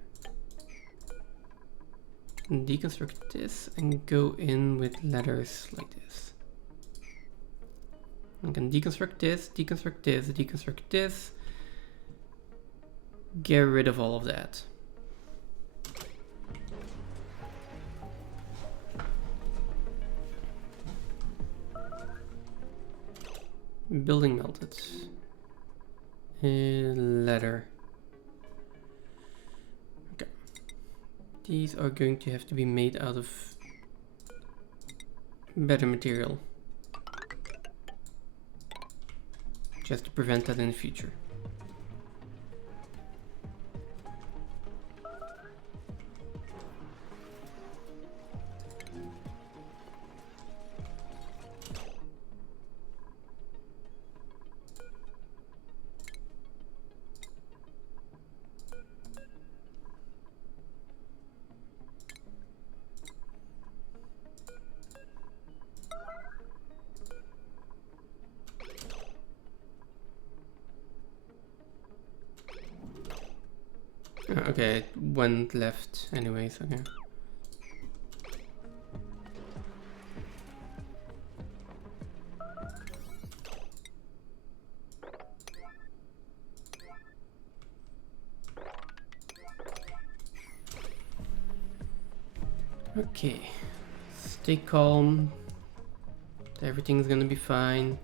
And deconstruct this and go in with ladders like this. I can deconstruct this, deconstruct this, deconstruct this. Get rid of all of that. Building melted. Ladder. Okay. These are going to have to be made out of better material. Just to prevent that in the future. Okay, it went left anyways, okay. Okay, stay calm. Everything's gonna be fine.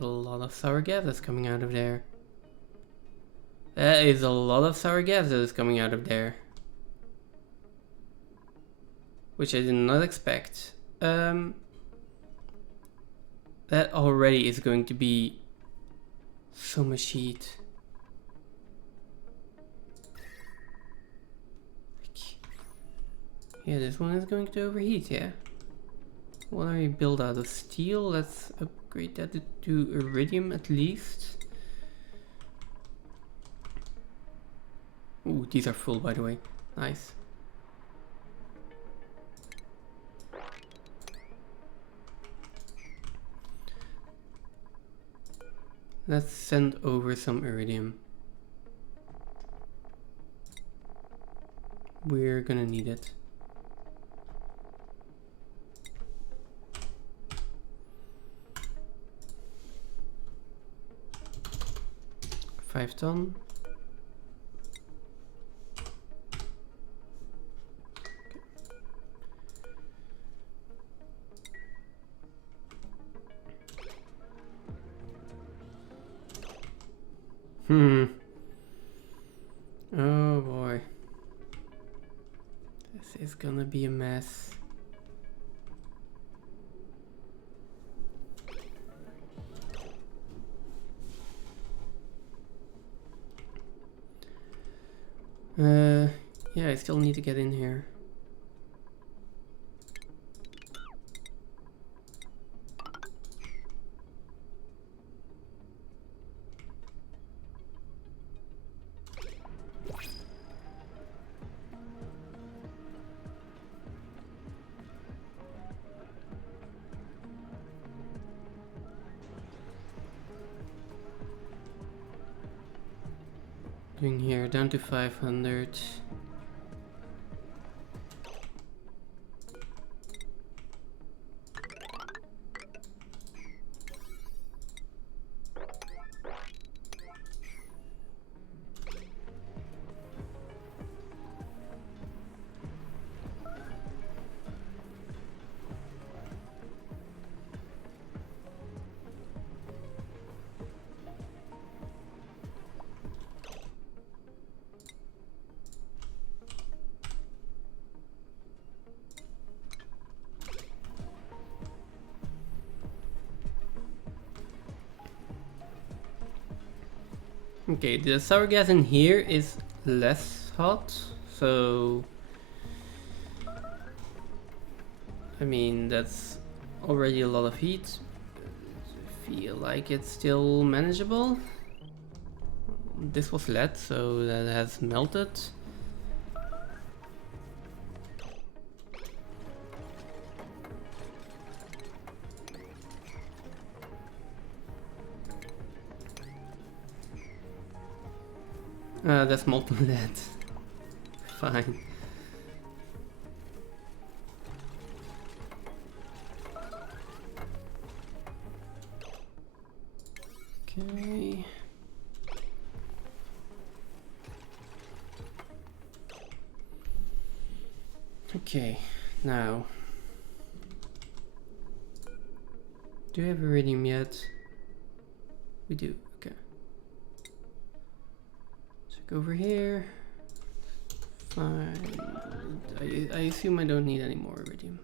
A lot of sour gases coming out of there. That is a lot of sour gases coming out of there. Which I did not expect. That already is going to be so much heat. Yeah, this one is going to overheat, yeah. What are we built out of? Steel? Let's upgrade that to iridium at least. Ooh, these are full, by the way. Nice. Let's send over some iridium. We're gonna need it. Five ton. Oh boy. This is gonna be a mess. Yeah, I still need to get in here. Doing here, down to 500. Okay, the sour gas in here is less hot, so I mean that's already a lot of heat. I feel like it's still manageable. This was lead, so that has melted. That's molten lead. Fine. Okay. Okay, now. Do we have iridium yet? We do, okay. Check over here. Fine. I assume I don't need any more iridium.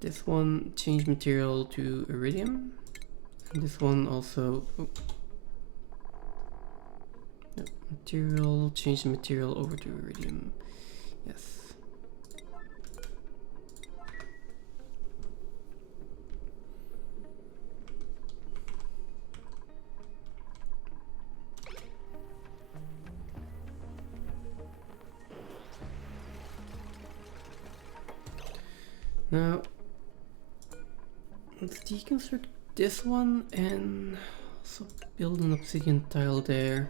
This one, change material to iridium. And this one also. Oh. No, material, change the material over to iridium. Yes. Now, let's deconstruct this one and also build an obsidian tile there.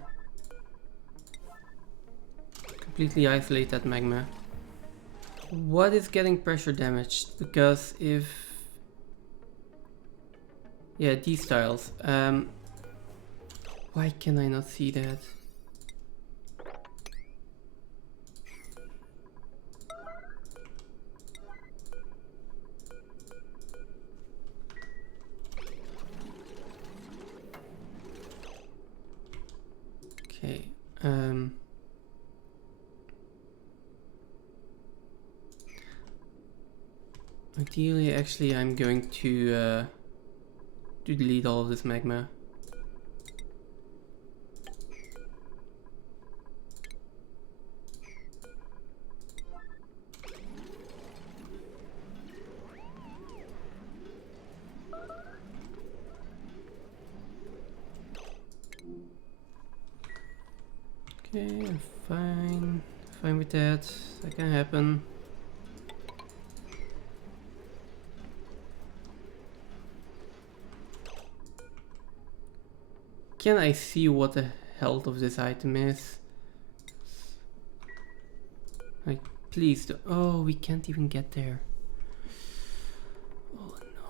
Completely isolate that magma. What is getting pressure damaged? Because if... yeah, these tiles. Why Why can I not see that? Okay, ideally, actually, I'm going to delete all of this magma. Okay, I'm fine with that. That can happen. Can I see what the health of this item is? Like, please. Oh, we can't even get there. Oh no.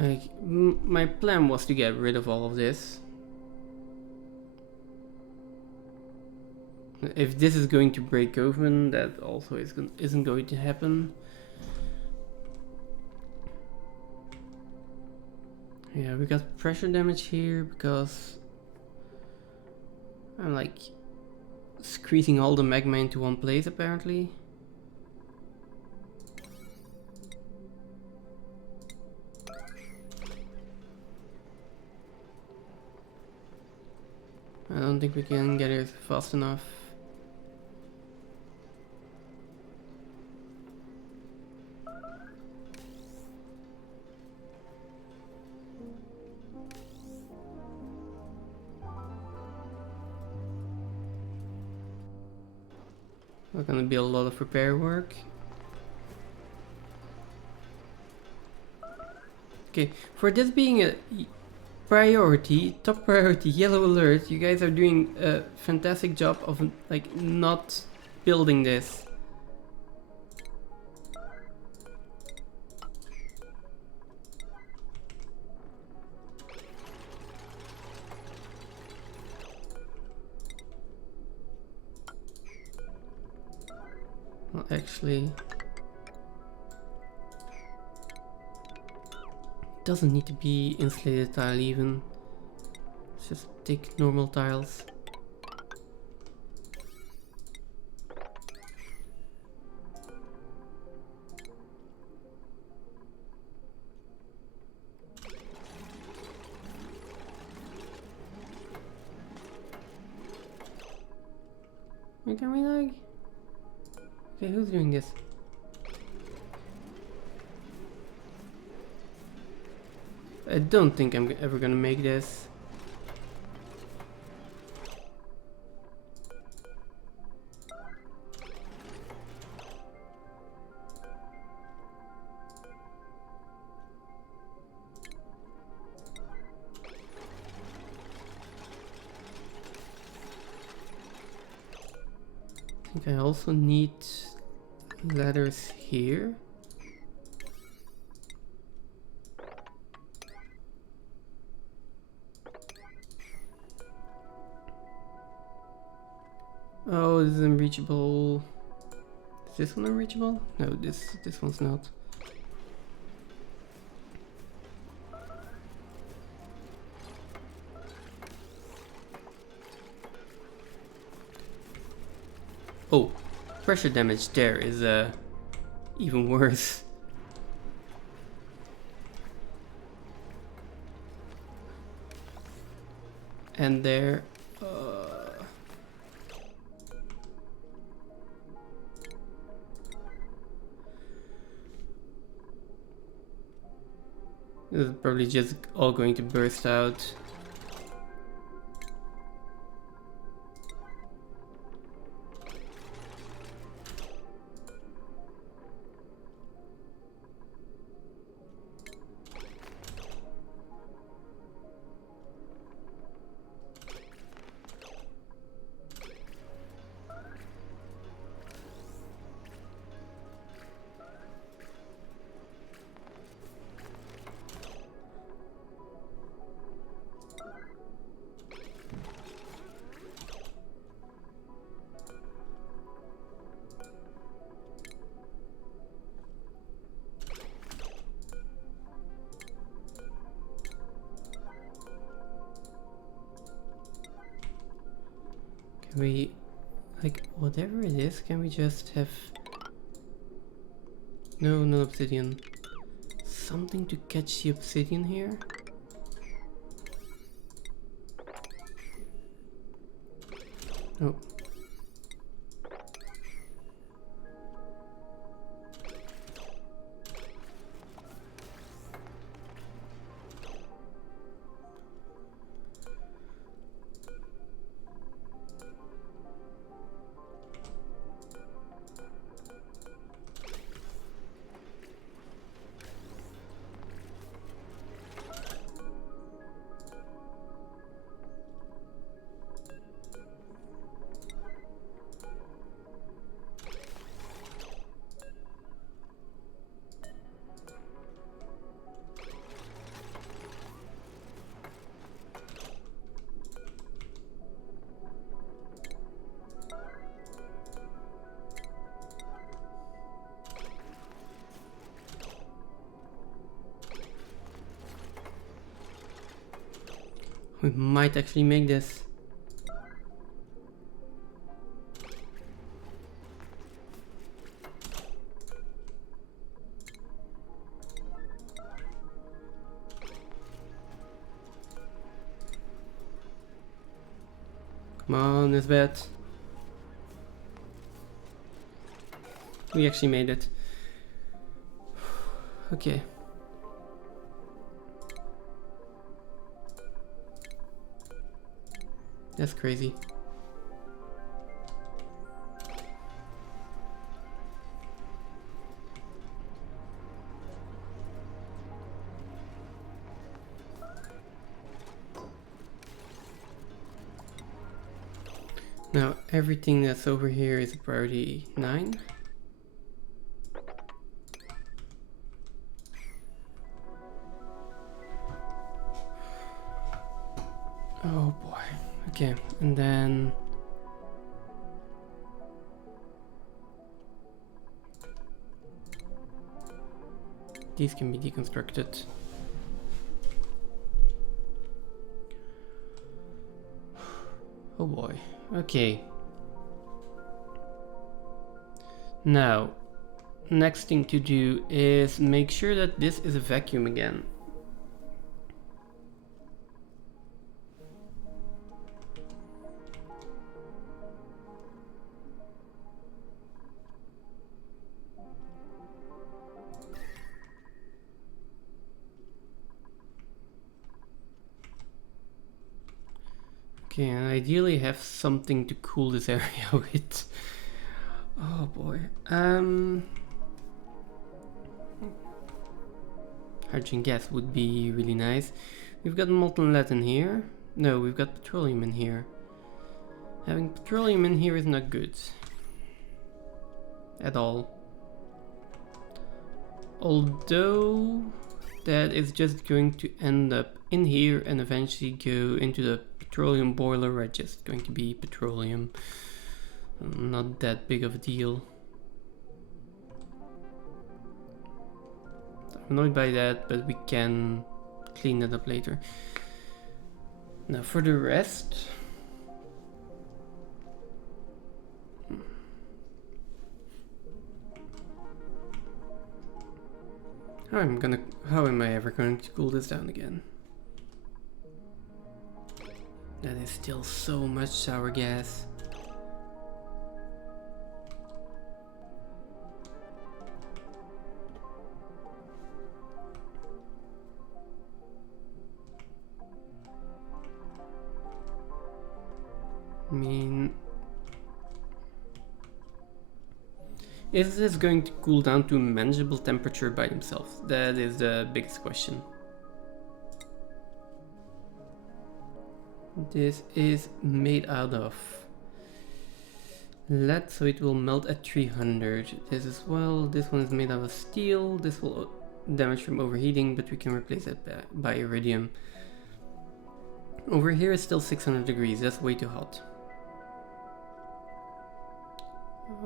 Like, my plan was to get rid of all of this. If this is going to break open, that also isn't going to happen. Yeah, we got pressure damage here because I'm like squeezing all the magma into one place apparently. I don't think we can get it fast enough. There's gonna be a lot of repair work. Okay, for this being a priority, top priority, yellow alert, you guys are doing a fantastic job of like not building this. Well, actually, doesn't need to be insulated tile even. Let's just take normal tiles. Can we like? Okay, who's doing this? I don't think I'm ever gonna make this. I think I also need ladders here. Oh, this is unreachable. Is this one unreachable? No, this one's not. Oh, pressure damage there is even worse. And there, This is probably just all going to burst out. Can we, like, whatever it is, can we just have... No obsidian. Something to catch the obsidian here? Oh. We might actually make this. Come on, this bet. We actually made it. Okay. That's crazy. Now everything that's over here is priority 9. Oh boy. Okay, and then these can be deconstructed. Oh boy. Okay. Now, next thing to do is make sure that this is a vacuum again. Okay, and ideally have something to cool this area with. Oh boy. Hydrogen gas would be really nice. We've got molten lead in here. No, we've got petroleum in here. Having petroleum in here is not good. At all. Although that is just going to end up in here and eventually go into the petroleum boiler where it's just going to be petroleum. Not that big of a deal. I'm annoyed by that, but we can clean that up later. Now for the rest, how am I ever going to cool this down again? That is still so much sour gas. I mean, is this going to cool down to manageable temperature by themselves? That is the biggest question. This is made out of lead, so it will melt at 300. This as well. This one is made out of steel. This will damage from overheating, but we can replace it by iridium. Over here is still 600 degrees. That's way too hot.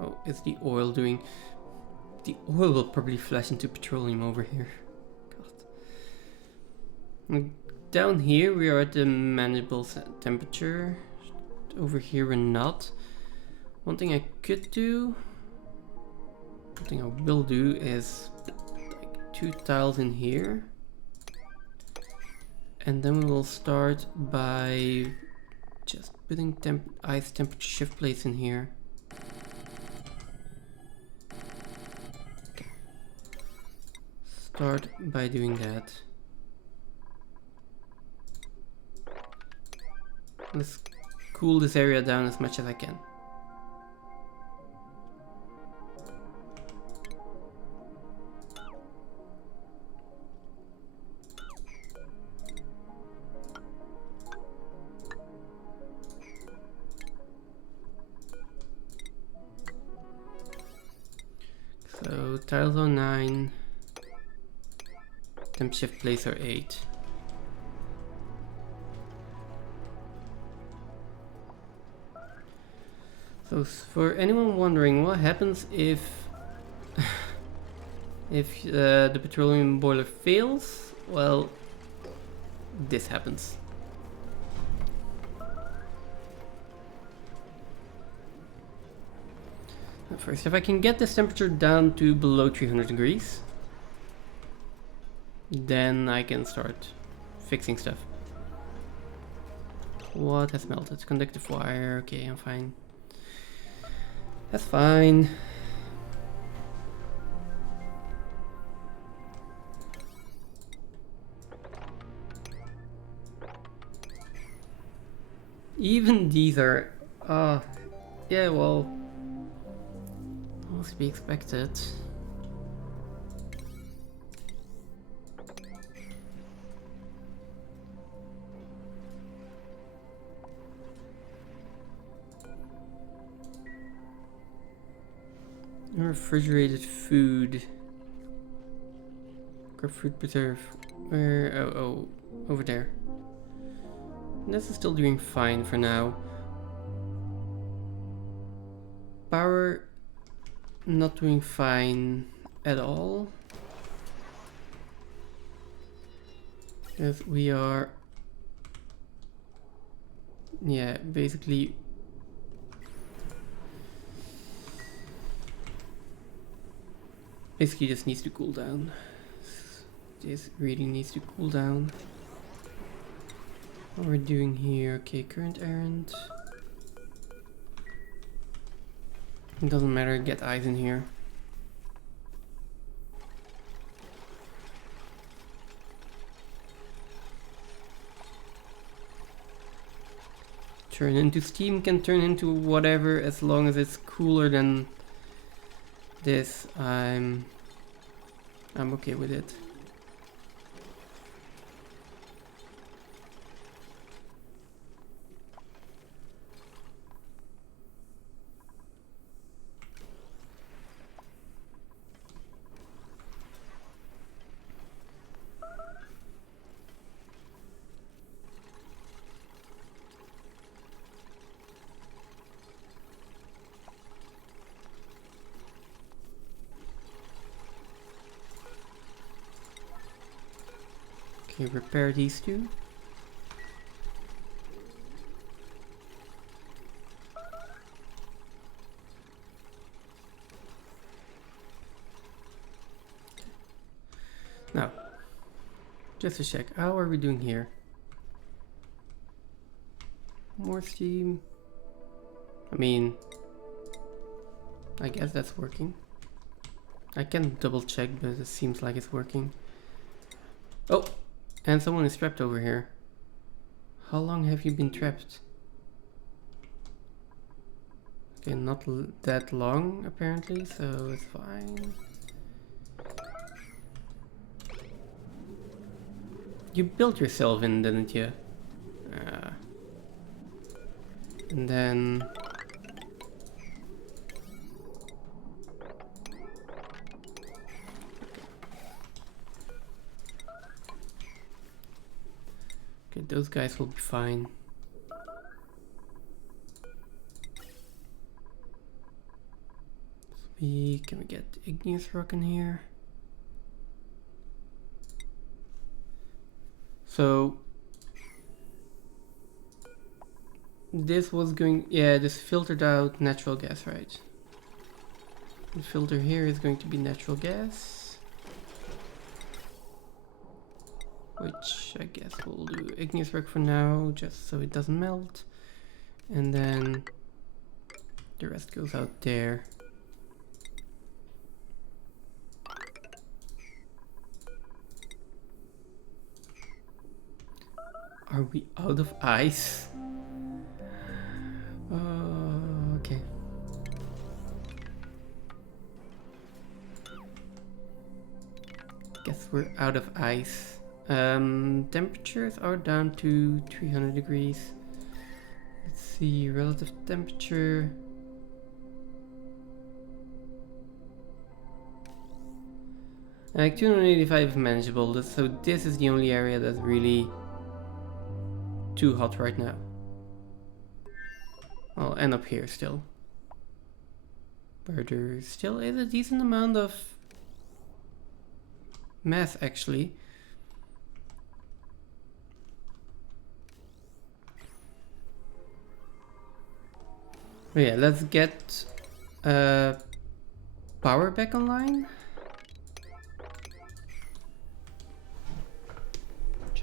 Oh, is the oil doing? The oil will probably flash into petroleum over here. God. Down here we are at the manageable temperature. Over here we're not. One thing I could do, one thing I will do is like 2 tiles in here. And then we will start by just putting ice temperature shift plates in here. Start by doing that. Let's cool this area down as much as I can. So tiles are 9, temp shift plates are 8. So for anyone wondering what happens if if the petroleum boiler fails, well, this happens. First, if I can get this temperature down to below 300 degrees, then I can start fixing stuff. What has melted? Conductive wire. Okay, I'm fine. That's fine. Even these are, yeah, well, must be expected. Refrigerated food. Grab fruit preserve. Where? Oh, over there. This is still doing fine for now. Power, not doing fine at all. Because we are, yeah, basically this needs to cool down. This really needs to cool down. What we're doing here, okay, current errand. It doesn't matter, get eyes in here. Turn into steam, can turn into whatever as long as it's cooler than this. I'm okay with it. Okay, repair these two. Now, just to check, how are we doing here? More steam. I mean, I guess that's working. I can double check, but it seems like it's working. Oh, and someone is trapped over here. How long have you been trapped? Okay, not that long apparently, so it's fine. You built yourself in, didn't you? And then... Okay, those guys will be fine. Can we get igneous rock in here? So this was going, yeah, this filtered out natural gas, right? The filter here is going to be natural gas, which I guess we'll do igneous rock for now, just so it doesn't melt, and then the rest goes out there. Are we out of ice? Okay. Guess we're out of ice. Temperatures are down to 300 degrees. Let's see, relative temperature. Like 285 is manageable, so this is the only area that's really too hot right now. Well, and up here still. But there still is a decent amount of mass actually. But yeah, let's get power back online.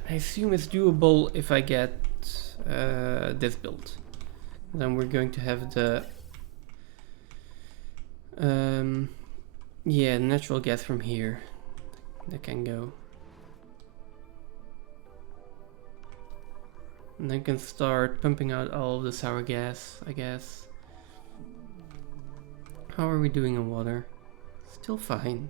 I assume it's doable if I get this built. Then we're going to have the yeah, natural gas from here that can go. And then can start pumping out all of the sour gas, I guess. How are we doing on water? Still fine.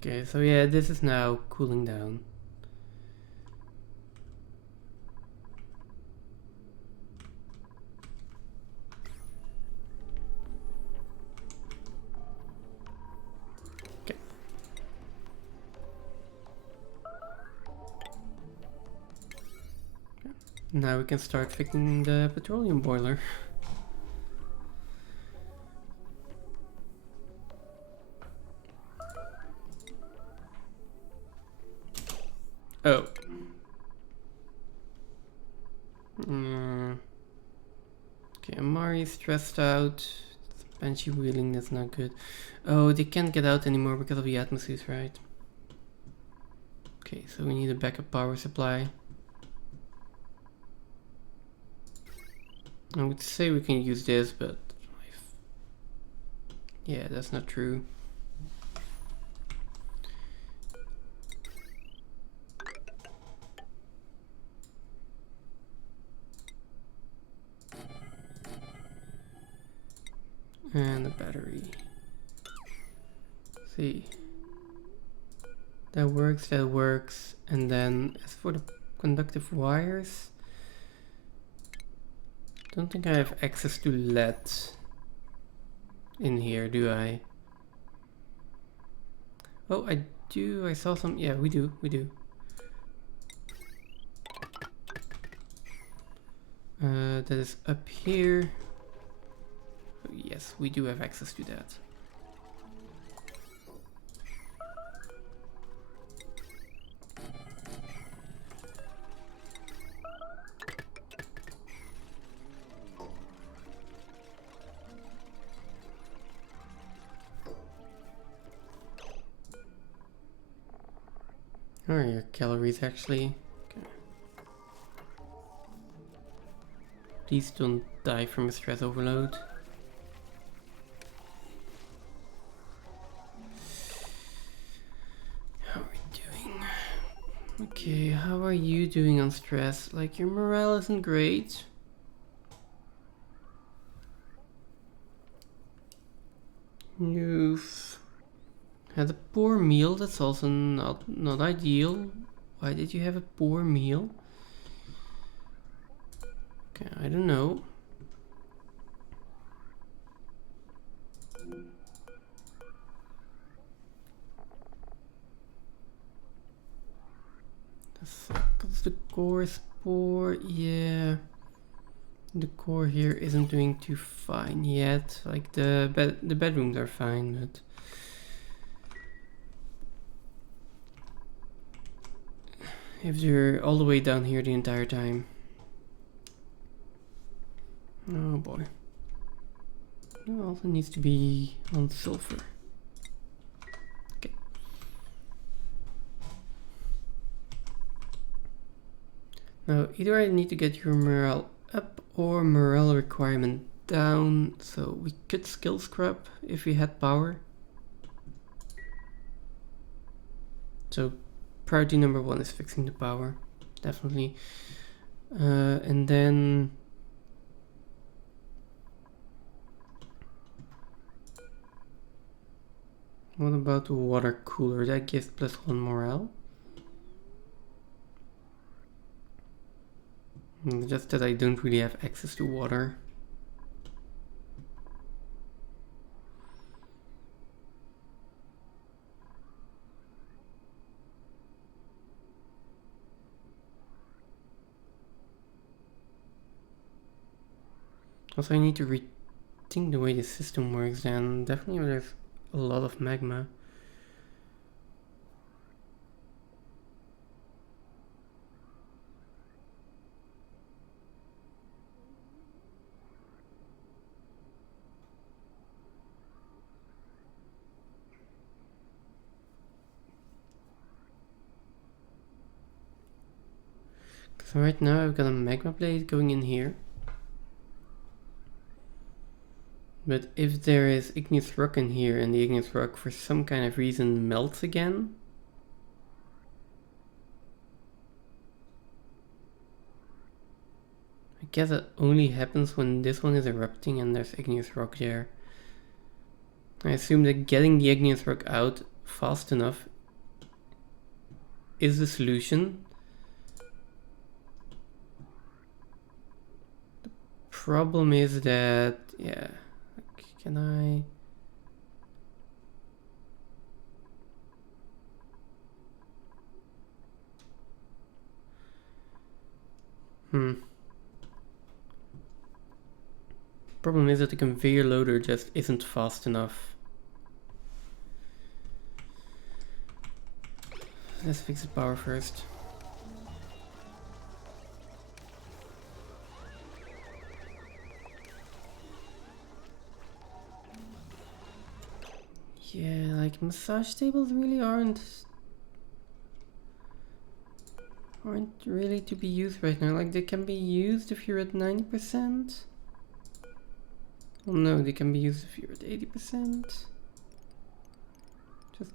Okay, so yeah, this is now cooling down. Okay. Now we can start fixing the petroleum boiler. Oh. Okay, Amari is stressed out. Banshee wheeling, that's not good. Oh, they can't get out anymore because of the atmospheres, right? Okay, so we need a backup power supply. I would say we can use this, but yeah, that's not true. And the battery. See. That works. And then as for the conductive wires, don't think I have access to lead in here, do I? Oh, I do. I saw some. Yeah, we do. That is up here. Oh, yes, we do have access to that. How are your calories actually? Okay. Please don't die from a stress overload. Okay, how are you doing on stress? Like, your morale isn't great. You've had a poor meal, that's also not ideal. Why did you have a poor meal? Okay, I don't know. Because the core is poor, yeah. The core here isn't doing too fine yet. Like the bedrooms are fine, but if you're all the way down here the entire time. Oh boy. It also needs to be on silver. Okay. Now either I need to get your morale up or morale requirement down, so we could skill scrub if we had power. So priority number 1 is fixing the power, definitely. And then what about the water cooler? That gives +1 morale. Just that I don't really have access to water. Also, I need to rethink the way the system works then. Definitely there's a lot of magma. So right now I've got a magma blade going in here. But if there is igneous rock in here and the igneous rock for some kind of reason melts again, I guess it only happens when this one is erupting and there's igneous rock there. I assume that getting the igneous rock out fast enough is the solution. The problem is that, yeah, can I... Problem is that the conveyor loader just isn't fast enough. Let's fix the power first. Yeah, like massage tables really aren't really to be used right now. Like they can be used if you're at 90%. Well, no, they can be used if you're at 80%. Just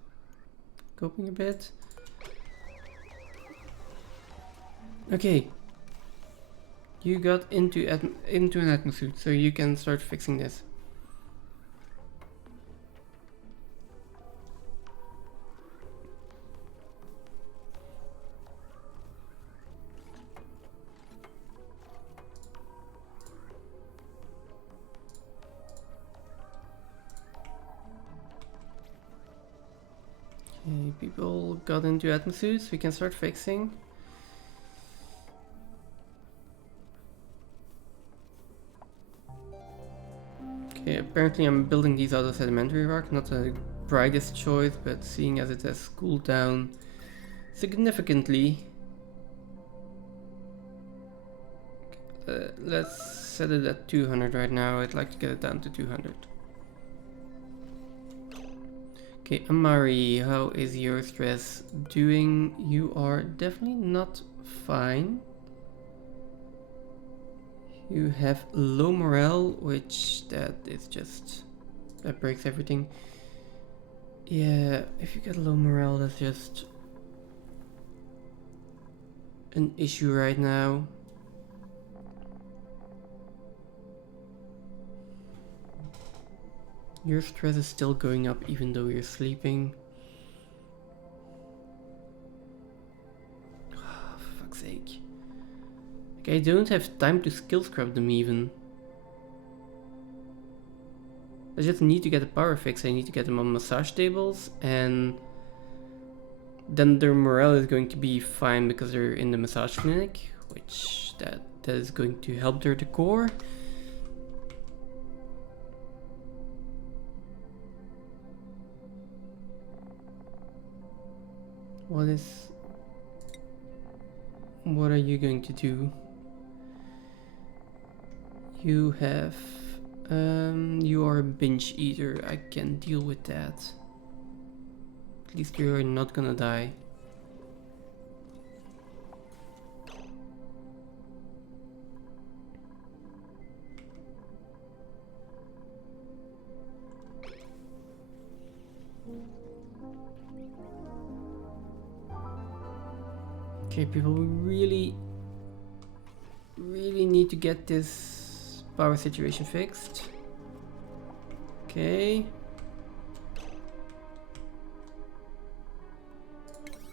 coping a bit. Okay. You got into an atmosuit, so you can start fixing this. Okay, people got into atmosuits, we can start fixing. Okay, apparently I'm building these out of sedimentary rock, not the brightest choice, but seeing as it has cooled down significantly, let's set it at 200 right now. I'd like to get it down to 200. Okay, Amari, how is your stress doing? You are definitely not fine. You have low morale, which that breaks everything. Yeah, if you get low morale, that's just an issue right now. Your stress is still going up even though you're sleeping. Oh, for fuck's sake. Like, I don't have time to skill scrub them even. I just need to get a power fix. I need to get them on massage tables, and then their morale is going to be fine because they're in the massage clinic, which that is going to help their decor. What are you going to do? You have you are a binge eater. I can deal with that. At least you're not gonna die. Okay, people, we really need to get this power situation fixed. Okay.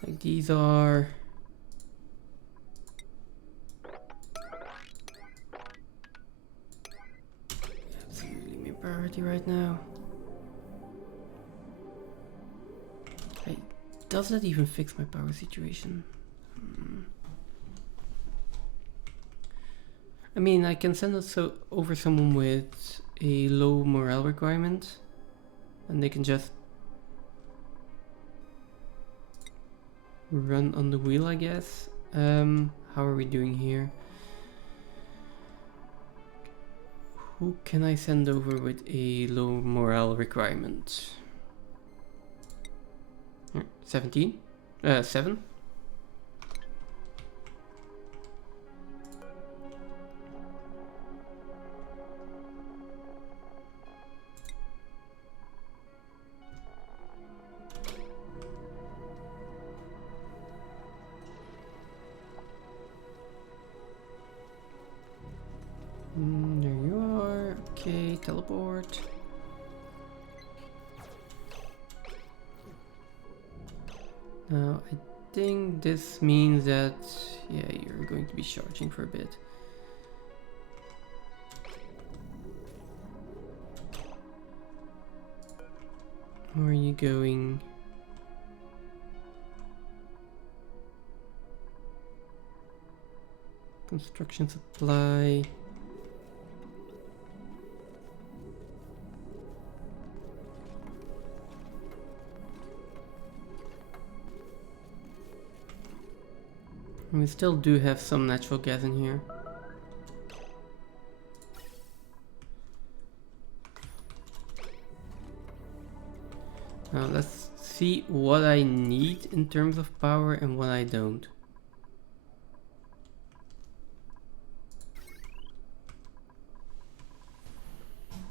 Like, these are... absolutely my priority right now. Hey, does that even fix my power situation? I mean, I can send it over someone with a low morale requirement, and they can just run on the wheel, I guess. How are we doing here? Who can I send over with a low morale requirement? 17? 7? There you are. Okay, teleport. Now, I think this means that, yeah, you're going to be charging for a bit. Where are you going? Construction supply. We still do have some natural gas in here. Now let's see what I need in terms of power and what I don't.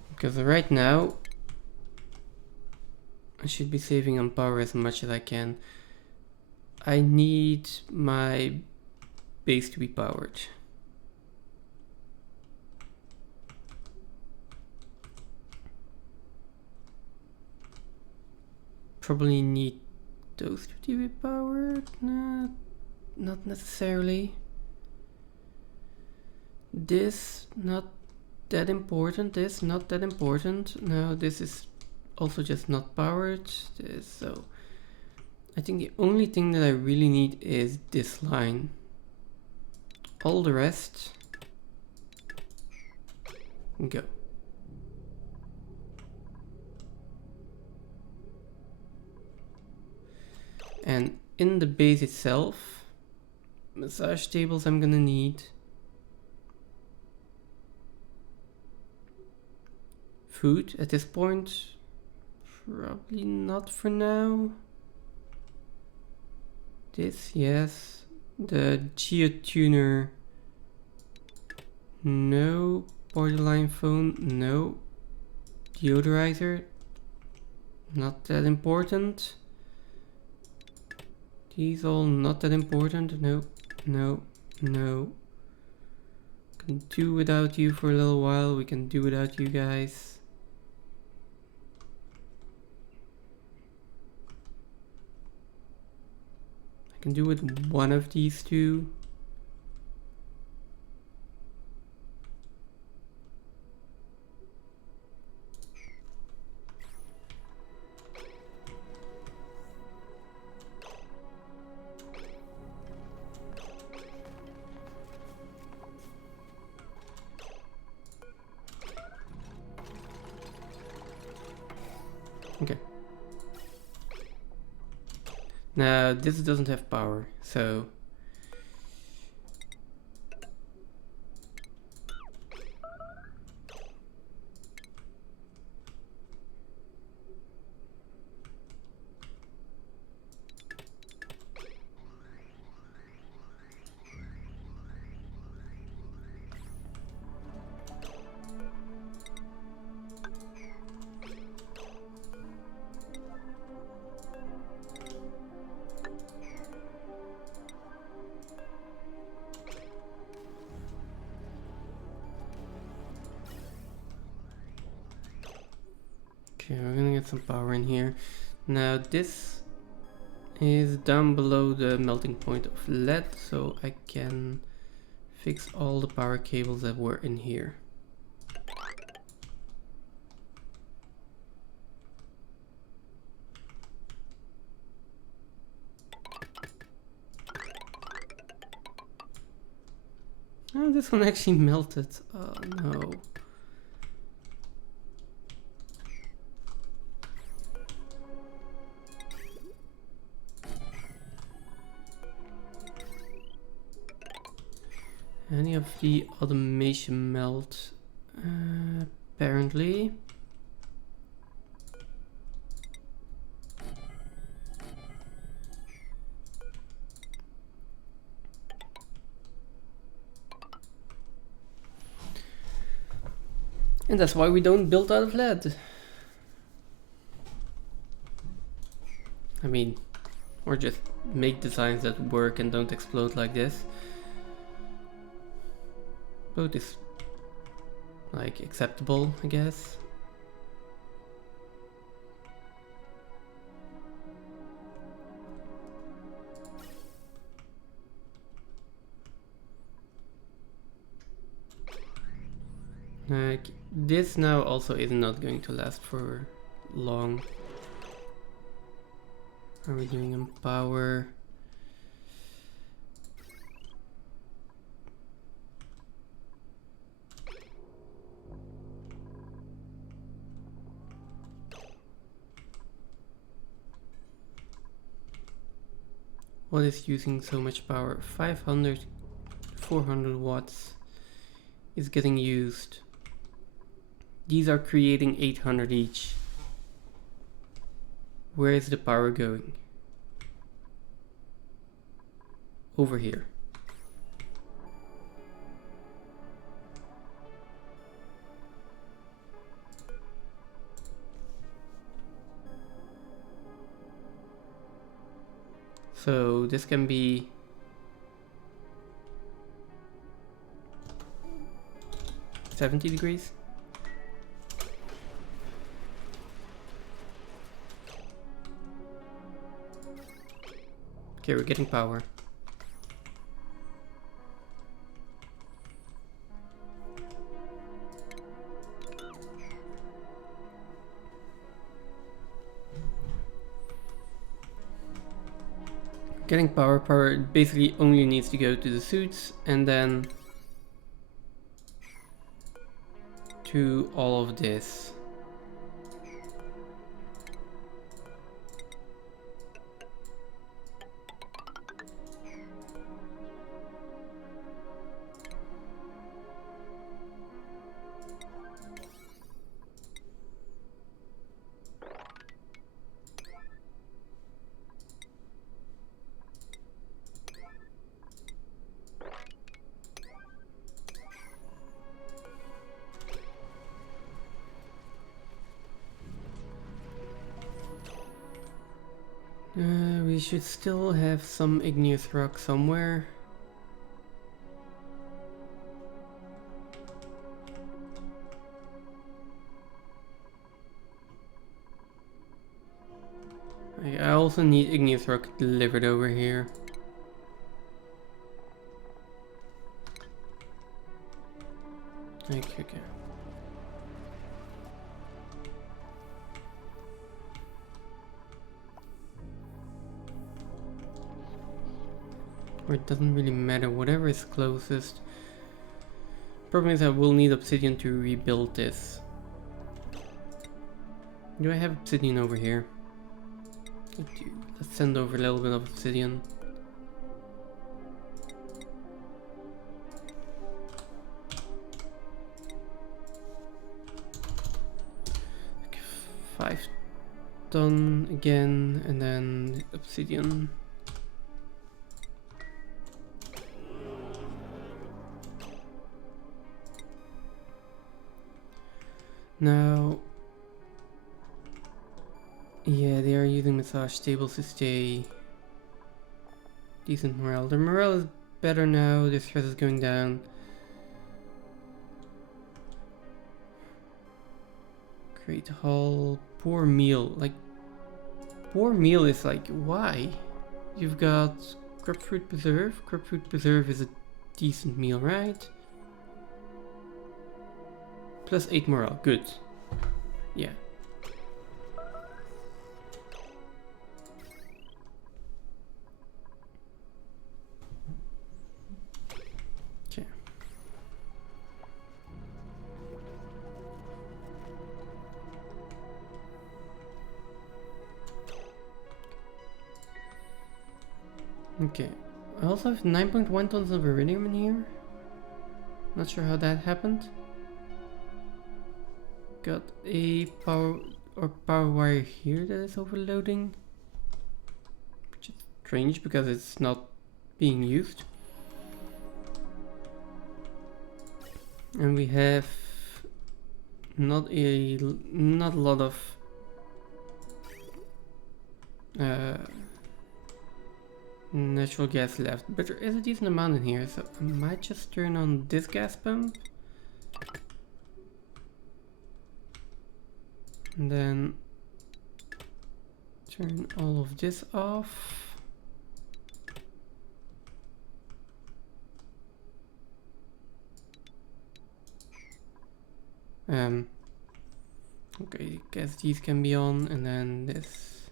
Because right now I should be saving on power as much as I can. I need my base to be powered. Probably need those to be powered. Nah, not necessarily. This not that important. This not that important. No, this is also just not powered. So I think the only thing that I really need is this line. All the rest, go. And in the base itself, massage tables I'm gonna need. Food at this point, probably not for now. This, yes. The geotuner, no. Borderline phone, no. Deodorizer, not that important. These all not that important, no. No, no. Can do without you for a little while. We can do without you guys. I can do with one of these two. Okay. Now this doesn't have power, so okay, we're gonna get some power in here. Now this is down below the melting point of lead, so I can fix all the power cables that were in here. Oh, this one actually melted. Oh no. Any of the automation melt? Apparently. And that's why we don't build out of lead. I mean, or just make designs that work and don't explode like this. Both is like acceptable, I guess. Like this now also is not going to last for long. Are we doing in power? What is using so much power? 500, 400 watts is getting used. These are creating 800 each. Where is the power going? Over here. So this can be 70 degrees. Okay, we're getting power. Getting power basically only needs to go to the suits and then to all of this. We should still have some igneous rock somewhere. Okay, I also need igneous rock delivered over here. Okay. Or it doesn't really matter, whatever is closest. Problem is I will need obsidian to rebuild this. Do I have obsidian over here? I do. Let's send over a little bit of obsidian. Okay, 5 done again, and then obsidian. Now, yeah, they are using massage tables to stay decent morale. Their morale is better now, their stress is going down. Great hall, poor meal. Like, poor meal is like, why? You've got grapefruit preserve. Grapefruit preserve is a decent meal, right? Plus 8 morale, good. Yeah. Okay. Okay. I also have 9.1 tons of iridium in here. Not sure how that happened. Got a power wire here that is overloading, which is strange because it's not being used. And we have not a lot of natural gas left, but there is a decent amount in here, so I might just turn on this gas pump. And then turn all of this off. Okay, guess these can be on, and then this.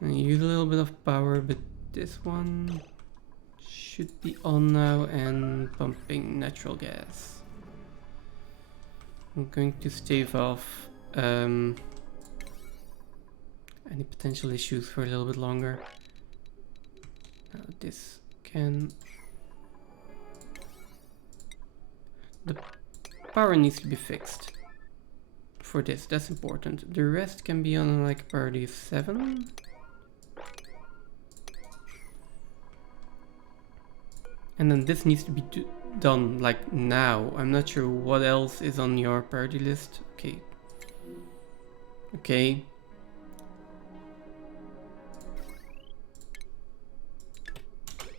I use a little bit of power, but this one should be on now and pumping natural gas. I'm going to stave off any potential issues for a little bit longer. Now this can... The power needs to be fixed for this, that's important. The rest can be on like priority 7. And then this needs to be done like now. I'm not sure what else is on your priority list. Okay.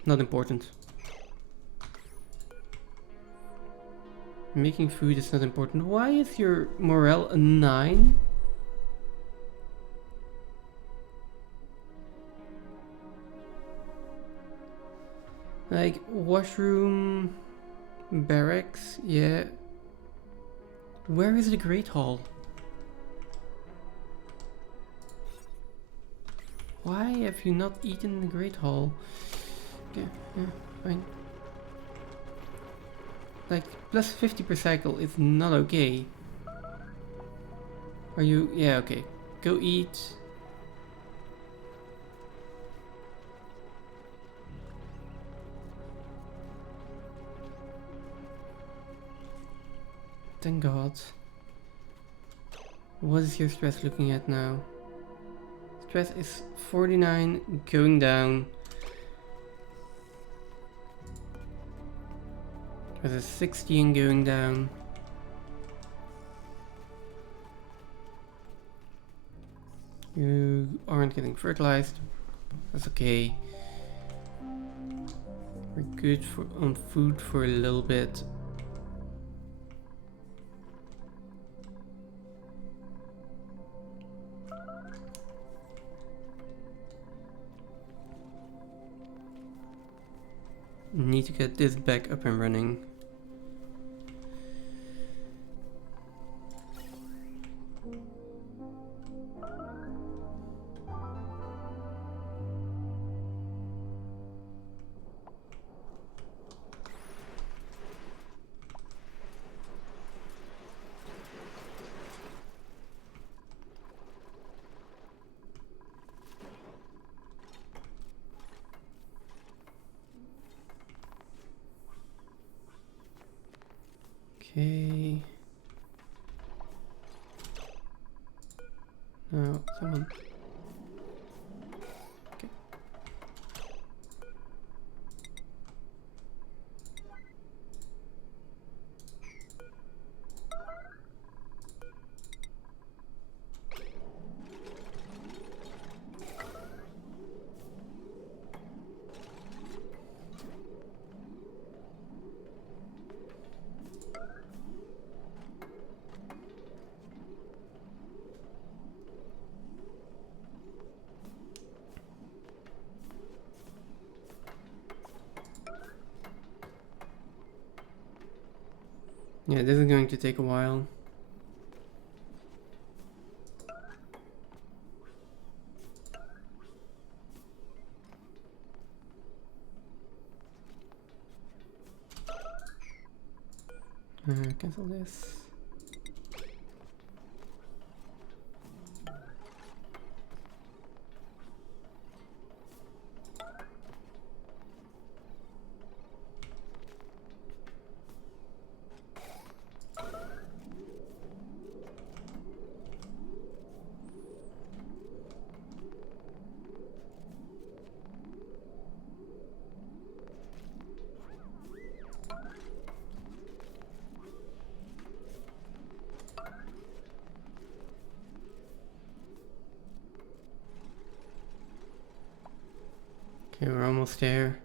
Not important. Making food is not important. Why is your morale a 9? Like, washroom, barracks, yeah. Where is the Great Hall? Why have you not eaten the Great Hall? Okay, yeah, fine. Like, plus 50 per cycle is not okay. Are you... Yeah, okay. Go eat. Thank God. What is your stress looking at now? Stress is 49, going down. There's a 16 going down. You aren't getting fertilized. That's okay. We're good on food for a little bit. Need to get this back up and running. Okay. Now, someone. Okay. Yeah, this is going to take a while. Cancel this. Okay, we're almost there.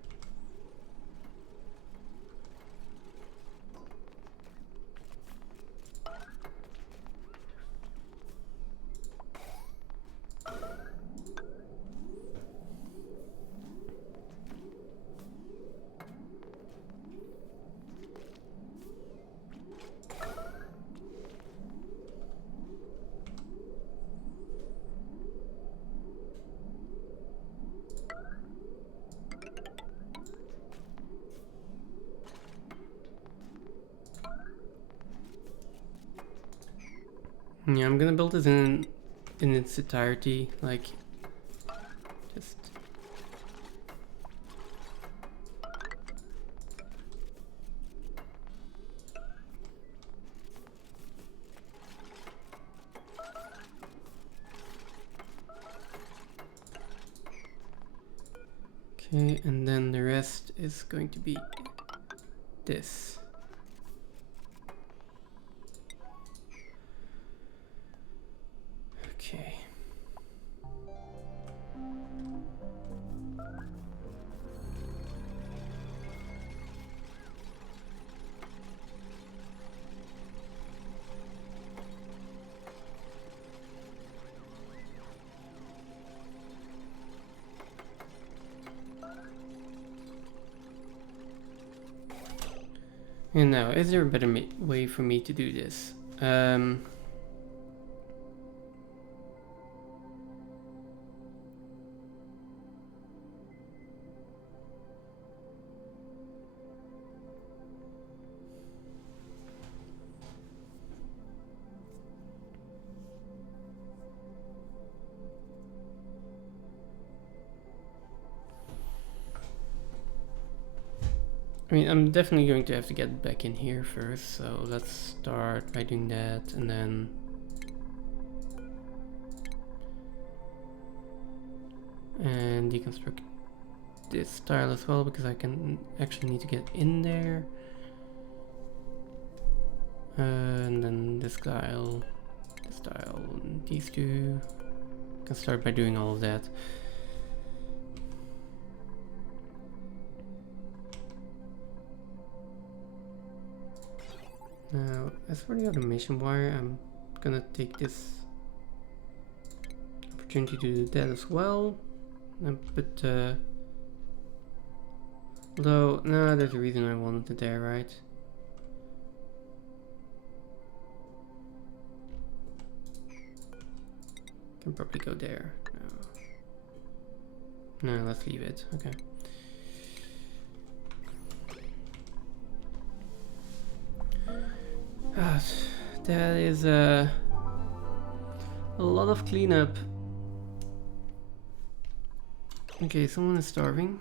Yeah, I'm gonna build this in its entirety, like just okay, and then the rest is going to be this. Okay. And now, is there a better way for me to do this? I mean, I'm definitely going to have to get back in here first, so let's start by doing that, and then and deconstruct this tile as well, because I can actually need to get in there. And then this tile, and these two. I can start by doing all of that. Now, as for the automation wire, I'm gonna take this opportunity to do that as well. But although, no, there's a reason I wanted it there, right? Can probably go there. No, let's leave it. Okay. That is a lot of cleanup. Okay, someone is starving.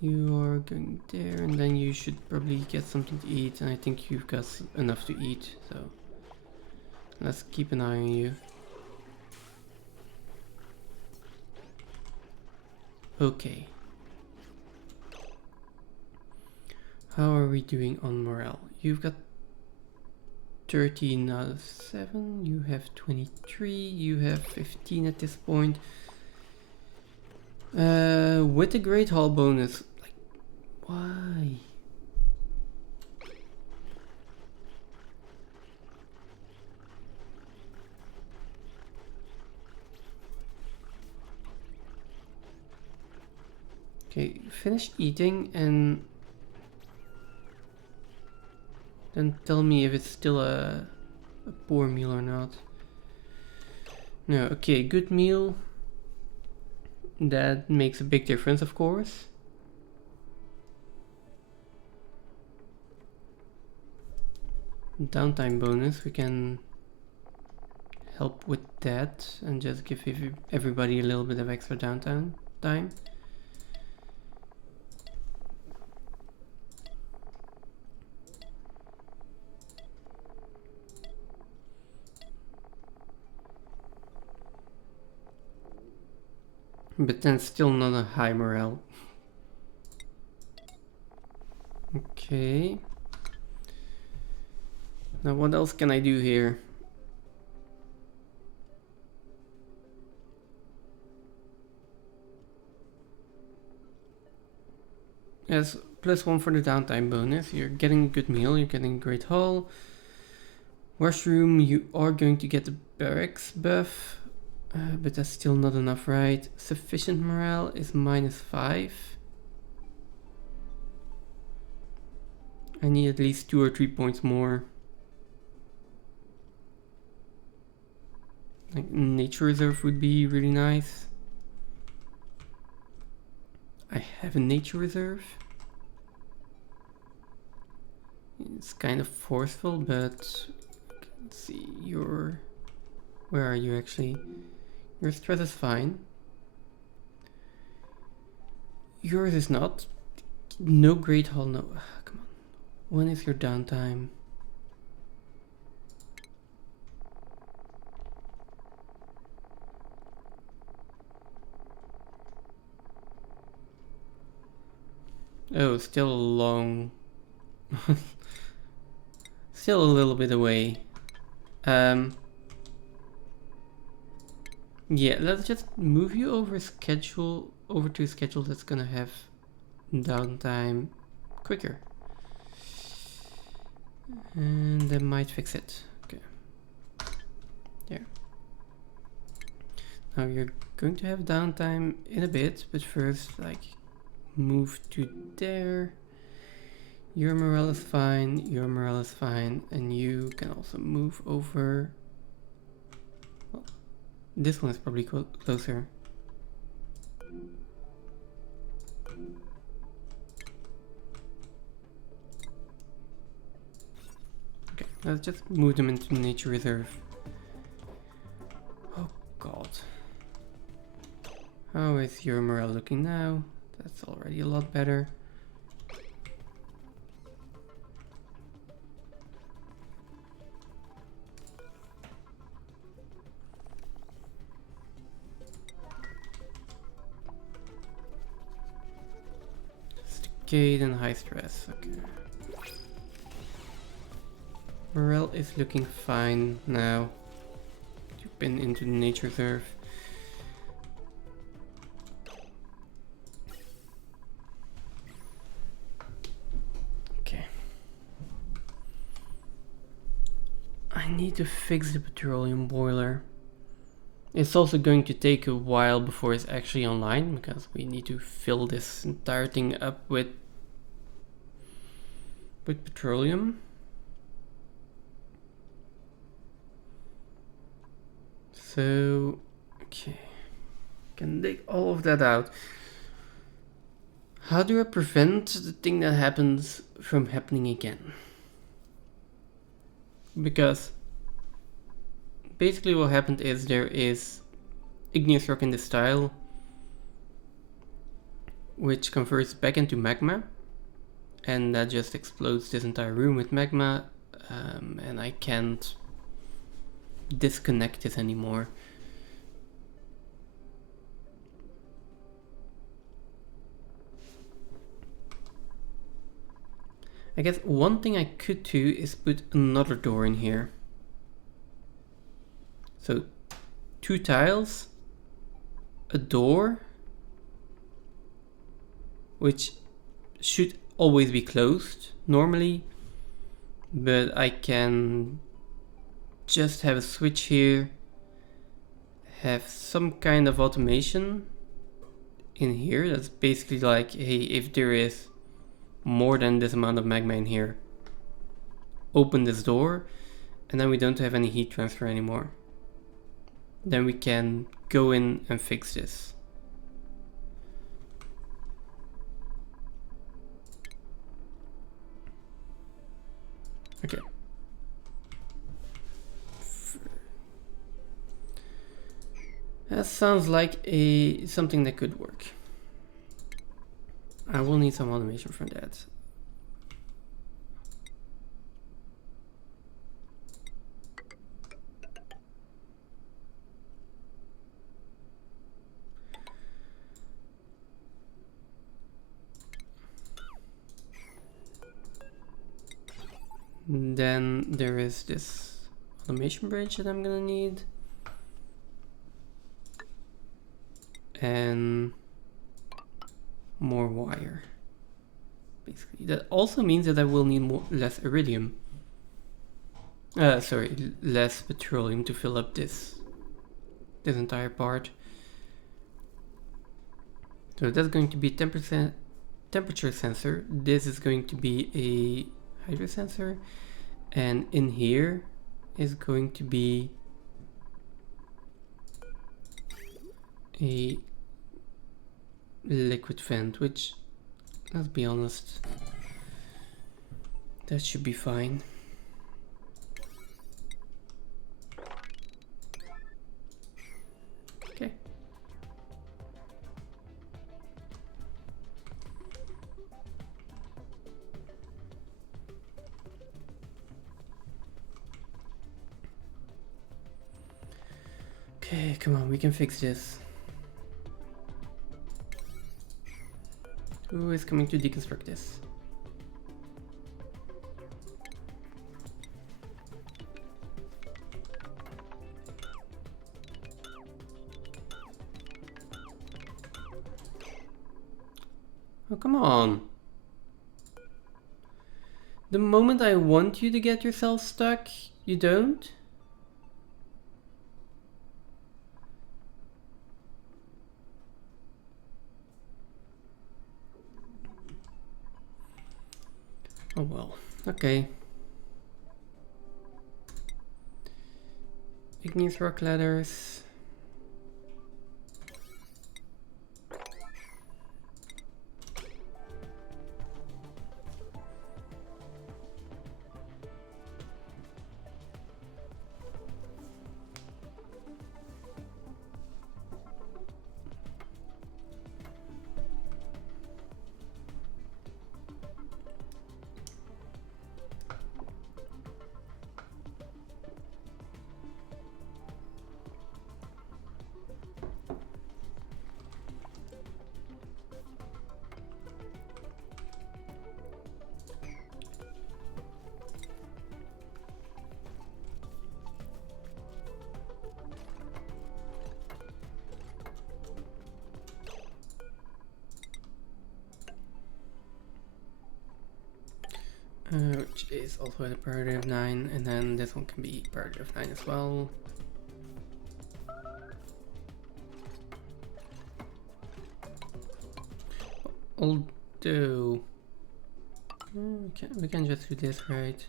You are going there, and then you should probably get something to eat, and I think you've got enough to eat, so let's keep an eye on you. Okay. How are we doing on morale? You've got 13 out of 7, you have 23, you have 15 at this point. With the Great Hall bonus, like, why? Okay, finish eating and then tell me if it's still a poor meal or not. No, okay, good meal. That makes a big difference, of course. Downtime bonus, we can help with that and just give everybody a little bit of extra downtime time. But then still not a high morale. Okay. Now what else can I do here? Yes, +1 for the downtime bonus. You're getting a good meal, you're getting a great haul. Washroom, you are going to get the barracks buff. But that's still not enough, right? Sufficient morale is -5. I need at least 2 or 3 points more. Like nature reserve would be really nice. I have a nature reserve. It's kind of forceful, but let's see, where are you actually? Your stress is fine. Yours is not. No great hall, no. Come on. When is your downtime? Oh, still a long. Still a little bit away. Yeah, let's just move you over to a schedule that's gonna have downtime quicker. And that might fix it. Okay. There. Now you're going to have downtime in a bit, but first, like, move to there. Your morale is fine, your morale is fine, and you can also move over. Well, this one is probably closer. Okay, let's just move them into nature reserve. Oh god. How is your morale looking now? That's already a lot better. Sticade and high stress, okay. Morale is looking fine now. You've been into the nature reserve. Okay. I I need to fix the petroleum boiler. It's also going to take a while before it's actually online because we need to fill this entire thing up with petroleum. So, okay, can take all of that out. How do I prevent the thing that happens from happening again? Because basically what happened is there is igneous rock in this tile which converts back into magma, and that just explodes this entire room with magma, and I can't disconnect this anymore. I guess one thing I could do is put another door in here. So 2 tiles, a door, which should always be closed normally, but I can just have a switch here, have some kind of automation in here that's basically like, hey, if there is more than this amount of magma in here, open this door, and then we don't have any heat transfer anymore. Then we can go in and fix this. Okay. That sounds like something that could work. I will need some automation for that. Then there is this automation bridge that I'm gonna need. And more wire. Basically, that also means that I will need less iridium. Less petroleum to fill up this entire part. So that's going to be 10% temperature sensor. This is going to be a hydro sensor, and in here is going to be a liquid vent, which, let's be honest, that should be fine. Okay. Okay, come on, we can fix this. Who is coming to deconstruct this? Oh, come on. The moment I want you to get yourself stuck, you don't? Oh well, okay. Igneous rock ladders. which is also at a priority of 9, and then this one can be priority of 9 as well. Although we can just do this, right?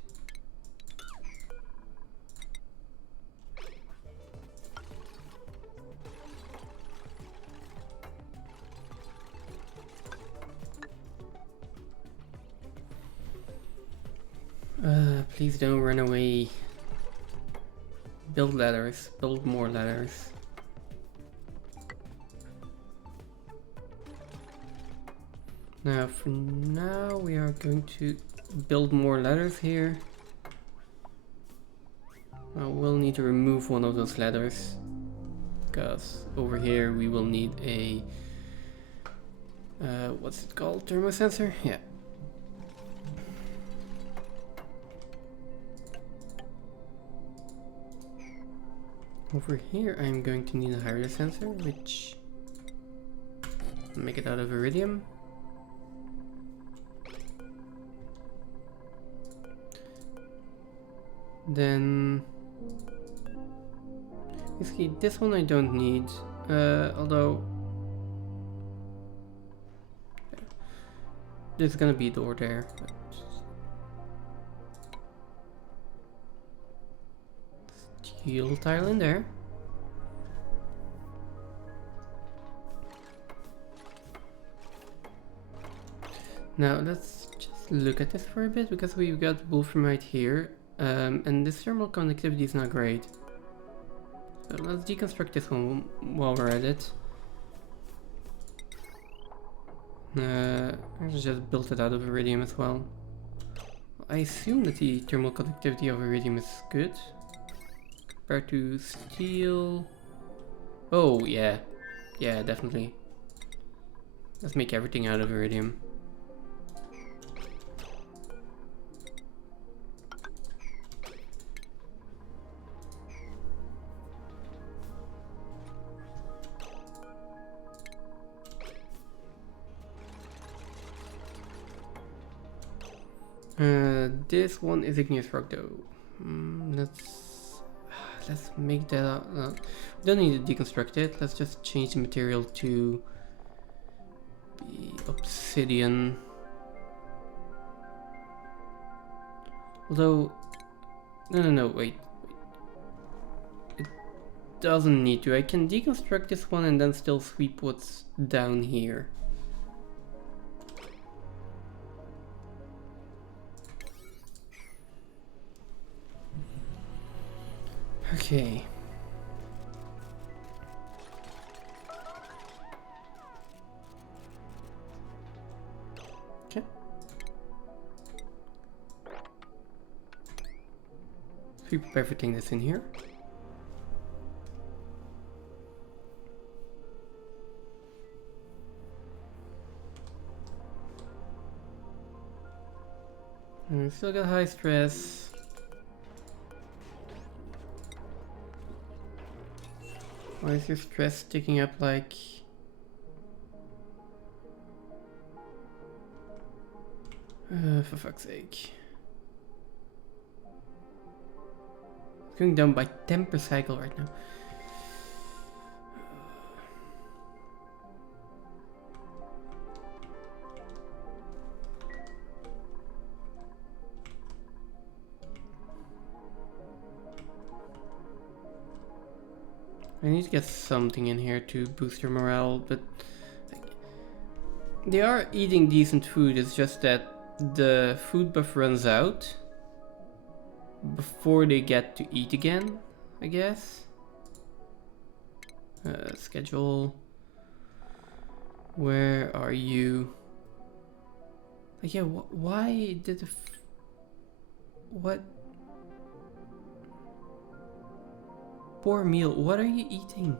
Please don't run away. Build ladders. Build more ladders. Now, for now, we are going to build more ladders here. We'll need to remove one of those ladders, because over here we will need a what's it called? Thermosensor? Yeah. Over here I'm going to need a hydrogen sensor, which make it out of iridium. Then basically this one I don't need, although there's gonna be a door there. Steel tile in there. Now let's just look at this for a bit, because we've got wolframite here, and this thermal conductivity is not great. So let's deconstruct this one while we're at it. Let's just build it out of iridium as well. I assume that the thermal conductivity of iridium is good compared to steel. Oh yeah, yeah, definitely. Let's make everything out of iridium. This one is igneous rock though. Let's make that. We don't need to deconstruct it. Let's just change the material to be obsidian. Although, no, wait. It doesn't need to. I can deconstruct this one and then still sweep what's down here. Okay. Okay. Sweep up everything that's in here. And we still got high stress. Why is your stress sticking up like... for fuck's sake. It's going down by 10 per cycle right now. I need to get something in here to boost your morale, but they are eating decent food. It's just that the food buff runs out before they get to eat again, I guess. Schedule. Where are you? Like, yeah, why did the... what? Poor meal. What are you eating?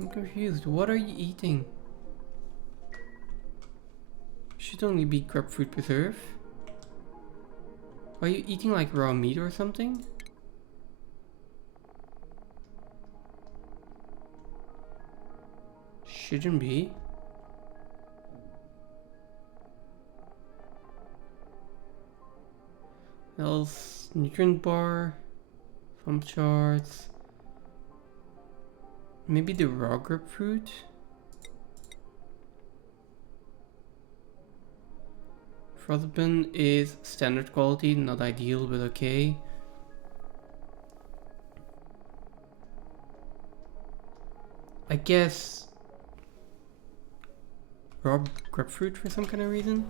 I'm confused. What are you eating? Should only be grub fruit preserve. Are you eating like raw meat or something? Shouldn't be. else? Nutrient bar, farm charts. Maybe the raw grapefruit. Frostbun is standard quality, not ideal, but okay. I guess raw grapefruit for some kind of reason.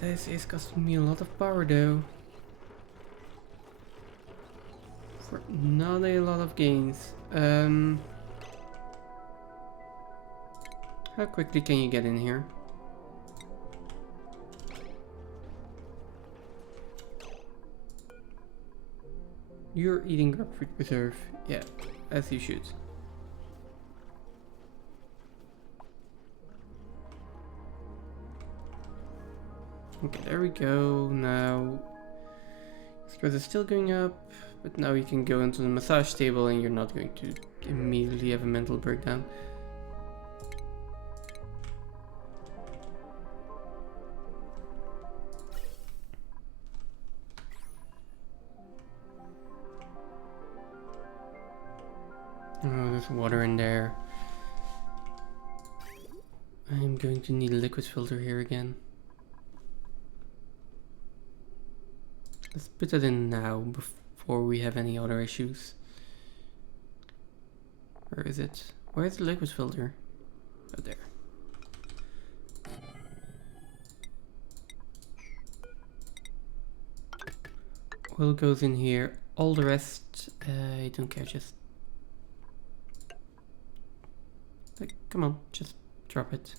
This is costing me a lot of power though. For not a lot of gains. How quickly can you get in here? You're eating grapefruit preserve. Yeah, as you should. Okay, there we go. Now, stress is still going up, but now you can go into the massage table and you're not going to immediately have a mental breakdown. Oh, there's water in there. I'm going to need a liquid filter here again. Let's put that in now before we have any other issues. Where is it? Where's the liquid filter? Oh, there. Oil goes in here. All the rest, I don't care. Just like, come on, just drop it.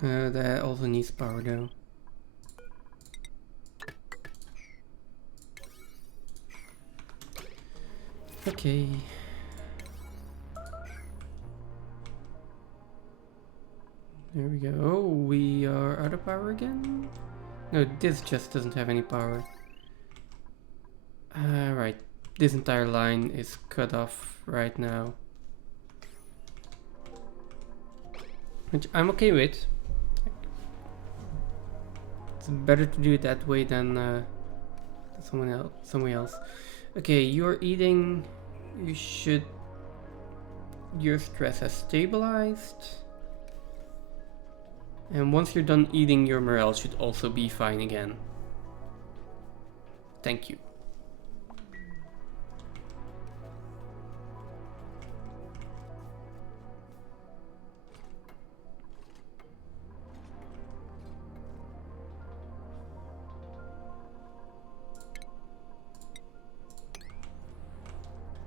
That also needs power though. Okay. There we go. Oh, we are out of power again? No, this just doesn't have any power. Right. This entire line is cut off right now. Which I'm okay with. It's better to do it that way than somewhere else. Okay, you're eating. You should. Your stress has stabilized. And once you're done eating, your morale should also be fine again. Thank you.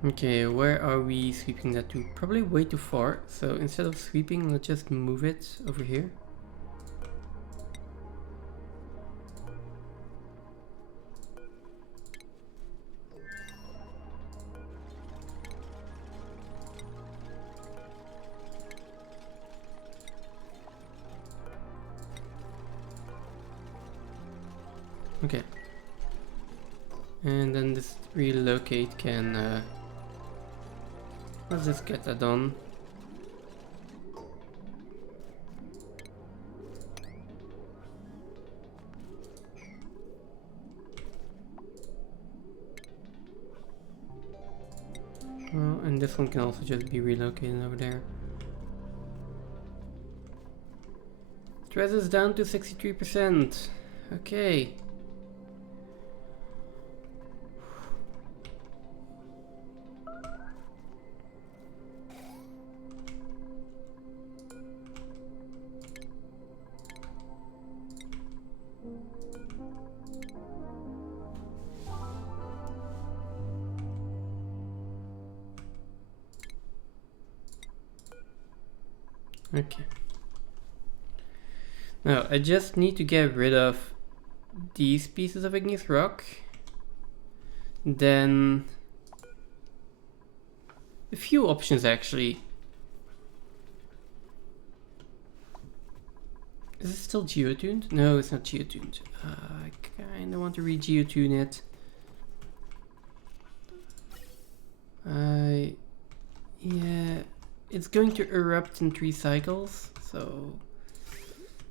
Okay, where are we sweeping that to? Probably way too far. So instead of sweeping, let's just move it over here. Okay. And then this relocate can let's just get that done. Well, and this one can also just be relocated over there. Stress is down to 63%. Okay. Okay. Now, I just need to get rid of these pieces of igneous rock. Then a few options actually. Is it still geotuned? No, it's not geotuned. I kinda want to re-geotune it. Yeah, it's going to erupt in 3 cycles, so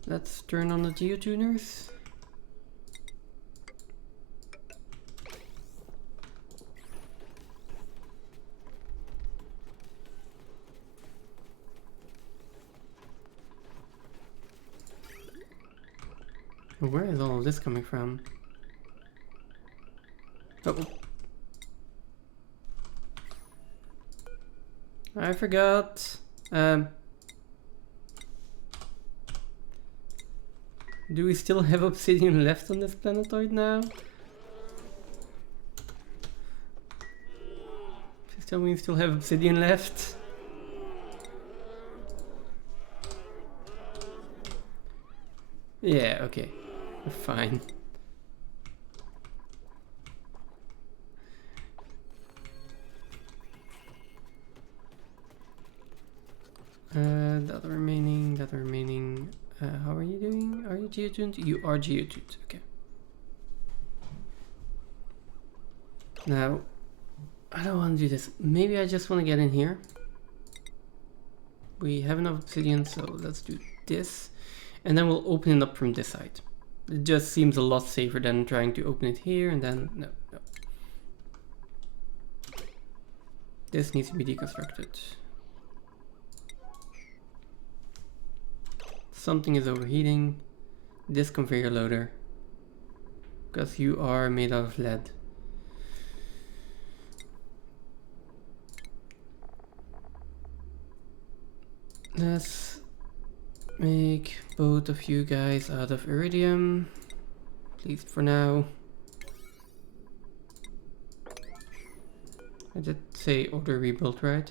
let's turn on the geotuners. Where is all of this coming from? Oh. I forgot. Do we still have obsidian left on this planetoid now? Please tell me we still have obsidian left. Yeah, okay. Fine. That remaining. How are you doing? Are you geotuned? You are geotuned, okay. Now, I don't want to do this. Maybe I just want to get in here. We have enough obsidian, so let's do this. And then we'll open it up from this side. It just seems a lot safer than trying to open it here and then, no. This needs to be deconstructed. Something is overheating. This conveyor loader. Because you are made out of lead. Let's make both of you guys out of iridium. At least for now. I did say order rebuild, right?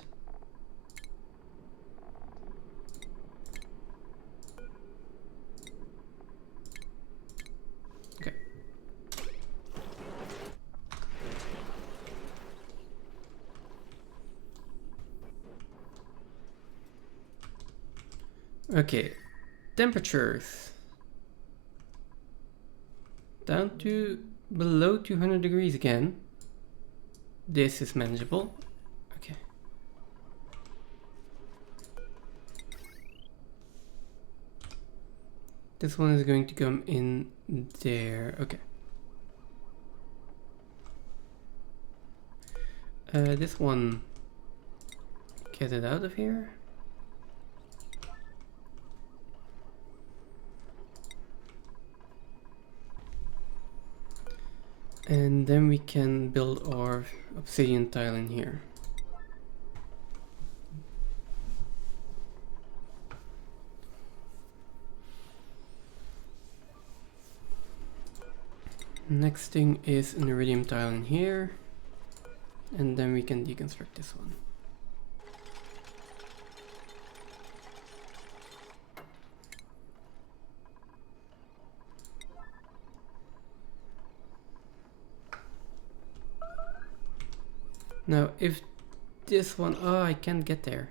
Okay. Okay. Temperatures. Down to below 200 degrees again. This is manageable. Okay. This one is going to come in there. Okay. This one, get it out of here. And then we can build our obsidian tile in here. Next thing is an iridium tile in here. And then we can deconstruct this one. Now, if this one, oh, I can't get there.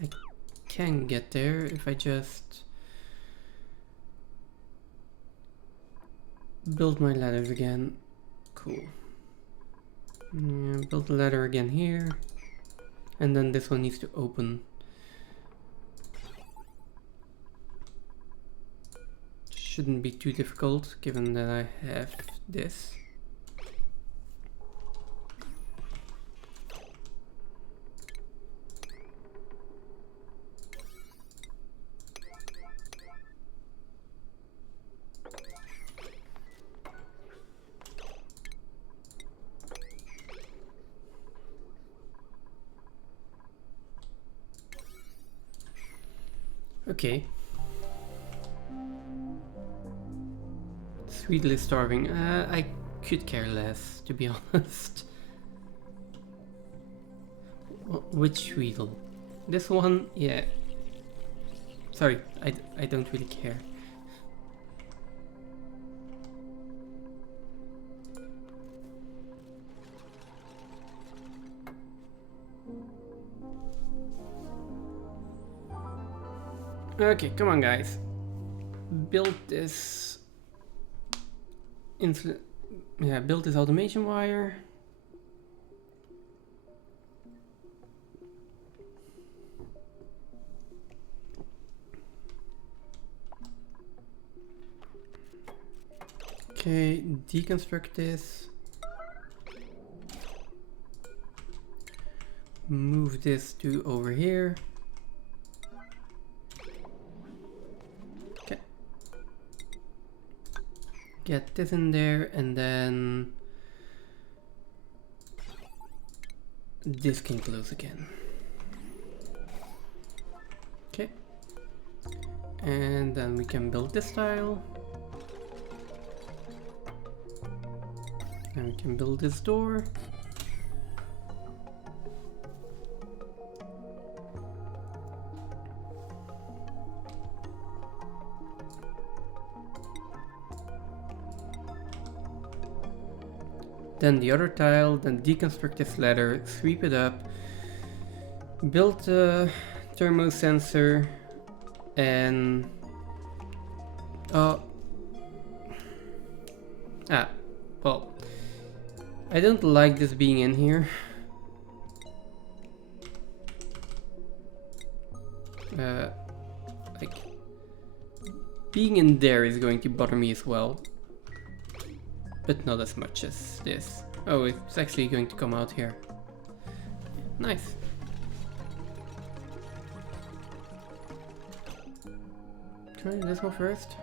I can get there if I just build my ladders again. Cool. Yeah, build the ladder again here. And then this one needs to open. Shouldn't be too difficult given that I have this. Okay. Sweetly starving. I could care less, to be honest. Which Sweetle? This one? Yeah. Sorry, I don't really care. Okay, come on guys. Build this Yeah, build this automation wire. Okay, deconstruct this. Move this to over here. Okay. Get this in there, and then this can close again. Okay. And then we can build this tile. And we can build this door. Then the other tile, then deconstruct this ladder, sweep it up, build a thermo sensor, and well, I don't like this being in here. Like, being in there is going to bother me as well. But not as much as this. Oh, it's actually going to come out here. Nice. Try this one first.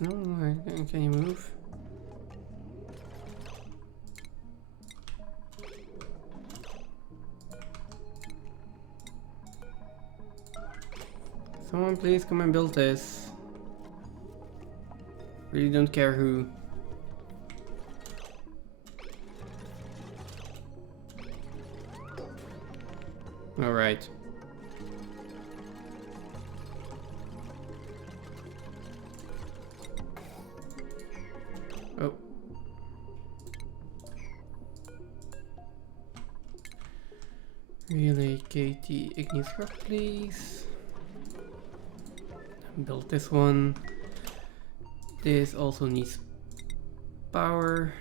No, can you move? Someone please come and build this. Really don't care who. All right. Oh. Relay KT Ignis Rock, please. Build this one. This also needs power.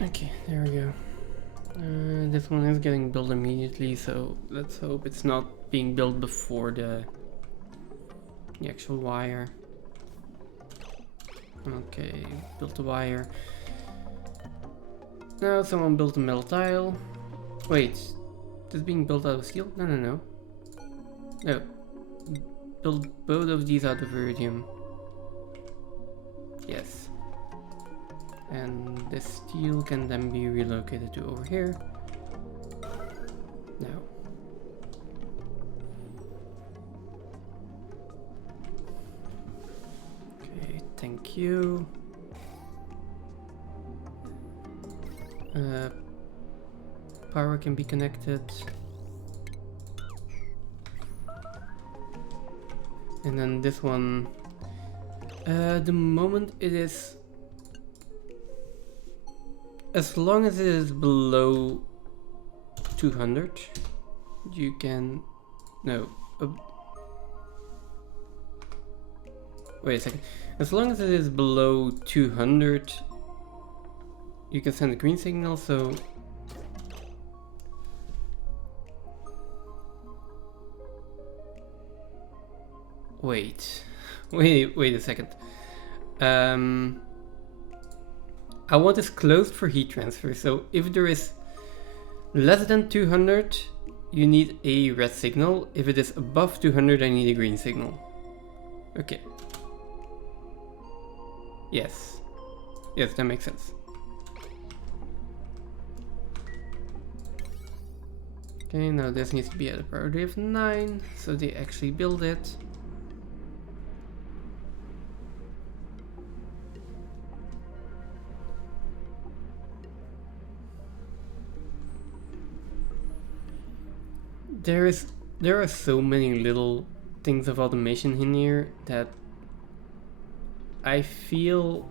Okay, there we go. This one is getting built immediately, so let's hope it's not being built before the actual wire. Okay, built the wire. Now someone built a metal tile. Wait, this is being built out of steel? No. No. Build both of these out of iridium. Yes. And this steel can then be relocated to over here. Now. Okay, thank you. Power can be connected. And then this one, the moment it is, as long as it is below 200, you can, no, wait a second, as long as it is below 200, you can send a green signal, so wait a second. I want this closed for heat transfer, so if there is less than 200, you need a red signal. If it is above 200, I need a green signal. Okay. Yes, that makes sense. Okay, now this needs to be at a priority of 9, so they actually build it. There are so many little things of automation in here that I feel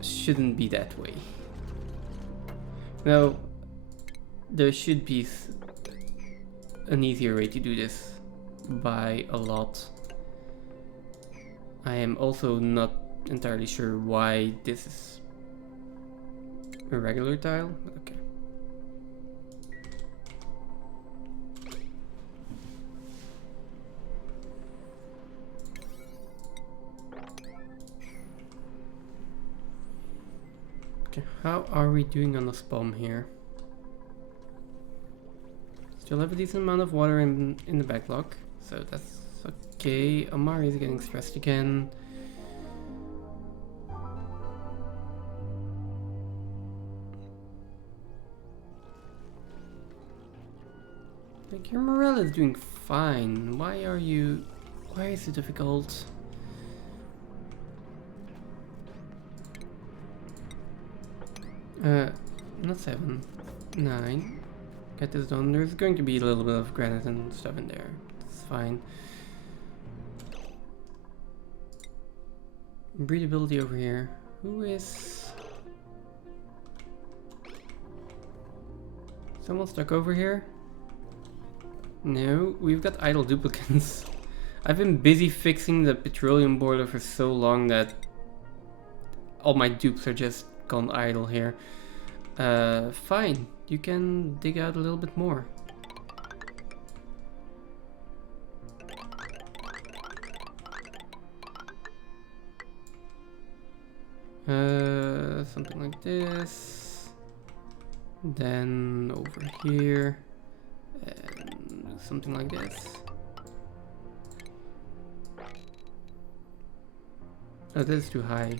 shouldn't be that way. Well, there should be an easier way to do this by a lot. I am also not entirely sure why this is a regular tile, but okay. Okay, how are we doing on the spawn here? Still have a decent amount of water in the backlog, so that's okay. Amari is getting stressed again. Like, your morale is doing fine. Why is it difficult? Not 7, 9. Get this done. There's going to be a little bit of granite and stuff in there. It's fine. Breedability over here. Who is... Someone stuck over here? No, we've got idle duplicates. I've been busy fixing the petroleum boiler for so long that all my dupes are just gone idle here. Fine, you can dig out a little bit more. Something like this. Then over here. And something like this. Oh, this is too high.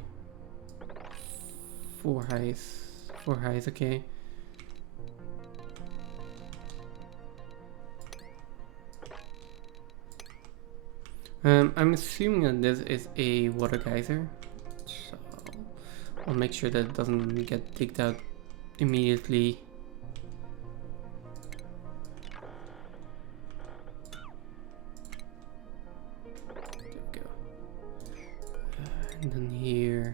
4 highs. 4 highs, okay. I'm assuming that this is a water geyser. So I'll make sure that it doesn't get digged out immediately. There we go. And then here,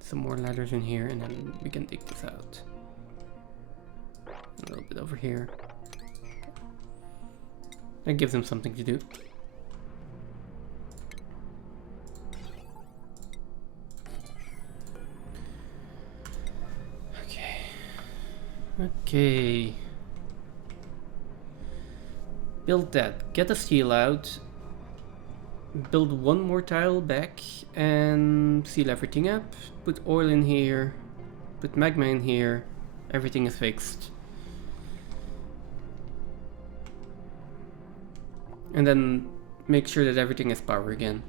some more ladders in here, and then we can dig this out. A little bit over here. That gives them something to do. Okay. Build that. Get the steel out. Build one more tile back and seal everything up. Put oil in here. Put magma in here. Everything is fixed. And then make sure that everything has power again.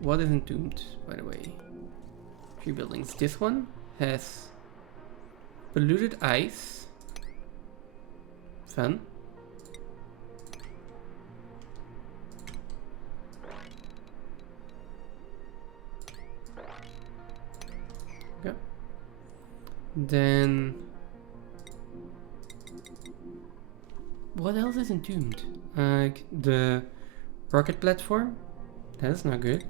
What is entombed, by the way? 3 buildings. This one has polluted ice. Fun. Okay. Then what else is entombed? The rocket platform. That's not good.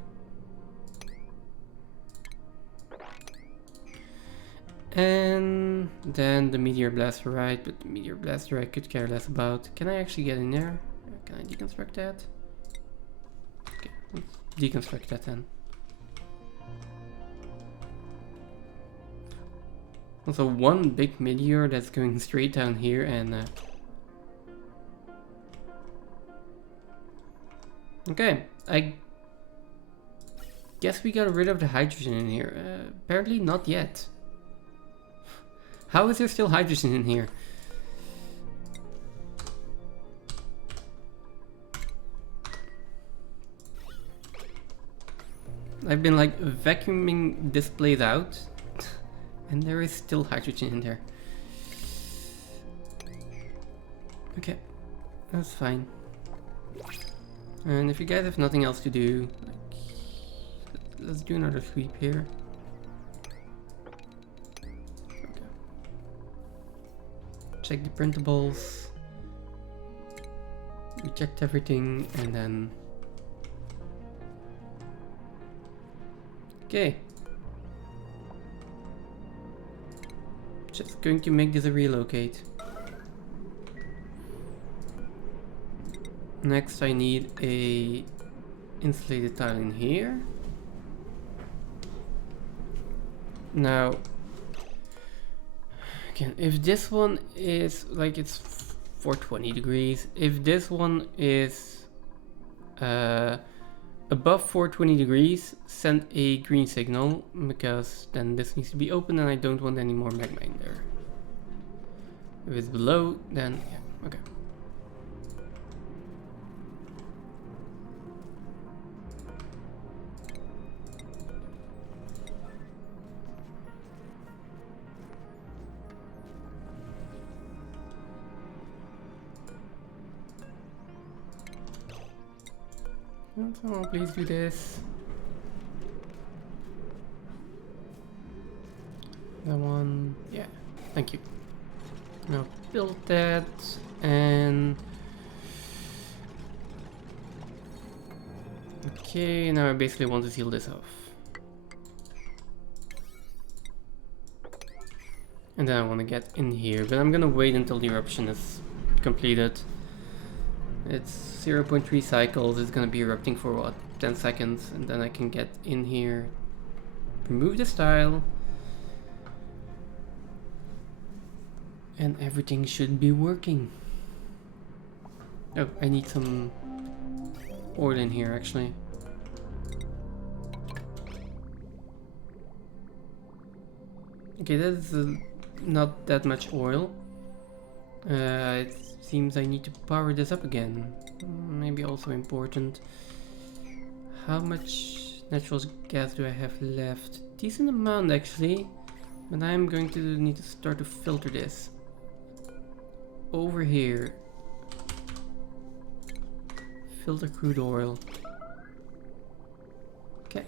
And then the meteor blaster, right? But the meteor blaster I could care less about. Can I actually get in there? Can I deconstruct that? Okay, let's deconstruct that then. Also, one big meteor that's going straight down here, and okay, I guess we got rid of the hydrogen in here. Apparently not yet. How is there still hydrogen in here? I've been like vacuuming this place out and there is still hydrogen in there. Okay, that's fine. And if you guys have nothing else to do, let's do another sweep here. Check the printables, reject everything, and then Just going to make this a relocate. Next I need a insulated tile in here. Now, again, if this one is like it's 420 degrees, if this one is above 420 degrees, send a green signal, because then this needs to be open and I don't want any more magma in there. If it's below, then yeah, okay. So please do this. That one, yeah, thank you. Now build that, and okay, now I basically want to seal this off. And then I want to get in here, but I'm gonna wait until the eruption is completed. It's 0.3 cycles, it's gonna be erupting for what, 10 seconds, and then I can get in here, remove this tile, and everything should be working. Oh, I need some oil in here actually. Okay, that's not that much oil. It seems I need to power this up again. Maybe also important. How much natural gas do I have left? Decent amount actually, but I'm going to need to start to filter this. Over here. Filter crude oil. Okay.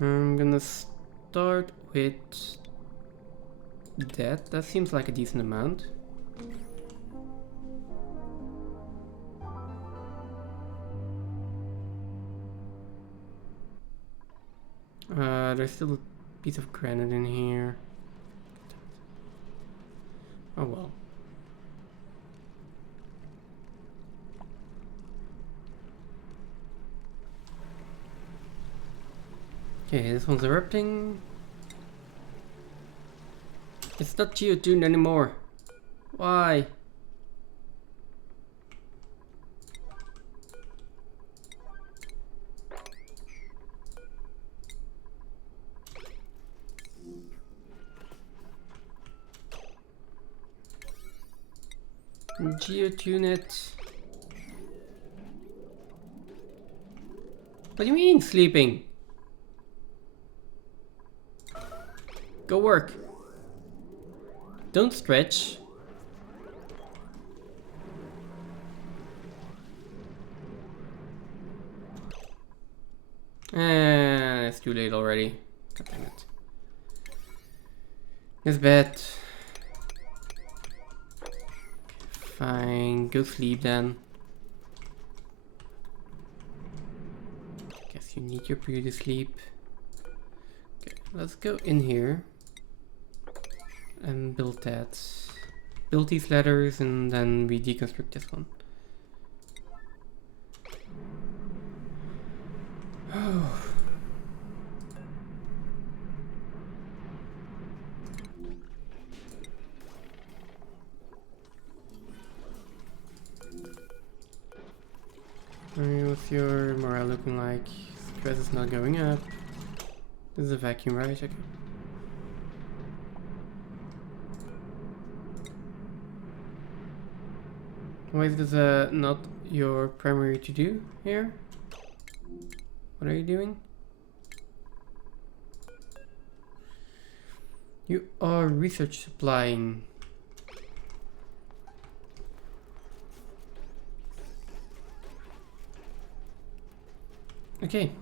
I'm gonna start with that. That seems like a decent amount. There's still a piece of granite in here. Oh well. Okay, this one's erupting. It's not geotuned anymore. Why? Geotune it. What do you mean sleeping? Go work. Don't stretch. It's too late already. God damn it. It's bad. Fine, go sleep then. Guess you need your period to sleep. Okay, let's go in here and build that. Build these ladders and then we deconstruct this one. Oh. What's your morale looking like? Stress is not going up. This is a vacuum, right? Okay. Why is this not your primary to do here? What are you doing? You are research supplying. Okay.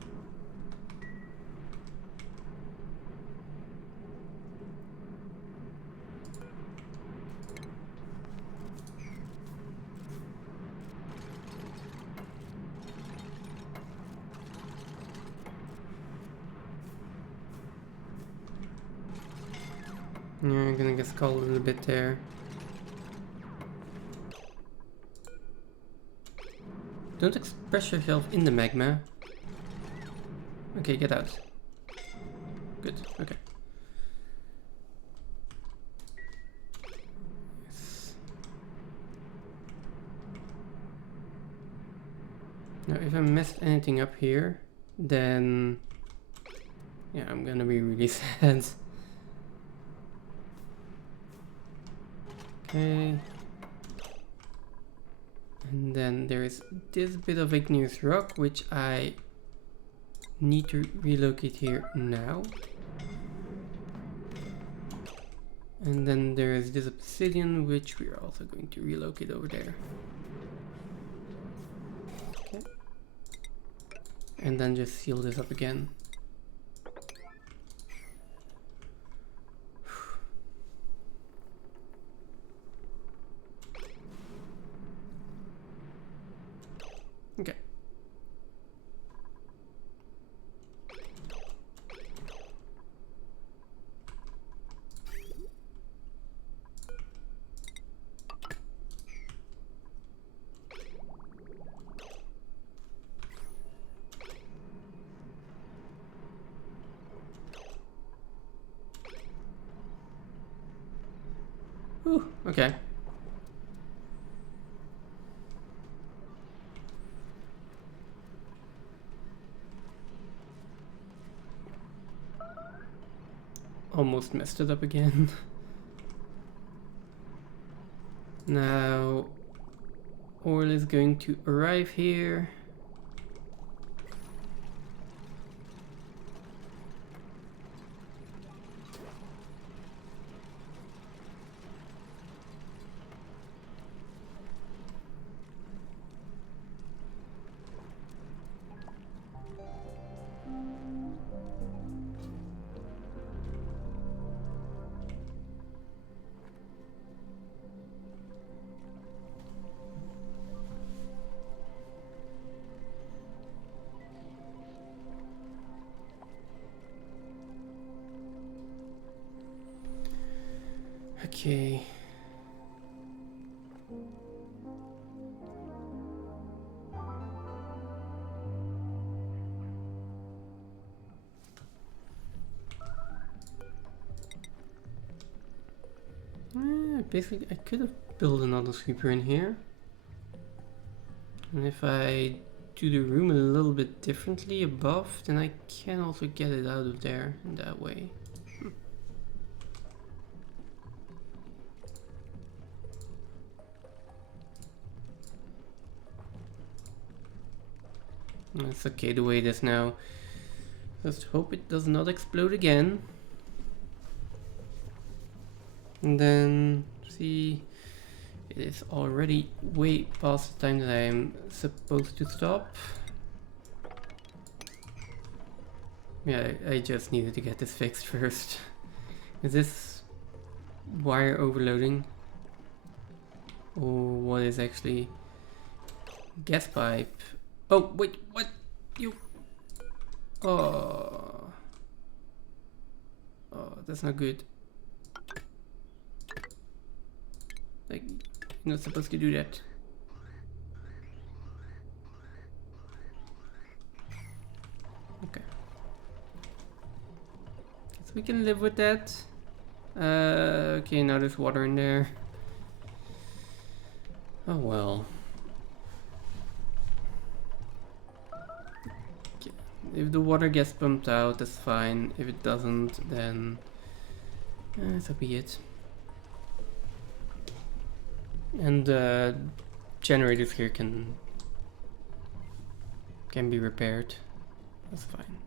Yeah, I'm gonna get scald a little bit there. Don't express yourself in the magma. Okay, get out. Good, okay. Yes. Now, if I messed anything up here, then yeah, I'm gonna be really sad. Okay. And then there is this bit of igneous rock, which I need to relocate here now. And then there is this obsidian, which we are also going to relocate over there. Okay. And then just seal this up again. Okay. Ooh, okay. Almost messed it up again. Now, oil is going to arrive here. Okay. Basically, I could have built another sweeper in here. And if I do the room a little bit differently above, then I can also get it out of there in that way. It's okay the way it is now. Just hope it does not explode again. And then, see, it is already way past the time that I am supposed to stop. Yeah, I just needed to get this fixed first. Is this wire overloading? Or what is actually gas pipe? Oh, wait, what? You... Oh, that's not good. Like, you're not supposed to do that. Okay. So we can live with that. Okay, now there's water in there. Oh well. Okay. If the water gets pumped out, that's fine. If it doesn't, then so be it. And the generators here can be repaired. That's fine.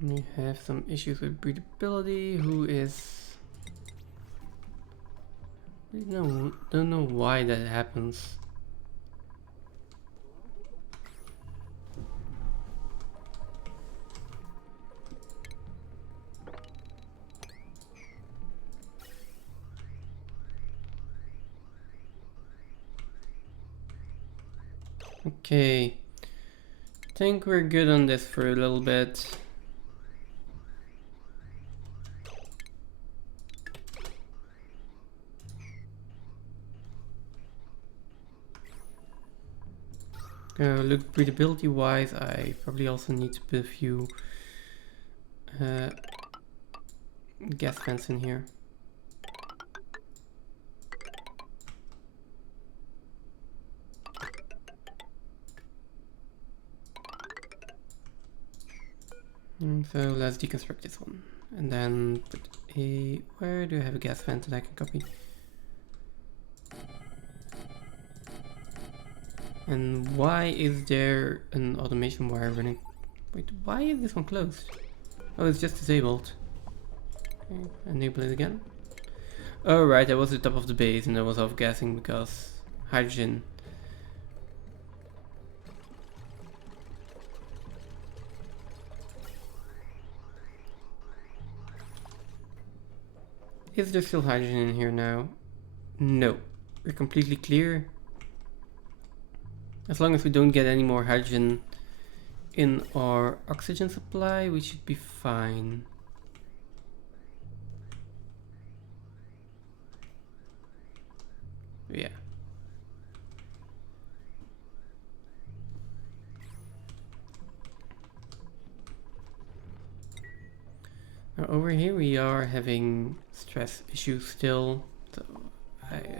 We have some issues with breathability. Who is... don't know why that happens. Okay, think we're good on this for a little bit. Look, breathability wise, I probably also need to put a few gas vents in here. So let's deconstruct this one. And then put a... Where do I have a gas vent that I can copy? And why is there an automation wire running? Wait, why is this one closed? Oh, it's just disabled. Okay, enable it again. Oh right, that was the top of the base and I was off-gassing because hydrogen. Is there still hydrogen in here now? No. We're completely clear. As long as we don't get any more hydrogen in our oxygen supply, we should be fine. Yeah. Now over here we are having stress issues still, so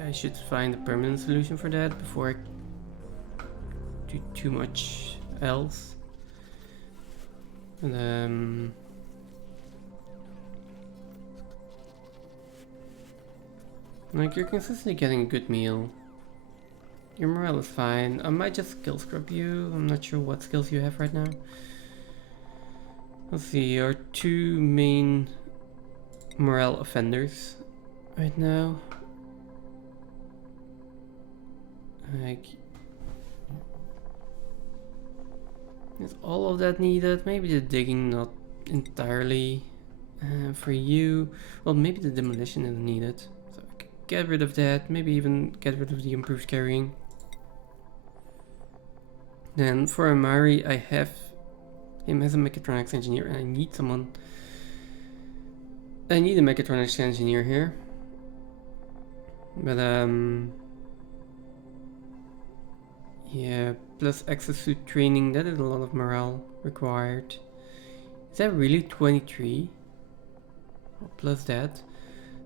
I should find a permanent solution for that before I do too much else. And like, you're consistently getting a good meal. Your morale is fine. I might just skill scrub you. I'm not sure what skills you have right now. Let's see, our two main morale offenders right now. Like, is all of that needed? Maybe the digging not entirely. For you, well, maybe the demolition isn't needed. So I can get rid of that. Maybe even get rid of the improved carrying. Then for Amari, I have him as a mechatronics engineer, and I need someone. I need a mechatronics engineer here. But yeah, plus exosuit training, that is a lot of morale required. Is that really 23? Well, plus that's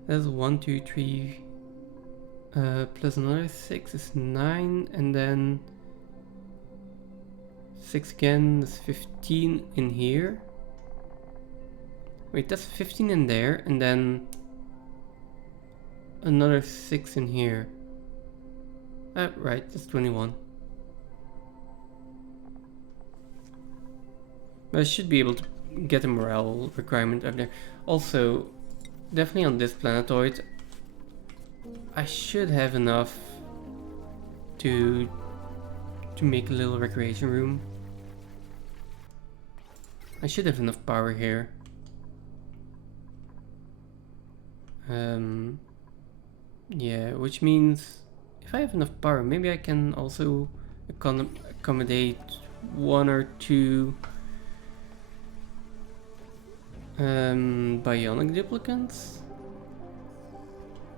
1, 2, 3, plus another 6 is 9, and then 6 again, that's 15 in here. Wait, that's 15 in there, and then another 6 in here. Right, that's 21. But I should be able to get a morale requirement up there. Also, definitely on this planetoid, I should have enough to make a little recreation room. I should have enough power here. Yeah, which means if I have enough power, maybe I can also accommodate 1 or 2 bionic duplicants,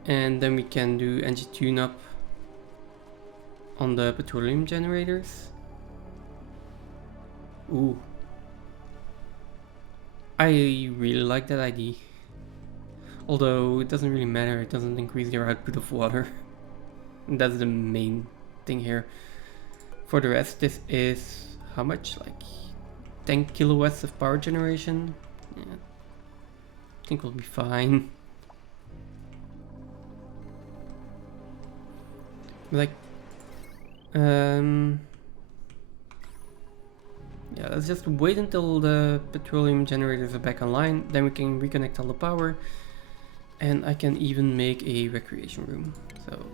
and then we can do engine tune-up on the petroleum generators. Ooh, I really like that idea. Although it doesn't really matter, it doesn't increase your output of water. And that's the main thing here. For the rest, this is how much? Like 10 kilowatts of power generation? Yeah, I think we'll be fine. Like, yeah, let's just wait until the petroleum generators are back online, then we can reconnect all the power, and I can even make a recreation room. So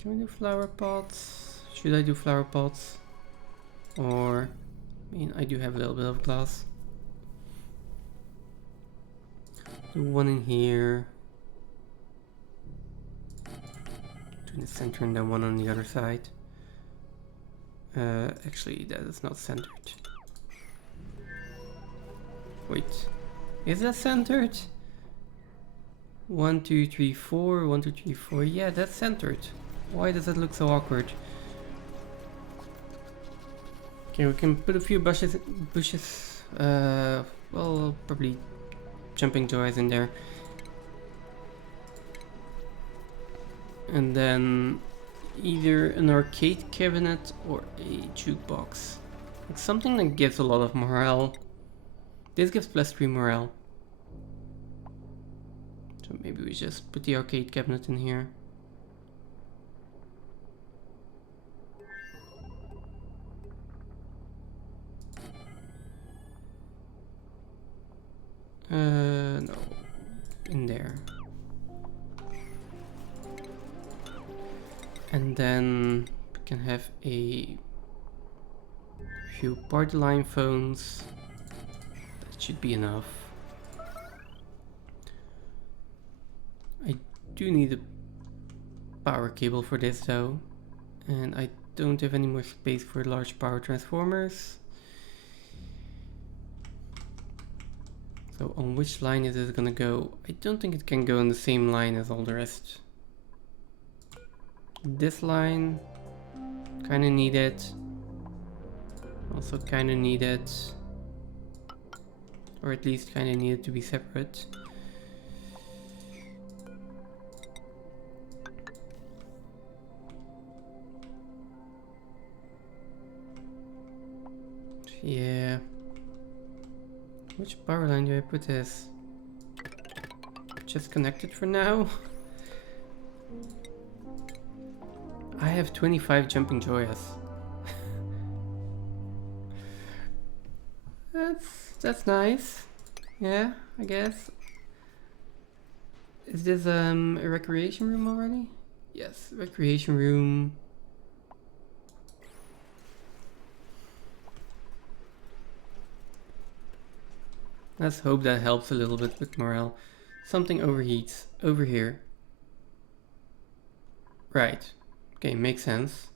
can we do flower pots? Should I do flower pots? Or, I mean, I do have a little bit of glass. Do one in here, two in the center, and then one on the other side. Actually, that is not centered. Wait, is that centered? 1, 2, 3, 4, 1, 2, 3, 4. Yeah, that's centered. Why does it look so awkward? Okay, we can put a few bushes, well, probably jumping joys in there. And then either an arcade cabinet or a jukebox. Like something that gives a lot of morale. This gives +3 morale. So maybe we just put the arcade cabinet in here. No. In there. And then we can have a few party line phones. That should be enough. I do need a power cable for this though. And I don't have any more space for large power transformers. So on which line is it gonna go? I don't think it can go on the same line as all the rest. This line, kinda need it. Also kinda need it. Or at least kinda need it to be separate. Yeah. Which power line do I put this? Just connect it for now. I have 25 jumping joyas. That's nice. Yeah, I guess. Is this a recreation room already? Yes, recreation room. Let's hope that helps a little bit with morale. Something overheats over here. Right. Okay, makes sense.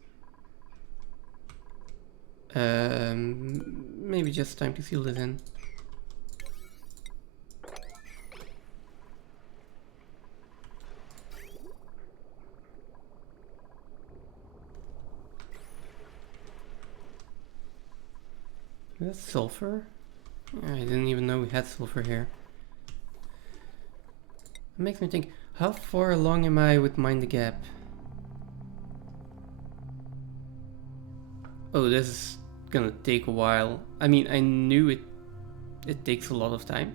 Maybe just time to seal this in. That's sulfur? I didn't even know we had sulfur here. It makes me think, how far along am I with Mind the Gap? Oh, this is gonna take a while. I mean, I knew it takes a lot of time,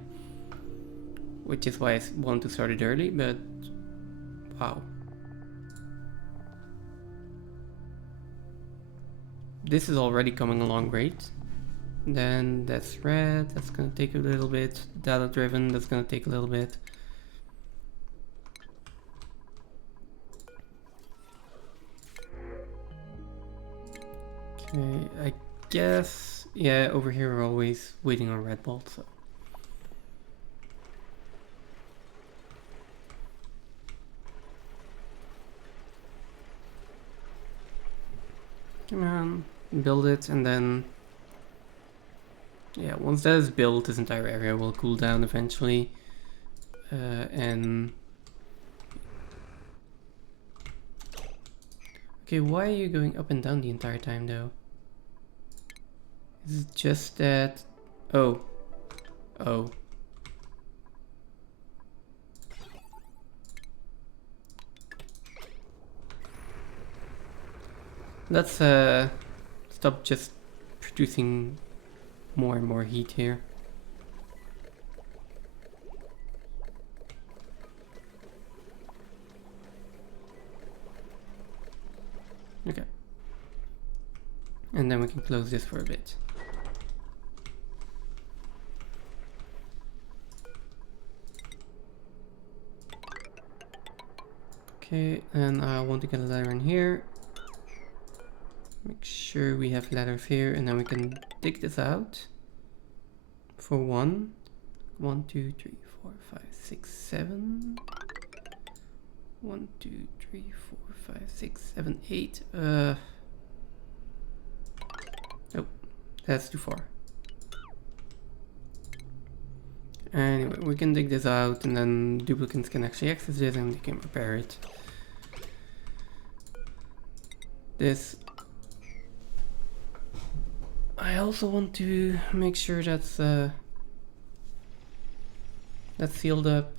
which is why I want to start it early, but wow. This is already coming along great. Then that's red, that's gonna take a little bit. Data driven, that's gonna take a little bit. Okay, I guess, yeah, over here we're always waiting on red bolt, so. Come on, build it, and then, yeah, once that is built, this entire area will cool down eventually. And okay, why are you going up and down the entire time though? Is it just that? Oh. Let's stop just producing more and more heat here. Okay. And then we can close this for a bit. Okay, and I want to get a ladder in here. Make sure we have ladders here, and then we can dig this out for 1, 2, 3, 4, 5, 6, 7. 1, 2, 3, 4, 5, 6, 7, 8. Oh, that's too far. Anyway, we can dig this out and then duplicants can actually access this and they can repair it. This. I also want to make sure that's sealed up.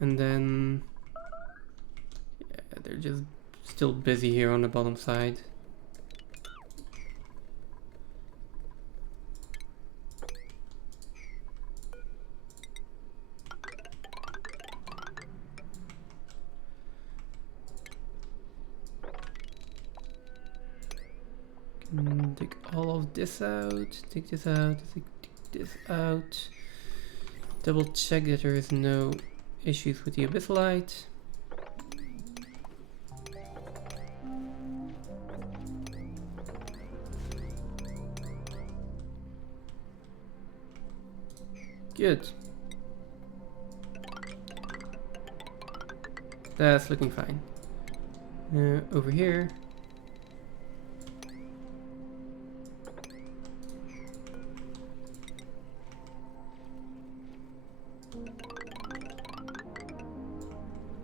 And then, yeah, they're just still busy here on the bottom side. Dig all of this out, dig this out, dig this out. Double check that there is no issues with the abyssalite. Good. That's looking fine. Over here.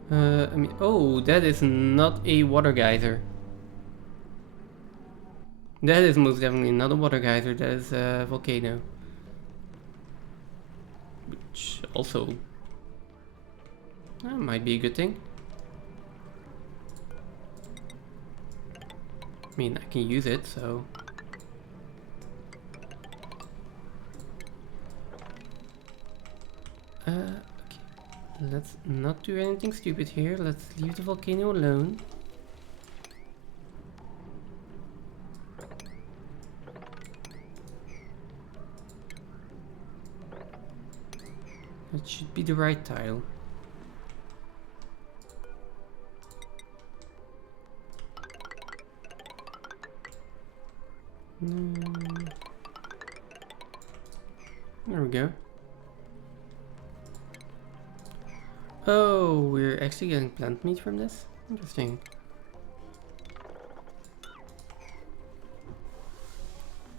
I mean, oh, that is not a water geyser. That is most definitely not a water geyser, that is a volcano. Which also might be a good thing. I mean, I can use it, so... okay. Let's not do anything stupid here. Let's leave the volcano alone. That should be the right tile. There we go. Oh, we're actually getting plant meat from this? Interesting.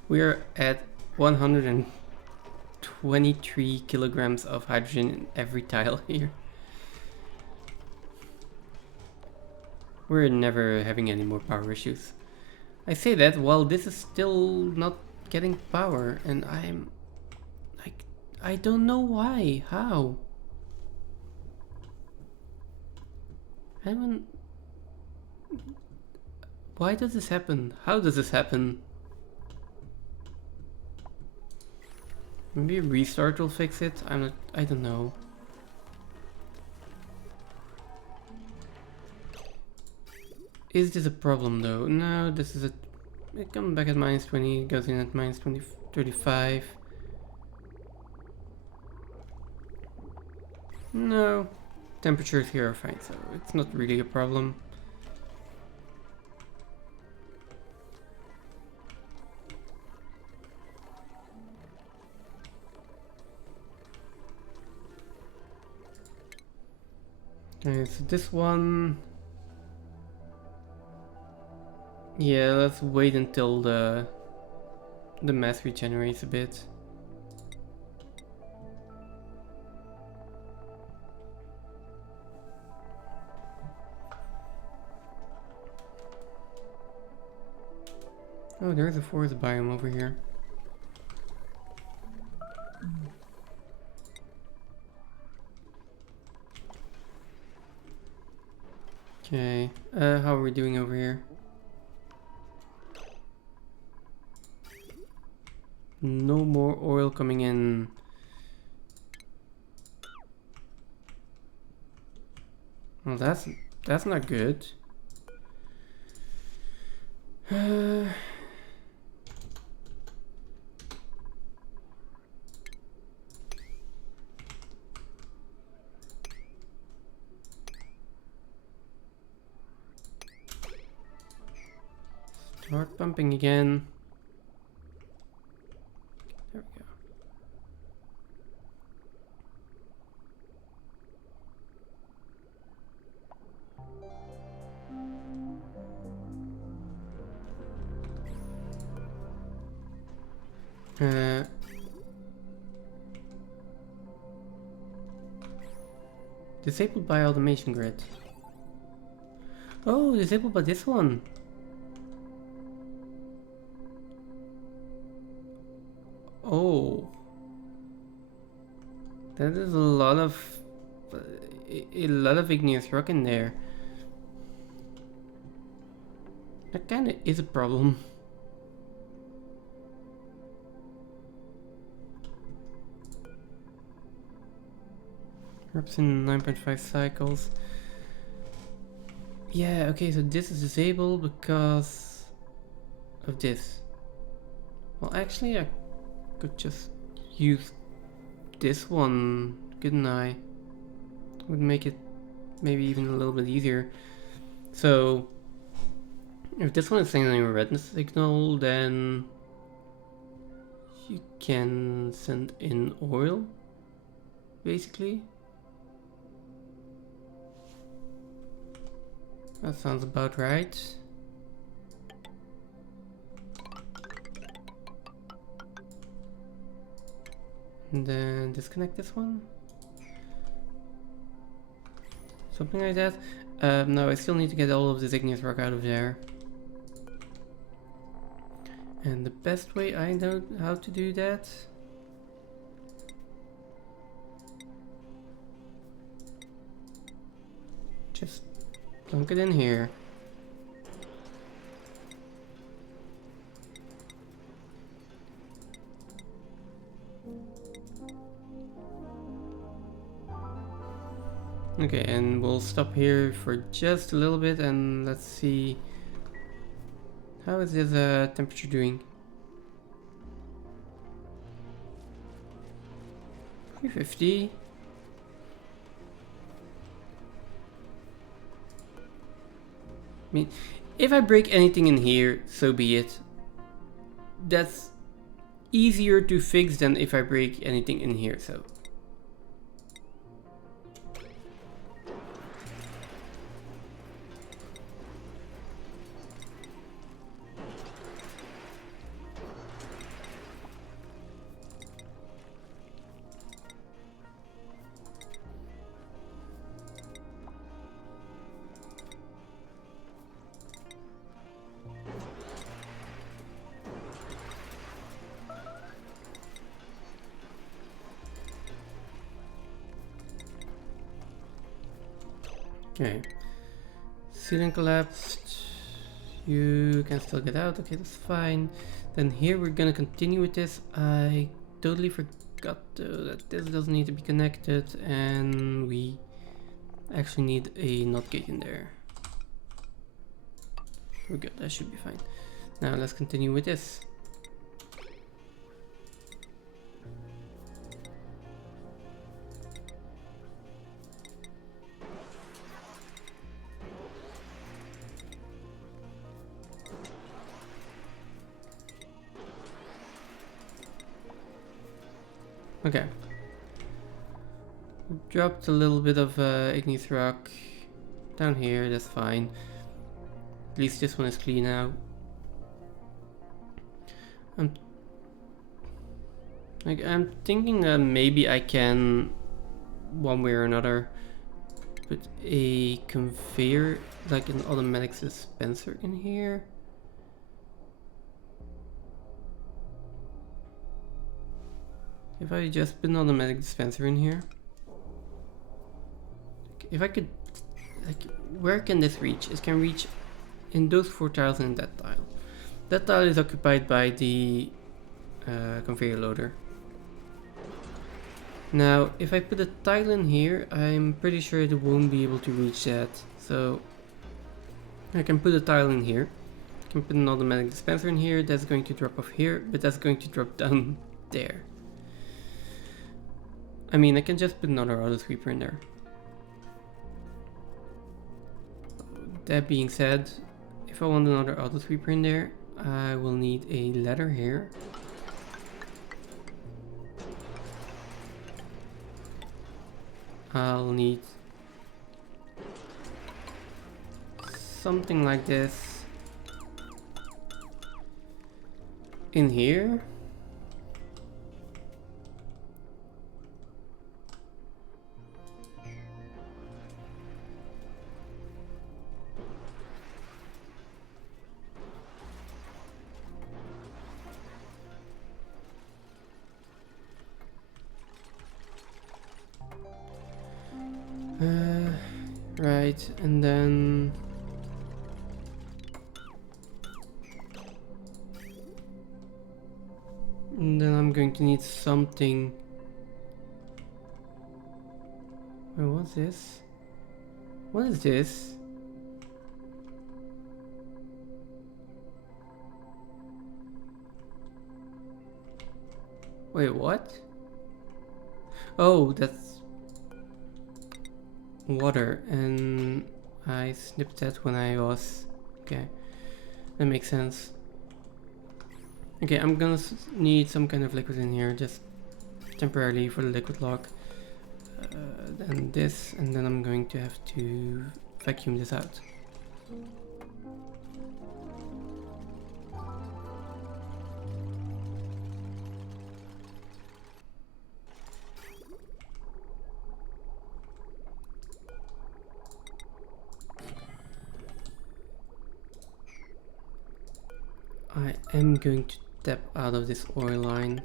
We're at 123 kilograms of hydrogen in every tile here. We're never having any more power issues. I say that while this is still not getting power, and I'm like, I don't know why, how? Why does this happen? How does this happen? Maybe a restart will fix it? I don't know. Is this a problem though? No, this is it comes back at minus 20, goes in at minus 35. No. Temperatures here are fine, so it's not really a problem. Okay, so this one... Yeah, let's wait until the mass regenerates a bit. Oh, there's a forest biome over here. Okay, how are we doing over here? No more oil coming in. Well, that's not good. Start pumping again. There we go. Uh, disabled by automation grid. Oh, disabled by this one. Oh, that is a lot of igneous rock in there. That kind of is a problem. Erupts in 9.5 cycles. Yeah, okay, so this is disabled because of this. Well, actually, I could just use this one, couldn't I? Would make it maybe even a little bit easier. So, if this one is sending a redness signal, then you can send in oil, basically. That sounds about right. And then disconnect this one. Something like that. No, I still need to get all of this igneous rock out of there. And the best way I know how to do that just plunk it in here. Okay, and we'll stop here for just a little bit and let's see how is this temperature doing. 350. I mean, if I break anything in here, so be it. That's easier to fix than if I break anything in here, so. Okay, ceiling collapsed. You can still get out. Okay, that's fine. Then here we're gonna continue with this. I totally forgot that this doesn't need to be connected, and we actually need a NOT gate in there. We're good. That should be fine. Now let's continue with this. Okay. Dropped a little bit of igneous rock down here, that's fine. At least this one is clean now. I'm thinking that maybe I can, one way or another, put a conveyor, like an automatic dispenser in here. If I just put an automatic dispenser in here, if I could, like, where can this reach? It can reach in those 4 tiles in that tile. That tile is occupied by the conveyor loader. Now, if I put a tile in here, I'm pretty sure it won't be able to reach that. So I can put a tile in here. I can put an automatic dispenser in here. That's going to drop off here, but that's going to drop down there. I mean, I can just put another auto sweeper in there. That being said, if I want another auto sweeper in there, I will need a ladder here. I'll need something like this in here. Right, and then... And then I'm going to need something... Wait, what's this? What is this? Wait, what? Oh, that's water, and I snipped that when I was... Okay, that makes sense. Okay, I'm gonna need some kind of liquid in here, just temporarily for the liquid lock. Then this, and then I'm going to have to vacuum this out. I am going to tap out of this oil line.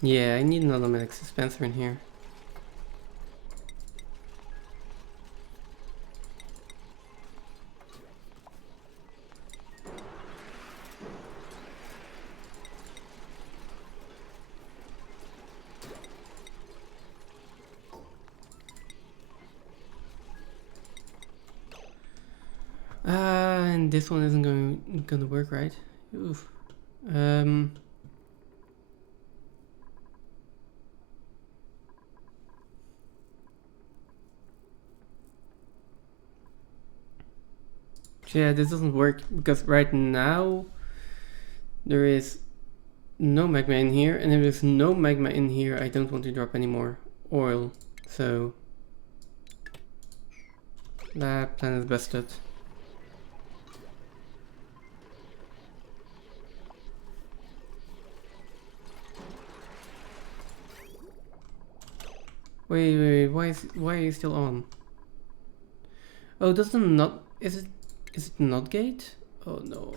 Yeah, I need another medic dispenser in here. And this one isn't gonna work, right? Oof. Yeah, this doesn't work because right now there is no magma in here, and if there's no magma in here, I don't want to drop any more oil, so that plan is busted. Wait, why are you still on? Oh, does the not is it not gate? Oh no.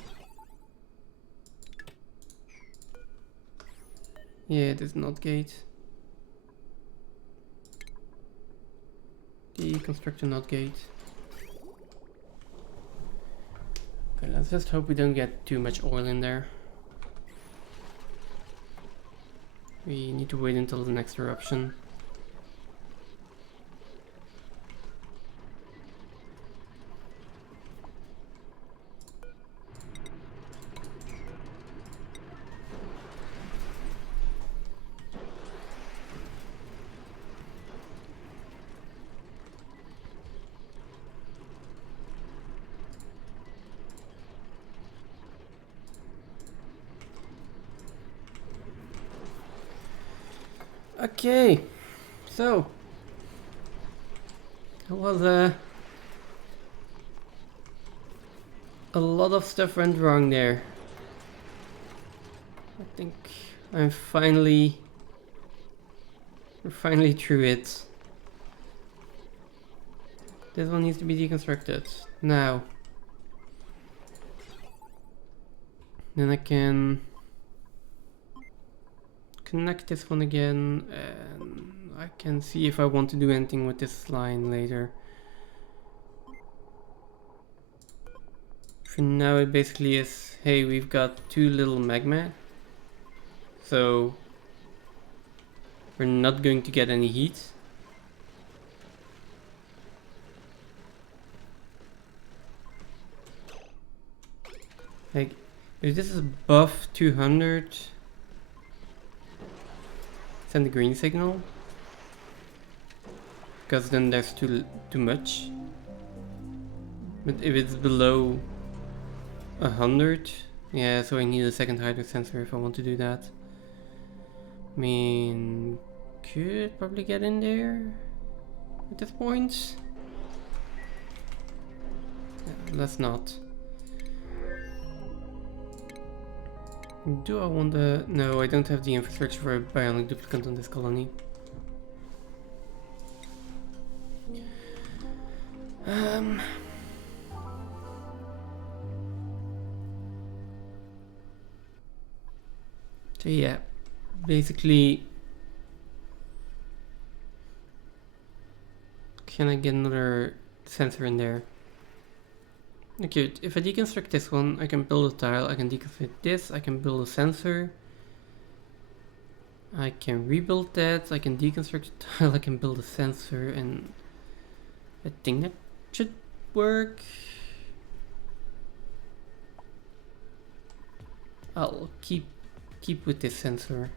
Yeah, it is not gate. Deconstruct a not gate. Okay, let's just hope we don't get too much oil in there. We need to wait until the next eruption. Okay, so it was a lot of stuff went wrong there. I think we're finally through it. This one needs to be deconstructed now. Then I can connect this one again, and I can see if I want to do anything with this line later. For now it basically is, hey, we've got too little magma, so we're not going to get any heat. Like, if this is above 200, send the green signal, because then there's too much. But if it's below 100, yeah, so I need a second hydro sensor if I want to do that. I mean, could probably get in there at this point. Yeah, let's not. Do I want the... No, I don't have the infrastructure for a bionic duplicant on this colony. So yeah, basically, can I get another sensor in there? Okay, if I deconstruct this one, I can build a tile, I can deconstruct this, I can build a sensor. I can rebuild that, I can deconstruct a tile, I can build a sensor, and I think that should work. I'll keep with this sensor.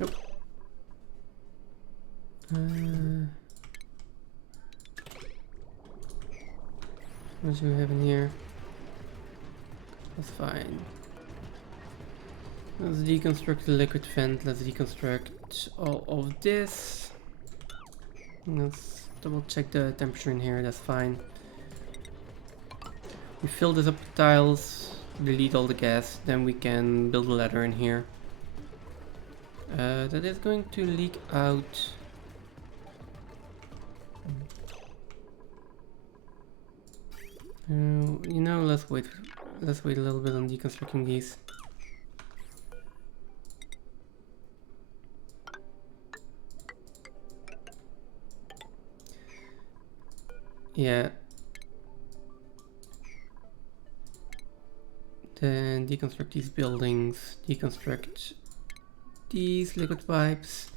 Nope. What do we have in here? That's fine. Let's deconstruct the liquid vent. Let's deconstruct all of this. Let's double check the temperature in here. That's fine. We fill this up with tiles, delete all the gas, then we can build a ladder in here. That is going to leak out. You know, let's wait a little bit on deconstructing these. Yeah. Then deconstruct these buildings, deconstruct these liquid pipes.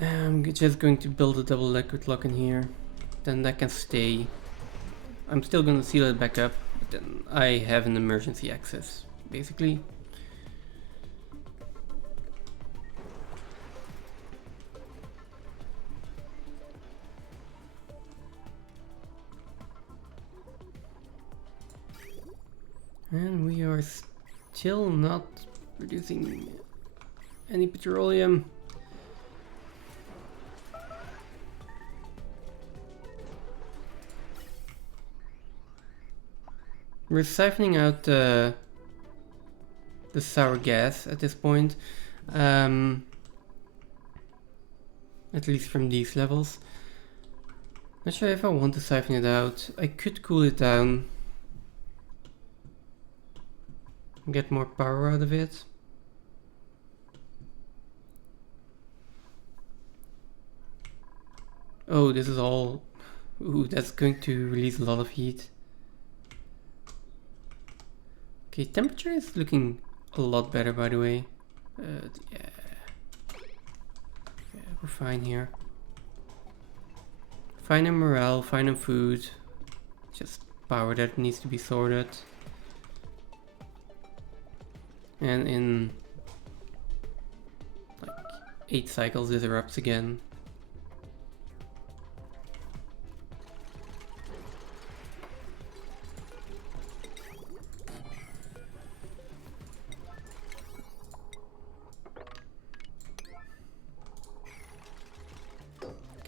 I'm just going to build a double liquid lock in here. Then that can stay. I'm still going to seal it back up, but then I have an emergency access, basically. And we are still not producing any petroleum. We're siphoning out the sour gas at this point, at least from these levels. Not sure if I want to siphon it out. I could cool it down, get more power out of it. Oh, this is all... Ooh, that's going to release a lot of heat. Okay, temperature is looking a lot better, by the way. Yeah, we're fine here. Fine in morale, fine in food. Just power that needs to be sorted. And in like 8 cycles this erupts again.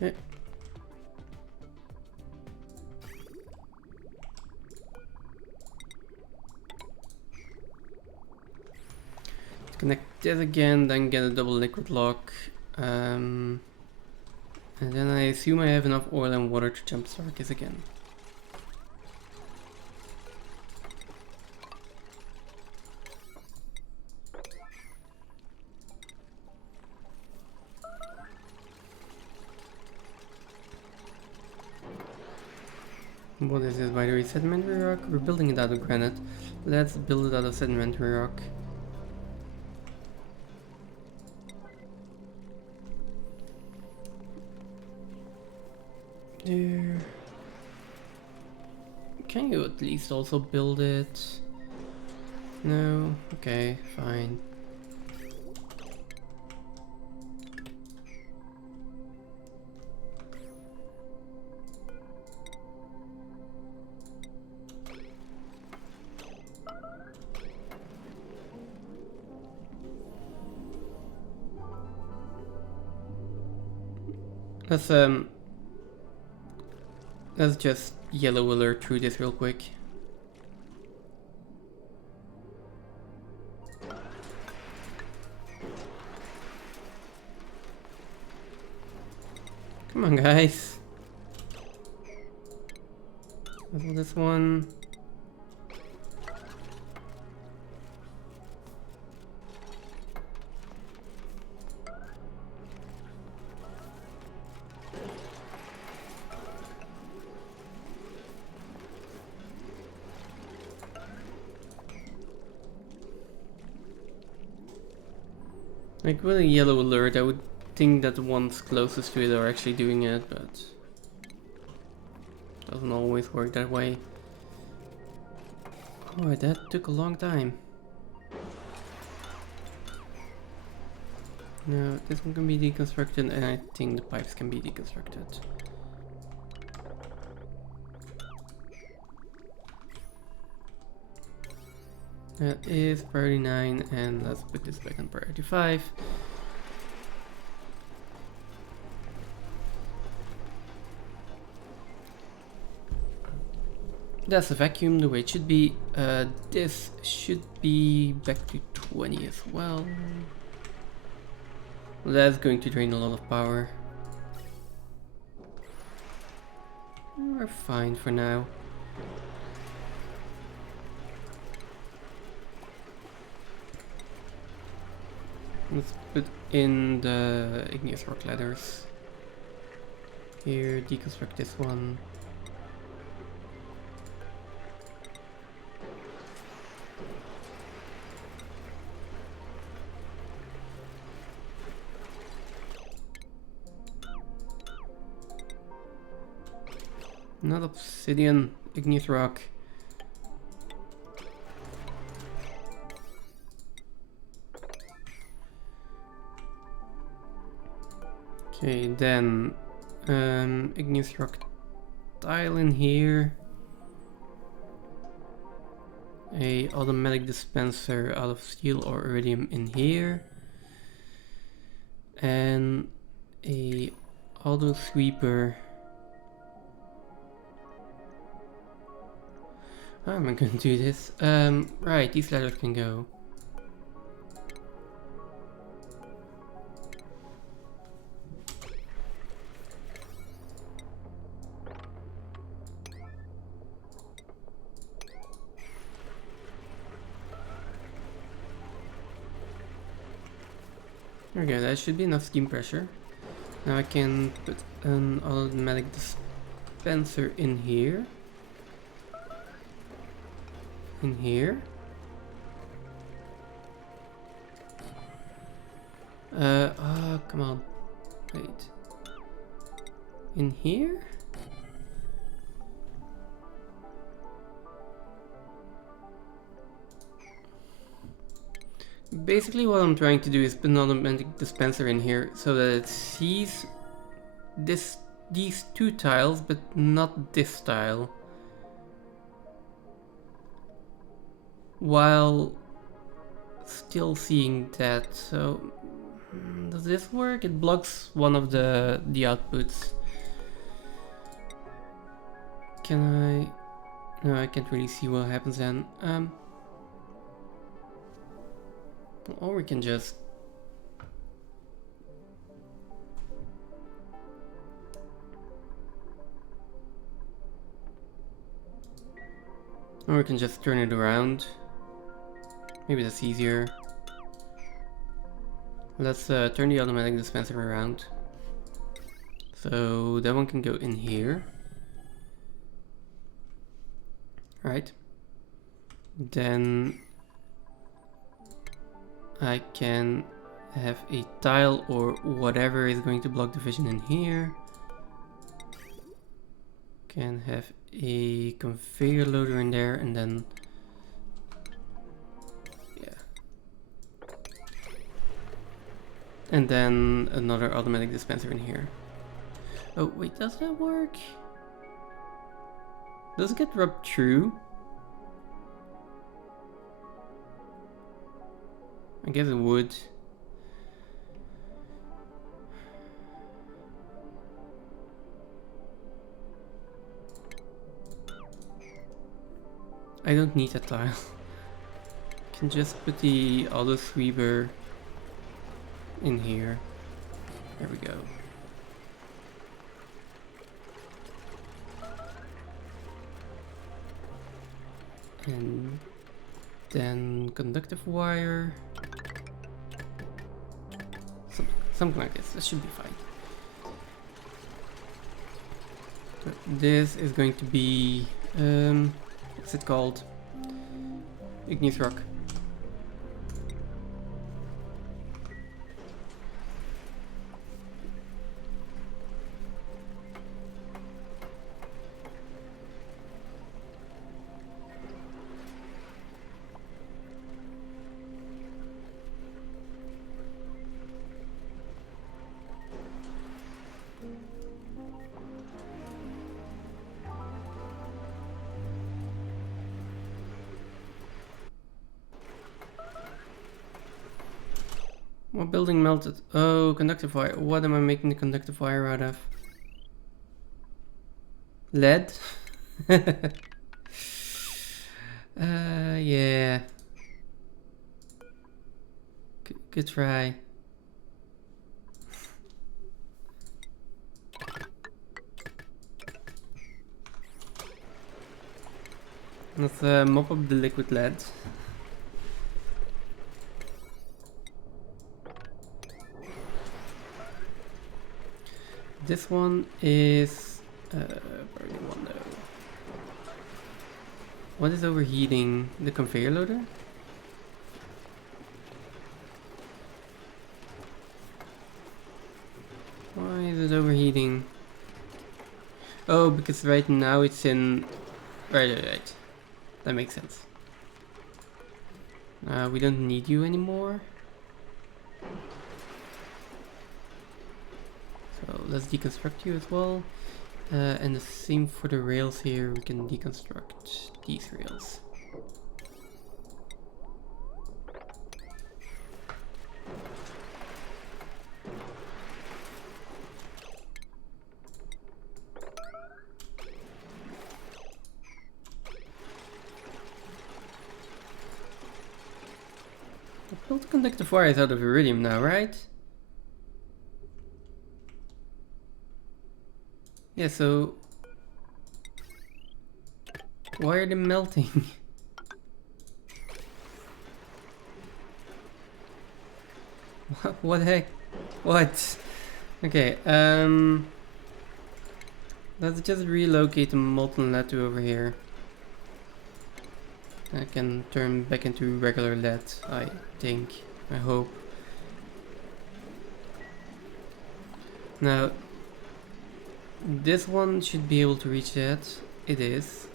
Okay. Let's connect this again, then get a double liquid lock. And then I assume I have enough oil and water to jumpstart this again. What is this, by the way? Sedimentary rock? We're building it out of granite. Let's build it out of sedimentary rock. There. Can you at least also build it? No? Okay, fine. Let's just yellow alert through this real quick. Come on, guys. Level this one. Like with a yellow alert, I would think that the ones closest to it are actually doing it, but doesn't always work that way. Oh, that took a long time. No, this one can be deconstructed, and I think the pipes can be deconstructed. That is priority 9, and let's put this back on priority 5. That's a vacuum the way it should be. This should be back to 20 as well. That's going to drain a lot of power. We're fine for now. Let's put in the igneous rock ladders. Here, deconstruct this one. Not obsidian, igneous rock. Okay, then igneous rock tile in here. A automatic dispenser out of steel or iridium in here. And a auto sweeper. How am I going to do this? Right, these ladders can go. There we go, that should be enough steam pressure. Now I can put an automatic dispenser in here. In here. Oh, come on. Wait. In here? Basically what I'm trying to do is put an automatic dispenser in here so that it sees these two tiles, but not this tile. While still seeing that. So does this work? It blocks one of the outputs. Can I? No, I can't really see what happens then. Or we can just turn it around. Maybe that's easier. Let's turn the automatic dispenser around. So that one can go in here. Right. Then I can have a tile or whatever is going to block the vision in here. Can have a conveyor loader in there, and then and then another automatic dispenser in here. Oh wait, does that work? Does it get rubbed through? I guess it would. I don't need that tile. Can just put the auto sweeper in here. There we go. And then conductive wire. Something like this. This should be fine. So this is going to be what's it called? Igneous rock. What building melted? Oh, conductive wire. What am I making the conductive wire out of? Lead? Yeah. Good try. Let's mop up the liquid lead. This one is probably one though. What is overheating? The conveyor loader? Why is it overheating? Oh, because right now it's in... Right. That makes sense. We don't need you anymore. So let's deconstruct you as well. And the same for the rails here. We can deconstruct these rails. I built conductive wires out of iridium now, right? Yeah, so why are they melting? What the heck? What? Okay, let's just relocate the molten lead to over here. I can turn back into regular lead, I think. I hope. Now, this one should be able to reach that. It is.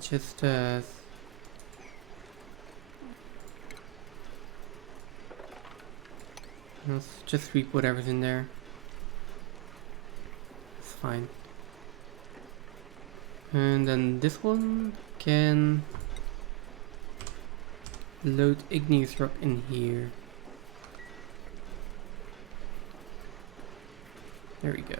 Just let's just sweep whatever's in there. It's fine. And then this one can load igneous rock in here. There we go.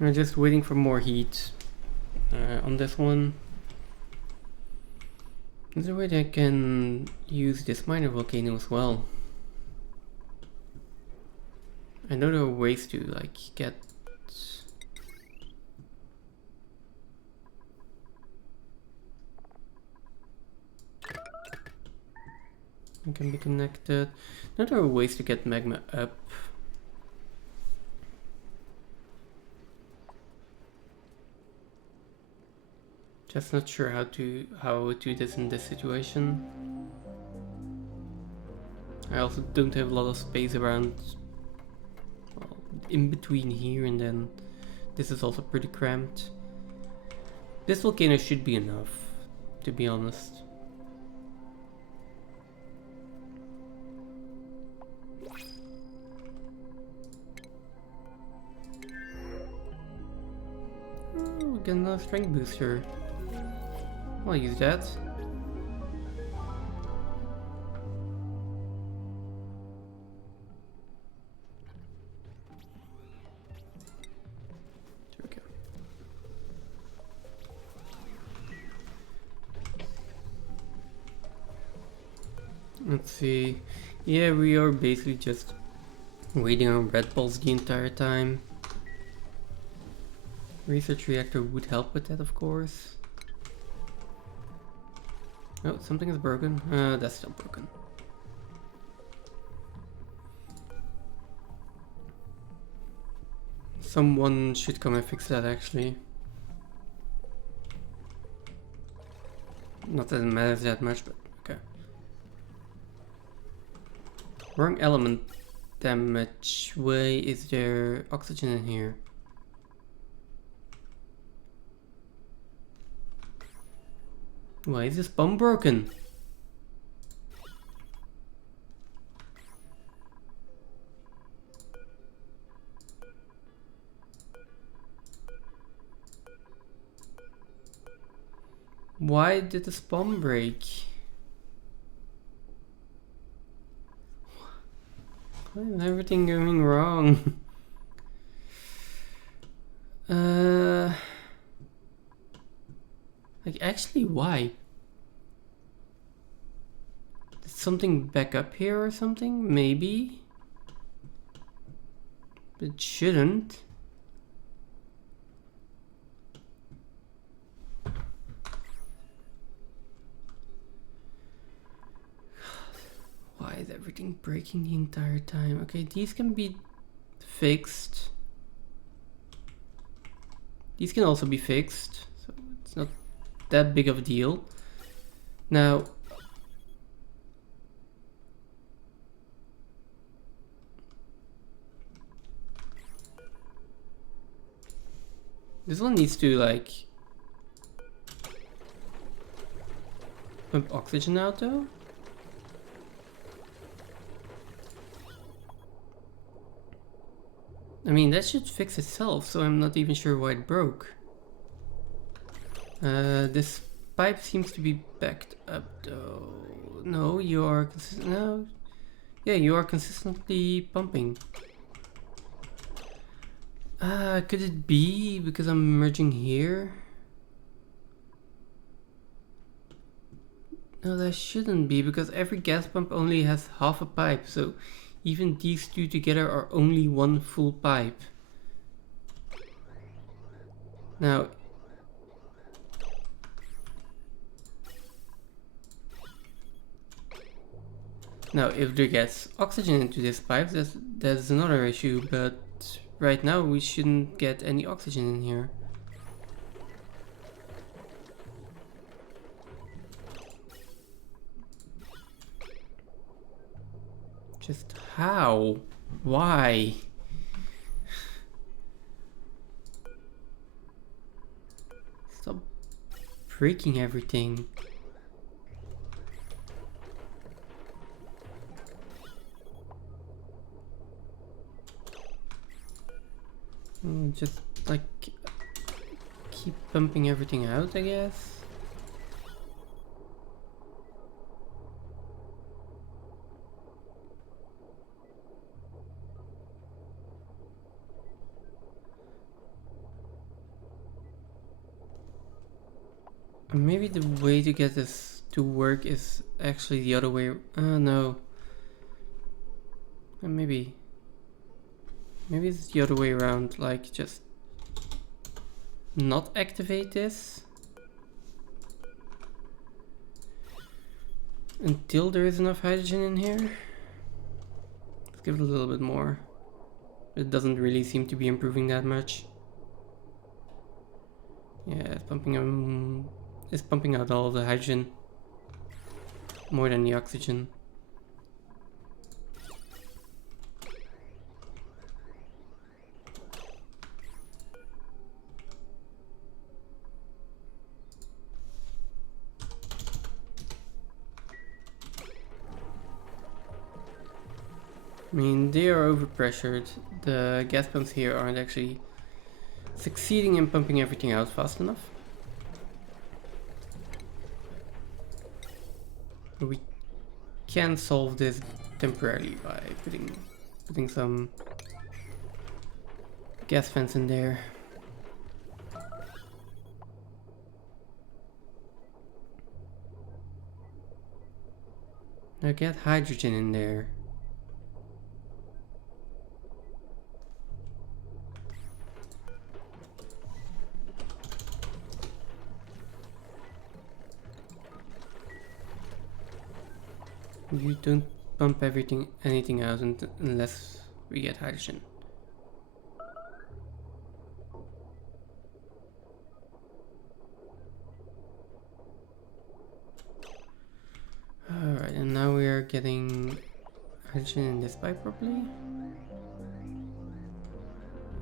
I'm just waiting for more heat on this one. Is there a way that I can use this minor volcano as well? I know there are ways to like get... It can be connected. I know there are ways to get magma up. Just not sure how to do this in this situation. I also don't have a lot of space around, well, in between here, and then this is also pretty cramped. This volcano should be enough, to be honest. Oh, get another strength booster. I'll use that. There we go. Let's see. Yeah, we are basically just waiting on red balls the entire time. Research reactor would help with that, of course. Oh, something is broken. That's still broken. Someone should come and fix that, actually. Not that it matters that much, but okay. Wrong element damage. Why is there oxygen in here? Why is this bomb broken? Why did this bomb break? Why is everything going wrong? Like, actually, why? Did something back up here or something? Maybe? But it shouldn't. Why is everything breaking the entire time? Okay, these can be fixed. These can also be fixed, so it's not that big of a deal. Now, this one needs to like pump oxygen out though. I mean, that should fix itself, so I'm not even sure why it broke. This pipe seems to be backed up though. No, you are no. Yeah, you are consistently pumping. Could it be because I'm merging here? No, that shouldn't be, because every gas pump only has half a pipe, so even these two together are only one full pipe. Now, if there gets oxygen into this pipe, that's another issue, but right now we shouldn't get any oxygen in here. Just how? Why? Stop breaking everything. Just like keep pumping everything out, I guess. Maybe the way to get this to work is actually the other way. No. Maybe it's the other way around, like just not activate this until there is enough hydrogen in here. Let's give it a little bit more. It doesn't really seem to be improving that much. Yeah, it's pumping out all of the hydrogen more than the oxygen. I mean, they are overpressured. The gas pumps here aren't actually succeeding in pumping everything out fast enough. But we can solve this temporarily by putting some gas vents in there. Now get hydrogen in there. You don't pump anything out unless we get hydrogen. Alright, and now we are getting hydrogen in this pipe properly.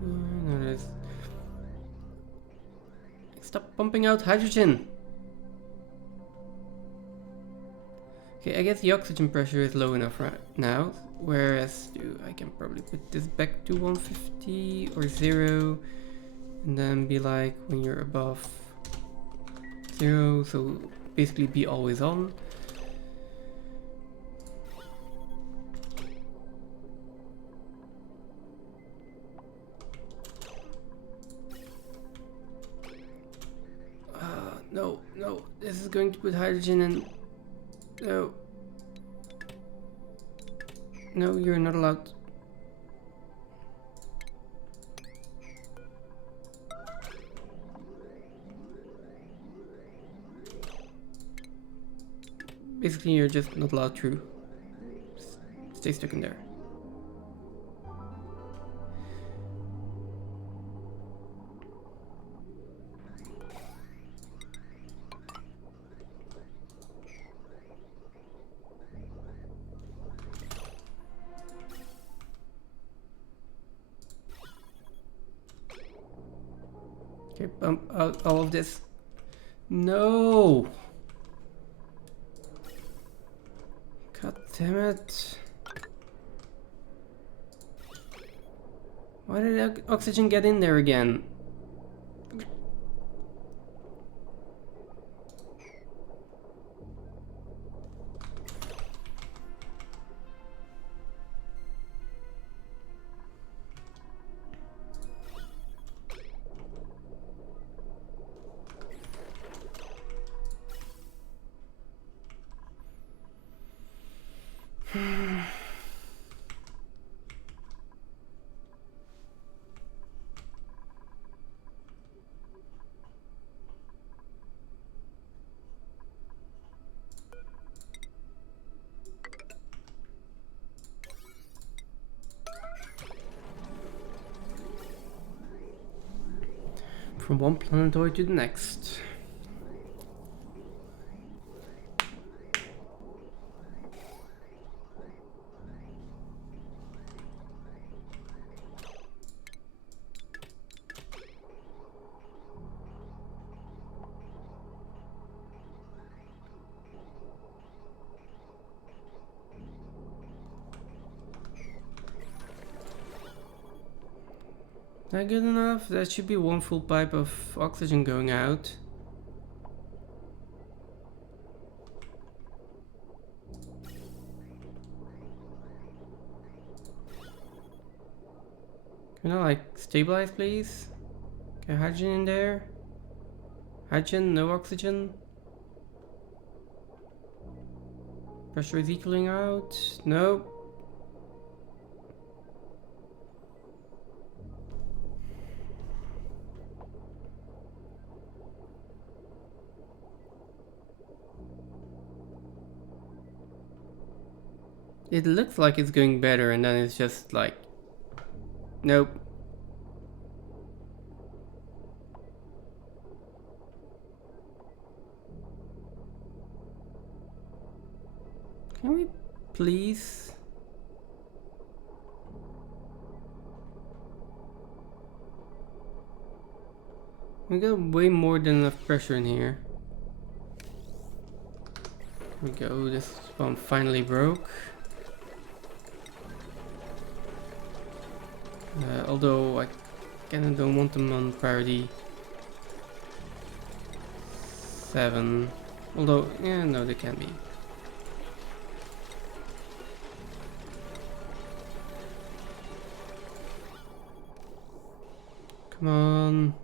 No, there's... Stop pumping out hydrogen! Okay, I guess the oxygen pressure is low enough right now, whereas I can probably put this back to 150 or 0 and then be like when you're above 0, so basically be always on. No, this is going to put hydrogen in. No, you're not allowed. Basically, you're just not allowed through. Stay stuck in there. Okay, pump out all of this. No! God damn it. Why did oxygen get in there again? From one planetoid to the next. Not good enough? That should be one full pipe of oxygen going out. Can I like stabilize, please? Okay, hydrogen in there. Hydrogen, no oxygen. Pressure is equaling out. Nope. It looks like it's going better and then it's just like, nope. Can we please? We got way more than enough pressure in here. Here we go, this one finally broke. Although I Again, I don't want them on priority 7. Although, yeah, no, they can be. Come on.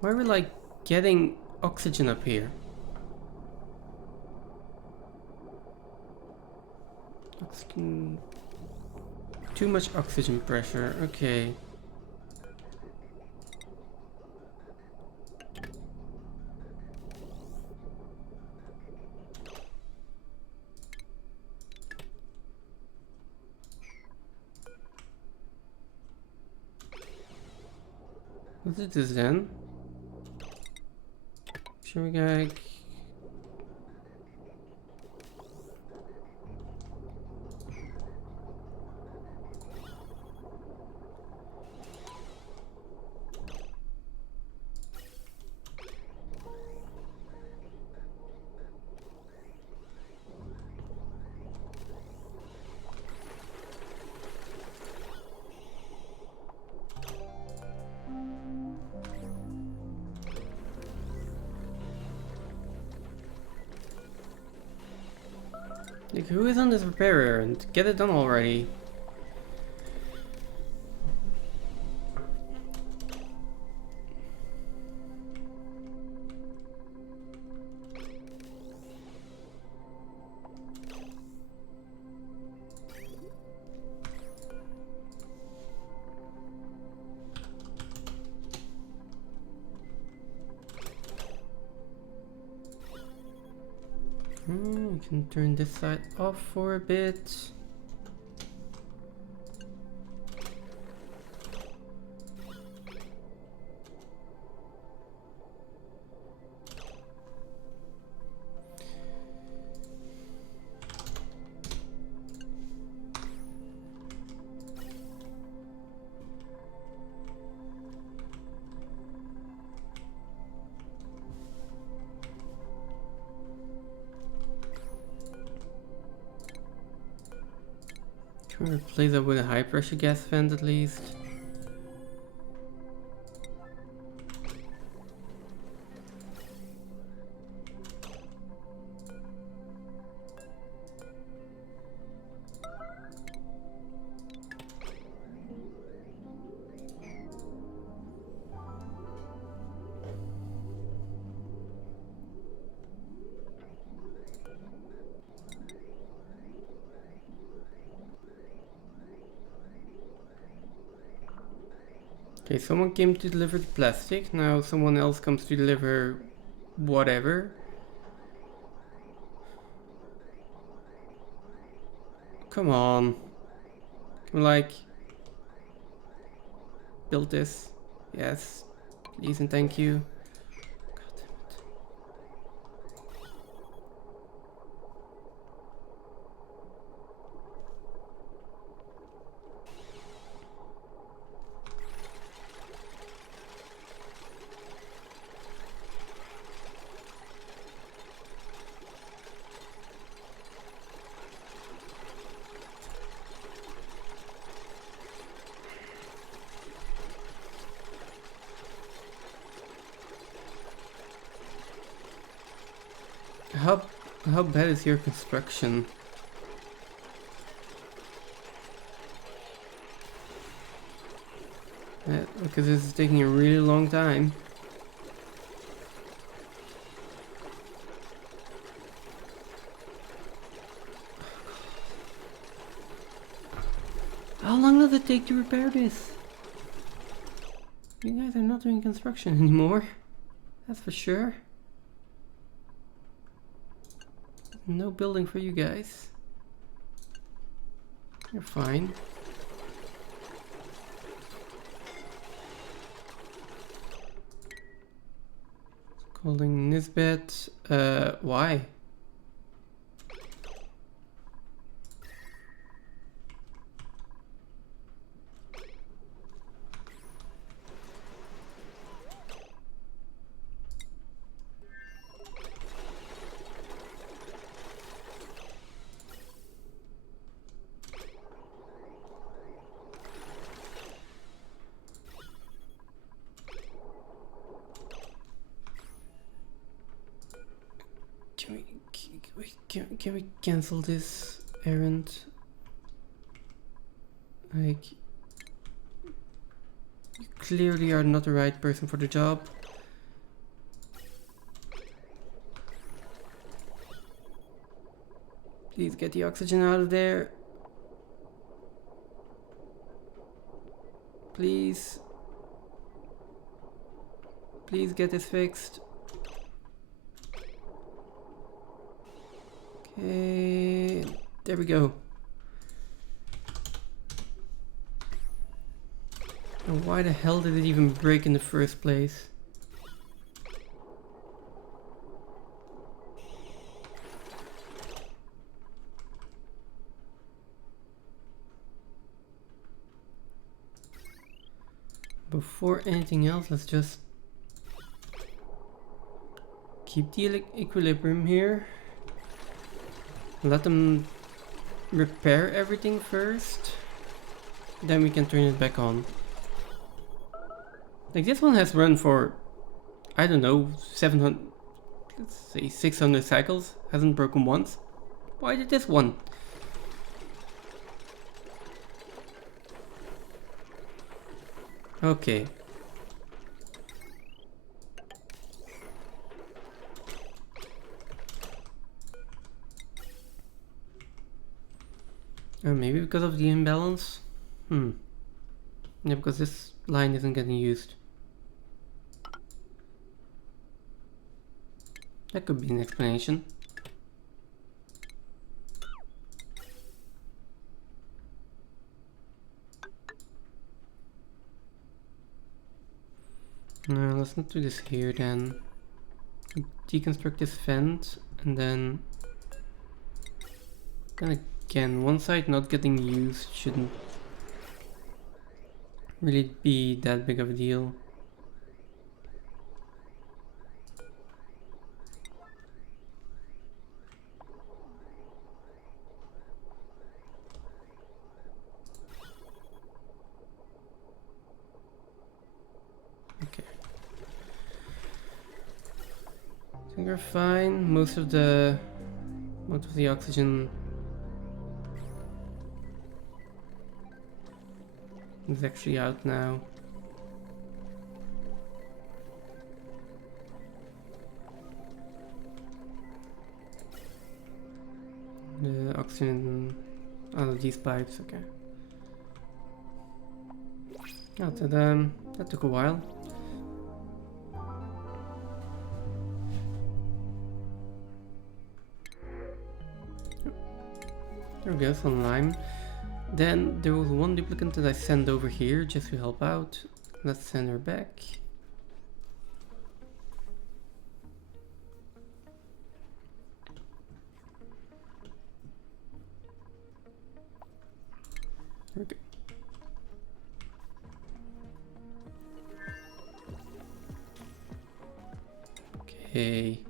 Why are we like getting oxygen up here? Oxygen. Too much oxygen pressure. Okay. Let's do this then. Shall we go? Like, who is on this repair errand? Get it done already. We can turn this side off for a bit. Can we replace that with a high pressure gas vent at least? Okay, someone came to deliver the plastic, now someone else comes to deliver whatever. Come on. Can we like build this? Yes. Please and thank you. God damn it. How bad is your construction? Because this is taking a really long time. How long does it take to repair this? You guys are not doing construction anymore. That's for sure. No building for you guys. You're fine. Calling Nisbet. Why? can we cancel this errand? Like, you clearly are not the right person for the job. Please get the oxygen out of there. Please. Please get this fixed. Okay, there we go. And why the hell did it even break in the first place? Before anything else, let's just keep the equilibrium here. Let them repair everything first. Then we can turn it back on. Like, this one has run for, I don't know, 700, let's say 600 cycles. Hasn't broken once. Why did this one? Okay. Maybe because of the imbalance? Yeah, because this line isn't getting used. That could be an explanation. No, let's not do this here then. Deconstruct this vent and then again, one side not getting used shouldn't really be that big of a deal. Okay. I think we're fine. Most of the oxygen is actually out now. The oxygen out of these pipes, okay. Yeah, that took a while. There we go, some lime. Then there was one duplicant that I sent over here just to help out. Let's send her back. There we go. Okay.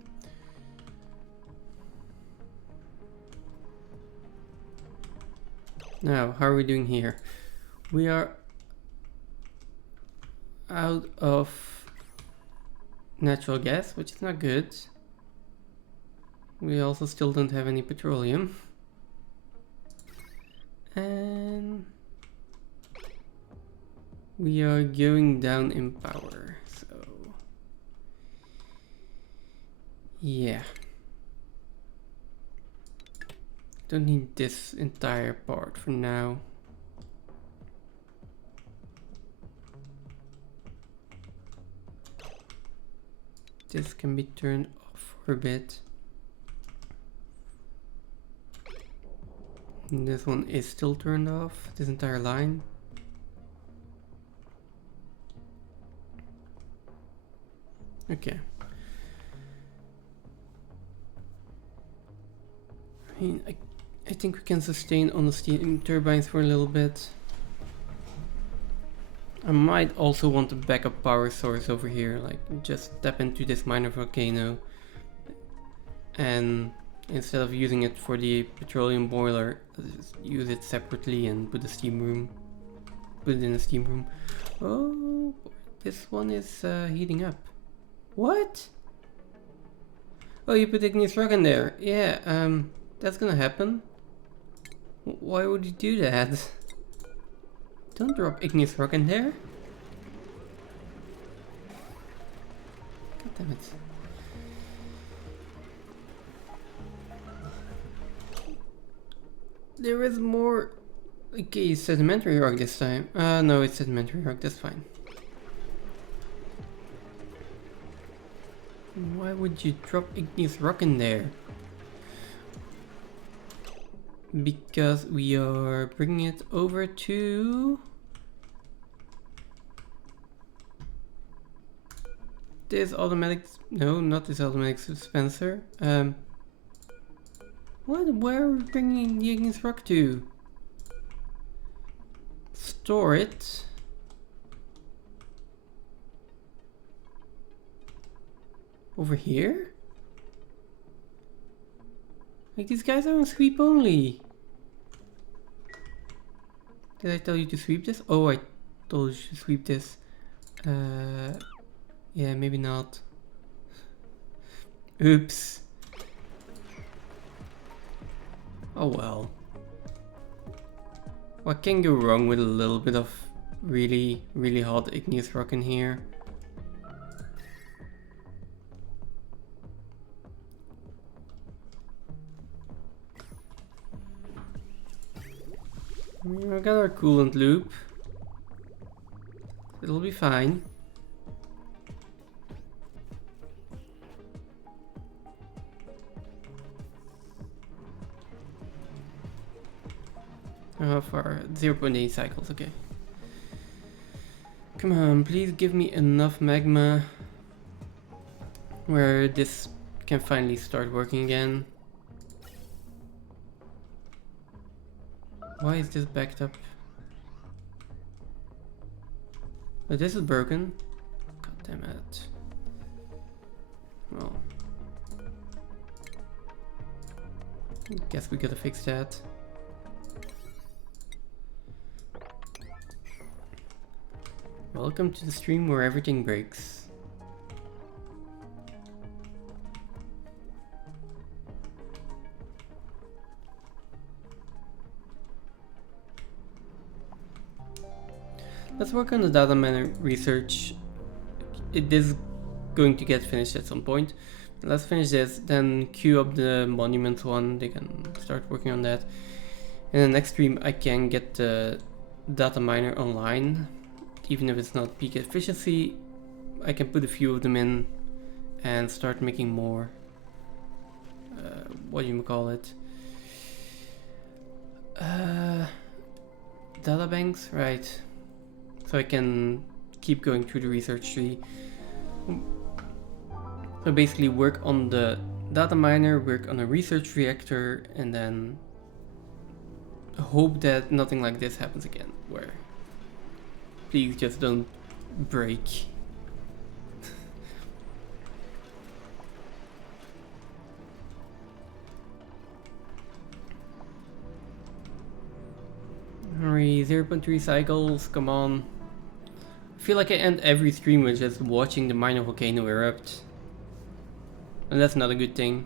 Now, how are we doing here? We are out of natural gas, which is not good. We also still don't have any petroleum. And we are going down in power, so yeah. Don't need this entire part for now. This can be turned off for a bit. And this one is still turned off, this entire line. Okay. I mean, I think we can sustain on the steam turbines for a little bit. I might also want a backup power source over here, like just tap into this minor volcano and instead of using it for the petroleum boiler, just use it separately and put it in a steam room. Oh, this one is heating up. What? Oh, you put igneous rock in there. Yeah, that's gonna happen. Why would you do that? Don't drop igneous rock in there. God damn it. There is more. Okay, sedimentary rock this time. No, it's sedimentary rock, that's fine. Why would you drop igneous rock in there? Because we are bringing it over to this automatic. No, not this automatic dispenser. What? Where are we bringing the igneous rock to? Store it. Over here? Like, these guys are on sweep only. Did I tell you to sweep this? Oh, I told you to sweep this. Yeah, maybe not. Oops. Oh well. What can go wrong with a little bit of really, really hot igneous rock in here? We got our coolant loop. It'll be fine. How far? 0.8 cycles, okay. Come on, please give me enough magma where this can finally start working again. Why is this backed up? Oh, this is broken. God damn it. Well, guess we gotta fix that. Welcome to the stream where everything breaks. Let's work on the data miner research. It is going to get finished at some point. Let's finish this, then queue up the monuments one. They can start working on that. In the next stream I can get the data miner online. Even if it's not peak efficiency, I can put a few of them in and start making more. What do you call it? Data banks, right? So I can keep going through the research tree. So basically work on the data miner, work on a research reactor, and then hope that nothing like this happens again, where please just don't break. Hurry, 0.3 cycles, come on. I feel like I end every stream with just watching the minor volcano erupt. And that's not a good thing.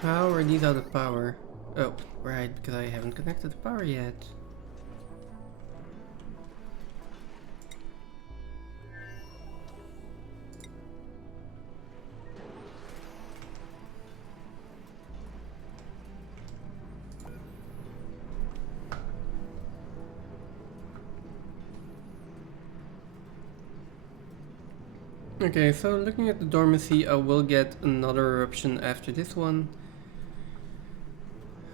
How are these out of power? Oh, right, because I haven't connected the power yet. Okay, so looking at the dormancy, I will get another eruption after this one.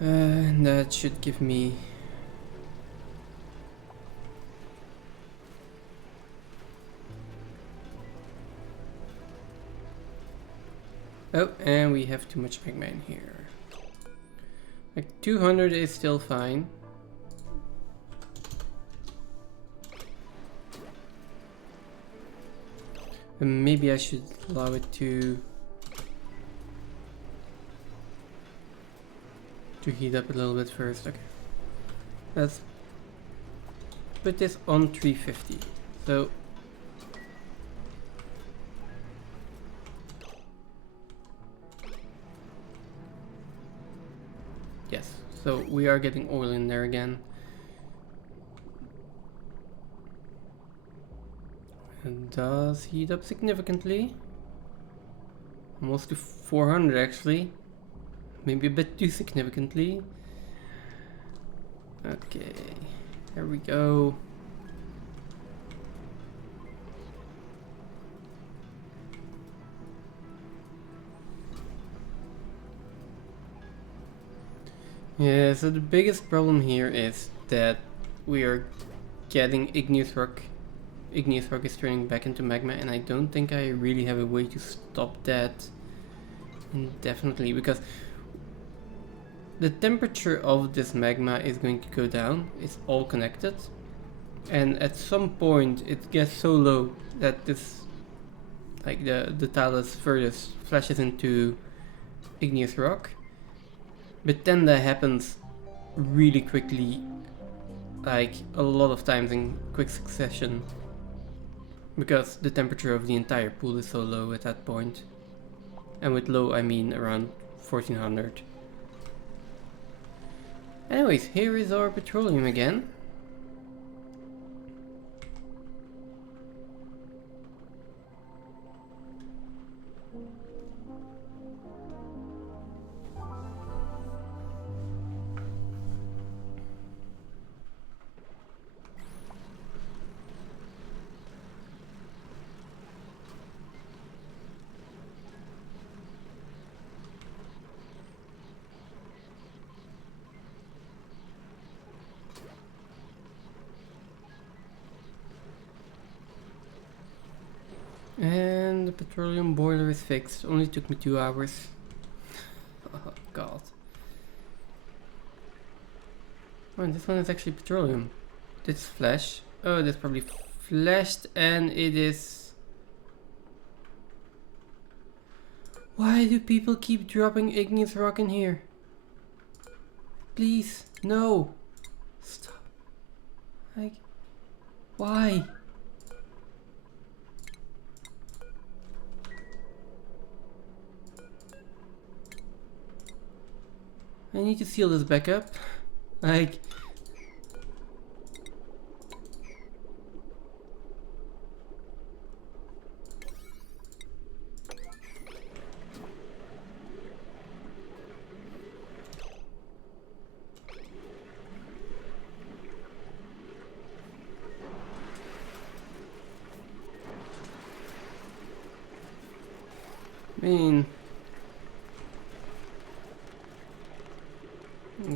And that should give me... Oh, and we have too much magma in here. Like 200 is still fine. But maybe I should allow it to heat up a little bit first. Okay. Let's put this on 350. So yes, so we are getting oil in there again. It does heat up significantly. Almost to 400 actually. Maybe a bit too significantly. Okay, here we go. Yeah, so the biggest problem here is that we are getting igneous rock. Igneous rock is turning back into magma, and I don't think I really have a way to stop that indefinitely, because the temperature of this magma is going to go down. It's all connected, and at some point it gets so low that this, like the talus furnace flashes into igneous rock. But then that happens really quickly, like a lot of times in quick succession, because the temperature of the entire pool is so low at that point. And with low I mean around 1400. Anyways, here is our petroleum again. And the petroleum boiler is fixed. Only took me 2 hours. Oh god. Oh, and this one is actually petroleum. This flash. Oh, that's probably flashed, and it is... Why do people keep dropping igneous rock in here? Please, no. Stop. Like, why? I need to seal this back up. Like... I mean...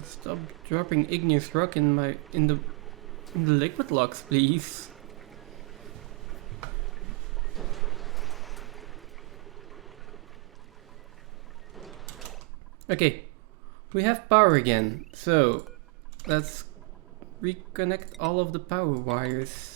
Stop dropping igneous rock in the liquid locks, please. Okay, we have power again, so let's reconnect all of the power wires.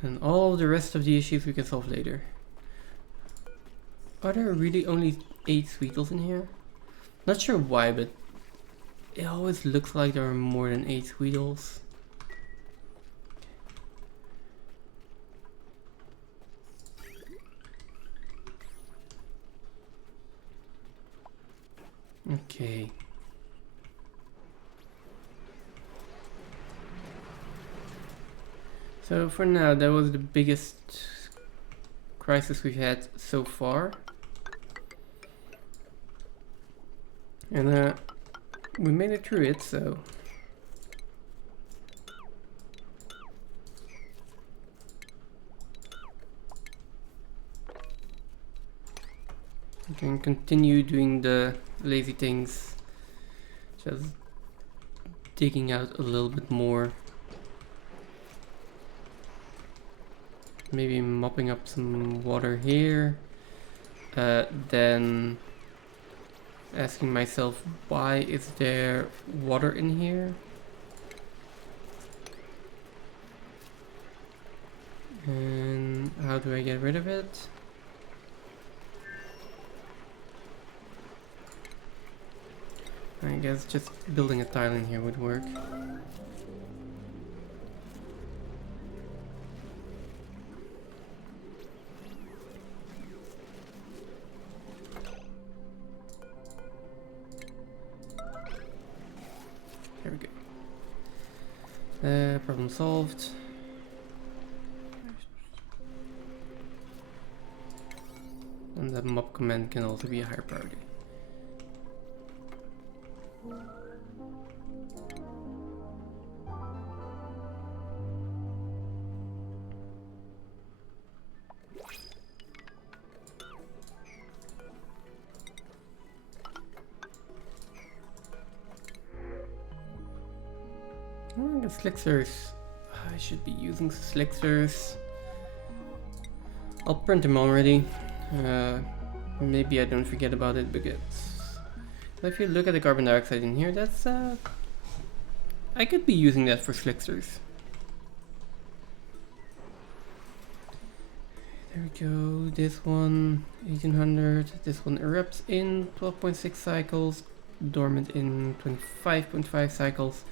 And all of the rest of the issues we can solve later. Are there really only 8 sweetles in here? Not sure why, but it always looks like there are more than 8 sweetles. Okay. So for now, that was the biggest crisis we've had so far. And we made it through it, so... we can continue doing the lazy things Just digging out a little bit more. Maybe mopping up some water here. Then asking myself, why is there water in here? And how do I get rid of it? I guess just building a tile in here would work. There we go. Problem solved. And the mop command can also be a higher priority. The slickers. I should be using slickers. I'll print them already. Maybe I don't forget about it because if you look at the carbon dioxide in here, that's I could be using that for slickers. There we go. This one 1800. This one erupts in 12.6 cycles, dormant in 25.5 cycles.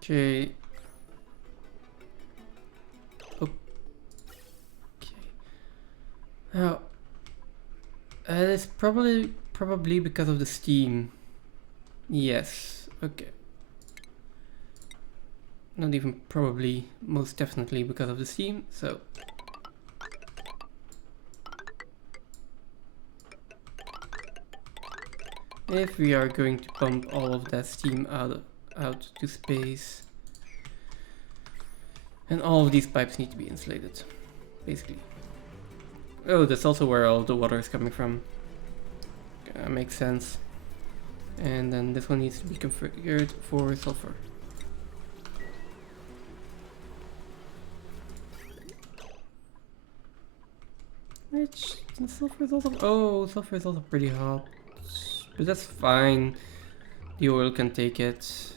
Okay. Okay. Now, it's probably because of the steam. Yes. Okay. Not even probably, most definitely because of the steam. So. If we are going to pump all of that steam out to space, and all of these pipes need to be insulated, basically. Oh, that's also where all the water is coming from. Makes sense. And then this one needs to be configured for sulfur. Which sulfur is also sulfur is also pretty hot, but that's fine. The oil can take it.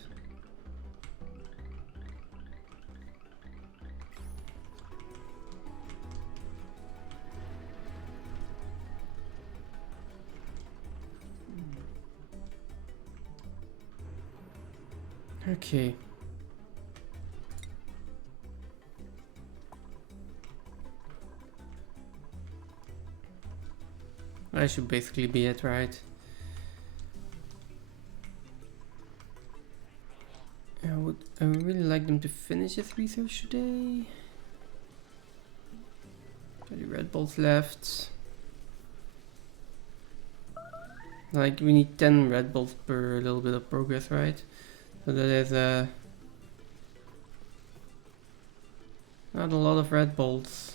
Okay. I should basically be it, right? I would really like them to finish this research today. 30 red balls left. Like, we need 10 red balls per little bit of progress, right? So that is not a lot of red balls.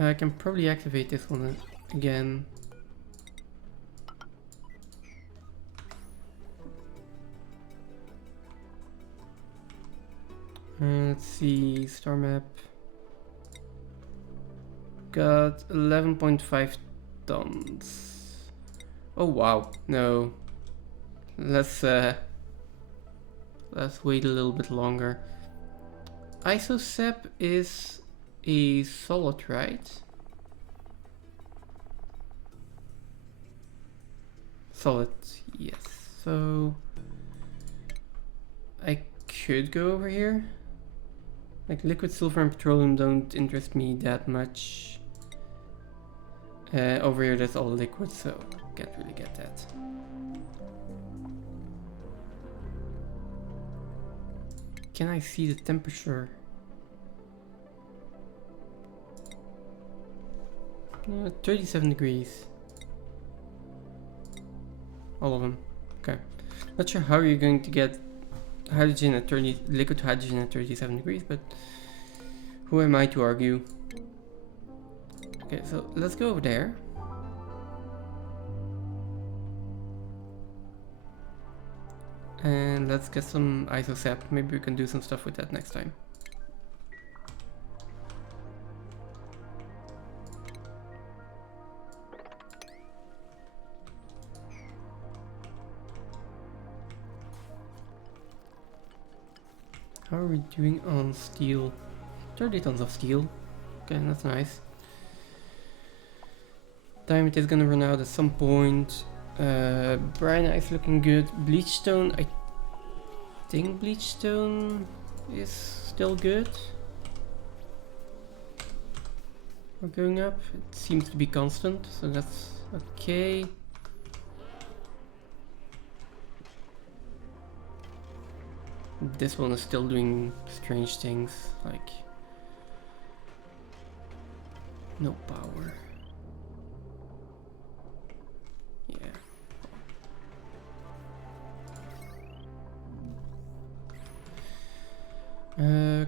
I can probably activate this one again. Let's see, star map. Got 11.5 tons. Oh wow, no. Let's wait a little bit longer. Isosep is a solid, right? Solid, yes. So I could go over here. Like, liquid silver and petroleum don't interest me that much. Over here that's all liquid, so can't really get that. Can I see the temperature? 37 degrees. All of them. Okay. Not sure how you're going to get hydrogen at liquid hydrogen at 37 degrees, but who am I to argue? Okay, so let's go over there. And let's get some isosap. Maybe we can do some stuff with that next time. How are we doing on steel? 30 tons of steel. Okay, that's nice. Diamond is gonna run out at some point. Brina is looking good. Bleachstone, I think Bleachstone is still good. We're going up. It seems to be constant, so that's okay. This one is still doing strange things, like no power. Yeah.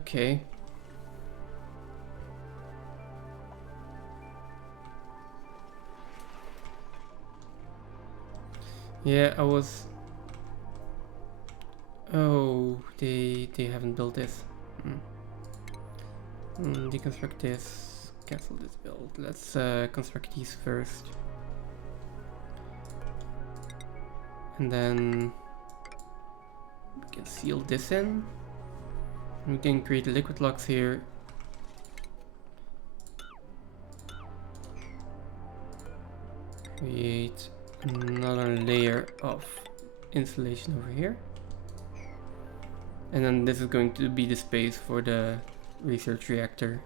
Okay. Yeah, I was... Oh, they haven't built this. Deconstruct this, cancel this build. Let's construct these first. And then we can seal this in. We can create liquid locks here. Create another layer of insulation over here. And then this is going to be the space for the research reactor.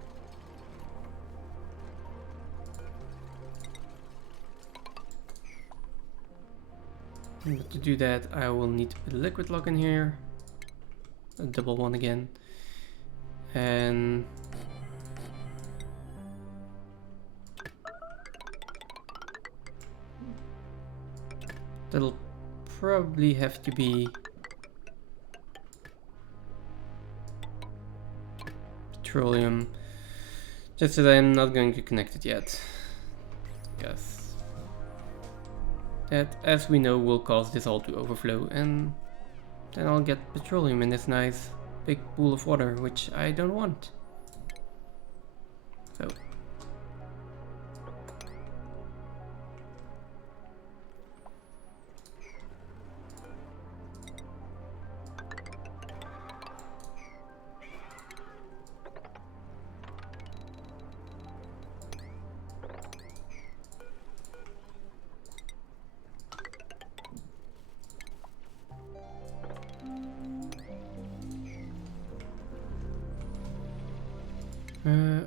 But to do that, I will need to put a liquid lock in here. A double one again. And that'll probably have to be petroleum, just that I'm not going to connect it yet, because that, as we know, will cause this all to overflow, and then I'll get petroleum in this nice big pool of water, which I don't want. So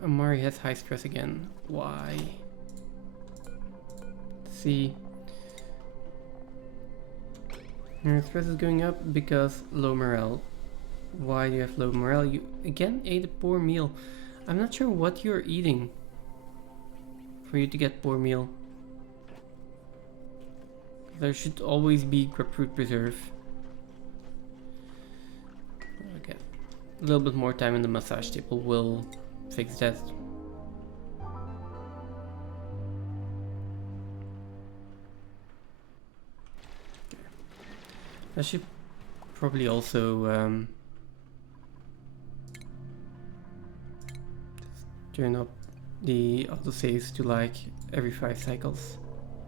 Amari has high stress again. Why? Let's see. Your stress is going up because low morale. Why do you have low morale? You again ate a poor meal. I'm not sure what you're eating for you to get poor meal. There should always be grapefruit preserve. Okay. A little bit more time in the massage table will fix that. I should probably also turn up the autosaves to like every 5 cycles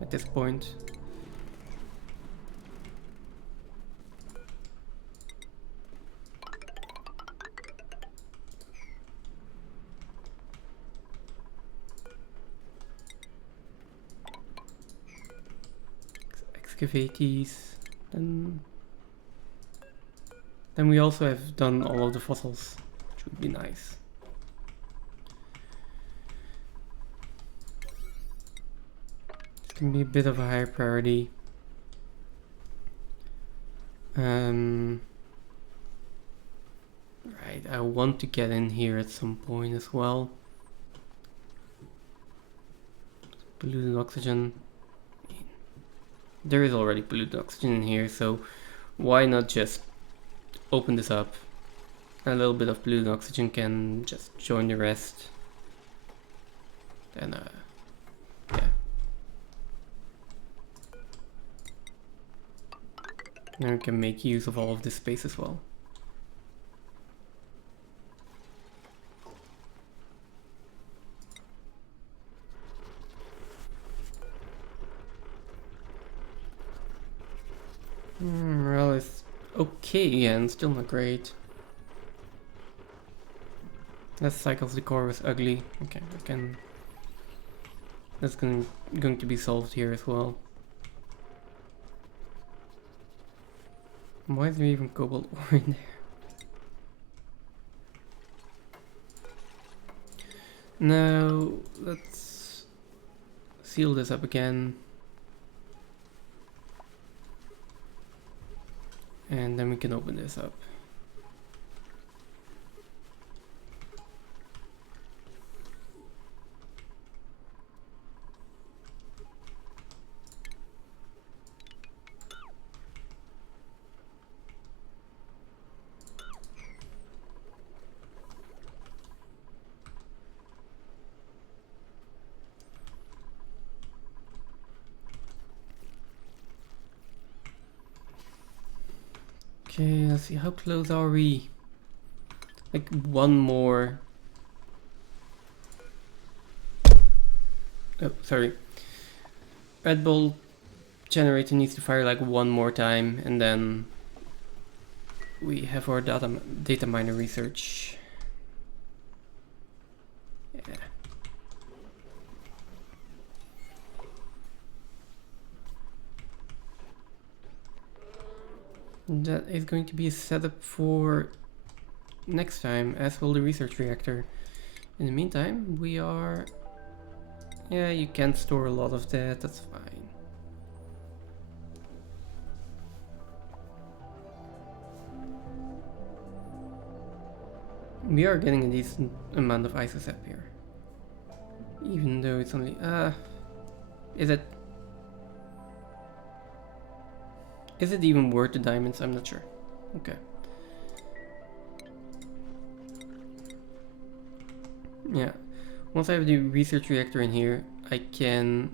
at this point. Excavate these, then we also have done all of the fossils, which would be nice. This can be a bit of a higher priority. Right, I want to get in here at some point as well. Polluted oxygen. There is already polluted oxygen in here, so why not just open this up? A little bit of polluted oxygen can just join the rest. And yeah. Now we can make use of all of this space as well. Morale is okay and still not great. That cycle's decor was ugly. Okay, we can. That's going to be solved here as well. Why is there even cobalt ore in there? Now let's seal this up again. And then we can open this up. Okay, let's see, how close are we? Like one more. Oh, sorry. Red Bull generator needs to fire like one more time, and then we have our data miner research. Yeah. That is going to be a setup for next time, as will the research reactor. In the meantime, we are... Yeah, you can store a lot of that, that's fine. We are getting a decent amount of isosap here. Even though it's only... Is it... Is it even worth the diamonds? I'm not sure. Okay. Yeah. Once I have the research reactor in here, I can...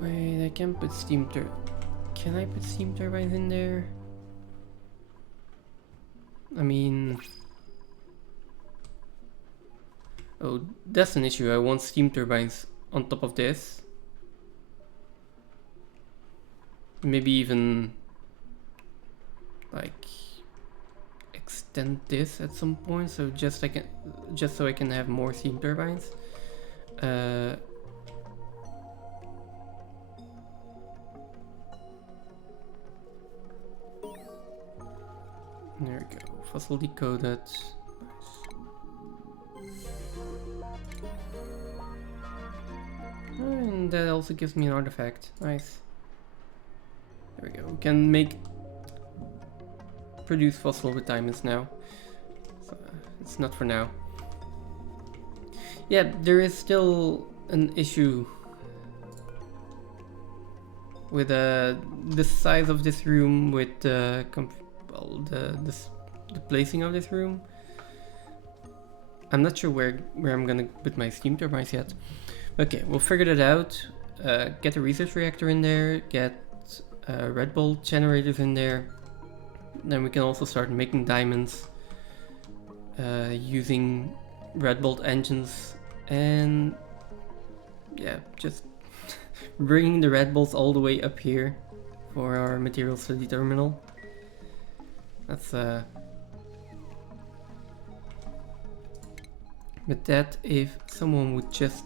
Wait, I can put steam Can I put steam turbines in there? I mean... Oh, that's an issue. I want steam turbines on top of this. Maybe even like extend this at some point, so just so I can have more steam turbines. There we go. Fossil decoded. Nice. And that also gives me an artifact. Nice. There we go. We can produce fossil with diamonds now. So, it's not for now. Yeah, there is still an issue with the size of this room, with the placing of this room. I'm not sure where I'm gonna put my steam turbines yet. Okay, we'll figure that out. Get a research reactor in there. Get Red Bull generators in there. Then we can also start making diamonds using Red Bull engines, and yeah, just bringing the Red Bulls all the way up here for our material study terminal. That's but that, if someone would just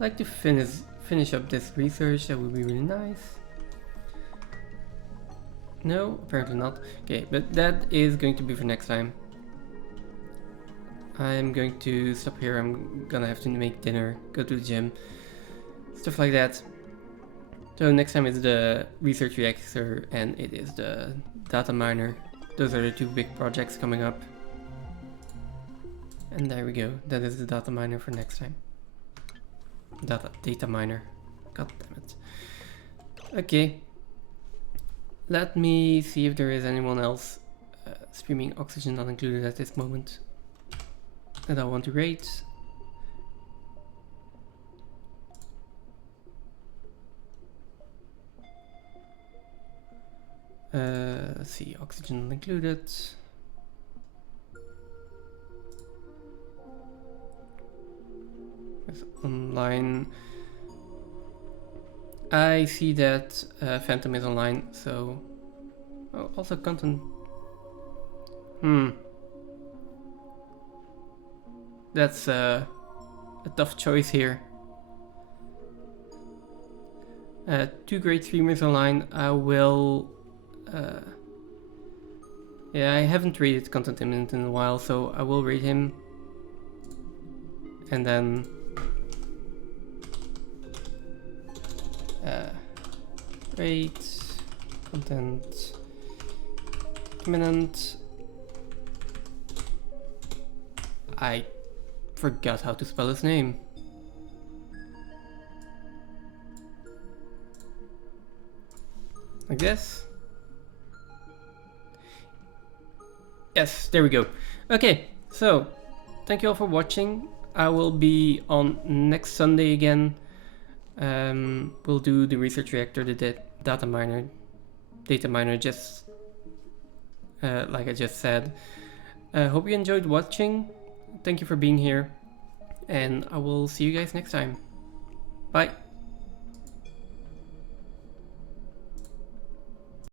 like to finish up this research, that would be really nice. No, apparently not. Okay, but that is going to be for next time. I'm going to stop here. I'm gonna have to make dinner, go to the gym, stuff like that. So next time is the research reactor and it is the data miner. Those are the two big projects coming up. And there we go. That is the data miner for next time. Data miner. God damn it. Okay. Let me see if there is anyone else streaming Oxygen not included at this moment that I want to rate. Let's see, Oxygen not included. It's online. I see that Phantom is online, so also content. That's a tough choice here. 2 great streamers online. I will. Yeah, I haven't rated Content Imminent in a while, so I will rate him. And then rate Content Imminent. I forgot how to spell his name. Like this. Yes, there we go. Okay, so thank you all for watching. I will be on next Sunday again. We'll do the research reactor, the data miner, just like I just said. Hope you enjoyed watching. Thank you for being here, and I will see you guys next time. Bye.